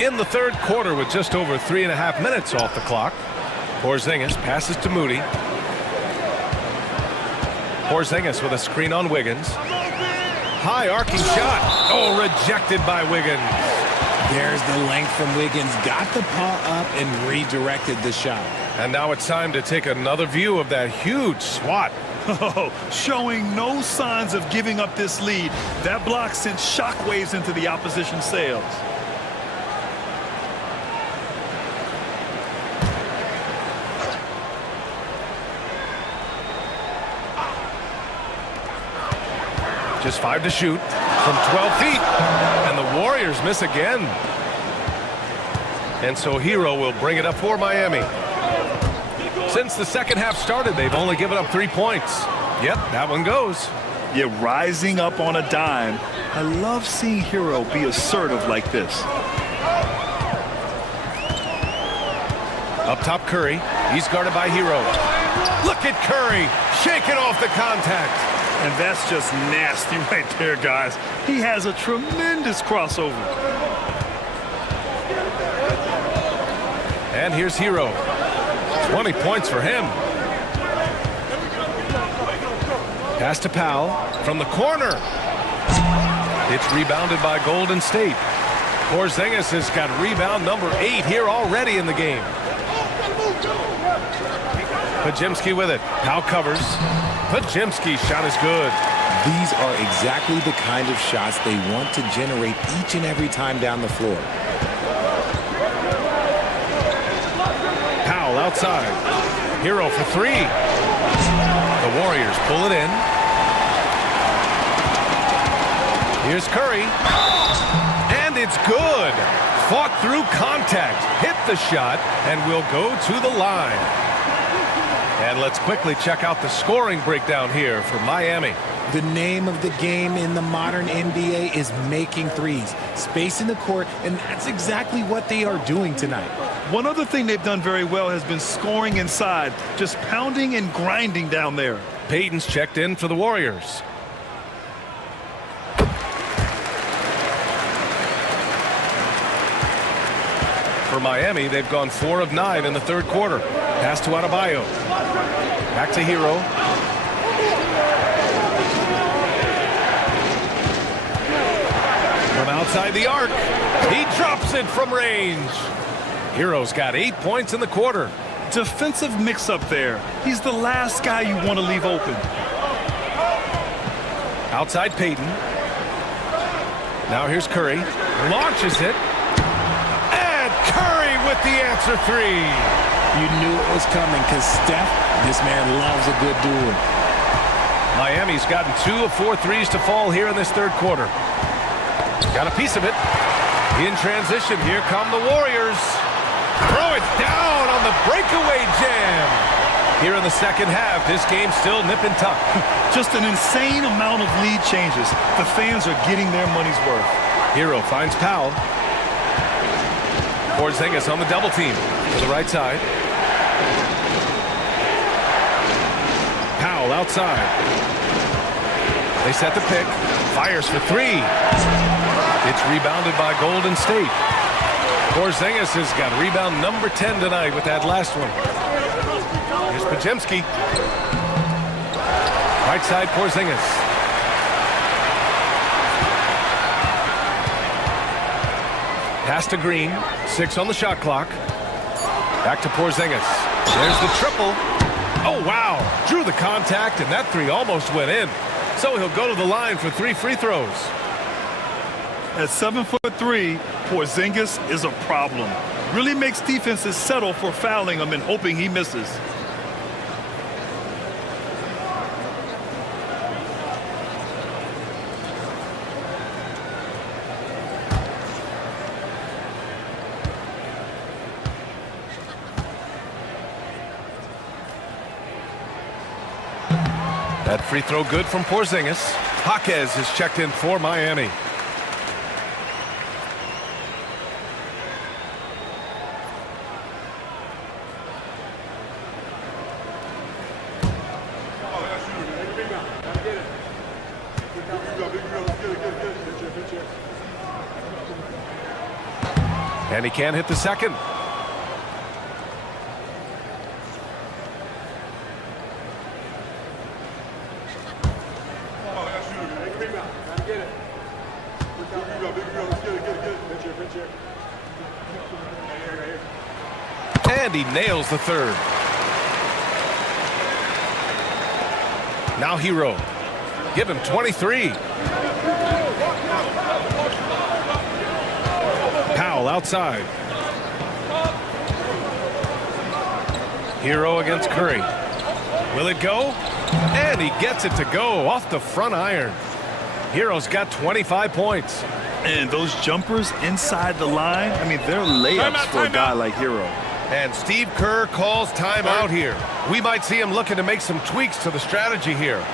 In the third quarter with just over 3.5 minutes off the clock. Porzingis passes to Moody. Porzingis with a screen on Wiggins. High arcing shot. Oh, rejected by Wiggins. There's the length from Wiggins. Got the paw up and redirected the shot. And now it's time to take another view of that huge swat. Oh, showing no signs of giving up this lead. That block sent shockwaves into the opposition sails. Just 5 to shoot from 12 feet. And the Warriors miss again. And so Hero will bring it up for Miami. Since the second half started, they've only given up 3 points. Yep, that one goes. Yeah, rising up on a dime. I love seeing Hero be assertive like this. Up top, Curry. He's guarded by Hero. Look at Curry shaking off the contact. And that's just nasty right there, guys. He has a tremendous crossover. And here's Hero. 20 points for him. Pass to Powell from the corner. It's rebounded by Golden State. Porzingis has got rebound number 8 here already in the game. Podziemski with it. Powell covers. Podziemski's shot is good. These are exactly the kind of shots they want to generate each and every time down the floor. Powell outside. Hero for 3. The Warriors pull it in. Here's Curry. And it's good. Fought through contact, hit the shot, and will go to the line. And let's quickly check out the scoring breakdown here for Miami. The name of the game in the modern NBA is making threes, spacing the court, and that's exactly what they are doing tonight. One other thing they've done very well has been scoring inside, just pounding and grinding down there. Payton's checked in for the Warriors. For Miami, they've gone 4 of 9 in the third quarter. Pass to Adebayo. Back to Hero. From outside the arc, he drops it from range. Hero's got 8 points in the quarter. Defensive mix-up there. He's the last guy you want to leave open. Outside Payton. Now here's Curry. Launches it. And Curry with the answer three. You knew it was coming because Steph, this man loves a good duel. Miami's gotten 2 of 4 threes to fall here in this third quarter. Got a piece of it. In transition, here come the Warriors. Throw it down on the breakaway jam. Here in the second half, this game's still nip and tuck. Just an insane amount of lead changes. The fans are getting their money's worth. Hero finds Powell. Porzingis on the double team to the right side. Powell outside. They set the pick. Fires for 3. It's rebounded by Golden State. Porzingis has got rebound number 10 tonight with that last one. Here's Podziemski. Right side, Porzingis. Pass to Green. 6 on the shot clock. Back to Porzingis. There's the triple. Oh, wow. Drew the contact, and that 3 almost went in. So he'll go to the line for 3 free throws. At 7'3", Porzingis is a problem. Really makes defenses settle for fouling him and hoping he misses. That free throw good from Porzingis. Jaquez is checked in for Miami. And he can't hit the second. And he nails the third. Now Hero. Give him 23. Powell outside. Hero against Curry. Will it go? And he gets it to go off the front iron. Hero's got 25 points. And those jumpers inside the line, I mean, they're layups for a guy like Hero. And Steve Kerr calls timeout here. We might see him looking to make some tweaks to the strategy here.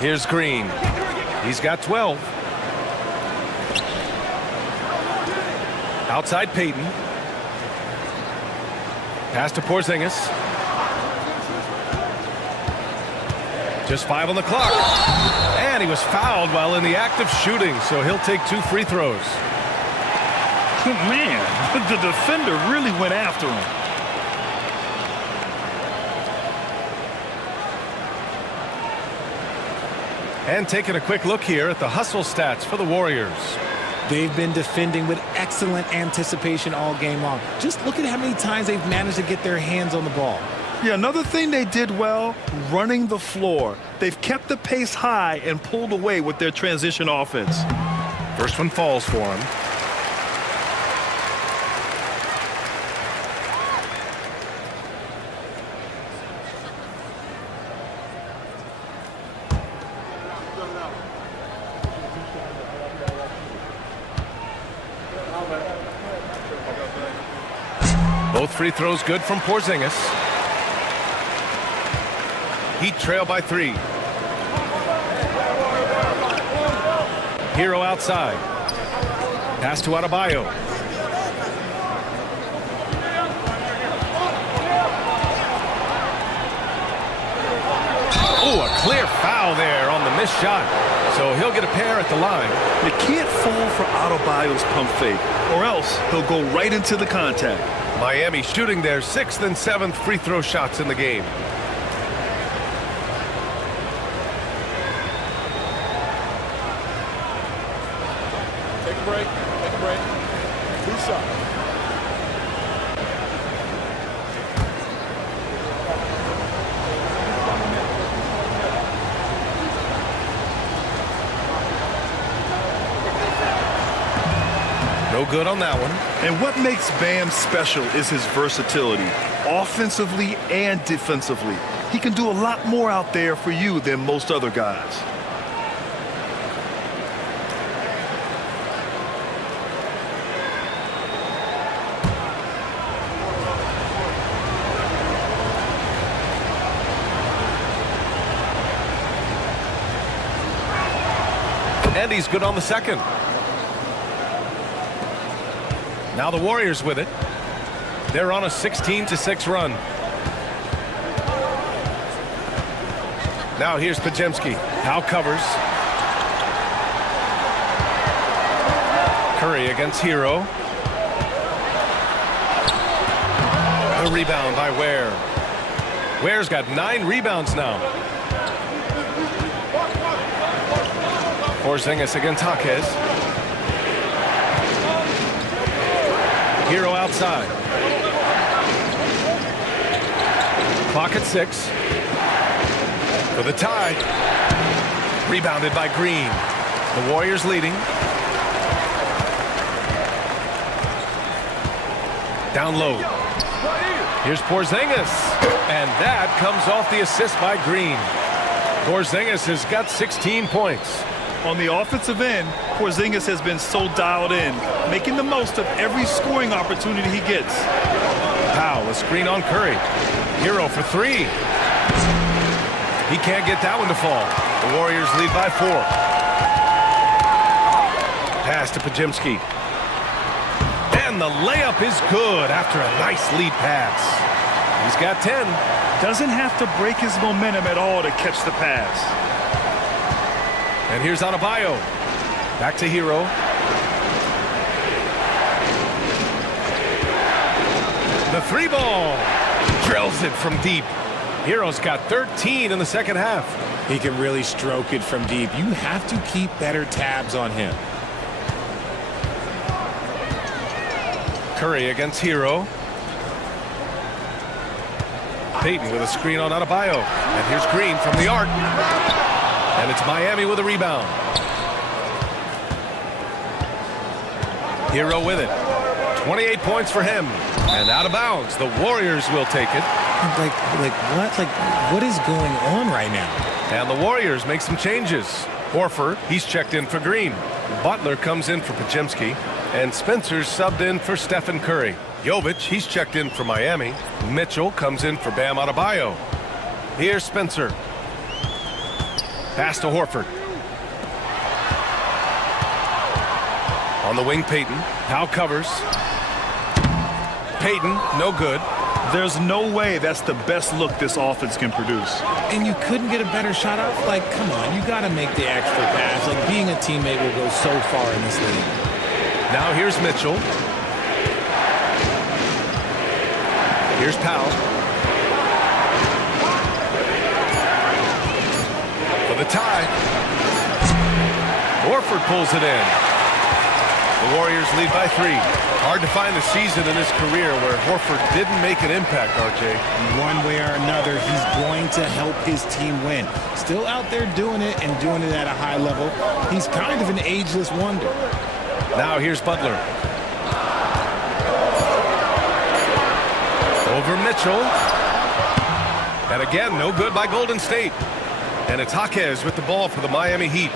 Here's Green. He's got 12. Outside Payton. Pass to Porzingis. Just 5 on the clock. And he was fouled while in the act of shooting, so he'll take 2 free throws. Man, the defender really went after him. And taking a quick look here at the hustle stats for the Warriors. They've been defending with excellent anticipation all game long. Just look at how many times they've managed to get their hands on the ball. Yeah, another thing they did well, running the floor. They've kept the pace high and pulled away with their transition offense. First one falls for him. Both free throws good from Porzingis. Heat trail by 3. Hero outside. Pass to Adebayo. Oh, a clear foul there on the missed shot. So he'll get a pair at the line. You can't fall for Adebayo's pump fake, or else he'll go right into the contact. Miami shooting their 6th and 7th free throw shots in the game. Take a break. Take a break. 2 shots. No good on that one. And what makes Bam special is his versatility, offensively and defensively. He can do a lot more out there for you than most other guys. And he's good on the second. Now the Warriors with it. They're on a 16-6 run. Now here's Podziemski. Now covers. Curry against Hero. A rebound by Ware. Ware's got 9 rebounds now. Porzingis against Jaquez. Hero outside. Clock at 6. For the tie. Rebounded by Green. The Warriors leading. Down low. Here's Porzingis. And that comes off the assist by Green. Porzingis has got 16 points. On the offensive end, Porzingis has been so dialed in, making the most of every scoring opportunity he gets. Powell, a screen on Curry. Hero for 3. He can't get that one to fall. The Warriors lead by 4. Pass to Podziemski. And the layup is good after a nice lead pass. He's got 10. Doesn't have to break his momentum at all to catch the pass. And here's Adebayo. Back to Hero. The 3 ball. Drills it from deep. Hero's got 13 in the second half. He can really stroke it from deep. You have to keep better tabs on him. Curry against Hero. Payton with a screen on Adebayo. And here's Green from the arc. And it's Miami with a rebound. Hero with it. 28 points for him. And out of bounds. The Warriors will take it. What is going on right now? And the Warriors make some changes. Horford, he's checked in for Green. Butler comes in for Podziemski. And Spencer's subbed in for Stephen Curry. Jovic, he's checked in for Miami. Mitchell comes in for Bam Adebayo. Here's Spencer. Pass to Horford. On the wing, Payton. Powell covers. Payton, no good. There's no way that's the best look this offense can produce. And you couldn't get a better shot off? Like, come on, you got to make the extra pass. Like, being a teammate will go so far in this league. Now here's Mitchell. Here's Powell. For the tie. Horford pulls it in. The Warriors lead by 3. Hard to find a season in his career where Horford didn't make an impact, RJ. One way or another, he's going to help his team win. Still out there doing it and doing it at a high level. He's kind of an ageless wonder. Now here's Butler. Over Mitchell. And again, no good by Golden State. And it's Jaquez with the ball for the Miami Heat.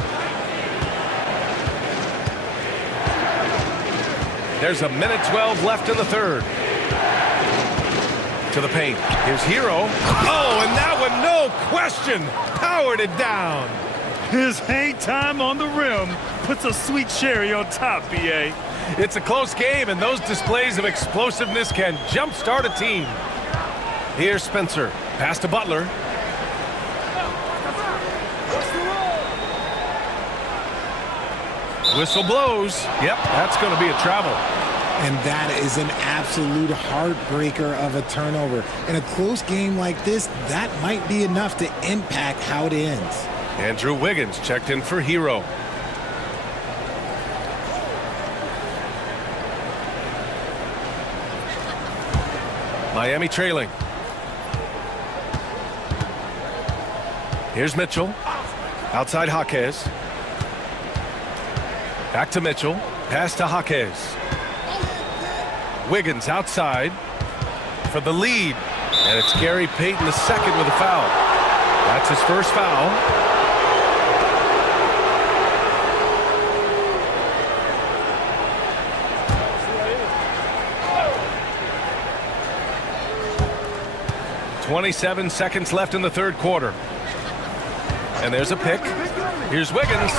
There's a minute 12 left in the third. To the paint. Here's Hero. Oh, and that one, no question, powered it down. His hang time on the rim puts a sweet cherry on top, BA. It's a close game, and those displays of explosiveness can jumpstart a team. Here's Spencer. Pass to Butler. Whistle blows. Yep, that's going to be a travel. And that is an absolute heartbreaker of a turnover. In a close game like this, that might be enough to impact how it ends. Andrew Wiggins checked in for Hero. Miami trailing. Here's Mitchell. Outside Jaquez. Back to Mitchell. Pass to Jaquez. Wiggins outside for the lead. And it's Gary Payton II with a foul. That's his first foul. .27 seconds left in the third quarter. And there's a pick. Here's Wiggins.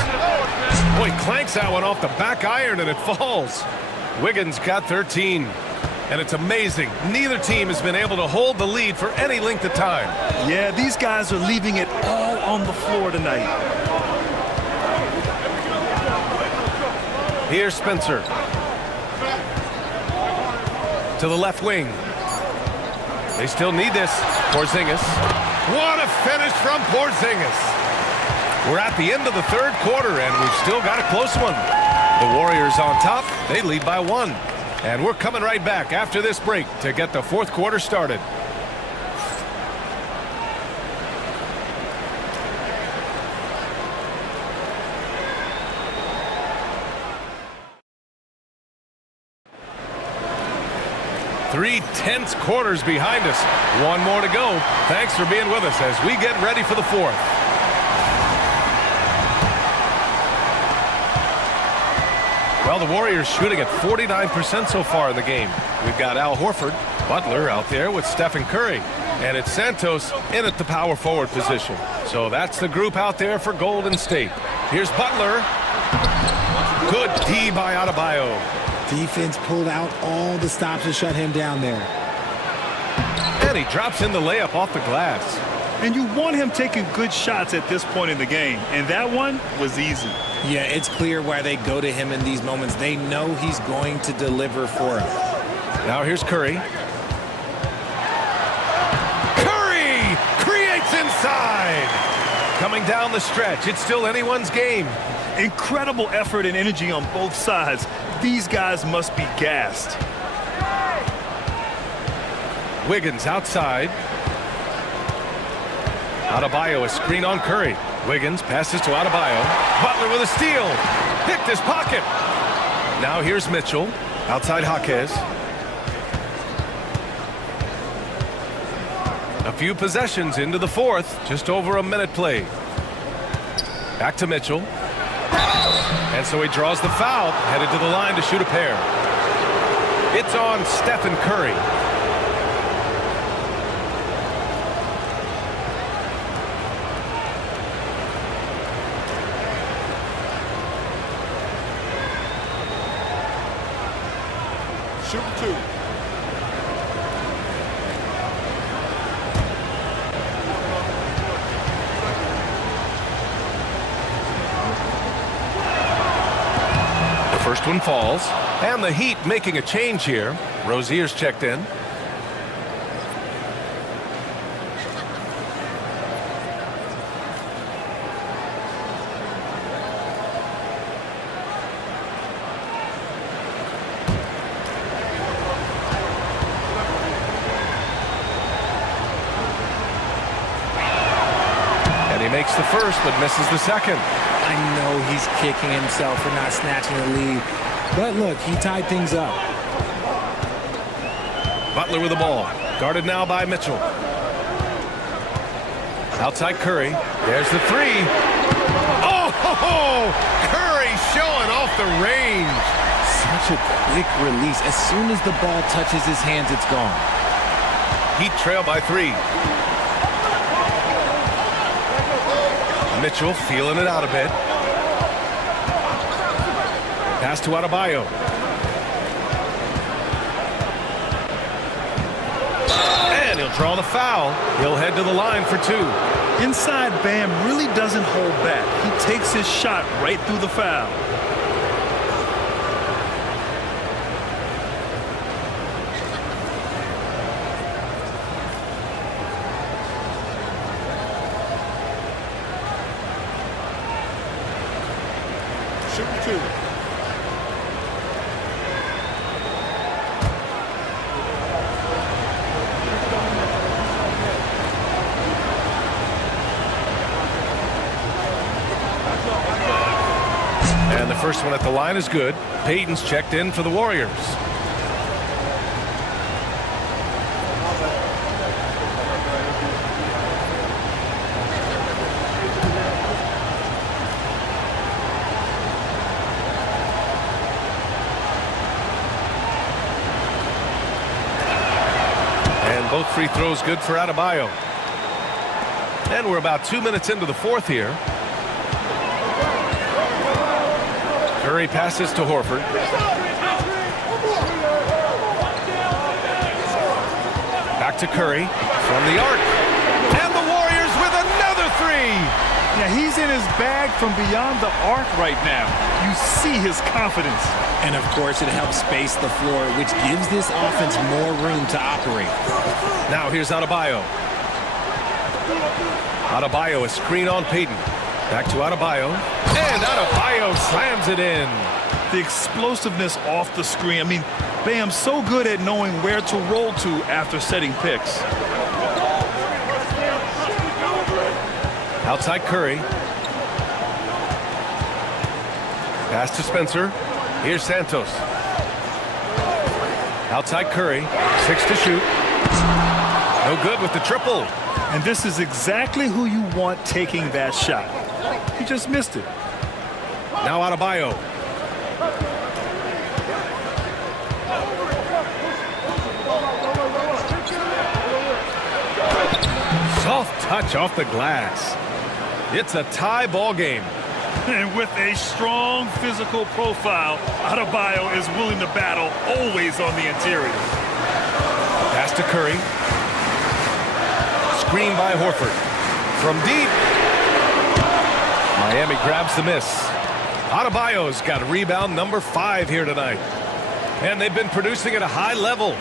Boy, clanks that one off the back iron and it falls. Wiggins got 13. And it's amazing. Neither team has been able to hold the lead for any length of time. Yeah, these guys are leaving it all on the floor tonight. Here's Spencer. To the left wing. They still need this. Porzingis. What a finish from Porzingis. We're at the end of the third quarter, and we've still got a close one. The Warriors on top. They lead by 1. And we're coming right back after this break to get the fourth quarter started. Three tense quarters behind us. One more to go. Thanks for being with us as we get ready for the fourth. Well, the Warriors shooting at 49% so far in the game. We've got Al Horford, Butler out there with Stephen Curry. And it's Santos in at the power forward position. So that's the group out there for Golden State. Here's Butler. Good D by Adebayo. Defense pulled out all the stops to shut him down there. And he drops in the layup off the glass. And you want him taking good shots at this point in the game. And that one was easy. Yeah, it's clear why they go to him in these moments. They know he's going to deliver for them. Now here's Curry. Curry creates inside. Coming down the stretch. It's still anyone's game. Incredible effort and energy on both sides. These guys must be gassed. Wiggins outside. Adebayo, a screen on Curry. Wiggins passes to Adebayo. Butler with a steal. Picked his pocket. Now here's Mitchell. Outside Jaquez. A few possessions into the fourth. Just over a minute played. Back to Mitchell. And so he draws the foul. Headed to the line to shoot a pair. It's on Stephen Curry. Shooting 2. The first one falls. And the Heat making a change here. Rozier's checked in. Makes the first, but misses the second. I know he's kicking himself for not snatching the lead. But look, he tied things up. Butler with the ball. Guarded now by Mitchell. Outside Curry. There's the three. Oh! Curry showing off the range. Such a quick release. As soon as the ball touches his hands, it's gone. Heat trail by 3. Mitchell feeling it out a bit. Pass to Adebayo. And he'll draw the foul. He'll head to the line for 2. Inside, Bam really doesn't hold back. He takes his shot right through the foul. Shooting 2. And the first one at the line is good. Payton's checked in for the Warriors. Both free throws good for Adebayo. And we're about 2 minutes into the fourth here. Curry passes to Horford. Back to Curry from the arc. And the Warriors with another 3. Yeah, he's in his bag from beyond the arc right now. You see his confidence. And, of course, it helps space the floor, which gives this offense more room to operate. Now here's Adebayo. Adebayo, a screen on Payton. Back to Adebayo. And Adebayo slams it in. The explosiveness off the screen. I mean, Bam's so good at knowing where to roll to after setting picks. Outside Curry. Pass to Spencer. Here's Santos. Outside Curry. 6 to shoot. No good with the triple. And this is exactly who you want taking that shot. He just missed it. Now Adebayo. Soft touch off the glass. It's a tie ball game. And with a strong physical profile, Adebayo is willing to battle, always on the interior. Pass to Curry. Screen by Horford. From deep. Miami grabs the miss. Adebayo's got rebound number 5 here tonight. And they've been producing at a high level.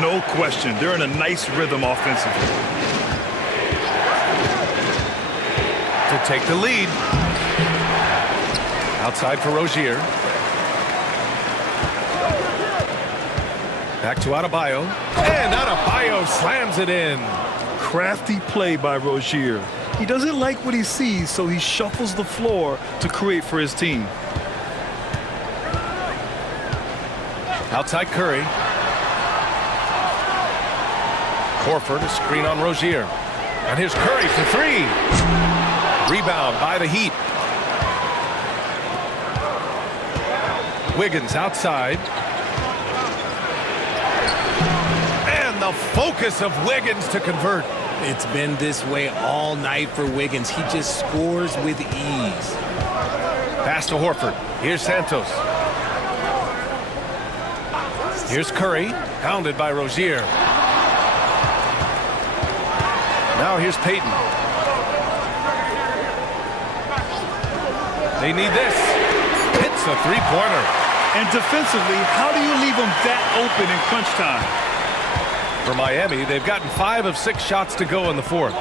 No question. They're in a nice rhythm offensively. To take the lead. Outside for Rozier. Back to Adebayo. And Adebayo slams it in. Crafty play by Rozier. He doesn't like what he sees, so he shuffles the floor to create for his team. Outside Curry. Horford, a screen on Rozier. And here's Curry for 3. Rebound by the Heat. Wiggins outside. And the focus of Wiggins to convert. It's been this way all night for Wiggins. He just scores with ease. Pass to Horford. Here's Santos. Here's Curry, pounded by Rozier. Now here's Payton. They need this. Hits a three-pointer. And defensively, how do you leave them that open in crunch time? For Miami, they've gotten 5 of 6 shots to go in the fourth.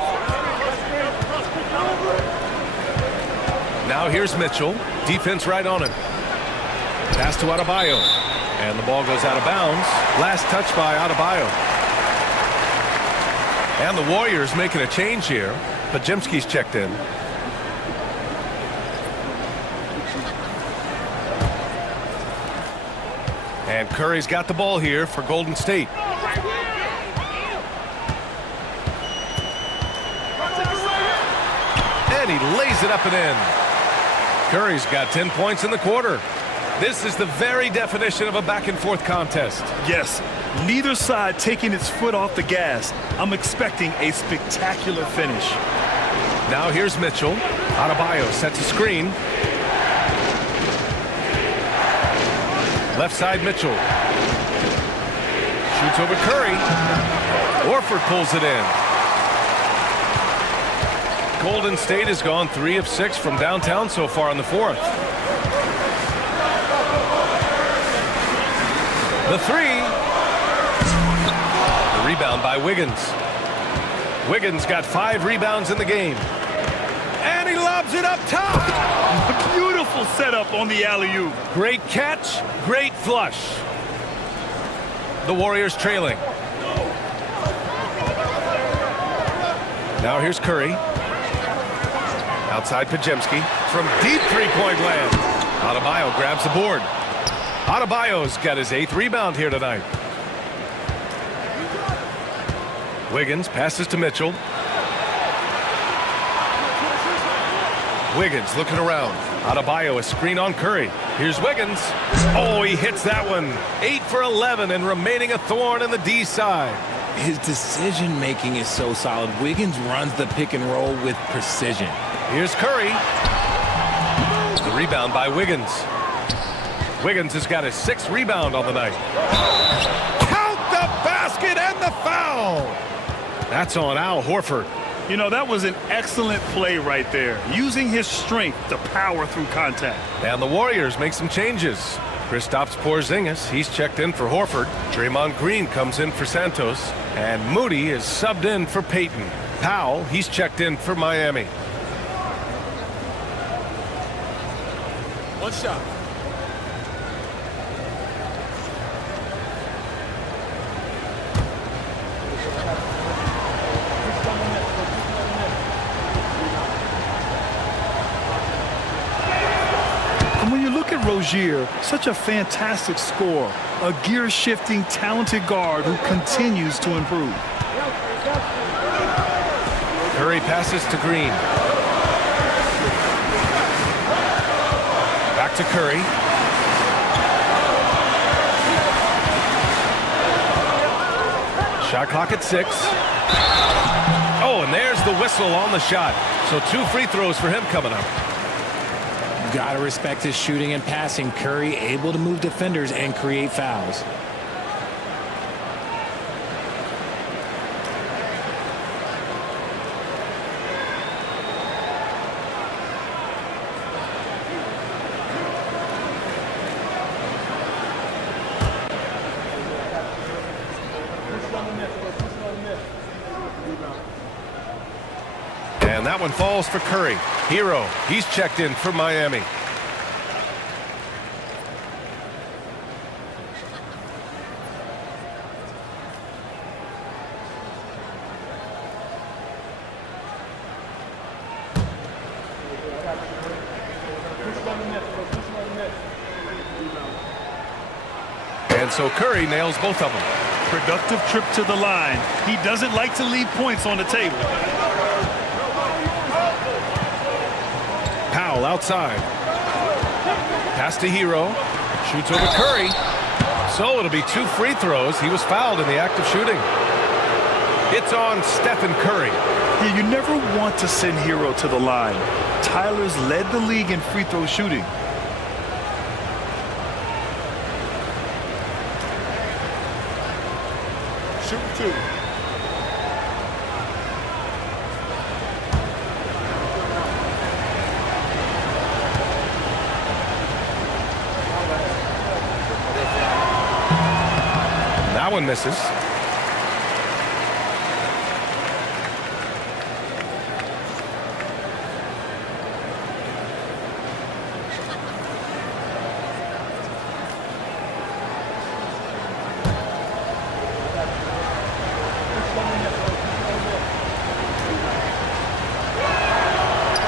Now here's Mitchell. Defense right on him. Pass to Adebayo. And the ball goes out of bounds. Last touch by Adebayo. And the Warriors making a change here. Podziemski's checked in. And Curry's got the ball here for Golden State. And he lays it up and in. Curry's got 10 points in the quarter. This is the very definition of a back-and-forth contest. Yes, neither side taking its foot off the gas. I'm expecting a spectacular finish. Now here's Mitchell. Adebayo sets a screen. Left side Mitchell. Shoots over Curry. Horford pulls it in. Golden State has gone 3 of 6 from downtown so far in the fourth. The three. The rebound by Wiggins. Wiggins got 5 rebounds in the game. And he lobs it up top. A beautiful setup on the alley-oop. Great catch, great flush. The Warriors trailing. Now here's Curry. Outside Podziemski from deep three-point land. Adebayo grabs the board. Adebayo's got his 8th rebound here tonight. Wiggins passes to Mitchell. Wiggins looking around. Adebayo a screen on Curry. Here's Wiggins. Oh, he hits that one. 8 for 11 and remaining a thorn in the D side. His decision-making is so solid. Wiggins runs the pick and roll with precision. Here's Curry. The rebound by Wiggins. Wiggins has got his 6th rebound on the night. Count the basket and the foul. That's on Al Horford. You know, that was an excellent play right there, using his strength to power through contact. And the Warriors make some changes. Kristaps Porzingis, he's checked in for Horford. Draymond Green comes in for Santos. And Moody is subbed in for Payton. Powell, he's checked in for Miami. One shot. And when you look at Rozier, such a fantastic scorer, a gear-shifting, talented guard who continues to improve. Curry passes to Green. Back to Curry. Shot clock at 6. Oh, and there's the whistle on the shot. So 2 free throws for him coming up. Gotta respect his shooting and passing. Curry able to move defenders and create fouls. And that one falls for Curry. Hero, he's checked in for Miami. And so Curry nails both of them. Productive trip to the line. He doesn't like to leave points on the table. Powell outside. Pass to Hero. Shoots over Curry. So it'll be 2 free throws. He was fouled in the act of shooting. It's on Stephen Curry. Yeah, you never want to send Hero to the line. Tyler's led the league in free throw shooting. one misses.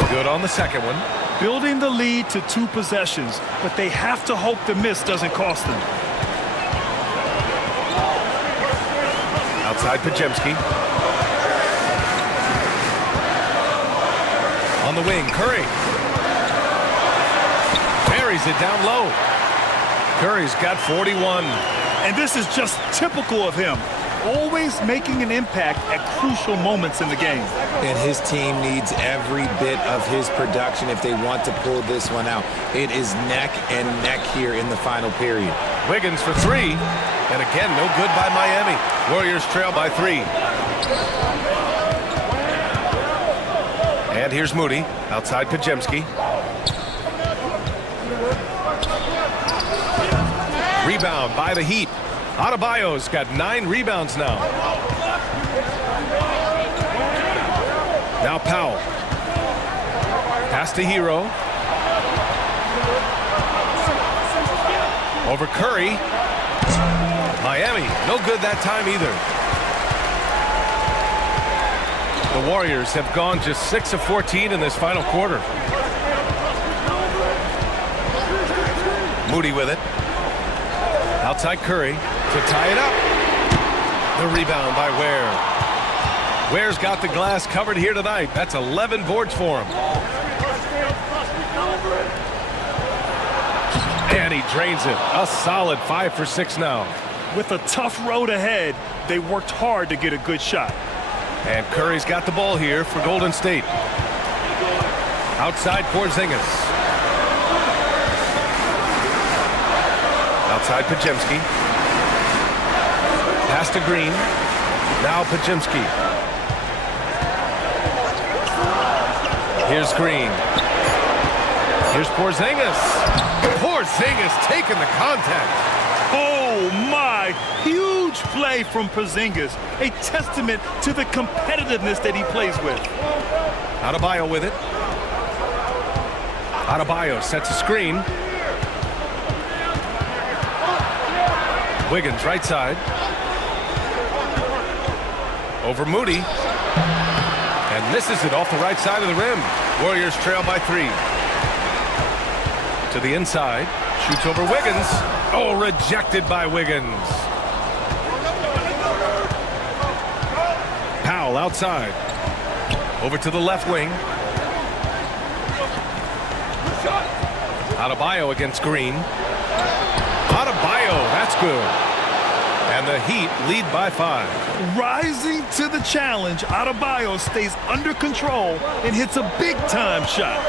Good on the second one. Building the lead to 2 possessions, but they have to hope the miss doesn't cost them. Outside Pajemski. On the wing, Curry. Buries it down low. Curry's got 41. And this is just typical of him. Always making an impact at crucial moments in the game. And his team needs every bit of his production if they want to pull this one out. It is neck and neck here in the final period. Wiggins for 3. And again, no good by Miami. Warriors trail by 3. And here's Moody. Outside Pajemski. Rebound by the Heat. Adebayo's got 9 rebounds now. Now Powell. Pass to Hero. Over Curry. Miami, no good that time either. The Warriors have gone just 6 of 14 in this final quarter. Moody with it. Outside Curry to tie it up. The rebound by Ware. Ware's got the glass covered here tonight. That's 11 boards for him. And he drains it. A solid 5 for 6 now. With a tough road ahead, they worked hard to get a good shot. And Curry's got the ball here for Golden State. Outside Porzingis. Outside Pajemski. Pass to Green. Now Pajemski. Here's Green. Here's Porzingis. Porzingis taking the contact. Oh my, huge play from Porzingis. A testament to the competitiveness that he plays with. Adebayo with it. Adebayo sets a screen. Wiggins right side. Over Moody. And misses it off the right side of the rim. Warriors trail by 3. To the inside. Shoots over Wiggins. Oh, rejected by Wiggins. Powell outside. Over to the left wing. Adebayo against Green. Adebayo, that's good. And the Heat lead by 5. Rising to the challenge, Adebayo stays under control and hits a big-time shot.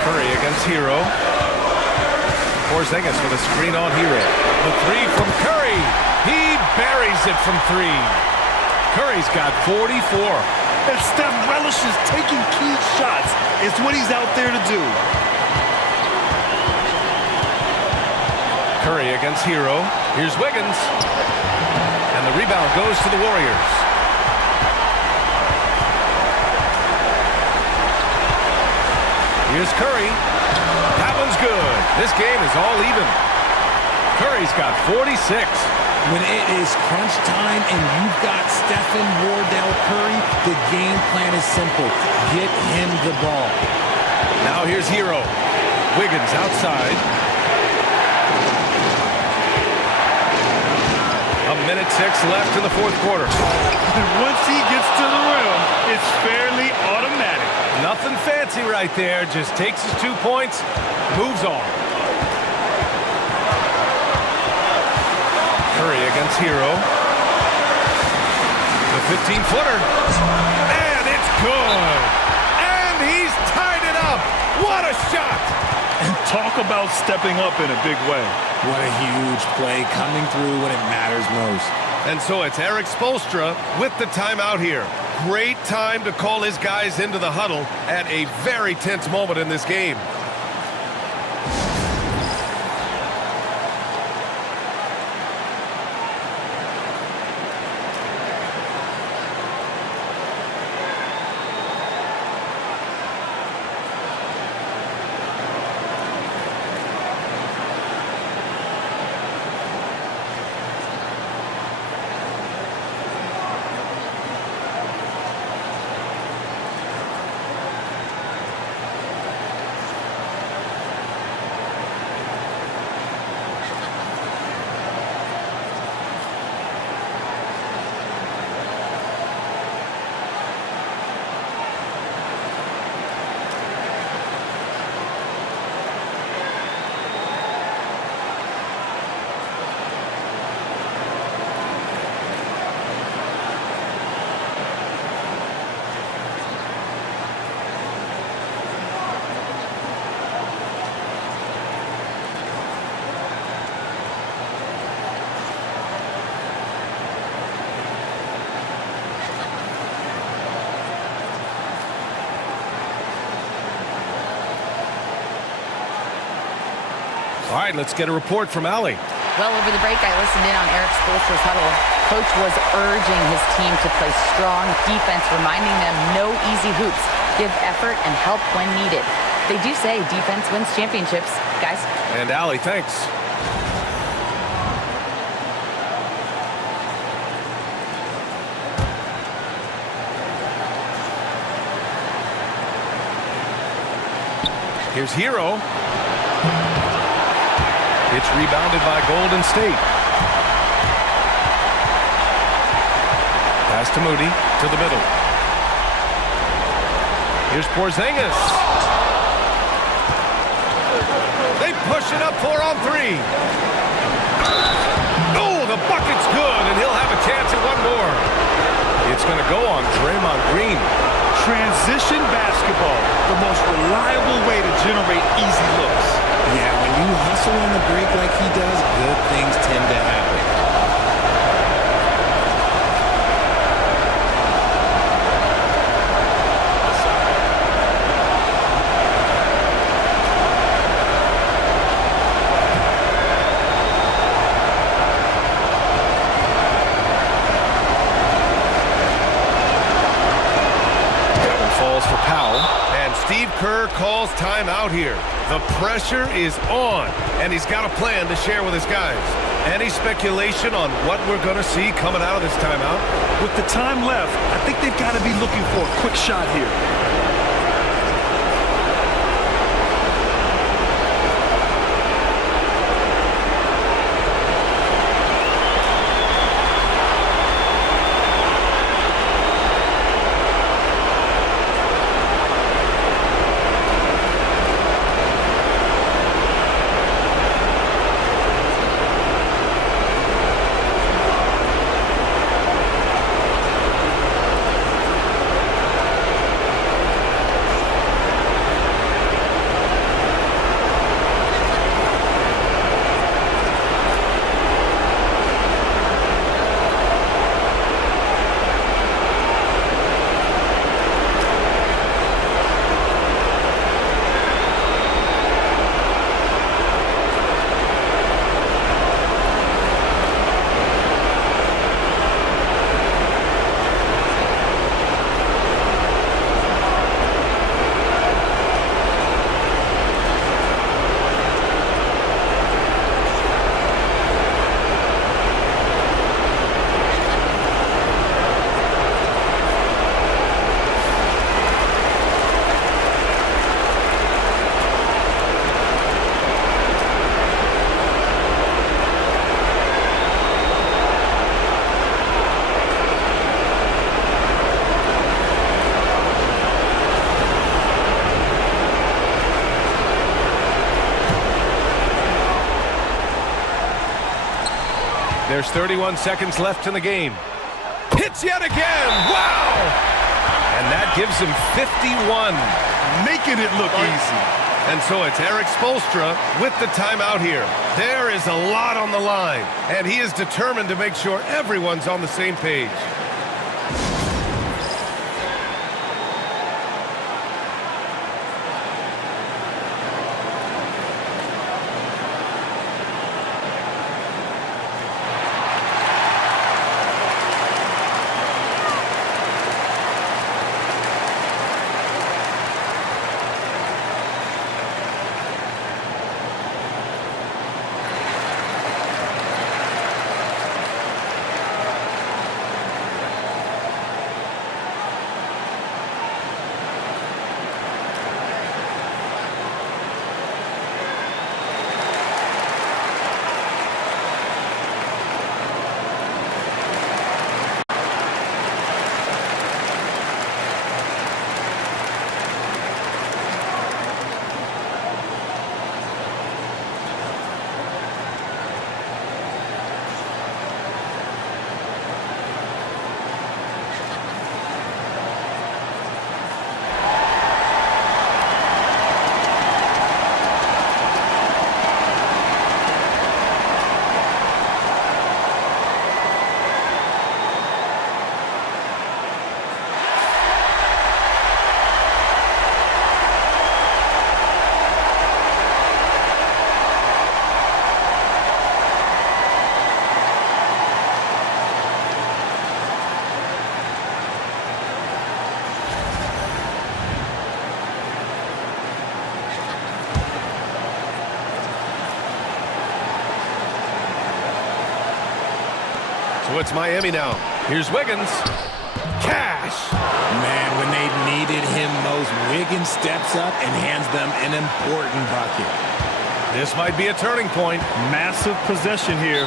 Curry against Hero. Porzingis with a screen on Hero. The 3 from Curry. He buries it from 3. Curry's got 44. And Steph relishes taking key shots. It's what he's out there to do. Curry against Hero. Here's Wiggins. And the rebound goes to the Warriors. Here's Curry. That one's good. This game is all even. Curry's got 46. When it is crunch time and you've got Stephen Wardell Curry, the game plan is simple. Get him the ball. Now here's Hero. Wiggins outside. A minute 6 left in the fourth quarter. And once he gets to the rim, it's fairly automatic. Nothing fancy right there. Just takes his 2 points, moves on. Curry against Hero. The 15-footer. And it's good. And he's tied it up. What a shot. And talk about stepping up in a big way. What a huge play coming through when it matters most. And so it's Eric Spoelstra with the timeout here. Great time to call his guys into the huddle at a very tense moment in this game. All right, let's get a report from Allie. Well, over the break, I listened in on Eric Spoelstra's huddle. Coach was urging his team to play strong defense, reminding them no easy hoops, give effort, and help when needed. They do say defense wins championships, guys. And Allie, thanks. Here's Hero. It's rebounded by Golden State. Pass to Moody, to the middle. Here's Porzingis. They push it up 4 on 3. Oh, the bucket's good, and he'll have a chance at one more. It's going to go on Draymond Green. Transition basketball, the most reliable way to generate easy looks. Yeah, when you hustle on the break like he does, good things tend to happen. For Powell, and Steve Kerr calls timeout here. The pressure is on, and he's got a plan to share with his guys. Any speculation on what we're going to see coming out of this timeout? With the time left, I think they've got to be looking for a quick shot here. There's 31 seconds left in the game. Hits yet again! Wow! And that gives him 51. Making it look easy. And so it's Eric Spoelstra with the timeout here. There is a lot on the line, and he is determined to make sure everyone's on the same page. So it's Miami now. Here's Wiggins. Cash. Man, when they needed him most, Wiggins steps up and hands them an important bucket. This might be a turning point. Massive possession here.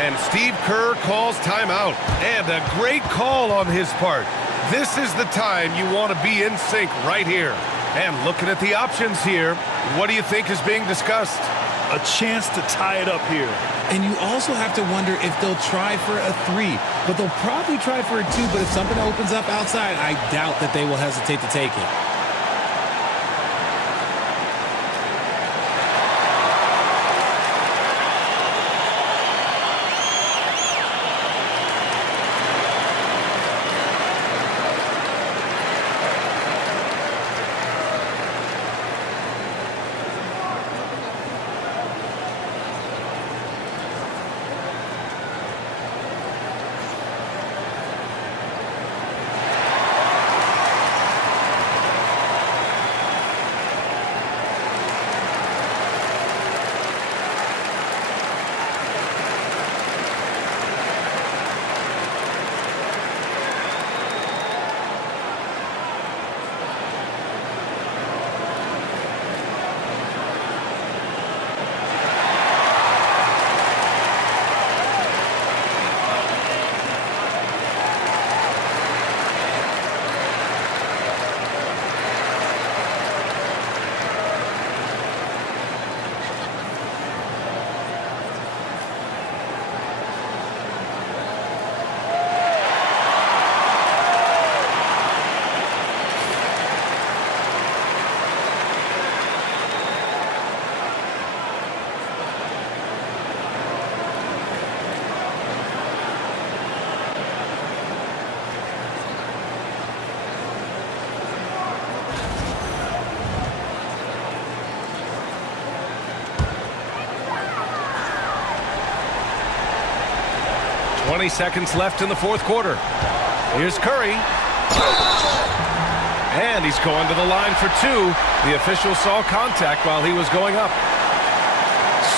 And Steve Kerr calls timeout. And a great call on his part. This is the time you want to be in sync right here. And looking at the options here, what do you think is being discussed? A chance to tie it up here. And you also have to wonder if they'll try for a 3. But they'll probably try for a 2. But if something opens up outside, I doubt that they will hesitate to take it. 20 seconds left in the fourth quarter. Here's Curry. And he's going to the line for 2. The official saw contact while he was going up.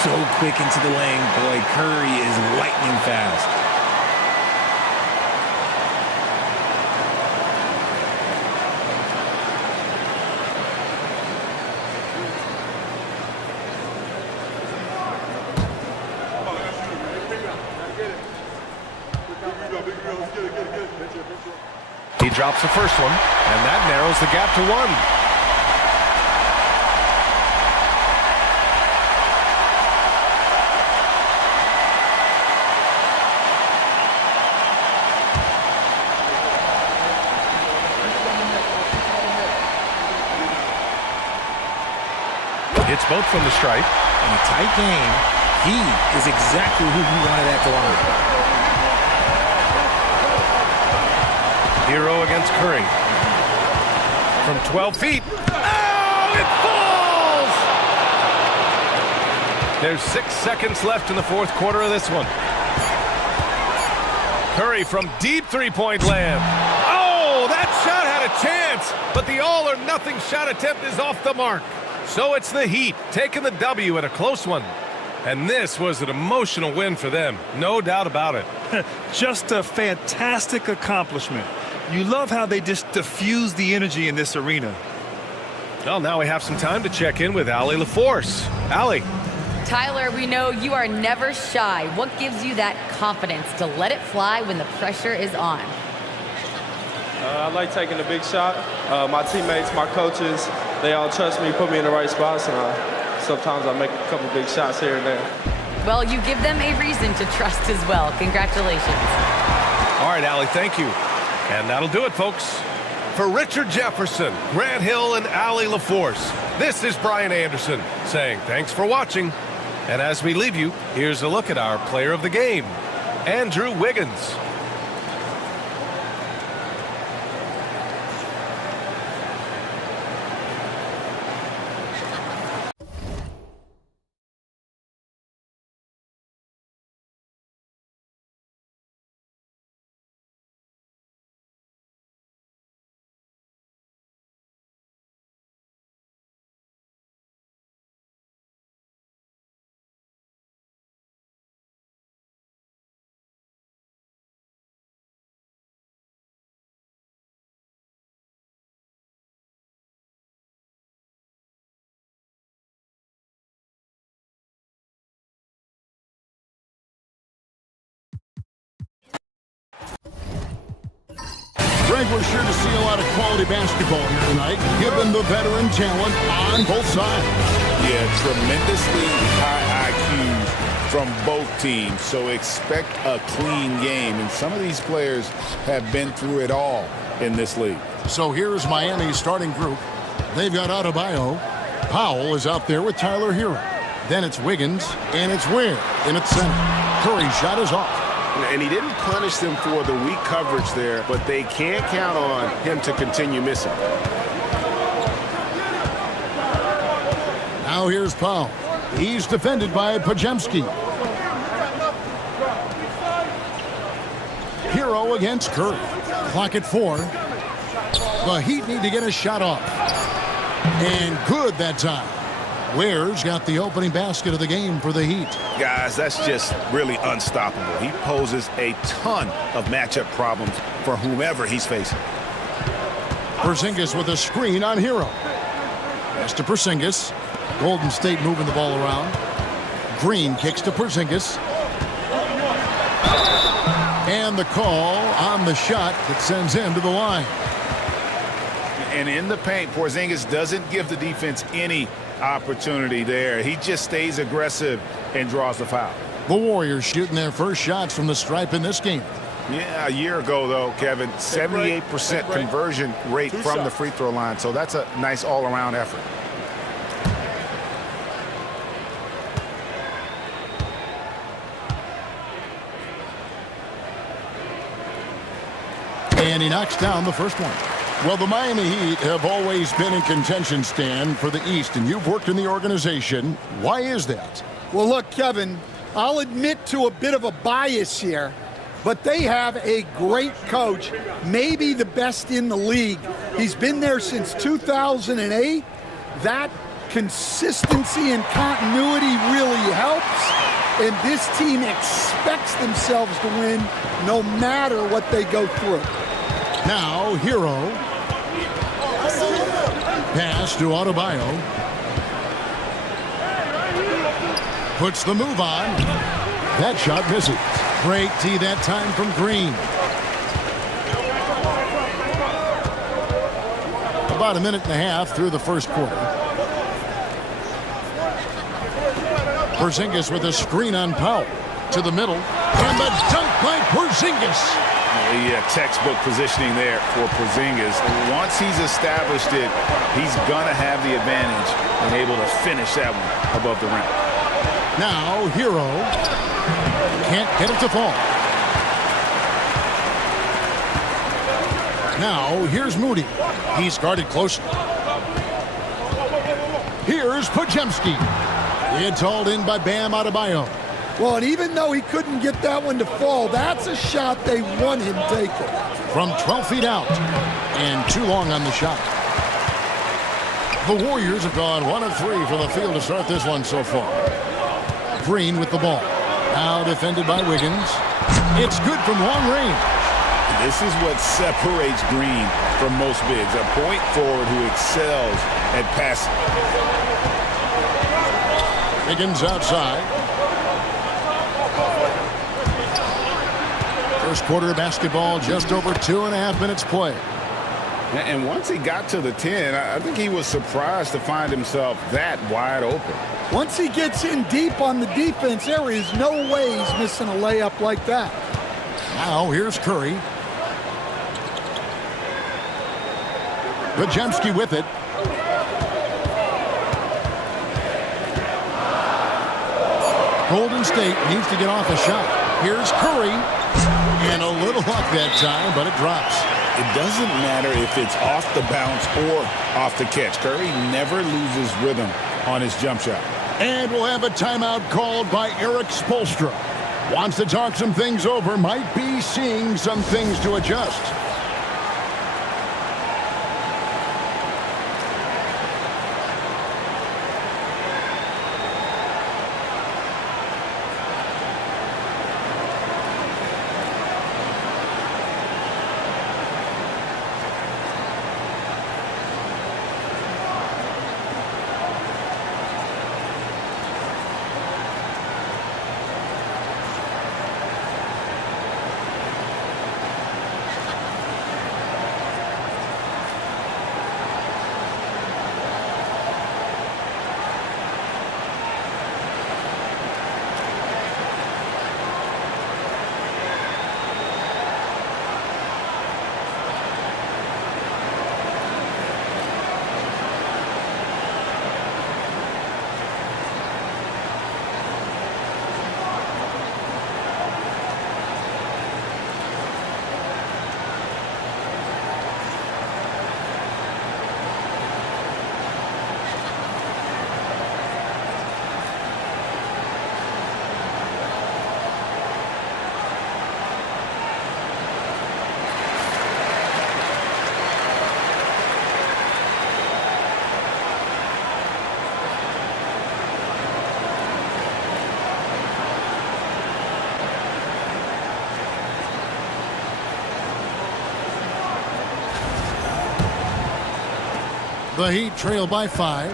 So quick into the lane, boy. Curry is lightning fast. He drops the first one, and that narrows the gap to 1. It's both from the stripe. In a tight game, he is exactly who he wanted at the line. Hero against Curry. From 12 feet. Oh, it falls! There's 6 seconds left in the fourth quarter of this one. Curry from deep three-point land. Oh, that shot had a chance, but the all-or-nothing shot attempt is off the mark. So it's the Heat taking the W at a close one. And this was an emotional win for them, no doubt about it. Just a fantastic accomplishment. You love how they just diffuse the energy in this arena. Well, now we have some time to check in with Allie LaForce. Allie. Tyler, we know you are never shy. What gives you that confidence to let it fly when the pressure is on? I like taking a big shot. My teammates, my coaches, they all trust me, put me in the right spots, and sometimes I make a couple big shots here and there. Well, you give them a reason to trust as well. Congratulations. All right, Allie, thank you. And that'll do it, folks. For Richard Jefferson, Grant Hill, and Allie LaForce, this is Brian Anderson saying thanks for watching. And as we leave you, here's a look at our player of the game, Andrew Wiggins. Greg, we're sure to see a lot of quality basketball here tonight, given the veteran talent on both sides. Yeah, tremendously high IQs from both teams, so expect a clean game. And some of these players have been through it all in this league. So here's Miami's starting group. They've got Adebayo. Powell is out there with Tyler Hero. Then it's Wiggins, and it's Ware in its center. Curry's shot is off. And he didn't punish them for the weak coverage there, but they can't count on him to continue missing. Now here's Powell. He's defended by Podziemski. Hero against Curry. Clock at 4. The Heat need to get a shot off. And good that time. Ware's got the opening basket of the game for the Heat. Guys, that's just really unstoppable. He poses a ton of matchup problems for whomever he's facing. Porzingis with a screen on Hero. Pass to Porzingis. Golden State moving the ball around. Green kicks to Porzingis. And the call on the shot that sends him to the line. And in the paint, Porzingis doesn't give the defense any opportunity there. He just stays aggressive and draws the foul. The Warriors shooting their first shots from the stripe in this game. Yeah, a year ago, though, Kevin, 78% conversion rate from the free throw line. So that's a nice all-around effort. And he knocks down the first one. Well, the Miami Heat have always been in contention, Stan, for the East, and you've worked in the organization. Why is that? Well, look, Kevin, I'll admit to a bit of a bias here, but they have a great coach, maybe the best in the league. He's been there since 2008. That consistency and continuity really helps, and this team expects themselves to win no matter what they go through. Now, Hero. Pass to Adebayo. Puts the move on. That shot misses. Great tee that time from Green. About a minute and a half through the first quarter. Porzingis with a screen on Powell. To the middle. And the dunk by Porzingis. Yeah, textbook positioning there for Porzingis. Once he's established it, he's going to have the advantage and able to finish that one above the rim. Now, Hero can't get it to fall. Now, here's Moody. He's guarded closely. Here's Podziemski. It's hauled in by Bam Adebayo. Well, and even though he couldn't get that one to fall, that's a shot they want him taking. From 12 feet out, and too long on the shot. The Warriors have gone 1 of 3 from the field to start this one so far. Green with the ball. Now defended by Wiggins. It's good from long range. This is what separates Green from most bigs. A point forward who excels at passing. Wiggins outside. First quarter of basketball, just over 2.5 minutes play. And once he got to the 10, I think he was surprised to find himself that wide open. Once he gets in deep on the defense, there is no way he's missing a layup like that. Now here's Curry. Podziemski with it. Golden State needs to get off a shot. Here's Curry. And a little luck that time, but it drops. It doesn't matter if it's off the bounce or off the catch. Curry never loses rhythm on his jump shot. And we'll have a timeout called by Eric Spoelstra. Wants to talk some things over, might be seeing some things to adjust. The Heat trail by 5.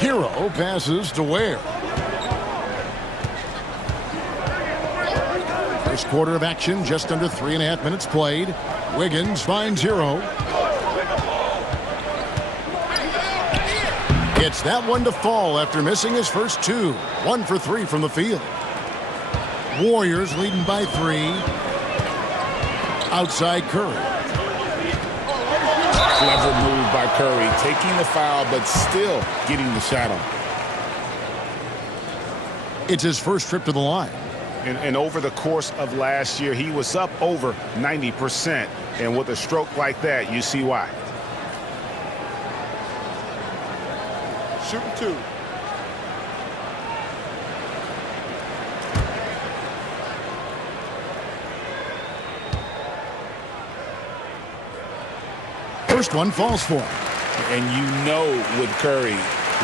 Hero passes to Ware. First quarter of action, just under 3.5 minutes played. Wiggins finds Hero. Gets that one to fall after missing his first 2. 1 for 3 from the field. Warriors leading by 3. Outside Curry. Clever move by Curry, taking the foul, but still getting the shot on. It's his first trip to the line. And over the course of last year, he was up over 90%. And with a stroke like that, you see why. Shooting 2. First one falls for him. And you know with Curry,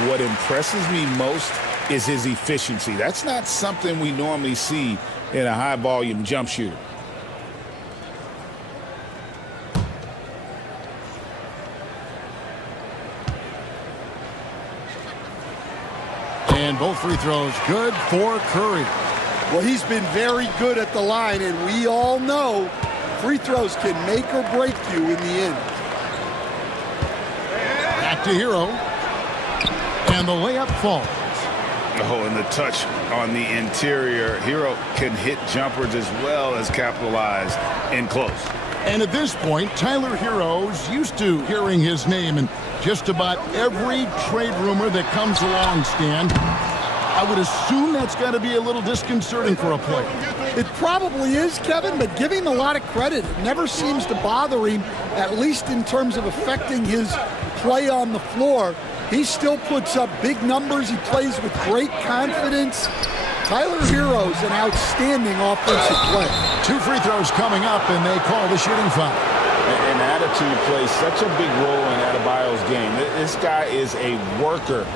what impresses me most is his efficiency. That's not something we normally see in a high-volume jump shooter. And both free throws good for Curry. Well, he's been very good at the line, and we all know free throws can make or break you in the end. Back to Hero. And the layup falls. Oh, and the touch on the interior. Hero can hit jumpers as well as capitalize in close. And at this point, Tyler Hero's used to hearing his name in just about every trade rumor that comes along, Stan. I would assume that's got to be a little disconcerting for a player. It probably is, Kevin, but give him a lot of credit. It never seems to bother him, at least in terms of affecting his play on the floor. He still puts up big numbers. He plays with great confidence. Tyler Hero's an outstanding offensive player. 2 free throws coming up, and they call the shooting foul. And attitude plays such a big role in Adebayo's game. This guy is a worker.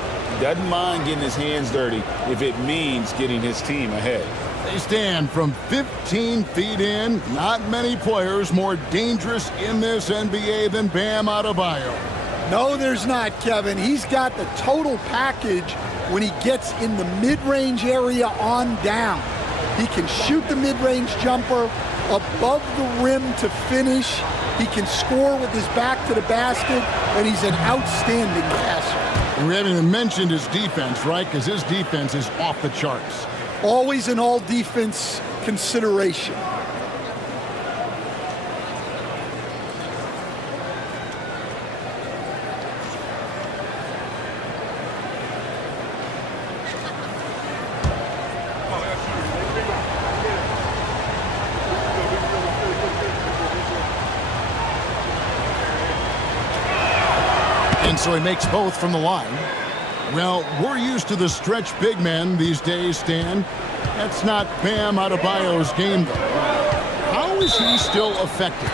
Doesn't mind getting his hands dirty if it means getting his team ahead. They stand from 15 feet in. Not many players more dangerous in this NBA than Bam Adebayo. No, there's not, Kevin. He's got the total package when he gets in the mid-range area on down. He can shoot the mid-range jumper above the rim to finish. He can score with his back to the basket, and he's an outstanding passer. We haven't even mentioned his defense, right? Because his defense is off the charts. Always an all-defense consideration. And so he makes both from the line. Well, we're used to the stretch big men these days, Stan. That's not Bam Adebayo's game, though. How is he still effective?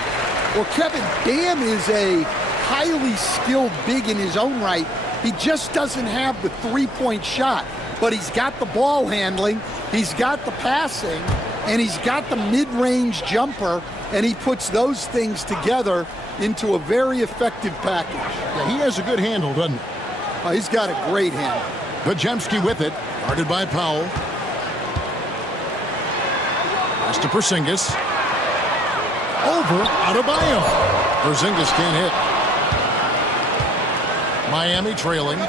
Well, Kevin, Bam is a highly skilled big in his own right. He just doesn't have the three-point shot. But he's got the ball handling, he's got the passing, and he's got the mid-range jumper, and he puts those things together into a very effective package. Yeah, he has a good handle, doesn't he? Oh, he's got a great handle. Bajemski with it, guarded by Powell. Pass to Porzingis. Over Adebayo. Porzingis can't hit. Miami trailing.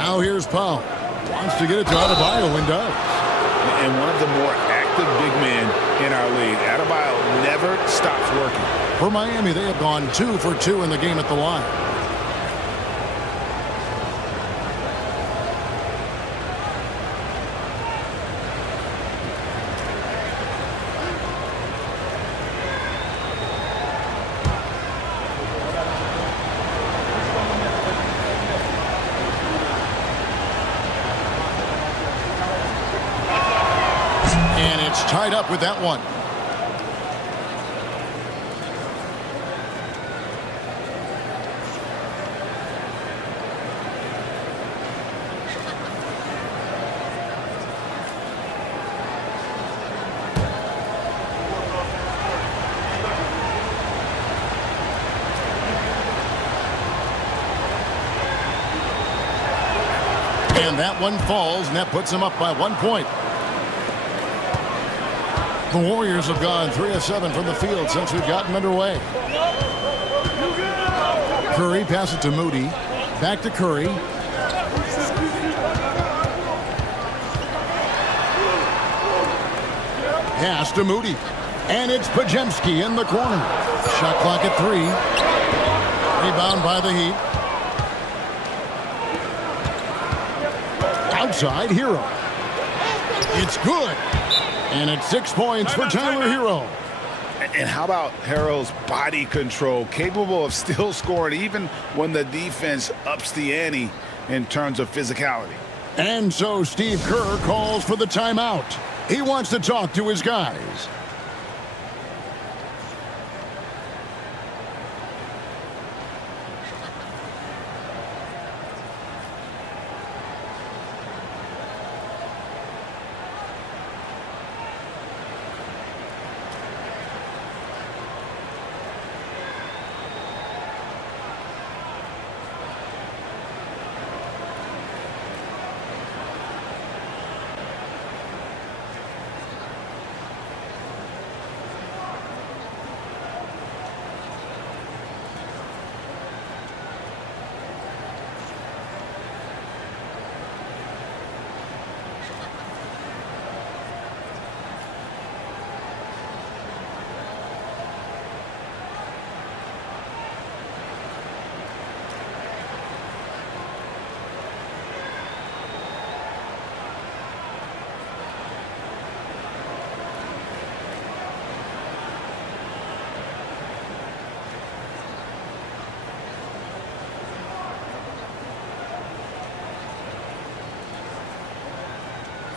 Now here's Powell. Wants to get it to Adebayo and does. And one of the more active big men in our league. Adebayo never stops working. For Miami, they have gone 2 for 2 in the game at the line. And it's tied up with that one. And that one falls, and that puts them up by 1 point. The Warriors have gone 3 of 7 from the field since we've gotten underway. Curry passes to Moody. Back to Curry. Pass to Moody. And it's Podziemski in the corner. Shot clock at 3. Rebound by the Heat. Outside, Hero. It's good. And it's 6 points for Tyler Hero. And how about Hero's body control, capable of still scoring even when the defense ups the ante in terms of physicality. And so Steve Kerr calls for the timeout. He wants to talk to his guys.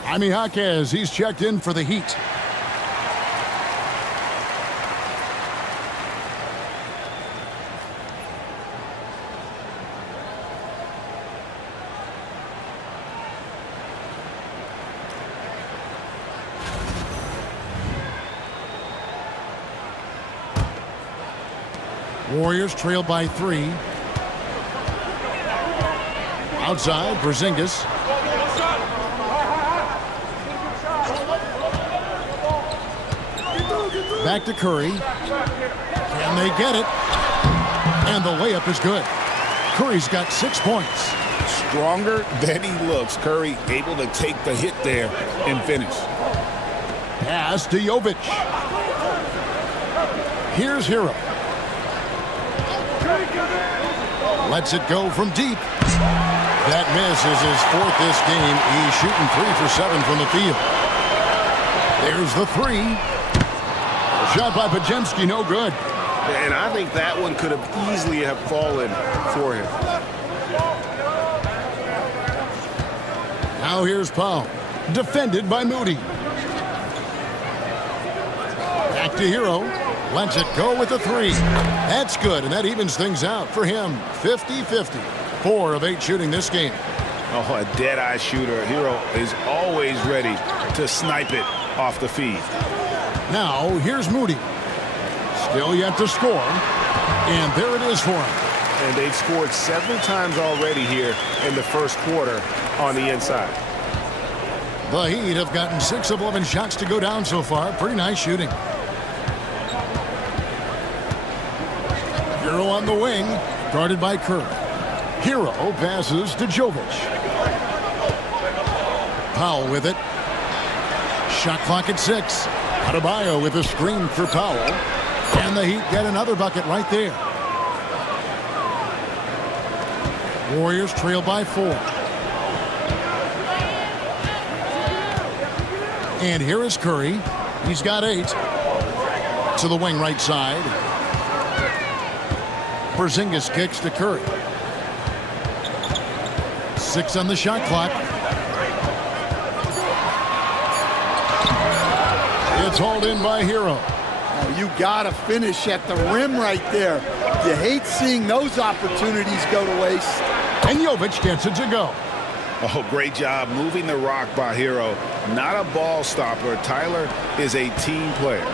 Jaime Jaquez, he's checked in for the Heat. Warriors trail by 3. Outside, Porzingis. Back to Curry. Can they get it? And the layup is good. Curry's got 6 points. Stronger than he looks. Curry able to take the hit there and finish. Pass to Jovic. Here's Hero. Lets it go from deep. That miss is his 4th this game. He's shooting 3 for 7 from the field. There's the 3. Shot by Podziemski, no good. And I think that one could have easily have fallen for him. Now here's Powell. Defended by Moody. Back to Hero. Lets it go with the 3. That's good, and that evens things out for him. 50-50. 4 of 8 shooting this game. Oh, a dead-eye shooter. Hero is always ready to snipe it off the feed. Now, here's Moody. Still yet to score. And there it is for him. And they've scored several times already here in the first quarter on the inside. The Heat have gotten 6 of 11 shots to go down so far. Pretty nice shooting. Hero on the wing, guarded by Kerr. Hero passes to Jovic. Powell with it. Shot clock at 6. Adebayo with a screen for Powell. And the Heat get another bucket right there. Warriors trail by 4. And here is Curry. He's got 8. To the wing right side. Porzingis kicks to Curry. 6 on the shot clock. It's hauled in by Hero. Oh, you got to finish at the rim right there. You hate seeing those opportunities go to waste. And Jovic gets it to go. Oh, great job moving the rock by Hero. Not a ball stopper. Tyler is a team player.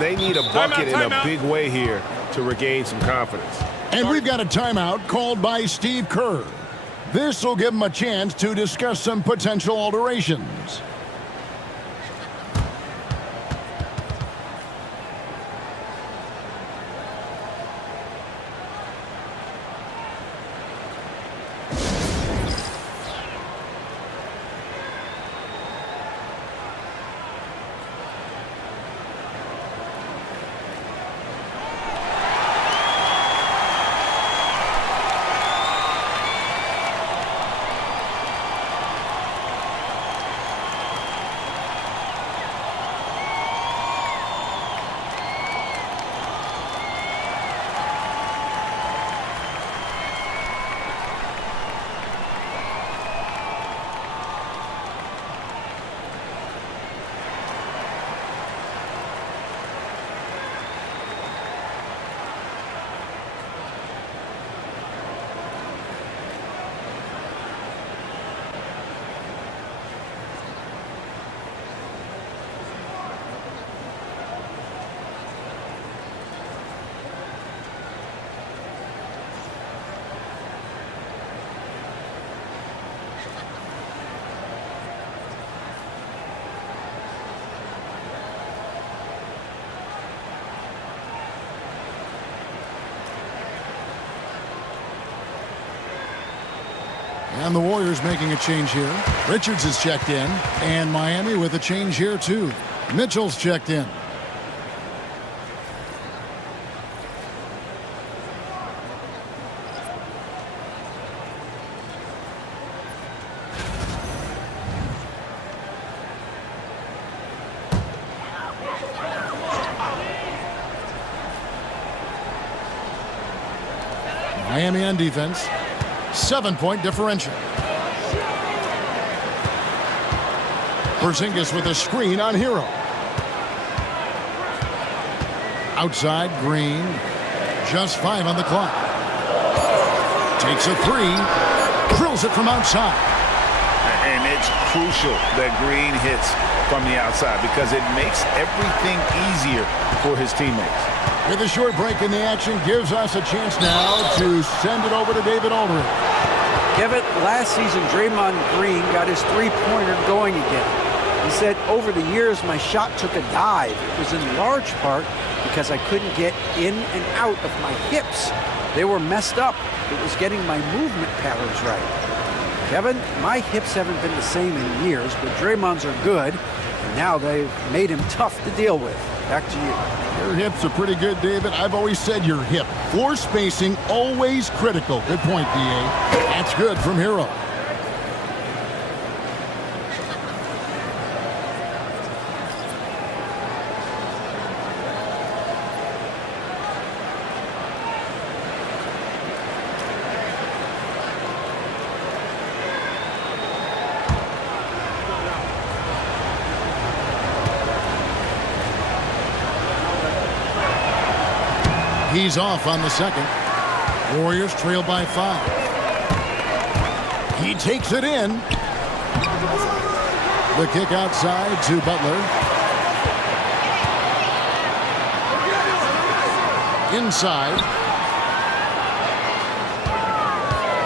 They need a bucket in a big way here to regain some confidence. And we've got a timeout called by Steve Kerr. This will give him a chance to discuss some potential alterations. And the Warriors making a change here. Richards is checked in. And Miami with a change here, too. Mitchell's checked in. Miami on defense. 7-point differential. Porzingis with a screen on Hero. Outside, Green. Just 5 on the clock. Takes a 3. Drills it from outside. And it's crucial that Green hits from the outside because it makes everything easier for his teammates. With a short break in the action, gives us a chance now to send it over to David Aldridge. Kevin, last season, Draymond Green got his three-pointer going again. He said, over the years, my shot took a dive. It was in large part because I couldn't get in and out of my hips. They were messed up. It was getting my movement patterns right. Kevin, my hips haven't been the same in years, but Draymond's are good, and now they've made him tough to deal with. Back to you. Your hips are pretty good, David. I've always said your hip. Floor spacing, always critical. Good point, D.A. That's good from Hero. He's off on the second. Warriors trail by 5. He takes it in. The kick outside to Butler. Inside.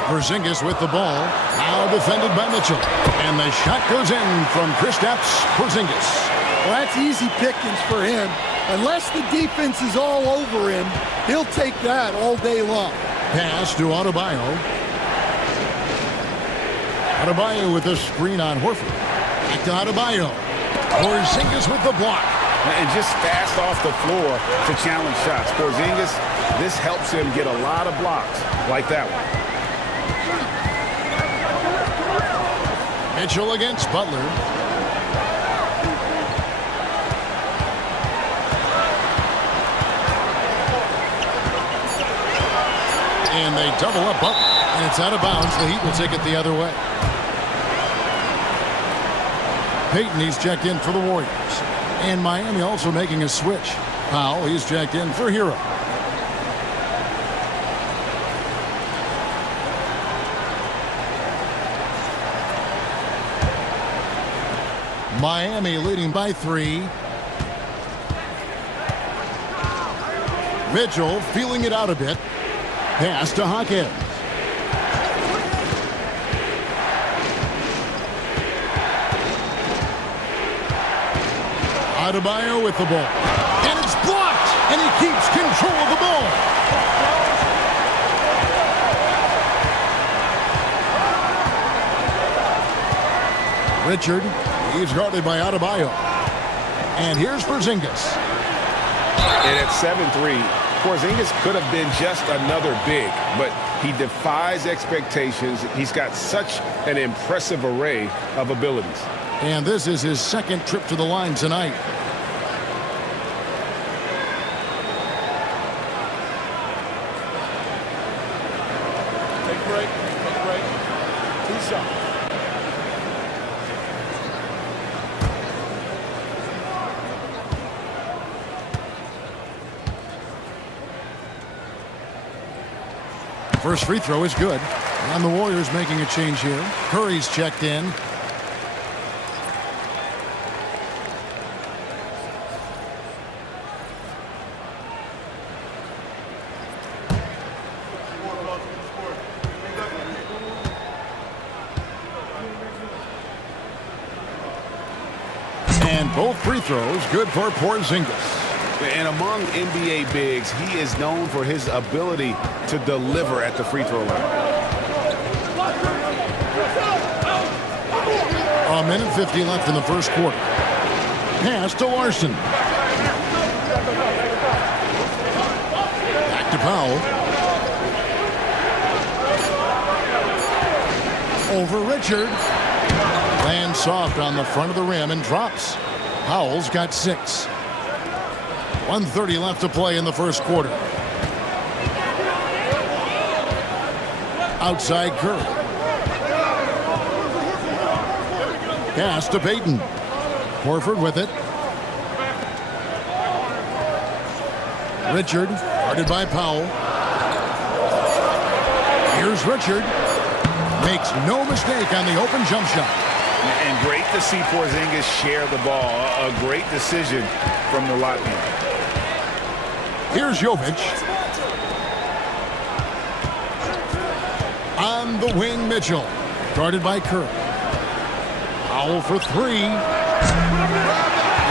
Porzingis with the ball. Now defended by Mitchell. And the shot goes in from Kristaps Porzingis. Well, that's easy pickings for him. Unless the defense is all over him, he'll take that all day long. Pass to Adebayo. Adebayo with a screen on Horford. Back to Adebayo. Porzingis with the block. And just fast off the floor to challenge shots. Porzingis, this helps him get a lot of blocks like that one. Mitchell against Butler. And they double up Butler. And it's out of bounds. The Heat will take it the other way. Payton, he's checked in for the Warriors. And Miami also making a switch. Powell, he's checked in for Hero. Miami leading by 3. Mitchell feeling it out a bit. Pass to Hawkins. Adebayo with the ball. And it's blocked. And he keeps control of the ball. Richard, he's guarded by Adebayo. And here's Porzingis. And at 7'3", Porzingis could have been just another big, but he defies expectations. He's got such an impressive array of abilities. And this is his second trip to the line tonight. Take a break. Take a break. 2 shots. First free throw is good. And the Warriors making a change here. Curry's checked in. And both free throws good for Porzingis. And among NBA bigs, he is known for his ability to deliver at the free throw line. A minute 50 left in the first quarter. Pass to Larson. Back to Powell. Over Richard. Lands soft on the front of the rim and drops. Powell's got 6. 1:30 left to play in the first quarter. Outside Curry. Pass to Payton. Horford with it. Richard, guarded by Powell. Here's Richard. Makes no mistake on the open jump shot. And great to see Porzingis share the ball. A great decision from the Latvian. Here's Jovic. On the wing, Mitchell. Guarded by Curry. Powell for 3.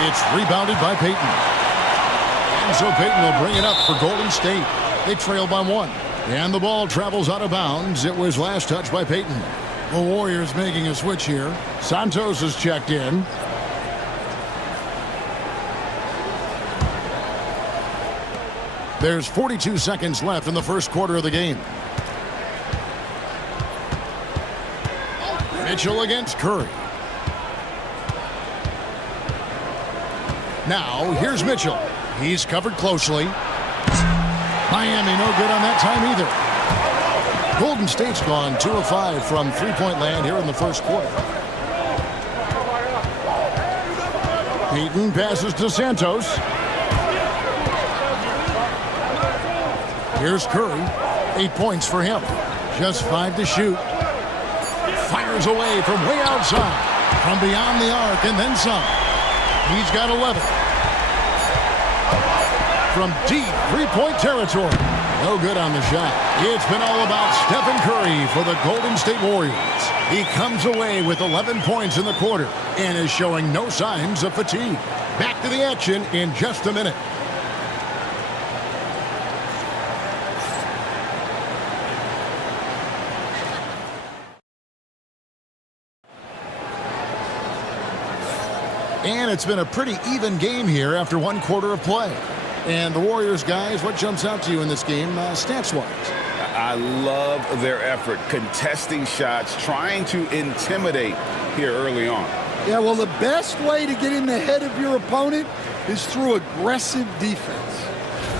It's rebounded by Payton. And so Payton will bring it up for Golden State. They trail by 1. And the ball travels out of bounds. It was last touched by Payton. The Warriors making a switch here. Santos is checked in. There's 42 seconds left in the first quarter of the game. Mitchell against Curry. Now, here's Mitchell. He's covered closely. Miami no good on that time either. Golden State's gone 2 of 5 from three-point land here in the first quarter. Payton passes to Santos. Here's Curry. 8 points for him. Just 5 to shoot. Fires away from way outside. From beyond the arc and then some. He's got 11. From deep three-point territory. No good on the shot. It's been all about Stephen Curry for the Golden State Warriors. He comes away with 11 points in the quarter and is showing no signs of fatigue. Back to the action in just a minute. And it's been a pretty even game here after 1 quarter of play. And the Warriors, guys, what jumps out to you in this game stats-wise? I love their effort, contesting shots, trying to intimidate here early on. Yeah, well, the best way to get in the head of your opponent is through aggressive defense.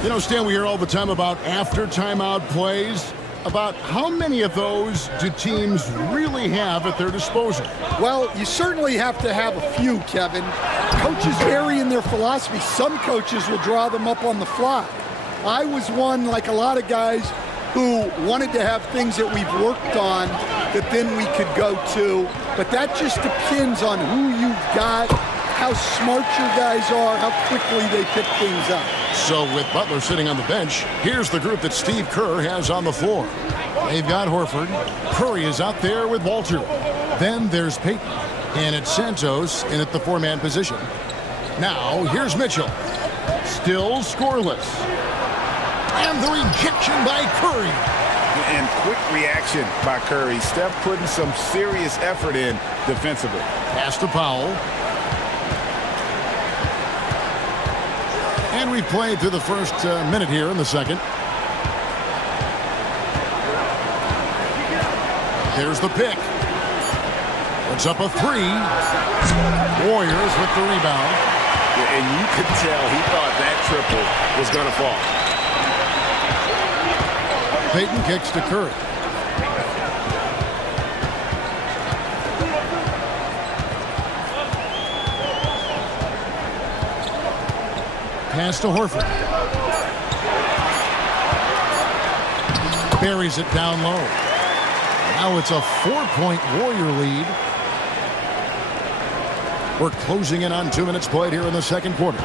You know, Stan, we hear all the time about after-timeout plays. About how many of those do teams really have at their disposal? Well, you certainly have to have a few, Kevin. Coaches vary in their philosophy. Some coaches will draw them up on the fly. I was one, like a lot of guys, who wanted to have things that we've worked on that then we could go to. But that just depends on who you've got, how smart your guys are, how quickly they pick things up. So with Butler sitting on the bench, here's the group that Steve Kerr has on the floor. They've got Horford. Curry is out there with Walter. Then there's Payton. And it's Santos in at the 4-man position. Now, here's Mitchell. Still scoreless. And the rejection by Curry. And quick reaction by Curry. Steph putting some serious effort in defensively. Pass to Powell. And we've played through the first minute here in the second. Here's the pick. Puts up a three. Warriors with the rebound. And you could tell he thought that triple was going to fall. Payton kicks to Curry. Pass to Horford. Buries it down low. Now it's a 4-point Warrior lead. We're closing in on 2 minutes played here in the second quarter.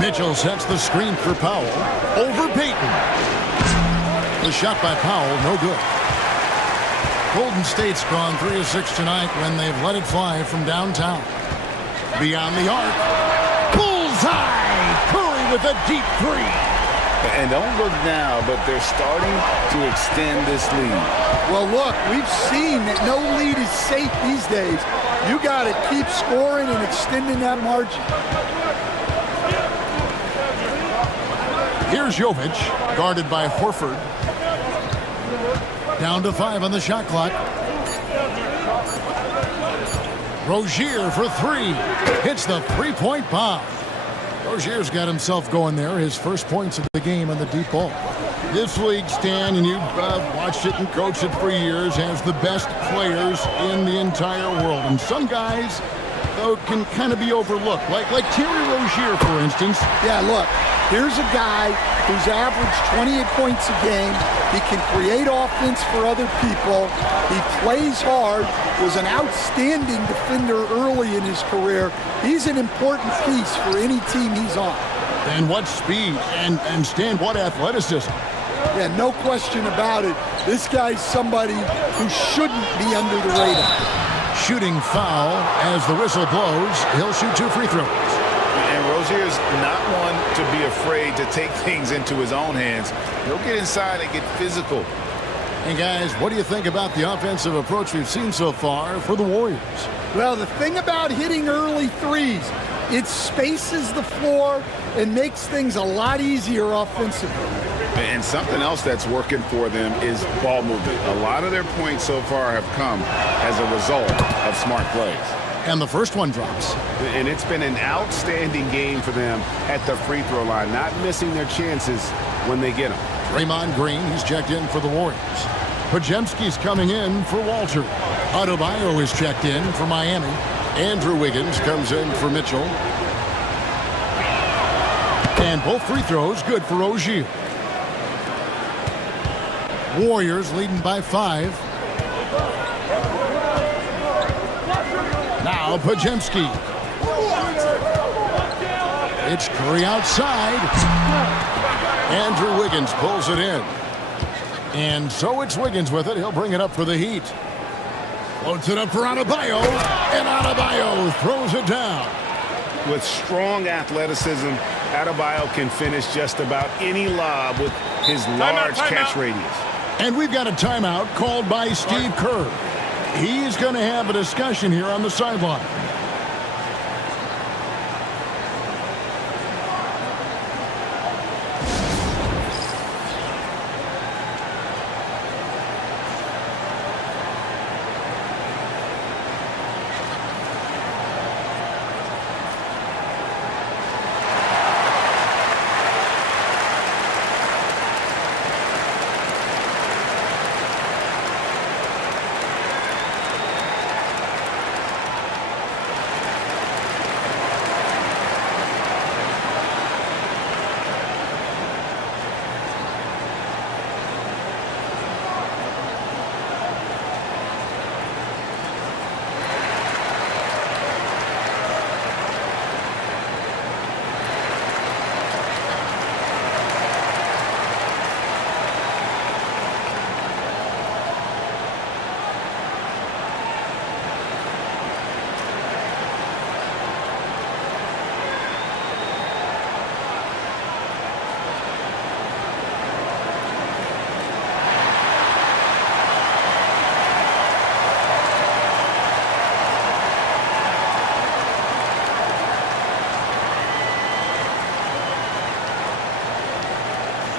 Mitchell sets the screen for Powell. Over Payton. The shot by Powell, no good. Golden State's gone 3 of 6 tonight when they've let it fly from downtown. Beyond the arc. Bullseye! Curry with a deep three. And don't look now, but they're starting to extend this lead. Well, look, we've seen that no lead is safe these days. You got to keep scoring and extending that margin. Here's Jovic, guarded by Horford. Down to 5 on the shot clock. Rozier for 3. Hits the three-point bomb. Rozier's got himself going there. His first points of the game on the deep ball. This league, Stan, and you've watched it and coached it for years, has the best players in the entire world. And some guys, though, can kind of be overlooked. Like Terry Rozier, for instance. Yeah, look, here's a guy who's averaged 28 points a game. He can create offense for other people. He plays hard, was an outstanding defender early in his career. He's an important piece for any team he's on. And what speed and Stan, what athleticism. Yeah, no question about it. This guy's somebody who shouldn't be under the radar. Shooting foul as the whistle blows. He'll shoot 2 free throws. And Rozier's not one to be afraid to take things into his own hands. He'll get inside and get physical. And guys, what do you think about the offensive approach we've seen so far for the Warriors? Well, the thing about hitting early threes, it spaces the floor and makes things a lot easier offensively. And something else that's working for them is ball movement. A lot of their points so far have come as a result of smart plays. And the first one drops. And it's been an outstanding game for them at the free throw line, not missing their chances when they get them. Draymond Green, he's checked in for the Warriors. Podziemski's coming in for Walter. Adebayo is checked in for Miami. Andrew Wiggins comes in for Mitchell. And both free throws good for Rozier. Warriors leading by 5. Now Podziemski. It's Curry outside. Andrew Wiggins pulls it in. And so it's Wiggins with it. He'll bring it up for the Heat. Floats it up for Adebayo. And Adebayo throws it down. With strong athleticism, Adebayo can finish just about any lob with his large catch radius. And we've got a timeout called by Steve Kerr. He's going to have a discussion here on the sideline.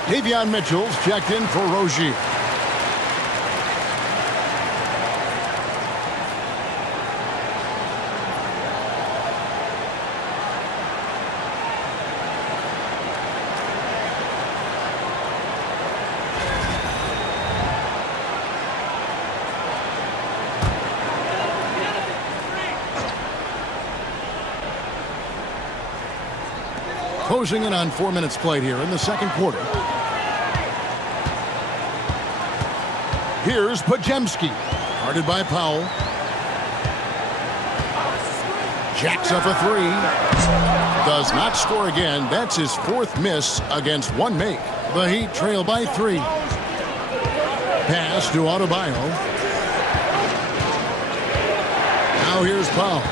Davion Mitchell's checked in for Rozier. Closing in on 4 minutes played here in the second quarter. Here's Podziemski, guarded by Powell. Jacks up a three. Does not score again. That's his fourth miss against one make. The Heat trail by 3. Pass to Adebayo. Now here's Powell.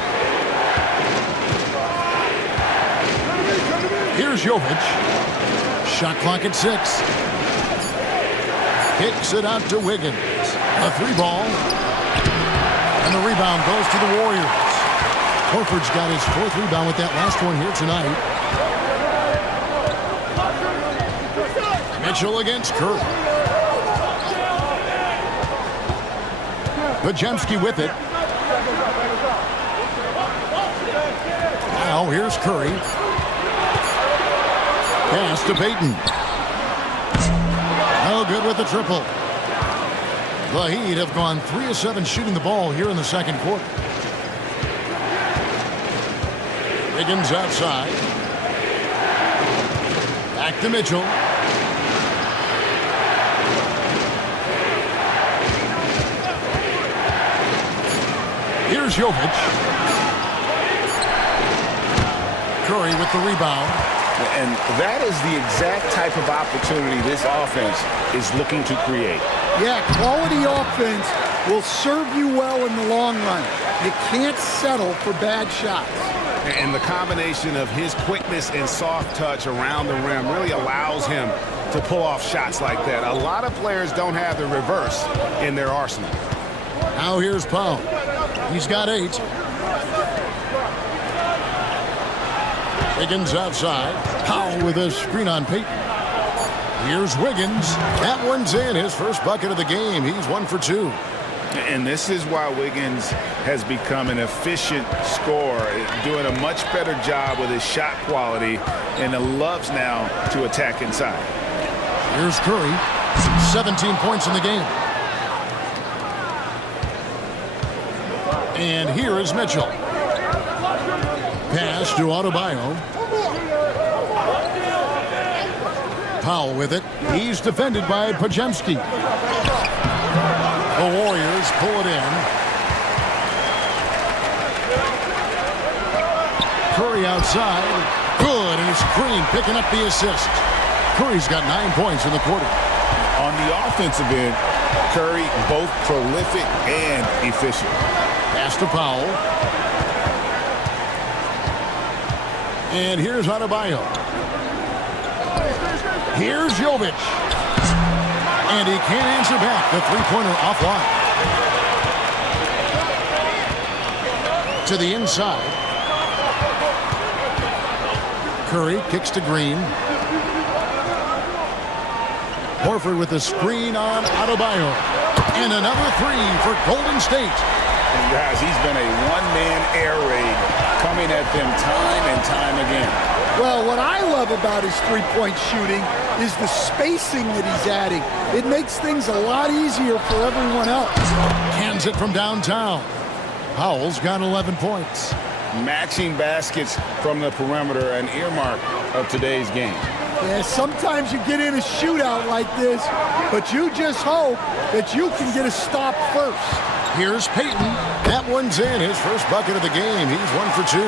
Here's Jovic. Shot clock at 6. Kicks it out to Wiggins. A 3-ball. And the rebound goes to the Warriors. Horford's got his 4th rebound with that last one here tonight. Mitchell against Curry. Podziemski with it. Now here's Curry. Pass to Payton. No good with the triple. The Heat have gone 3 of 7 shooting the ball here in the second quarter. Wiggins outside. Back to Mitchell. Here's Jovic. Curry with the rebound. And that is the exact type of opportunity this offense is looking to create. Yeah, quality offense will serve you well in the long run. You can't settle for bad shots. And the combination of his quickness and soft touch around the rim really allows him to pull off shots like that. A lot of players don't have the reverse in their arsenal. Now here's Powell. He's got 8. Wiggins outside. Powell with a screen on Payton. Here's Wiggins. That one's in. His first bucket of the game. He's 1 for 2. And this is why Wiggins has become an efficient scorer, doing a much better job with his shot quality, and loves now to attack inside. Here's Curry. 17 points in the game. And here is Mitchell. Pass to Adebayo. Powell with it. He's defended by Podziemski. The Warriors pull it in. Curry outside. Good, and it's Green picking up the assist. Curry's got 9 points in the quarter. On the offensive end, Curry both prolific and efficient. Pass to Powell. And here's Adebayo. Here's Jovic. And he can't answer back. The three-pointer offline. To the inside. Curry kicks to Green. Horford with the screen on Adebayo. And another 3 for Golden State. And guys, he's been a one-man air raid coming at them time and time again. Well, what I love about his three-point shooting is the spacing that he's adding. It makes things a lot easier for everyone else. Cans it from downtown. Powell's got 11 points. Matching baskets from the perimeter, an earmark of today's game. Yeah, sometimes you get in a shootout like this, but you just hope that you can get a stop first. Here's Payton. That one's in. His first bucket of the game. He's 1 for 2.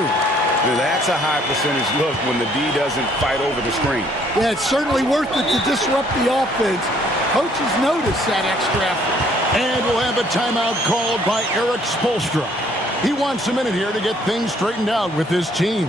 That's a high percentage look when the D doesn't fight over the screen. Yeah, it's certainly worth it to disrupt the offense. Coaches notice that extra effort. And we'll have a timeout called by Eric Spoelstra. He wants a minute here to get things straightened out with his team.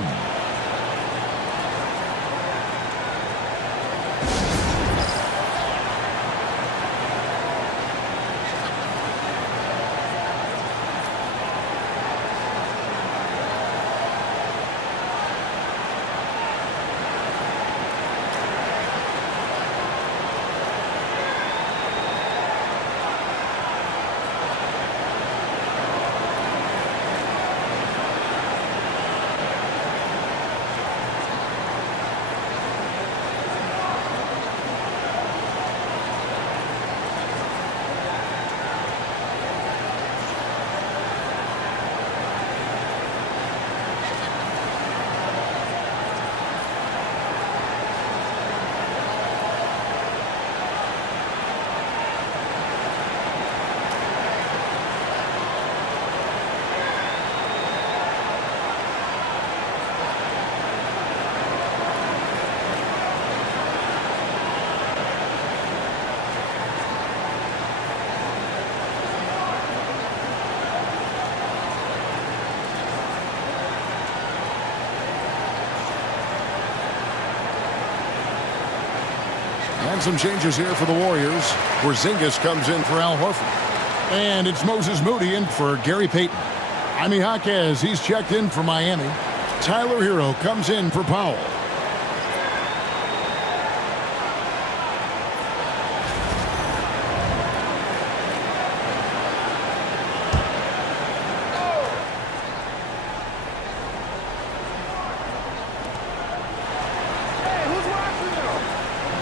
And some changes here for the Warriors. Porzingis comes in for Al Horford. And it's Moses Moody in for Gary Payton. Jaime Jaquez, he's checked in for Miami. Tyler Hero comes in for Powell.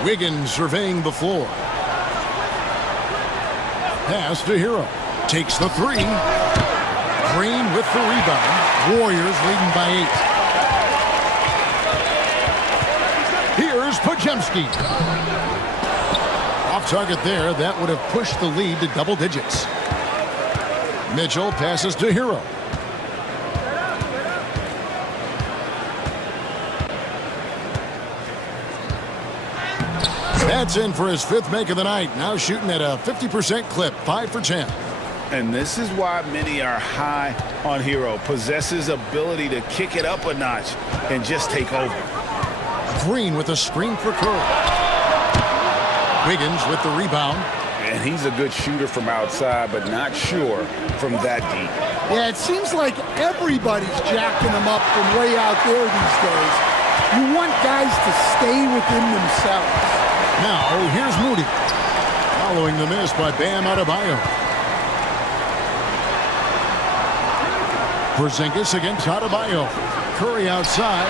Wiggins surveying the floor. Pass to Hero. Takes the three. Green with the rebound. Warriors leading by 8. Here's Podziemski. Off target there. That would have pushed the lead to double digits. Mitchell passes to Hero. That's in for his 5th make of the night. Now shooting at a 50% clip, 5 for 10. And this is why many are high on Hero. Possesses ability to kick it up a notch and just take over. Green with a screen for Curry. Wiggins with the rebound. And he's a good shooter from outside, but not sure from that deep. Yeah, it seems like everybody's jacking them up from way out there these days. You want guys to stay within themselves. Now, here's Moody. Following the miss by Bam Adebayo. Porzingis against Adebayo. Curry outside.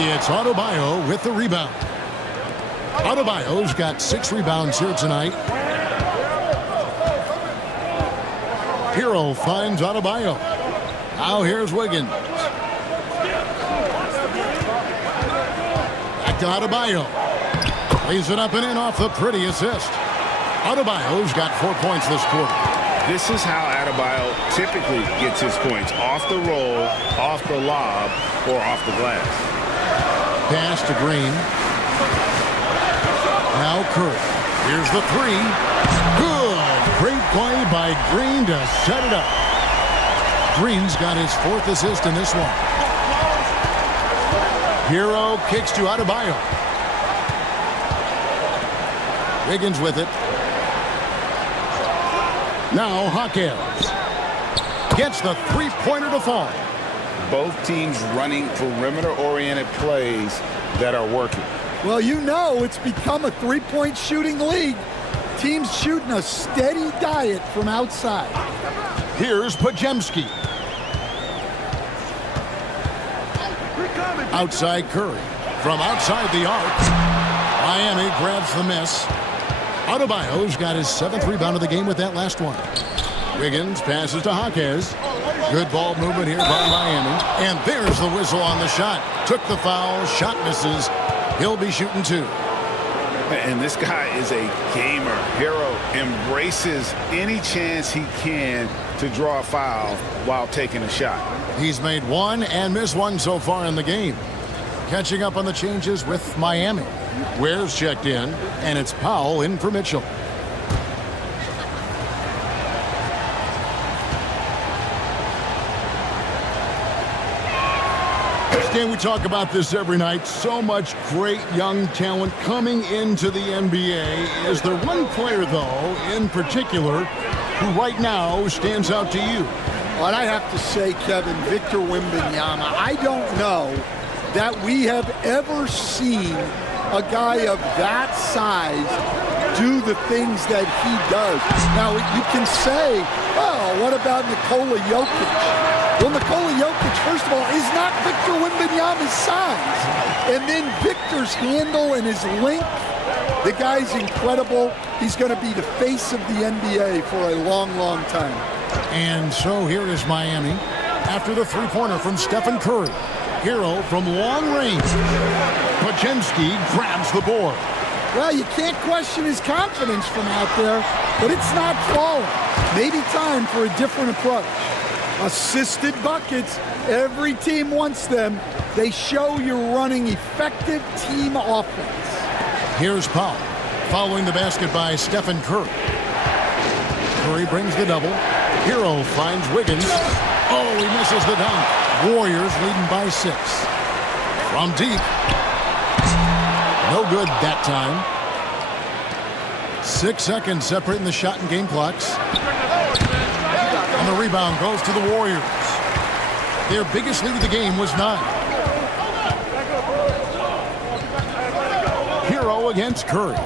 It's Adebayo with the rebound. Adebayo's got 6 rebounds here tonight. Hero finds Adebayo. Now here's Wiggins. Back to Adebayo. Lays it up and in off the pretty assist. Adebayo's got 4 points this quarter. This is how Adebayo typically gets his points. Off the roll, off the lob, or off the glass. Pass to Green. Now Curry. Here's the three. Good. Great play by Green to set it up. Green's got his 4th assist in this one. Hero kicks to Adebayo. Wiggins with it. Now Jaquez gets the three-pointer to fall. Both teams running perimeter-oriented plays that are working. Well, you know it's become a three-point shooting league. Teams shooting a steady diet from outside. Here's Podziemski. Outside Curry. From outside the arc. Miami grabs the miss. Adebayo's got his 7th rebound of the game with that last one. Wiggins passes to Jaquez. Good ball movement here by Miami. And there's the whistle on the shot. Took the foul. Shot misses. He'll be shooting 2. And this guy is a gamer. Hero embraces any chance he can to draw a foul while taking a shot. He's made 1 and missed 1 so far in the game. Catching up on the changes with Miami. Ware's checked in, and it's Powell in for Mitchell. Stan, we talk about this every night. So much great young talent coming into the NBA. Is there one player, though, in particular, who right now stands out to you? Well, I have to say, Kevin, Victor Wembanyama. I don't know that we have ever seen a guy of that size do the things that he does. Now, you can say, oh, what about Nikola Jokic? Well, Nikola Jokic, first of all, is not Victor Wembanyama's size. And then Victor's handle and his length, the guy's incredible. He's going to be the face of the NBA for a long, long time. And so here is Miami after the three-pointer from Stephen Curry. Hero from long range. Podziemski grabs the board. Well, you can't question his confidence from out there, but it's not falling. Maybe time for a different approach. Assisted buckets. Every team wants them. They show you're running effective team offense. Here's Powell. Following the basket by Stephen Curry. Curry brings the double. Hero finds Wiggins. Oh, he misses the dunk. Warriors leading by 6. From deep. No good that time. 6 seconds separating the shot and game clocks. And the rebound goes to the Warriors. Their biggest lead of the game was 9. Hero against Curry.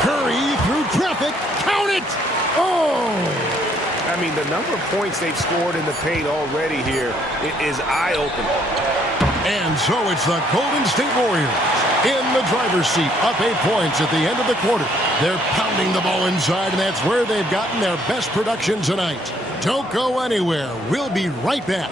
Curry through traffic. Count it! Oh! I mean, the number of points they've scored in the paint already here is eye-opening. And so it's the Golden State Warriors in the driver's seat, up 8 points at the end of the quarter. They're pounding the ball inside, and that's where they've gotten their best production tonight. Don't go anywhere. We'll be right back.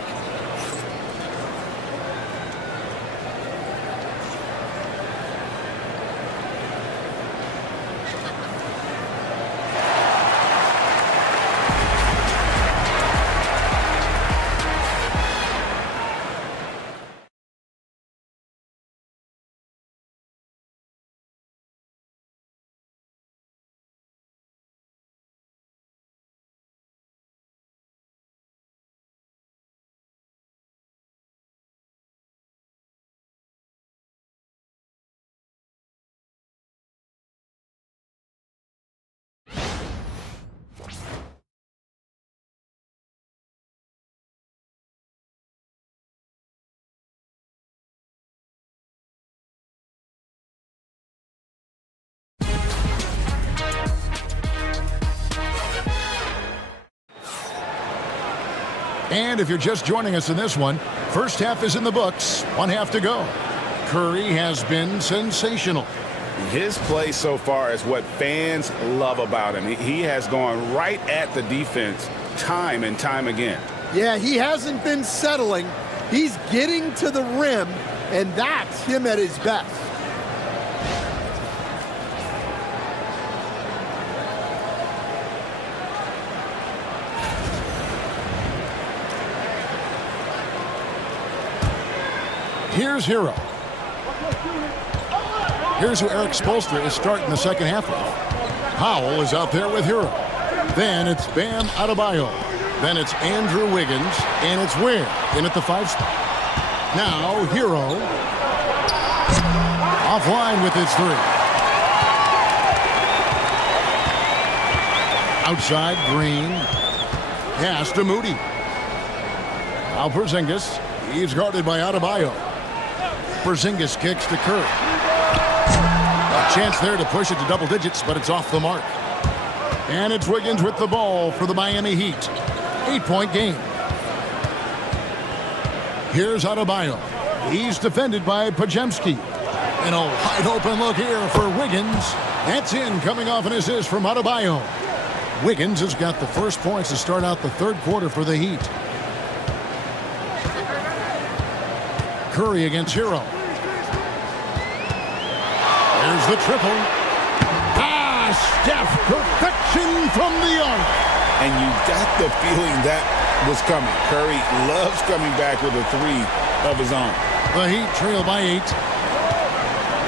And if you're just joining us in this one, first half is in the books, 1 half to go. Curry has been sensational. His play so far is what fans love about him. He has gone right at the defense time and time again. Yeah, he hasn't been settling. He's getting to the rim, and that's him at his best. Here's Hero. Here's who Eric Spoelstra is starting the second half with. Powell is out there with Hero. Then it's Bam Adebayo. Then it's Andrew Wiggins. And it's Ware in at the 5 spot. Now Hero offline with his 3. Outside, Green. Pass to Moody. Now Porzingis. He's guarded by Adebayo. Porzingis kicks to Curry. A chance there to push it to double digits, but it's off the mark. And it's Wiggins with the ball for the Miami Heat. 8-point game. Here's Adebayo. He's defended by Podziemski. And a wide open look here for Wiggins. That's in, coming off an assist from Adebayo. Wiggins has got the first points to start out the third quarter for the Heat. Curry against Hero. There's the triple. Steph, perfection from the arc. And you got the feeling that was coming. Curry loves coming back with a 3 of his own. The Heat trail by 8.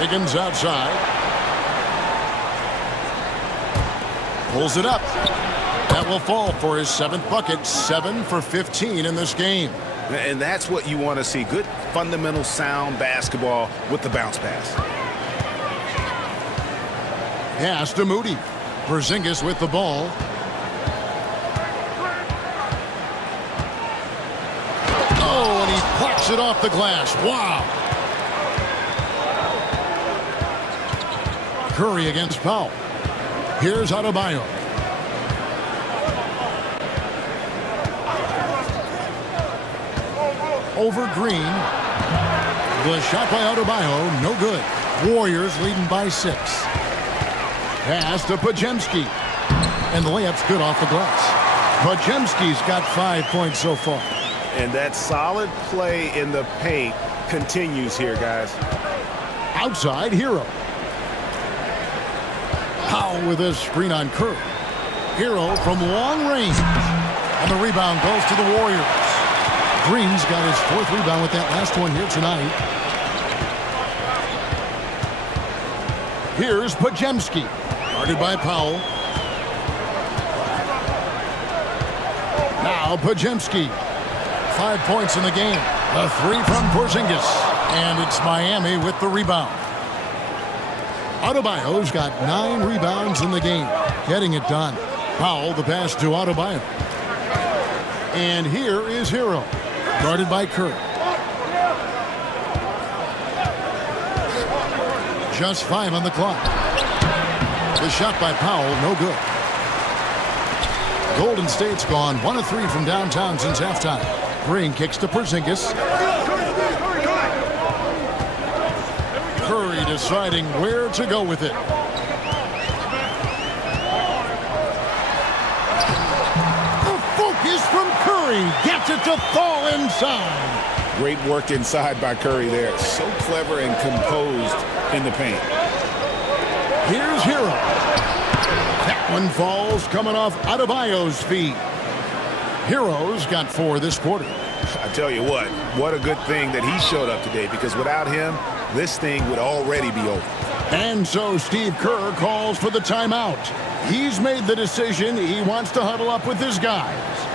Wiggins outside. Pulls it up. That will fall for his 7th bucket. 7 for 15 in this game. And that's what you want to see. Good, fundamental, sound basketball with the bounce pass. Pass to Moody. Porzingis with the ball. Oh, and he plucks it off the glass. Wow. Curry against Powell. Here's Adebayo. Over Green. The shot by Adebayo, no good. Warriors leading by 6. Pass to Podziemski. And the layup's good off the glass. Podziemski's got 5 points so far. And that solid play in the paint continues here, guys. Outside, Hero. Powell with a screen on Curry. Hero from long range. And the rebound goes to the Warriors. Green's got his 4th rebound with that last one here tonight. Here's Podziemski. Guarded by Powell. Now Pajemski. 5 points in the game. A three from Porzingis. And it's Miami with the rebound. Adebayo's got 9 rebounds in the game. Getting it done. Powell, the pass to Adebayo. And here is Hero. Guarded by Curry. Just 5 on the clock. The shot by Powell, no good. Golden State's gone 1 of 3 from downtown since halftime. Green kicks to Porzingis. Curry deciding where to go with it. The focus from Curry gets it to fall inside. Great work inside by Curry there. So clever and composed in the paint. Here's Hero. That one falls coming off Adebayo's feet. Hero's got 4 this quarter. I tell you what a good thing that he showed up today, because without him, this thing would already be over. And so Steve Kerr calls for the timeout. He's made the decision. He wants to huddle up with his guys.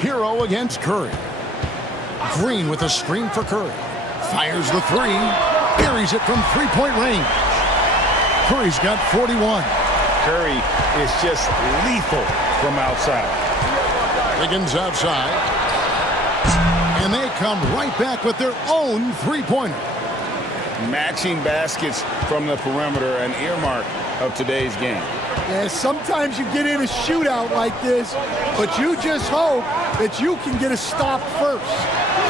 Hero against Curry. Green with a screen for Curry. Fires the 3. Buries it from 3-point range. Curry's got 41. Curry is just lethal from outside. Wiggins outside. And they come right back with their own 3-pointer. Matching baskets from the perimeter, an earmark of today's game. Yeah, sometimes you get in a shootout like this, but you just hope that you can get a stop first.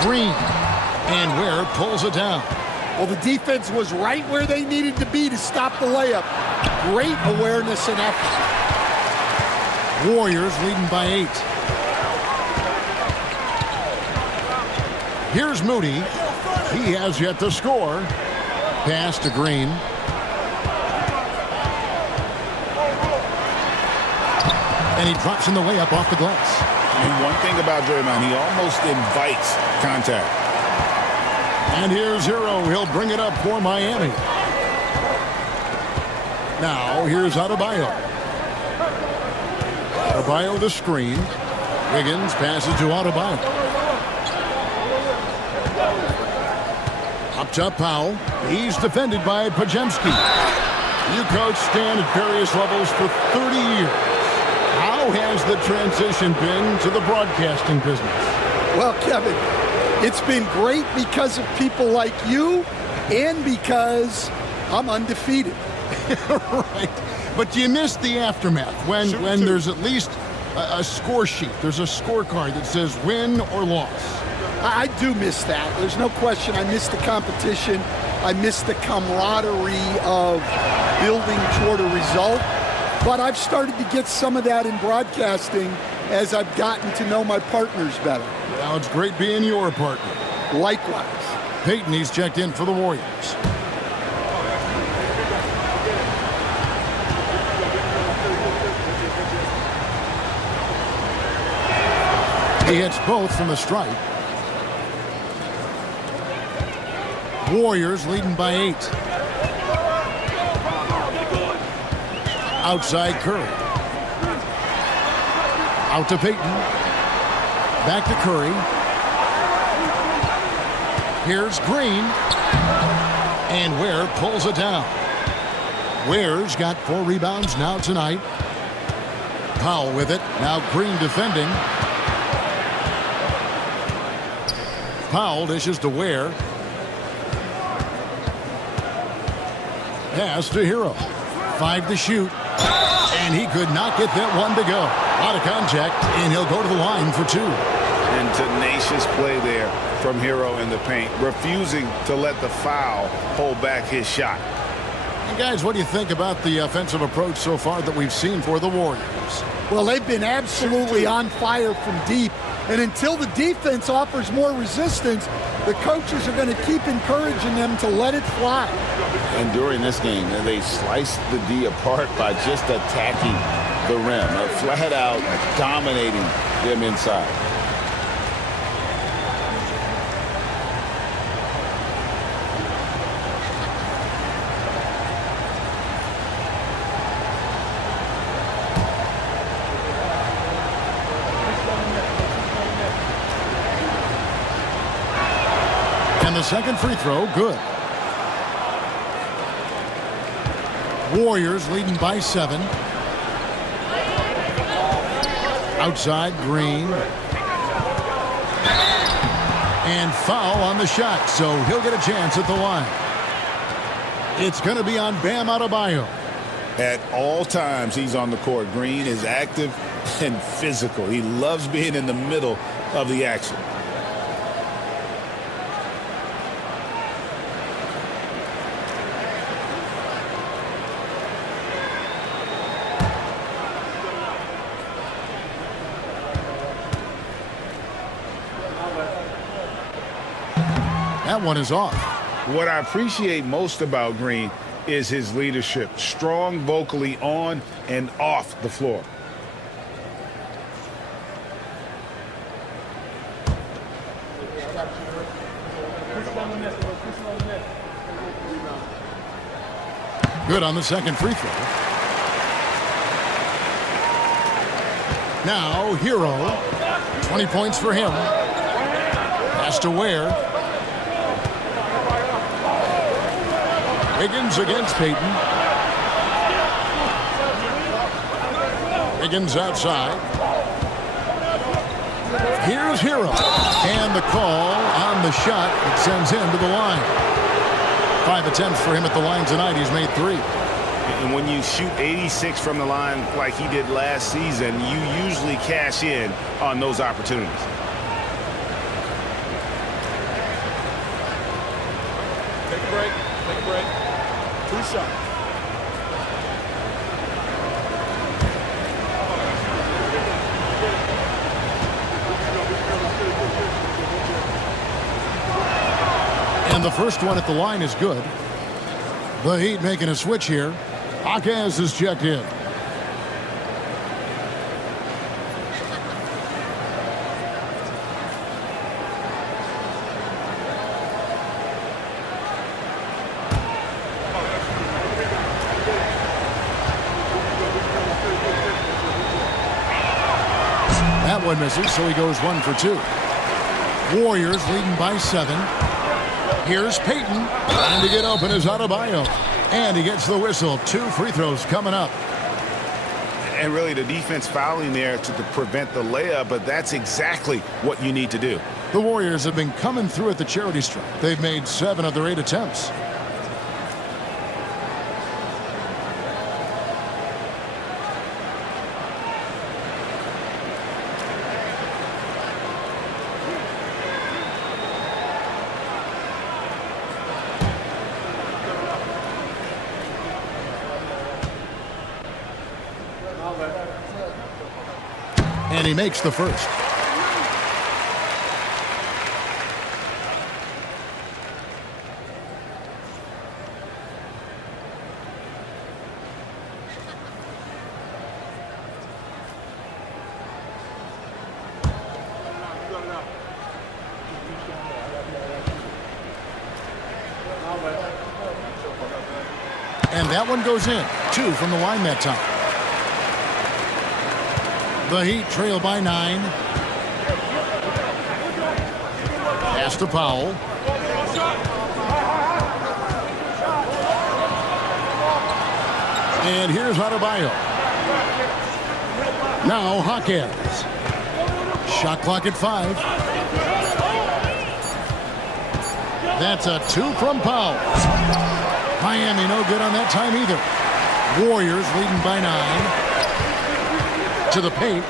Green. And Ware pulls it down. Well, the defense was right where they needed to be to stop the layup. Great awareness and effort. Warriors leading by 8. Here's Moody. He has yet to score. Pass to Green. And he drops in the layup off the glass. And one thing about Draymond, he almost invites contact. And here's Hero. He'll bring it up for Miami. Now, here's Adebayo. Adebayo the screen. Wiggins passes to Adebayo. Up top, Powell. He's defended by Pajemski. You coach Stan at various levels for 30 years. How has the transition been to the broadcasting business? Well, Kevin, it's been great because of people like you and because I'm undefeated. Right. But you miss the aftermath when there's at least a score sheet. There's a scorecard that says win or loss. I do miss that. There's no question. I miss the competition. I miss the camaraderie of building toward a result. But I've started to get some of that in broadcasting as I've gotten to know my partners better. Now it's great being your partner. Likewise. Peyton, he's checked in for the Warriors. He hits both from the stripe. Warriors leading by 8. Outside Curry. Out to Peyton. Back to Curry. Here's Green. And Ware pulls it down. Ware's got 4 rebounds now tonight. Powell with it. Now Green defending. Powell dishes to Ware. Pass to Hero. 5 to shoot. And he could not get that one to go. Out of contact, and he'll go to the line for 2. And tenacious play there from Hero in the paint, refusing to let the foul hold back his shot. And guys, what do you think about the offensive approach so far that we've seen for the Warriors? Well, they've been absolutely on fire from deep. And until the defense offers more resistance, the coaches are going to keep encouraging them to let it fly. And during this game, they sliced the D apart by just attacking the rim, flat out dominating them inside. And the second free throw, good. Warriors leading by 7. Outside, Green. And foul on the shot, so he'll get a chance at the line. It's going to be on Bam Adebayo. At all times, he's on the court. Green is active and physical. He loves being in the middle of the action. That one is off. What I appreciate most about Green is his leadership. Strong vocally on and off the floor. Good on the second free throw. Now, Hero. 20 points for him. Pass to Ware. Higgins against Payton. Higgins outside. Here's Hero. And the call on the shot that sends him to the line. 5 attempts for him at the line tonight. He's made 3. And when you shoot 86 from the line like he did last season, you usually cash in on those opportunities. Take a break. Take a break. 2 shots. And the first one at the line is good. The Heat making a switch here. Hawkins is checked in. That one misses, so he goes 1 for 2. Warriors leading by 7. Here's Payton. Trying to get open is Adebayo. And he gets the whistle. 2 free throws coming up. And really the defense fouling there to prevent the layup, but that's exactly what you need to do. The Warriors have been coming through at the charity stripe. They've made 7 of their 8 attempts. And he makes the first. And that one goes in. 2 from the line that time. The Heat trail by 9. Pass to Powell. And here's Adebayo. Now Hawkins. Shot clock at 5. That's a 2 from Powell. Miami no good on that time either. Warriors leading by 9. To the paint.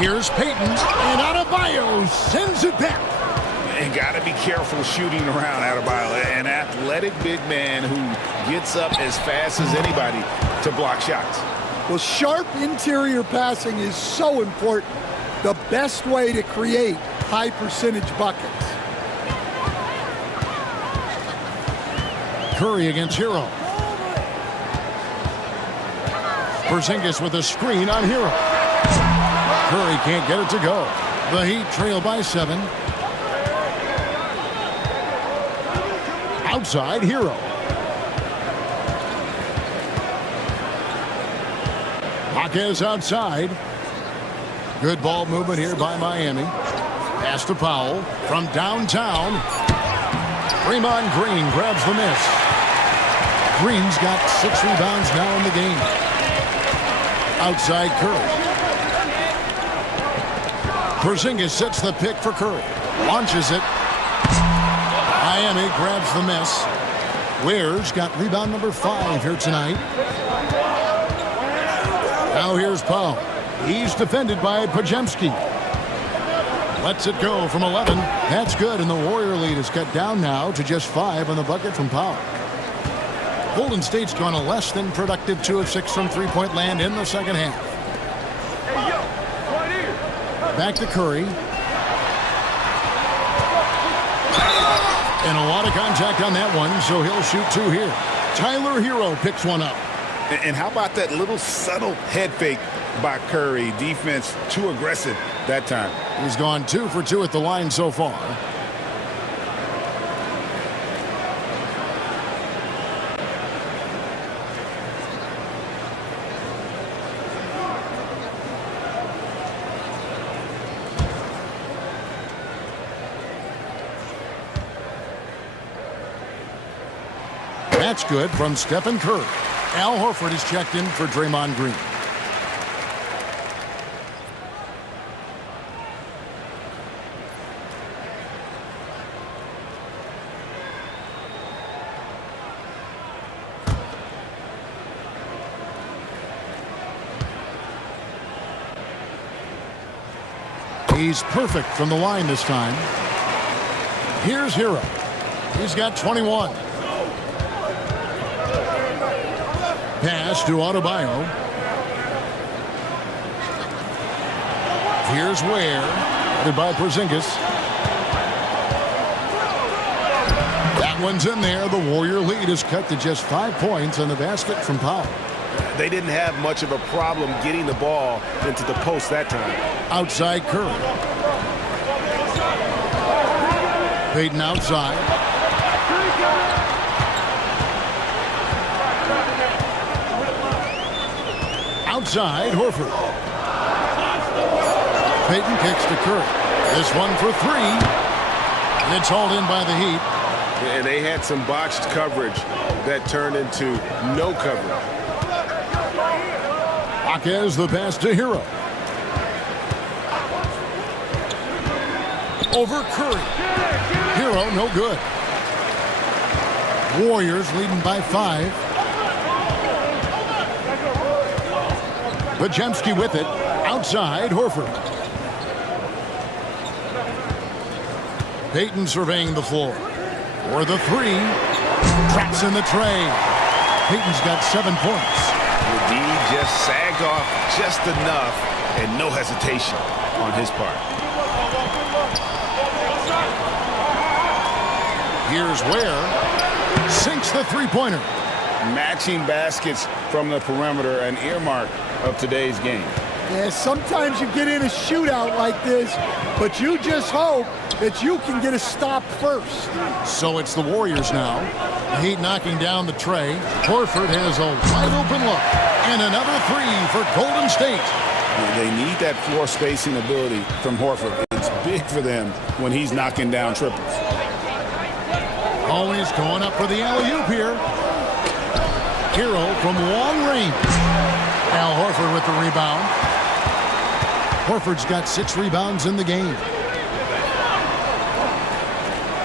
Here's Payton. And Adebayo sends it back. And got to be careful shooting around Adebayo. An athletic big man who gets up as fast as anybody to block shots. Well, sharp interior passing is so important. The best way to create high percentage buckets. Curry against Hero. Porzingis with a screen on Hero. Curry can't get it to go. The Heat trail by 7. Outside Hero. Hawkins outside. Good ball movement here by Miami. Pass to Powell from downtown. Draymond Green grabs the miss. Green's got 6 rebounds now in the game. Outside Curry. Porzingis sets the pick for Curry. Launches it. Miami grabs the miss. Ware's got rebound number 5 here tonight. Now here's Powell. He's defended by Podziemski. Lets it go from 11. That's good, and the Warrior lead is cut down now to just 5 on the bucket from Powell. Golden State's gone a less than productive 2 of 6 from three-point land in the second half. Back to Curry. And a lot of contact on that one, so he'll shoot 2 here. Tyler Hero picks one up. And how about that little subtle head fake by Curry? Defense too aggressive that time. He's gone 2 for 2 at the line so far. That's good from Stephen Curry. Al Horford is checked in for Draymond Green. He's perfect from the line this time. Here's Hero. He's got 21. Pass to Adebayo. Here's Ware. Headed by Porzingis. That one's in there. The Warrior lead is cut to just 5 points on the basket from Powell. They didn't have much of a problem getting the ball into the post that time. Outside Curry. Payton outside. Outside Horford. Payton kicks to Curry. This one for 3. And it's hauled in by the Heat. And they had some botched coverage that turned into no coverage. Hawkins the pass to Hero. Over Curry. Hero no good. Warriors leading by 5. Podziemski with it. Outside Horford. Payton surveying the floor. For the 3. Traps in the tray. Payton's got 7 points. The D just sagged off just enough and no hesitation on his part. Here's Ware. Sinks the 3-pointer. Matching baskets from the perimeter, an earmark of today's game. Yeah, sometimes you get in a shootout like this, but you just hope that you can get a stop first. So it's the Warriors now. The Heat knocking down the tray. Horford has a wide open look. And another 3 for Golden State. They need that floor spacing ability from Horford. It's big for them when he's knocking down triples. Always going up for the alley-oop here. Hero from long range. Al Horford with the rebound. Horford's got 6 rebounds in the game.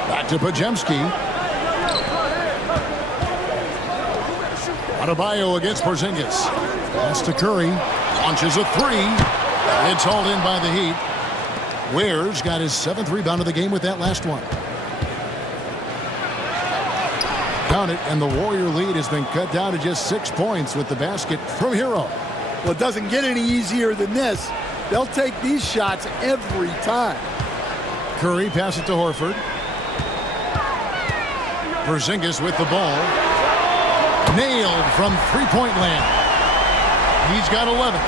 Back to Podziemski. Adebayo against Porzingis. Pass to Curry. Launches a 3. It's hauled in by the Heat. Ware's got his 7th rebound of the game with that last one. Count it, and the Warrior lead has been cut down to just 6 points with the basket from Hero. Well, it doesn't get any easier than this. They'll take these shots every time. Curry passes it to Horford. Porzingis with the ball. Nailed from three-point land. He's got 11.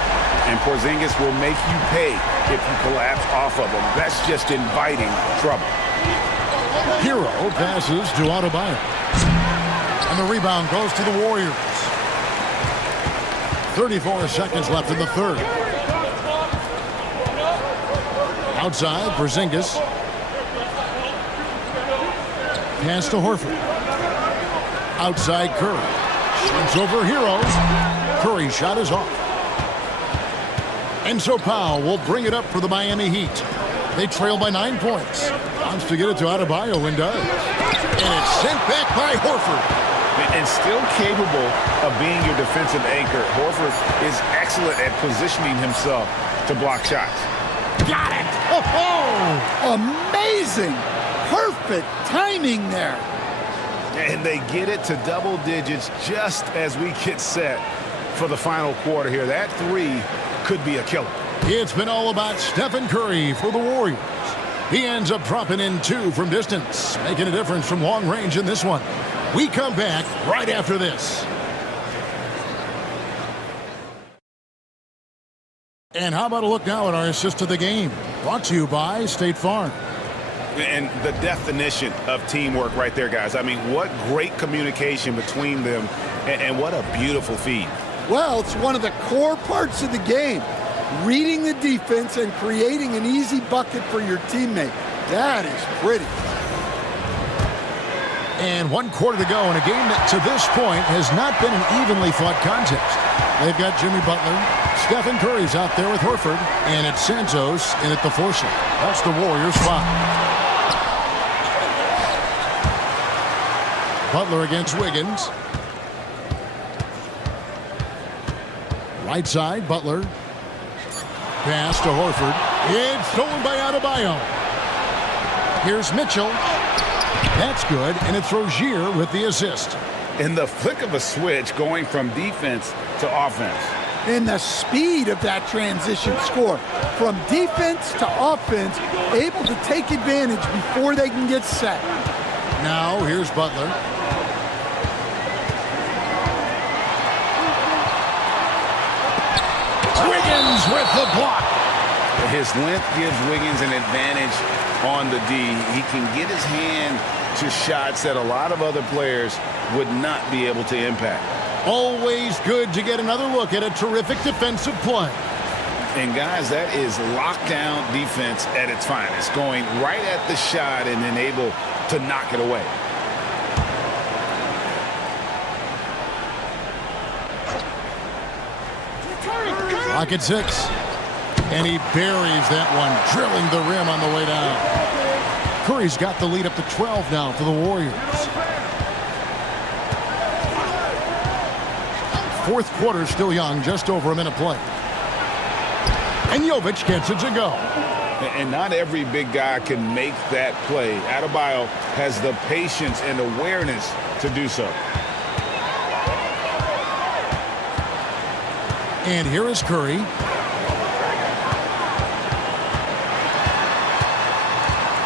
And Porzingis will make you pay if you collapse off of him. That's just inviting trouble. Hero passes to Adebayo. And the rebound goes to the Warriors. 34 seconds left in the third. Outside, Porzingis. Pass to Horford. Outside, Curry. Shoots over Hero. Curry's shot is off. And so Powell will bring it up for the Miami Heat. They trail by 9 points. Wants to get it to Adebayo and does. And it's sent back by Horford. And still capable of being your defensive anchor, Horford is excellent at positioning himself to block shots. Got it! Oh, amazing! Perfect timing there. And they get it to double digits just as we get set for the final quarter here. That 3 could be a killer. It's been all about Stephen Curry for the Warriors. He ends up dropping in 2 from distance, making a difference from long range in this one. We come back right after this. And how about a look now at our assist to the game? Brought to you by State Farm. And the definition of teamwork right there, guys. I mean, what great communication between them, and what a beautiful feed. Well, it's one of the core parts of the game. Reading the defense and creating an easy bucket for your teammate. That is pretty. And 1 quarter to go in a game that to this point has not been an evenly fought contest. They've got Jimmy Butler. Stephen Curry's out there with Horford. And it's Santos in at the 4 slot. That's the Warriors' 5. Butler against Wiggins. Right side, Butler. Pass to Horford. It's stolen by Adebayo. Here's Mitchell. That's good, and it's Rozier with the assist. In the flick of a switch, going from defense to offense. And the speed of that transition score. From defense to offense, able to take advantage before they can get set. Now, here's Butler. Wiggins with the block. His length gives Wiggins an advantage on the D. He can get his hand to shots that a lot of other players would not be able to impact. Always good to get another look at a terrific defensive play. And guys, that is lockdown defense at its finest. Going right at the shot and then able to knock it away. Clock at 6. And he buries that one, drilling the rim on the way down. Curry's got the lead up to 12 now for the Warriors. 4th quarter still young, just over a minute play. And Jovic gets it to go. And not every big guy can make that play. Adebayo has the patience and awareness to do so. And here is Curry.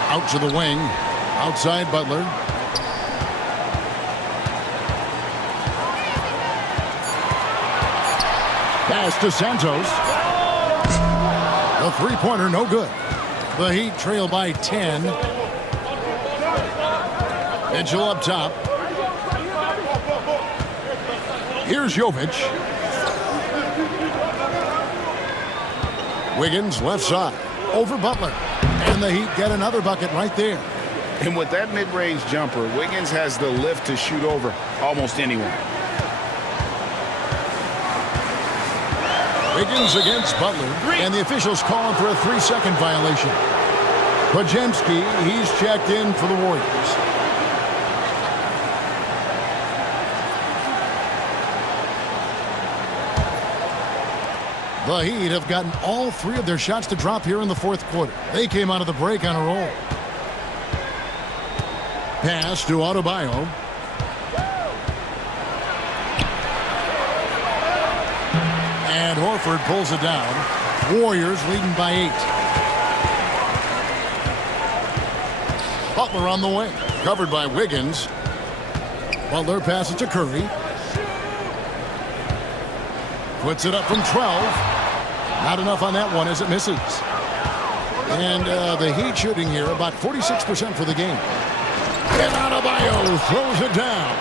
Out to the wing. Outside Butler. Pass to Santos. The three-pointer no good. The Heat trail by 10. Mitchell up top. Here's Jovic. Wiggins left side. Over Butler. And the Heat get another bucket right there. And with that mid-range jumper, Wiggins has the lift to shoot over almost anyone. Wiggins against Butler, and the officials calling for a 3-second violation. Podziemski, he's checked in for the Warriors. The Heat have gotten all 3 of their shots to drop here in the fourth quarter. They came out of the break on a roll. Pass to Adebayo. And Horford pulls it down. Warriors leading by 8. Butler on the wing. Covered by Wiggins. Butler passes to Curry. Puts it up from 12. Not enough on that one as it misses. And the Heat shooting here about 46% for the game. And Adebayo throws it down.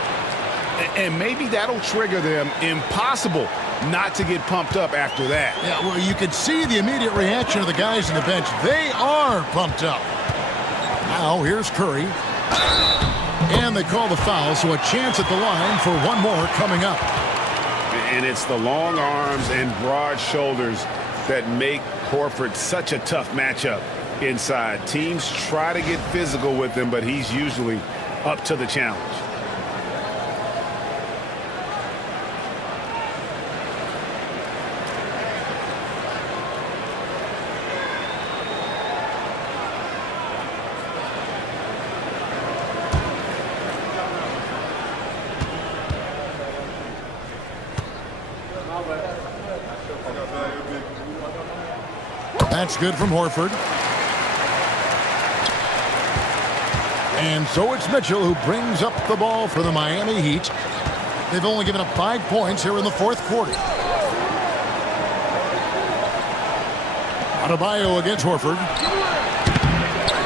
And maybe that'll trigger them. Impossible not to get pumped up after that. Yeah, well, you could see the immediate reaction of the guys on the bench. They are pumped up. Now, here's Curry. And they call the foul, so a chance at the line for one more coming up. And it's the long arms and broad shoulders that make Horford such a tough matchup inside. Teams try to get physical with him, but he's usually up to the challenge. That's good from Horford. And so it's Mitchell who brings up the ball for the Miami Heat. They've only given up 5 points here in the fourth quarter. Adebayo against Horford.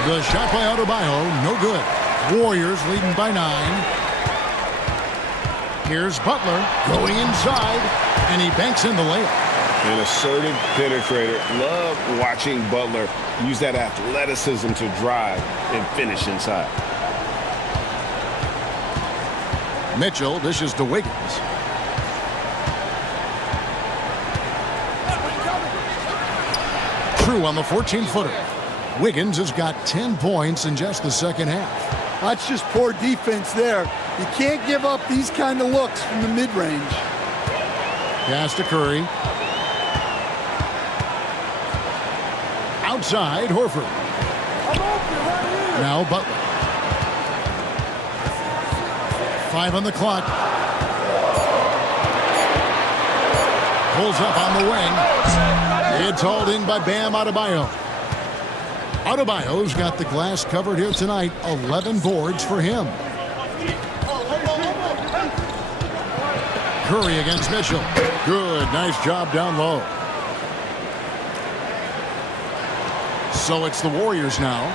The shot by Adebayo, no good. Warriors leading by 9. Here's Butler going inside, and he banks in the layup. An assertive penetrator. Love watching Butler use that athleticism to drive and finish inside. Mitchell dishes to Wiggins. True on the 14-footer. Wiggins has got 10 points in just the second half. That's just poor defense there. You can't give up these kind of looks from the mid-range. Pass to Curry. Outside, Horford. Now Butler. 5 on the clock. Pulls up on the wing. It's hauled in by Bam Adebayo. Adebayo's got the glass covered here tonight. 11 boards for him. Curry against Mitchell. Good, nice job down low. So it's the Warriors now.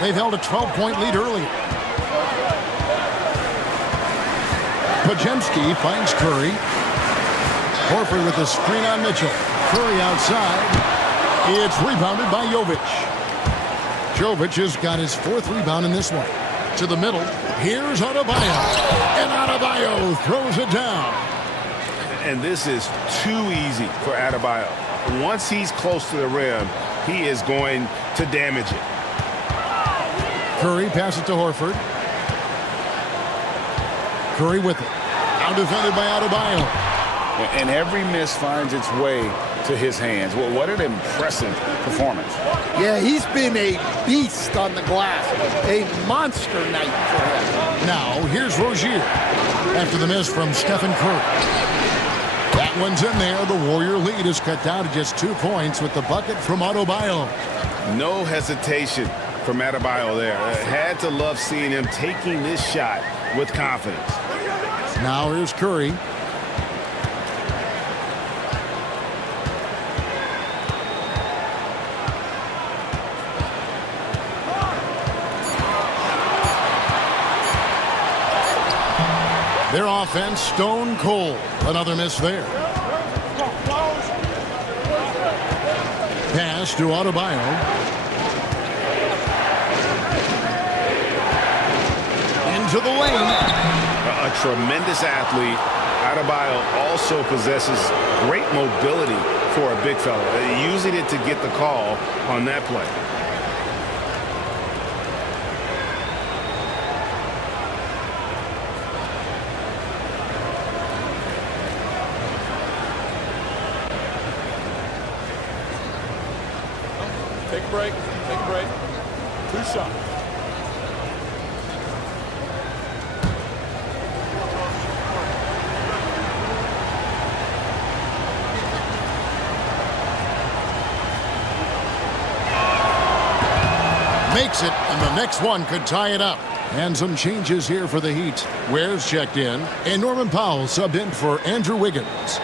They've held a 12-point lead earlier. Podziemski finds Curry. Horford with a screen on Mitchell. Curry outside. It's rebounded by Jovic. Jovic has got his 4th rebound in this one. To the middle. Here's Adebayo. And Adebayo throws it down. And this is too easy for Adebayo. Once he's close to the rim, he is going to damage it. Curry passes it to Horford. Curry with it. Out defended by Adebayo. And every miss finds its way to his hands. Well, what an impressive performance. Yeah, he's been a beast on the glass. A monster night for him. Now, here's Rozier. After the miss from Stephen Curry. That one's in there. The Warrior lead is cut down to just 2 points with the bucket from Adebayo. No hesitation from Adebayo there. Had to love seeing him taking this shot with confidence. Now here's Curry. Their offense stone cold. Another miss there. Pass to Adebayo. Into the lane. A tremendous athlete Adebayo also possesses great mobility for a big fella, using it to get the call on that play. Take a break. Take a break. 2 shots. Makes it, and the next one could tie it up. And some changes here for the Heat. Ware's checked in, and Norman Powell subbed in for Andrew Wiggins.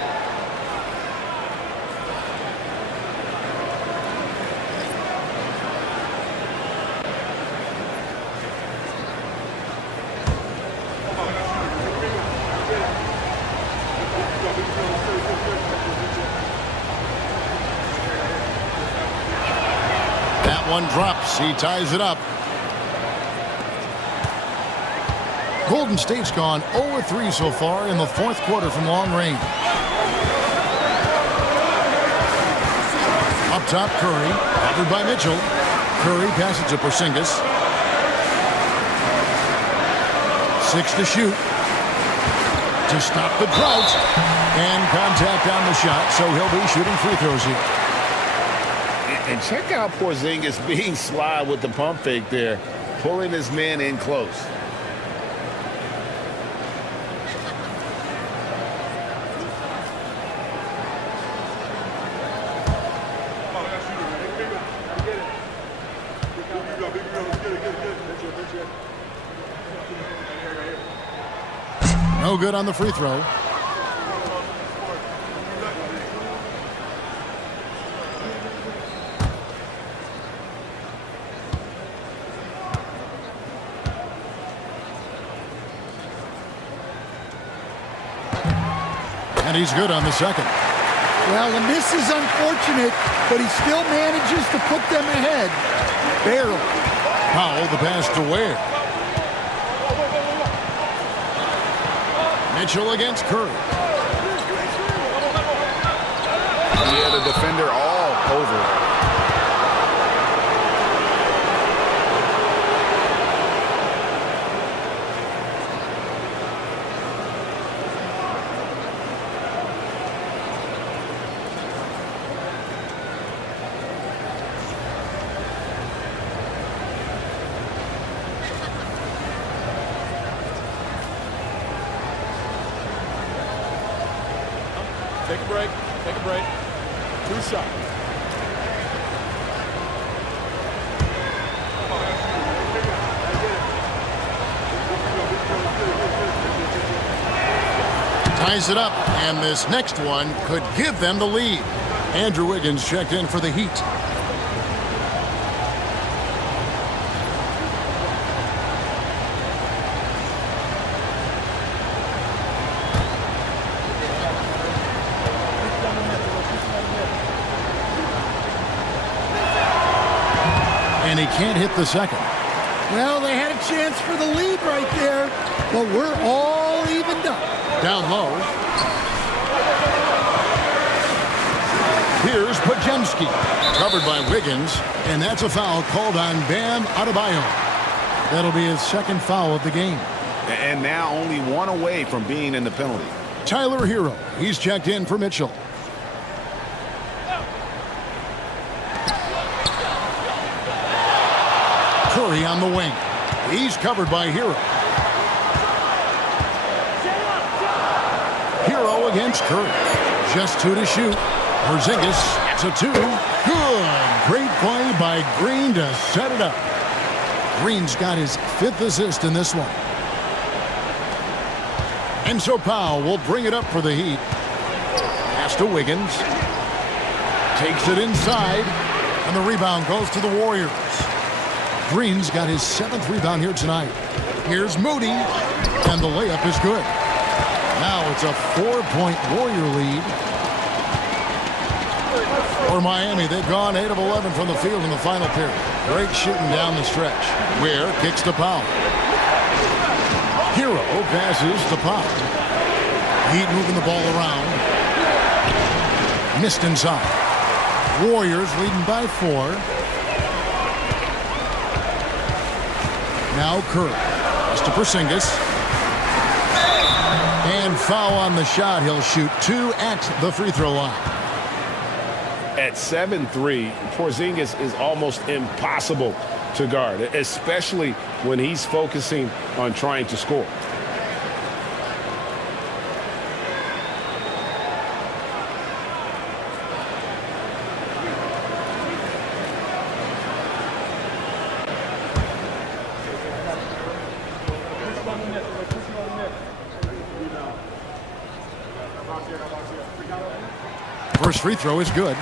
One drops. He ties it up. Golden State's gone 0-3 so far in the fourth quarter from long range. Up top, Curry. Covered by Mitchell. Curry passes to Porzingis. 6 to shoot. To stop the drought. And contact on the shot, so he'll be shooting free throws here. And check out Porzingis being sly with the pump fake there, pulling his man in close. No good on the free throw. And he's good on the second. Well, the miss is unfortunate, but he still manages to put them ahead. Barely. Powell, the pass to Ware. Mitchell against Curry. He had a defender all over. Take a break. Take a break. 2 shots. Ties it up, and this next one could give them the lead. Andrew Wiggins checked in for the Heat. And he can't hit the second. Well, they had a chance for the lead right there, but we're all evened up. Down low. Here's Podziemski. Covered by Wiggins, and that's a foul called on Bam Adebayo. That'll be his second foul of the game. And now only one away from being in the penalty. Tyler Hero. He's checked in for Mitchell. Curry on the wing. He's covered by Hero. Hero against Curry. Just 2 to shoot. Porzingis to 2. Good. Great play by Green to set it up. Green's got his 5th assist in this one. And so Powell will bring it up for the Heat. Pass to Wiggins. Takes it inside. And the rebound goes to the Warriors. Green's got his 7th rebound here tonight. Here's Moody, and the layup is good. Now it's a 4-point Warrior lead. For Miami, they've gone 8 of 11 from the field in the final period. Great shooting down the stretch. Ware kicks to Powell. Hero passes to Powell. Heat moving the ball around. Missed inside. Warriors leading by 4. Now Curry. Pass to Porzingis. And foul on the shot. He'll shoot 2 at the free throw line. At 7'3", Porzingis is almost impossible to guard, especially when he's focusing on trying to score. First free throw is good.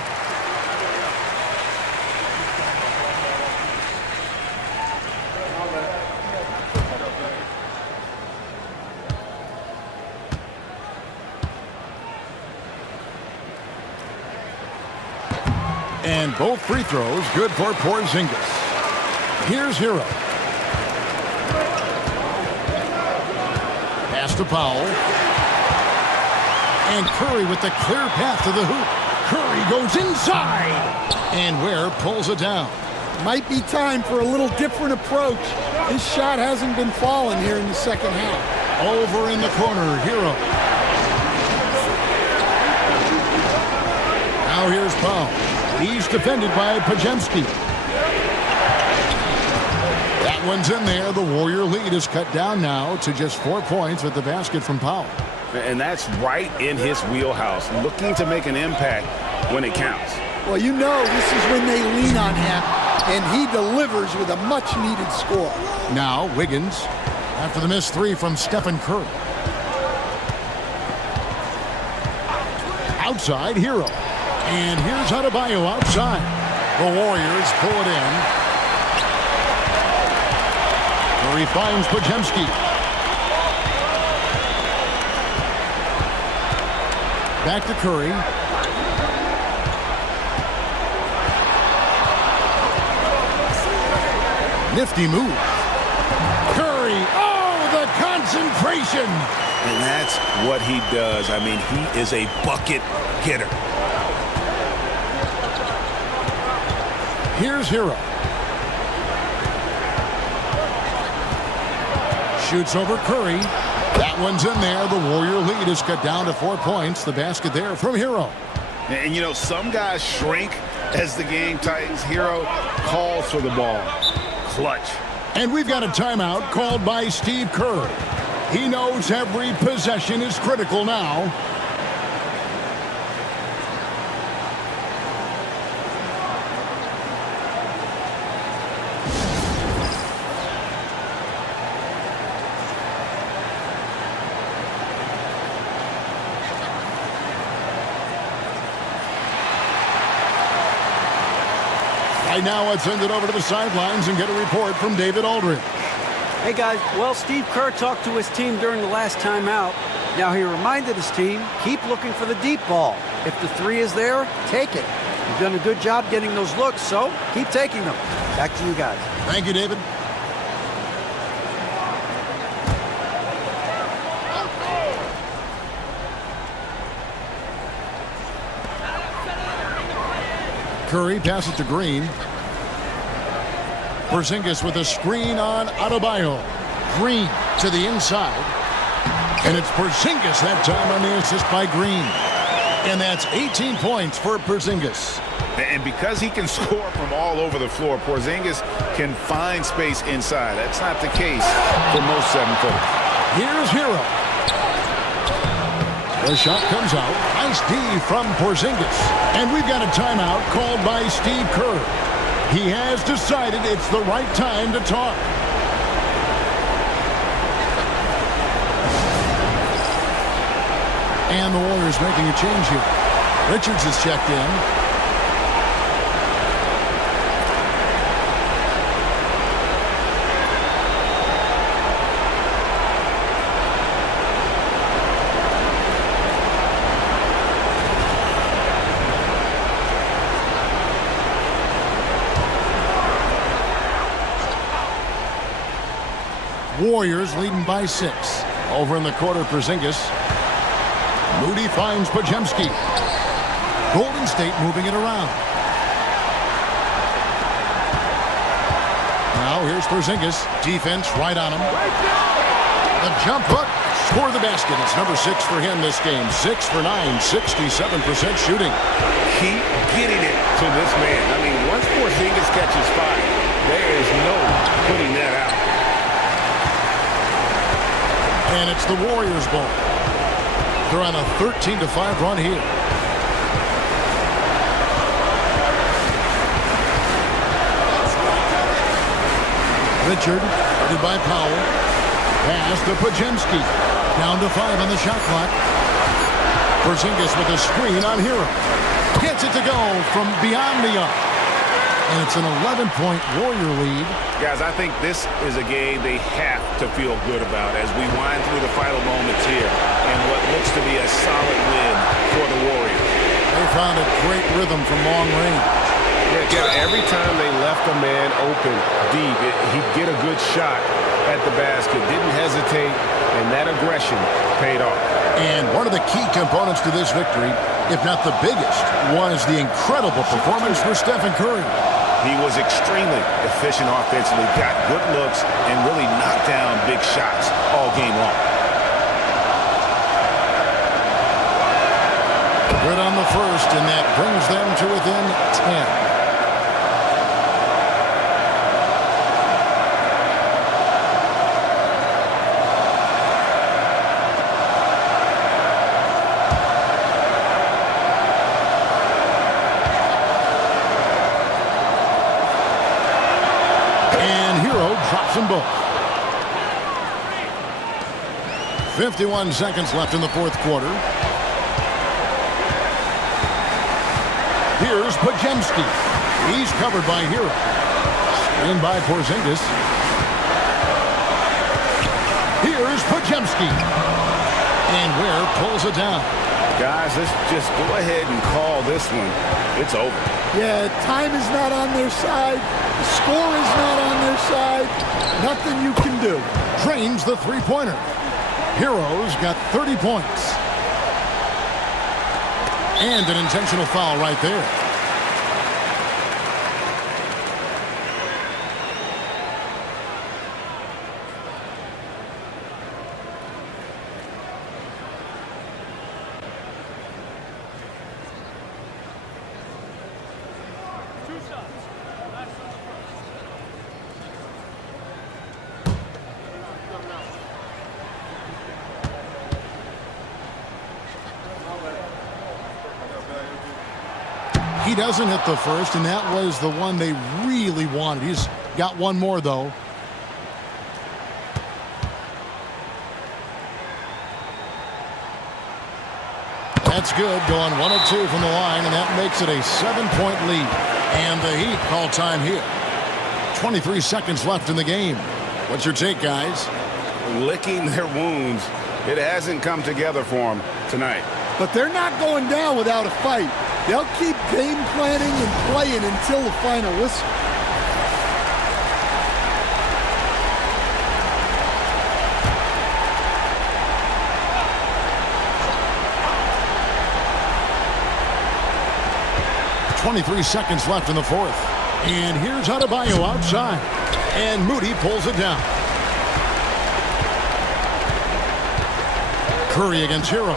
And both free throws good for Porzingis. Here's Hero. Pass to Powell. And Curry with the clear path to the hoop. Curry goes inside. And Ware pulls it down. Might be time for a little different approach. His shot hasn't been falling here in the second half. Over in the corner, Hero. Now here's Powell. He's defended by Podziemski. That one's in there. The Warrior lead is cut down now to just 4 points with the basket from Powell. And that's right in his wheelhouse, looking to make an impact when it counts. Well, you know this is when they lean on him, and he delivers with a much-needed score. Now Wiggins after the missed 3 from Stephen Curry. Outside, Hero. And here's Adebayo outside. The Warriors pull it in. Curry finds Podziemski. Back to Curry. Nifty move. Curry. Oh, the concentration. And that's what he does. I mean, he is a bucket getter. Here's Hero. Shoots over Curry. That one's in there. The Warrior lead is cut down to 4 points. The basket there from Hero. And, you know, some guys shrink as the game tightens. Hero calls for the ball. Clutch. And we've got a timeout called by Steve Kerr. He knows every possession is critical now. Right now, let's send it over to the sidelines and get a report from David Aldridge. Hey, guys. Well, Steve Kerr talked to his team during the last timeout. Now, he reminded his team, keep looking for the deep ball. If the 3 is there, take it. You've done a good job getting those looks, so keep taking them. Back to you guys. Thank you, David. Curry passes to Green. Porzingis with a screen on Adebayo. Green to the inside. And it's Porzingis that time on the assist by Green. And that's 18 points for Porzingis. And because he can score from all over the floor, Porzingis can find space inside. That's not the case for most 7-footers. Here's Hero. The shot comes out. Nice D from Porzingis. And we've got a timeout called by Steve Kerr. He has decided it's the right time to talk. And the Warriors making a change here. Richards is checked in. Warriors leading by 6. Over in the quarter, Porzingis. Moody finds Podziemski. Golden State moving it around. Now here's Porzingis. Defense right on him. The jump hook. Score the basket. It's number 6 for him this game. 6 for 9, 67% shooting. Keep getting it to this man. I mean, once Porzingis catches fire, there is no putting that out. And it's the Warriors' ball. They're on a 13-5 run here. Richard, headed by Powell. Pass to Podziemski. Down to 5 on the shot clock. Porzingis with a screen on Hero. Gets it to go from beyond the arc. And it's an 11-point Warrior lead. Guys, I think this is a game they have to feel good about as we wind through the final moments here and what looks to be a solid win for the Warriors. They found a great rhythm from long range. Yeah, Kevin, every time they left a man open deep, he'd get a good shot at the basket. Didn't hesitate, and that aggression paid off. And one of the key components to this victory, if not the biggest, was the incredible performance for Stephen Curry. He was extremely efficient offensively, got good looks, and really knocked down big shots all game long. Good on the first, and that brings them to within 10. Drops them both. 51 seconds left in the fourth quarter. Here's Podziemski. He's covered by Hero. Screened by Porzingis. Here's Podziemski. And Ware pulls it down. Guys, let's just go ahead and call this one. It's over. Yeah, time is not on their side. The score is not on their side. Nothing you can do. Drains the three-pointer. Hero's got 30 points. And an intentional foul right there. He doesn't hit the first, and that was the one they really wanted. He's got one more, though. That's good, going 1 of 2 from the line, and that makes it a 7-point lead. And the Heat call time here. 23 seconds left in the game. What's your take, guys? Licking their wounds. It hasn't come together for them tonight. But they're not going down without a fight. They'll keep game planning and playing until the final whistle. .23 seconds left in the fourth. And here's Adebayo outside. And Moody pulls it down. Curry against Hero.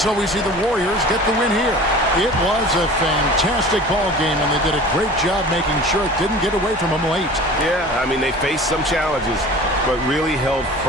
So we see the Warriors get the win here. It was a fantastic ball game, and they did a great job making sure it didn't get away from them late. Yeah, I mean, they faced some challenges, but really held firm.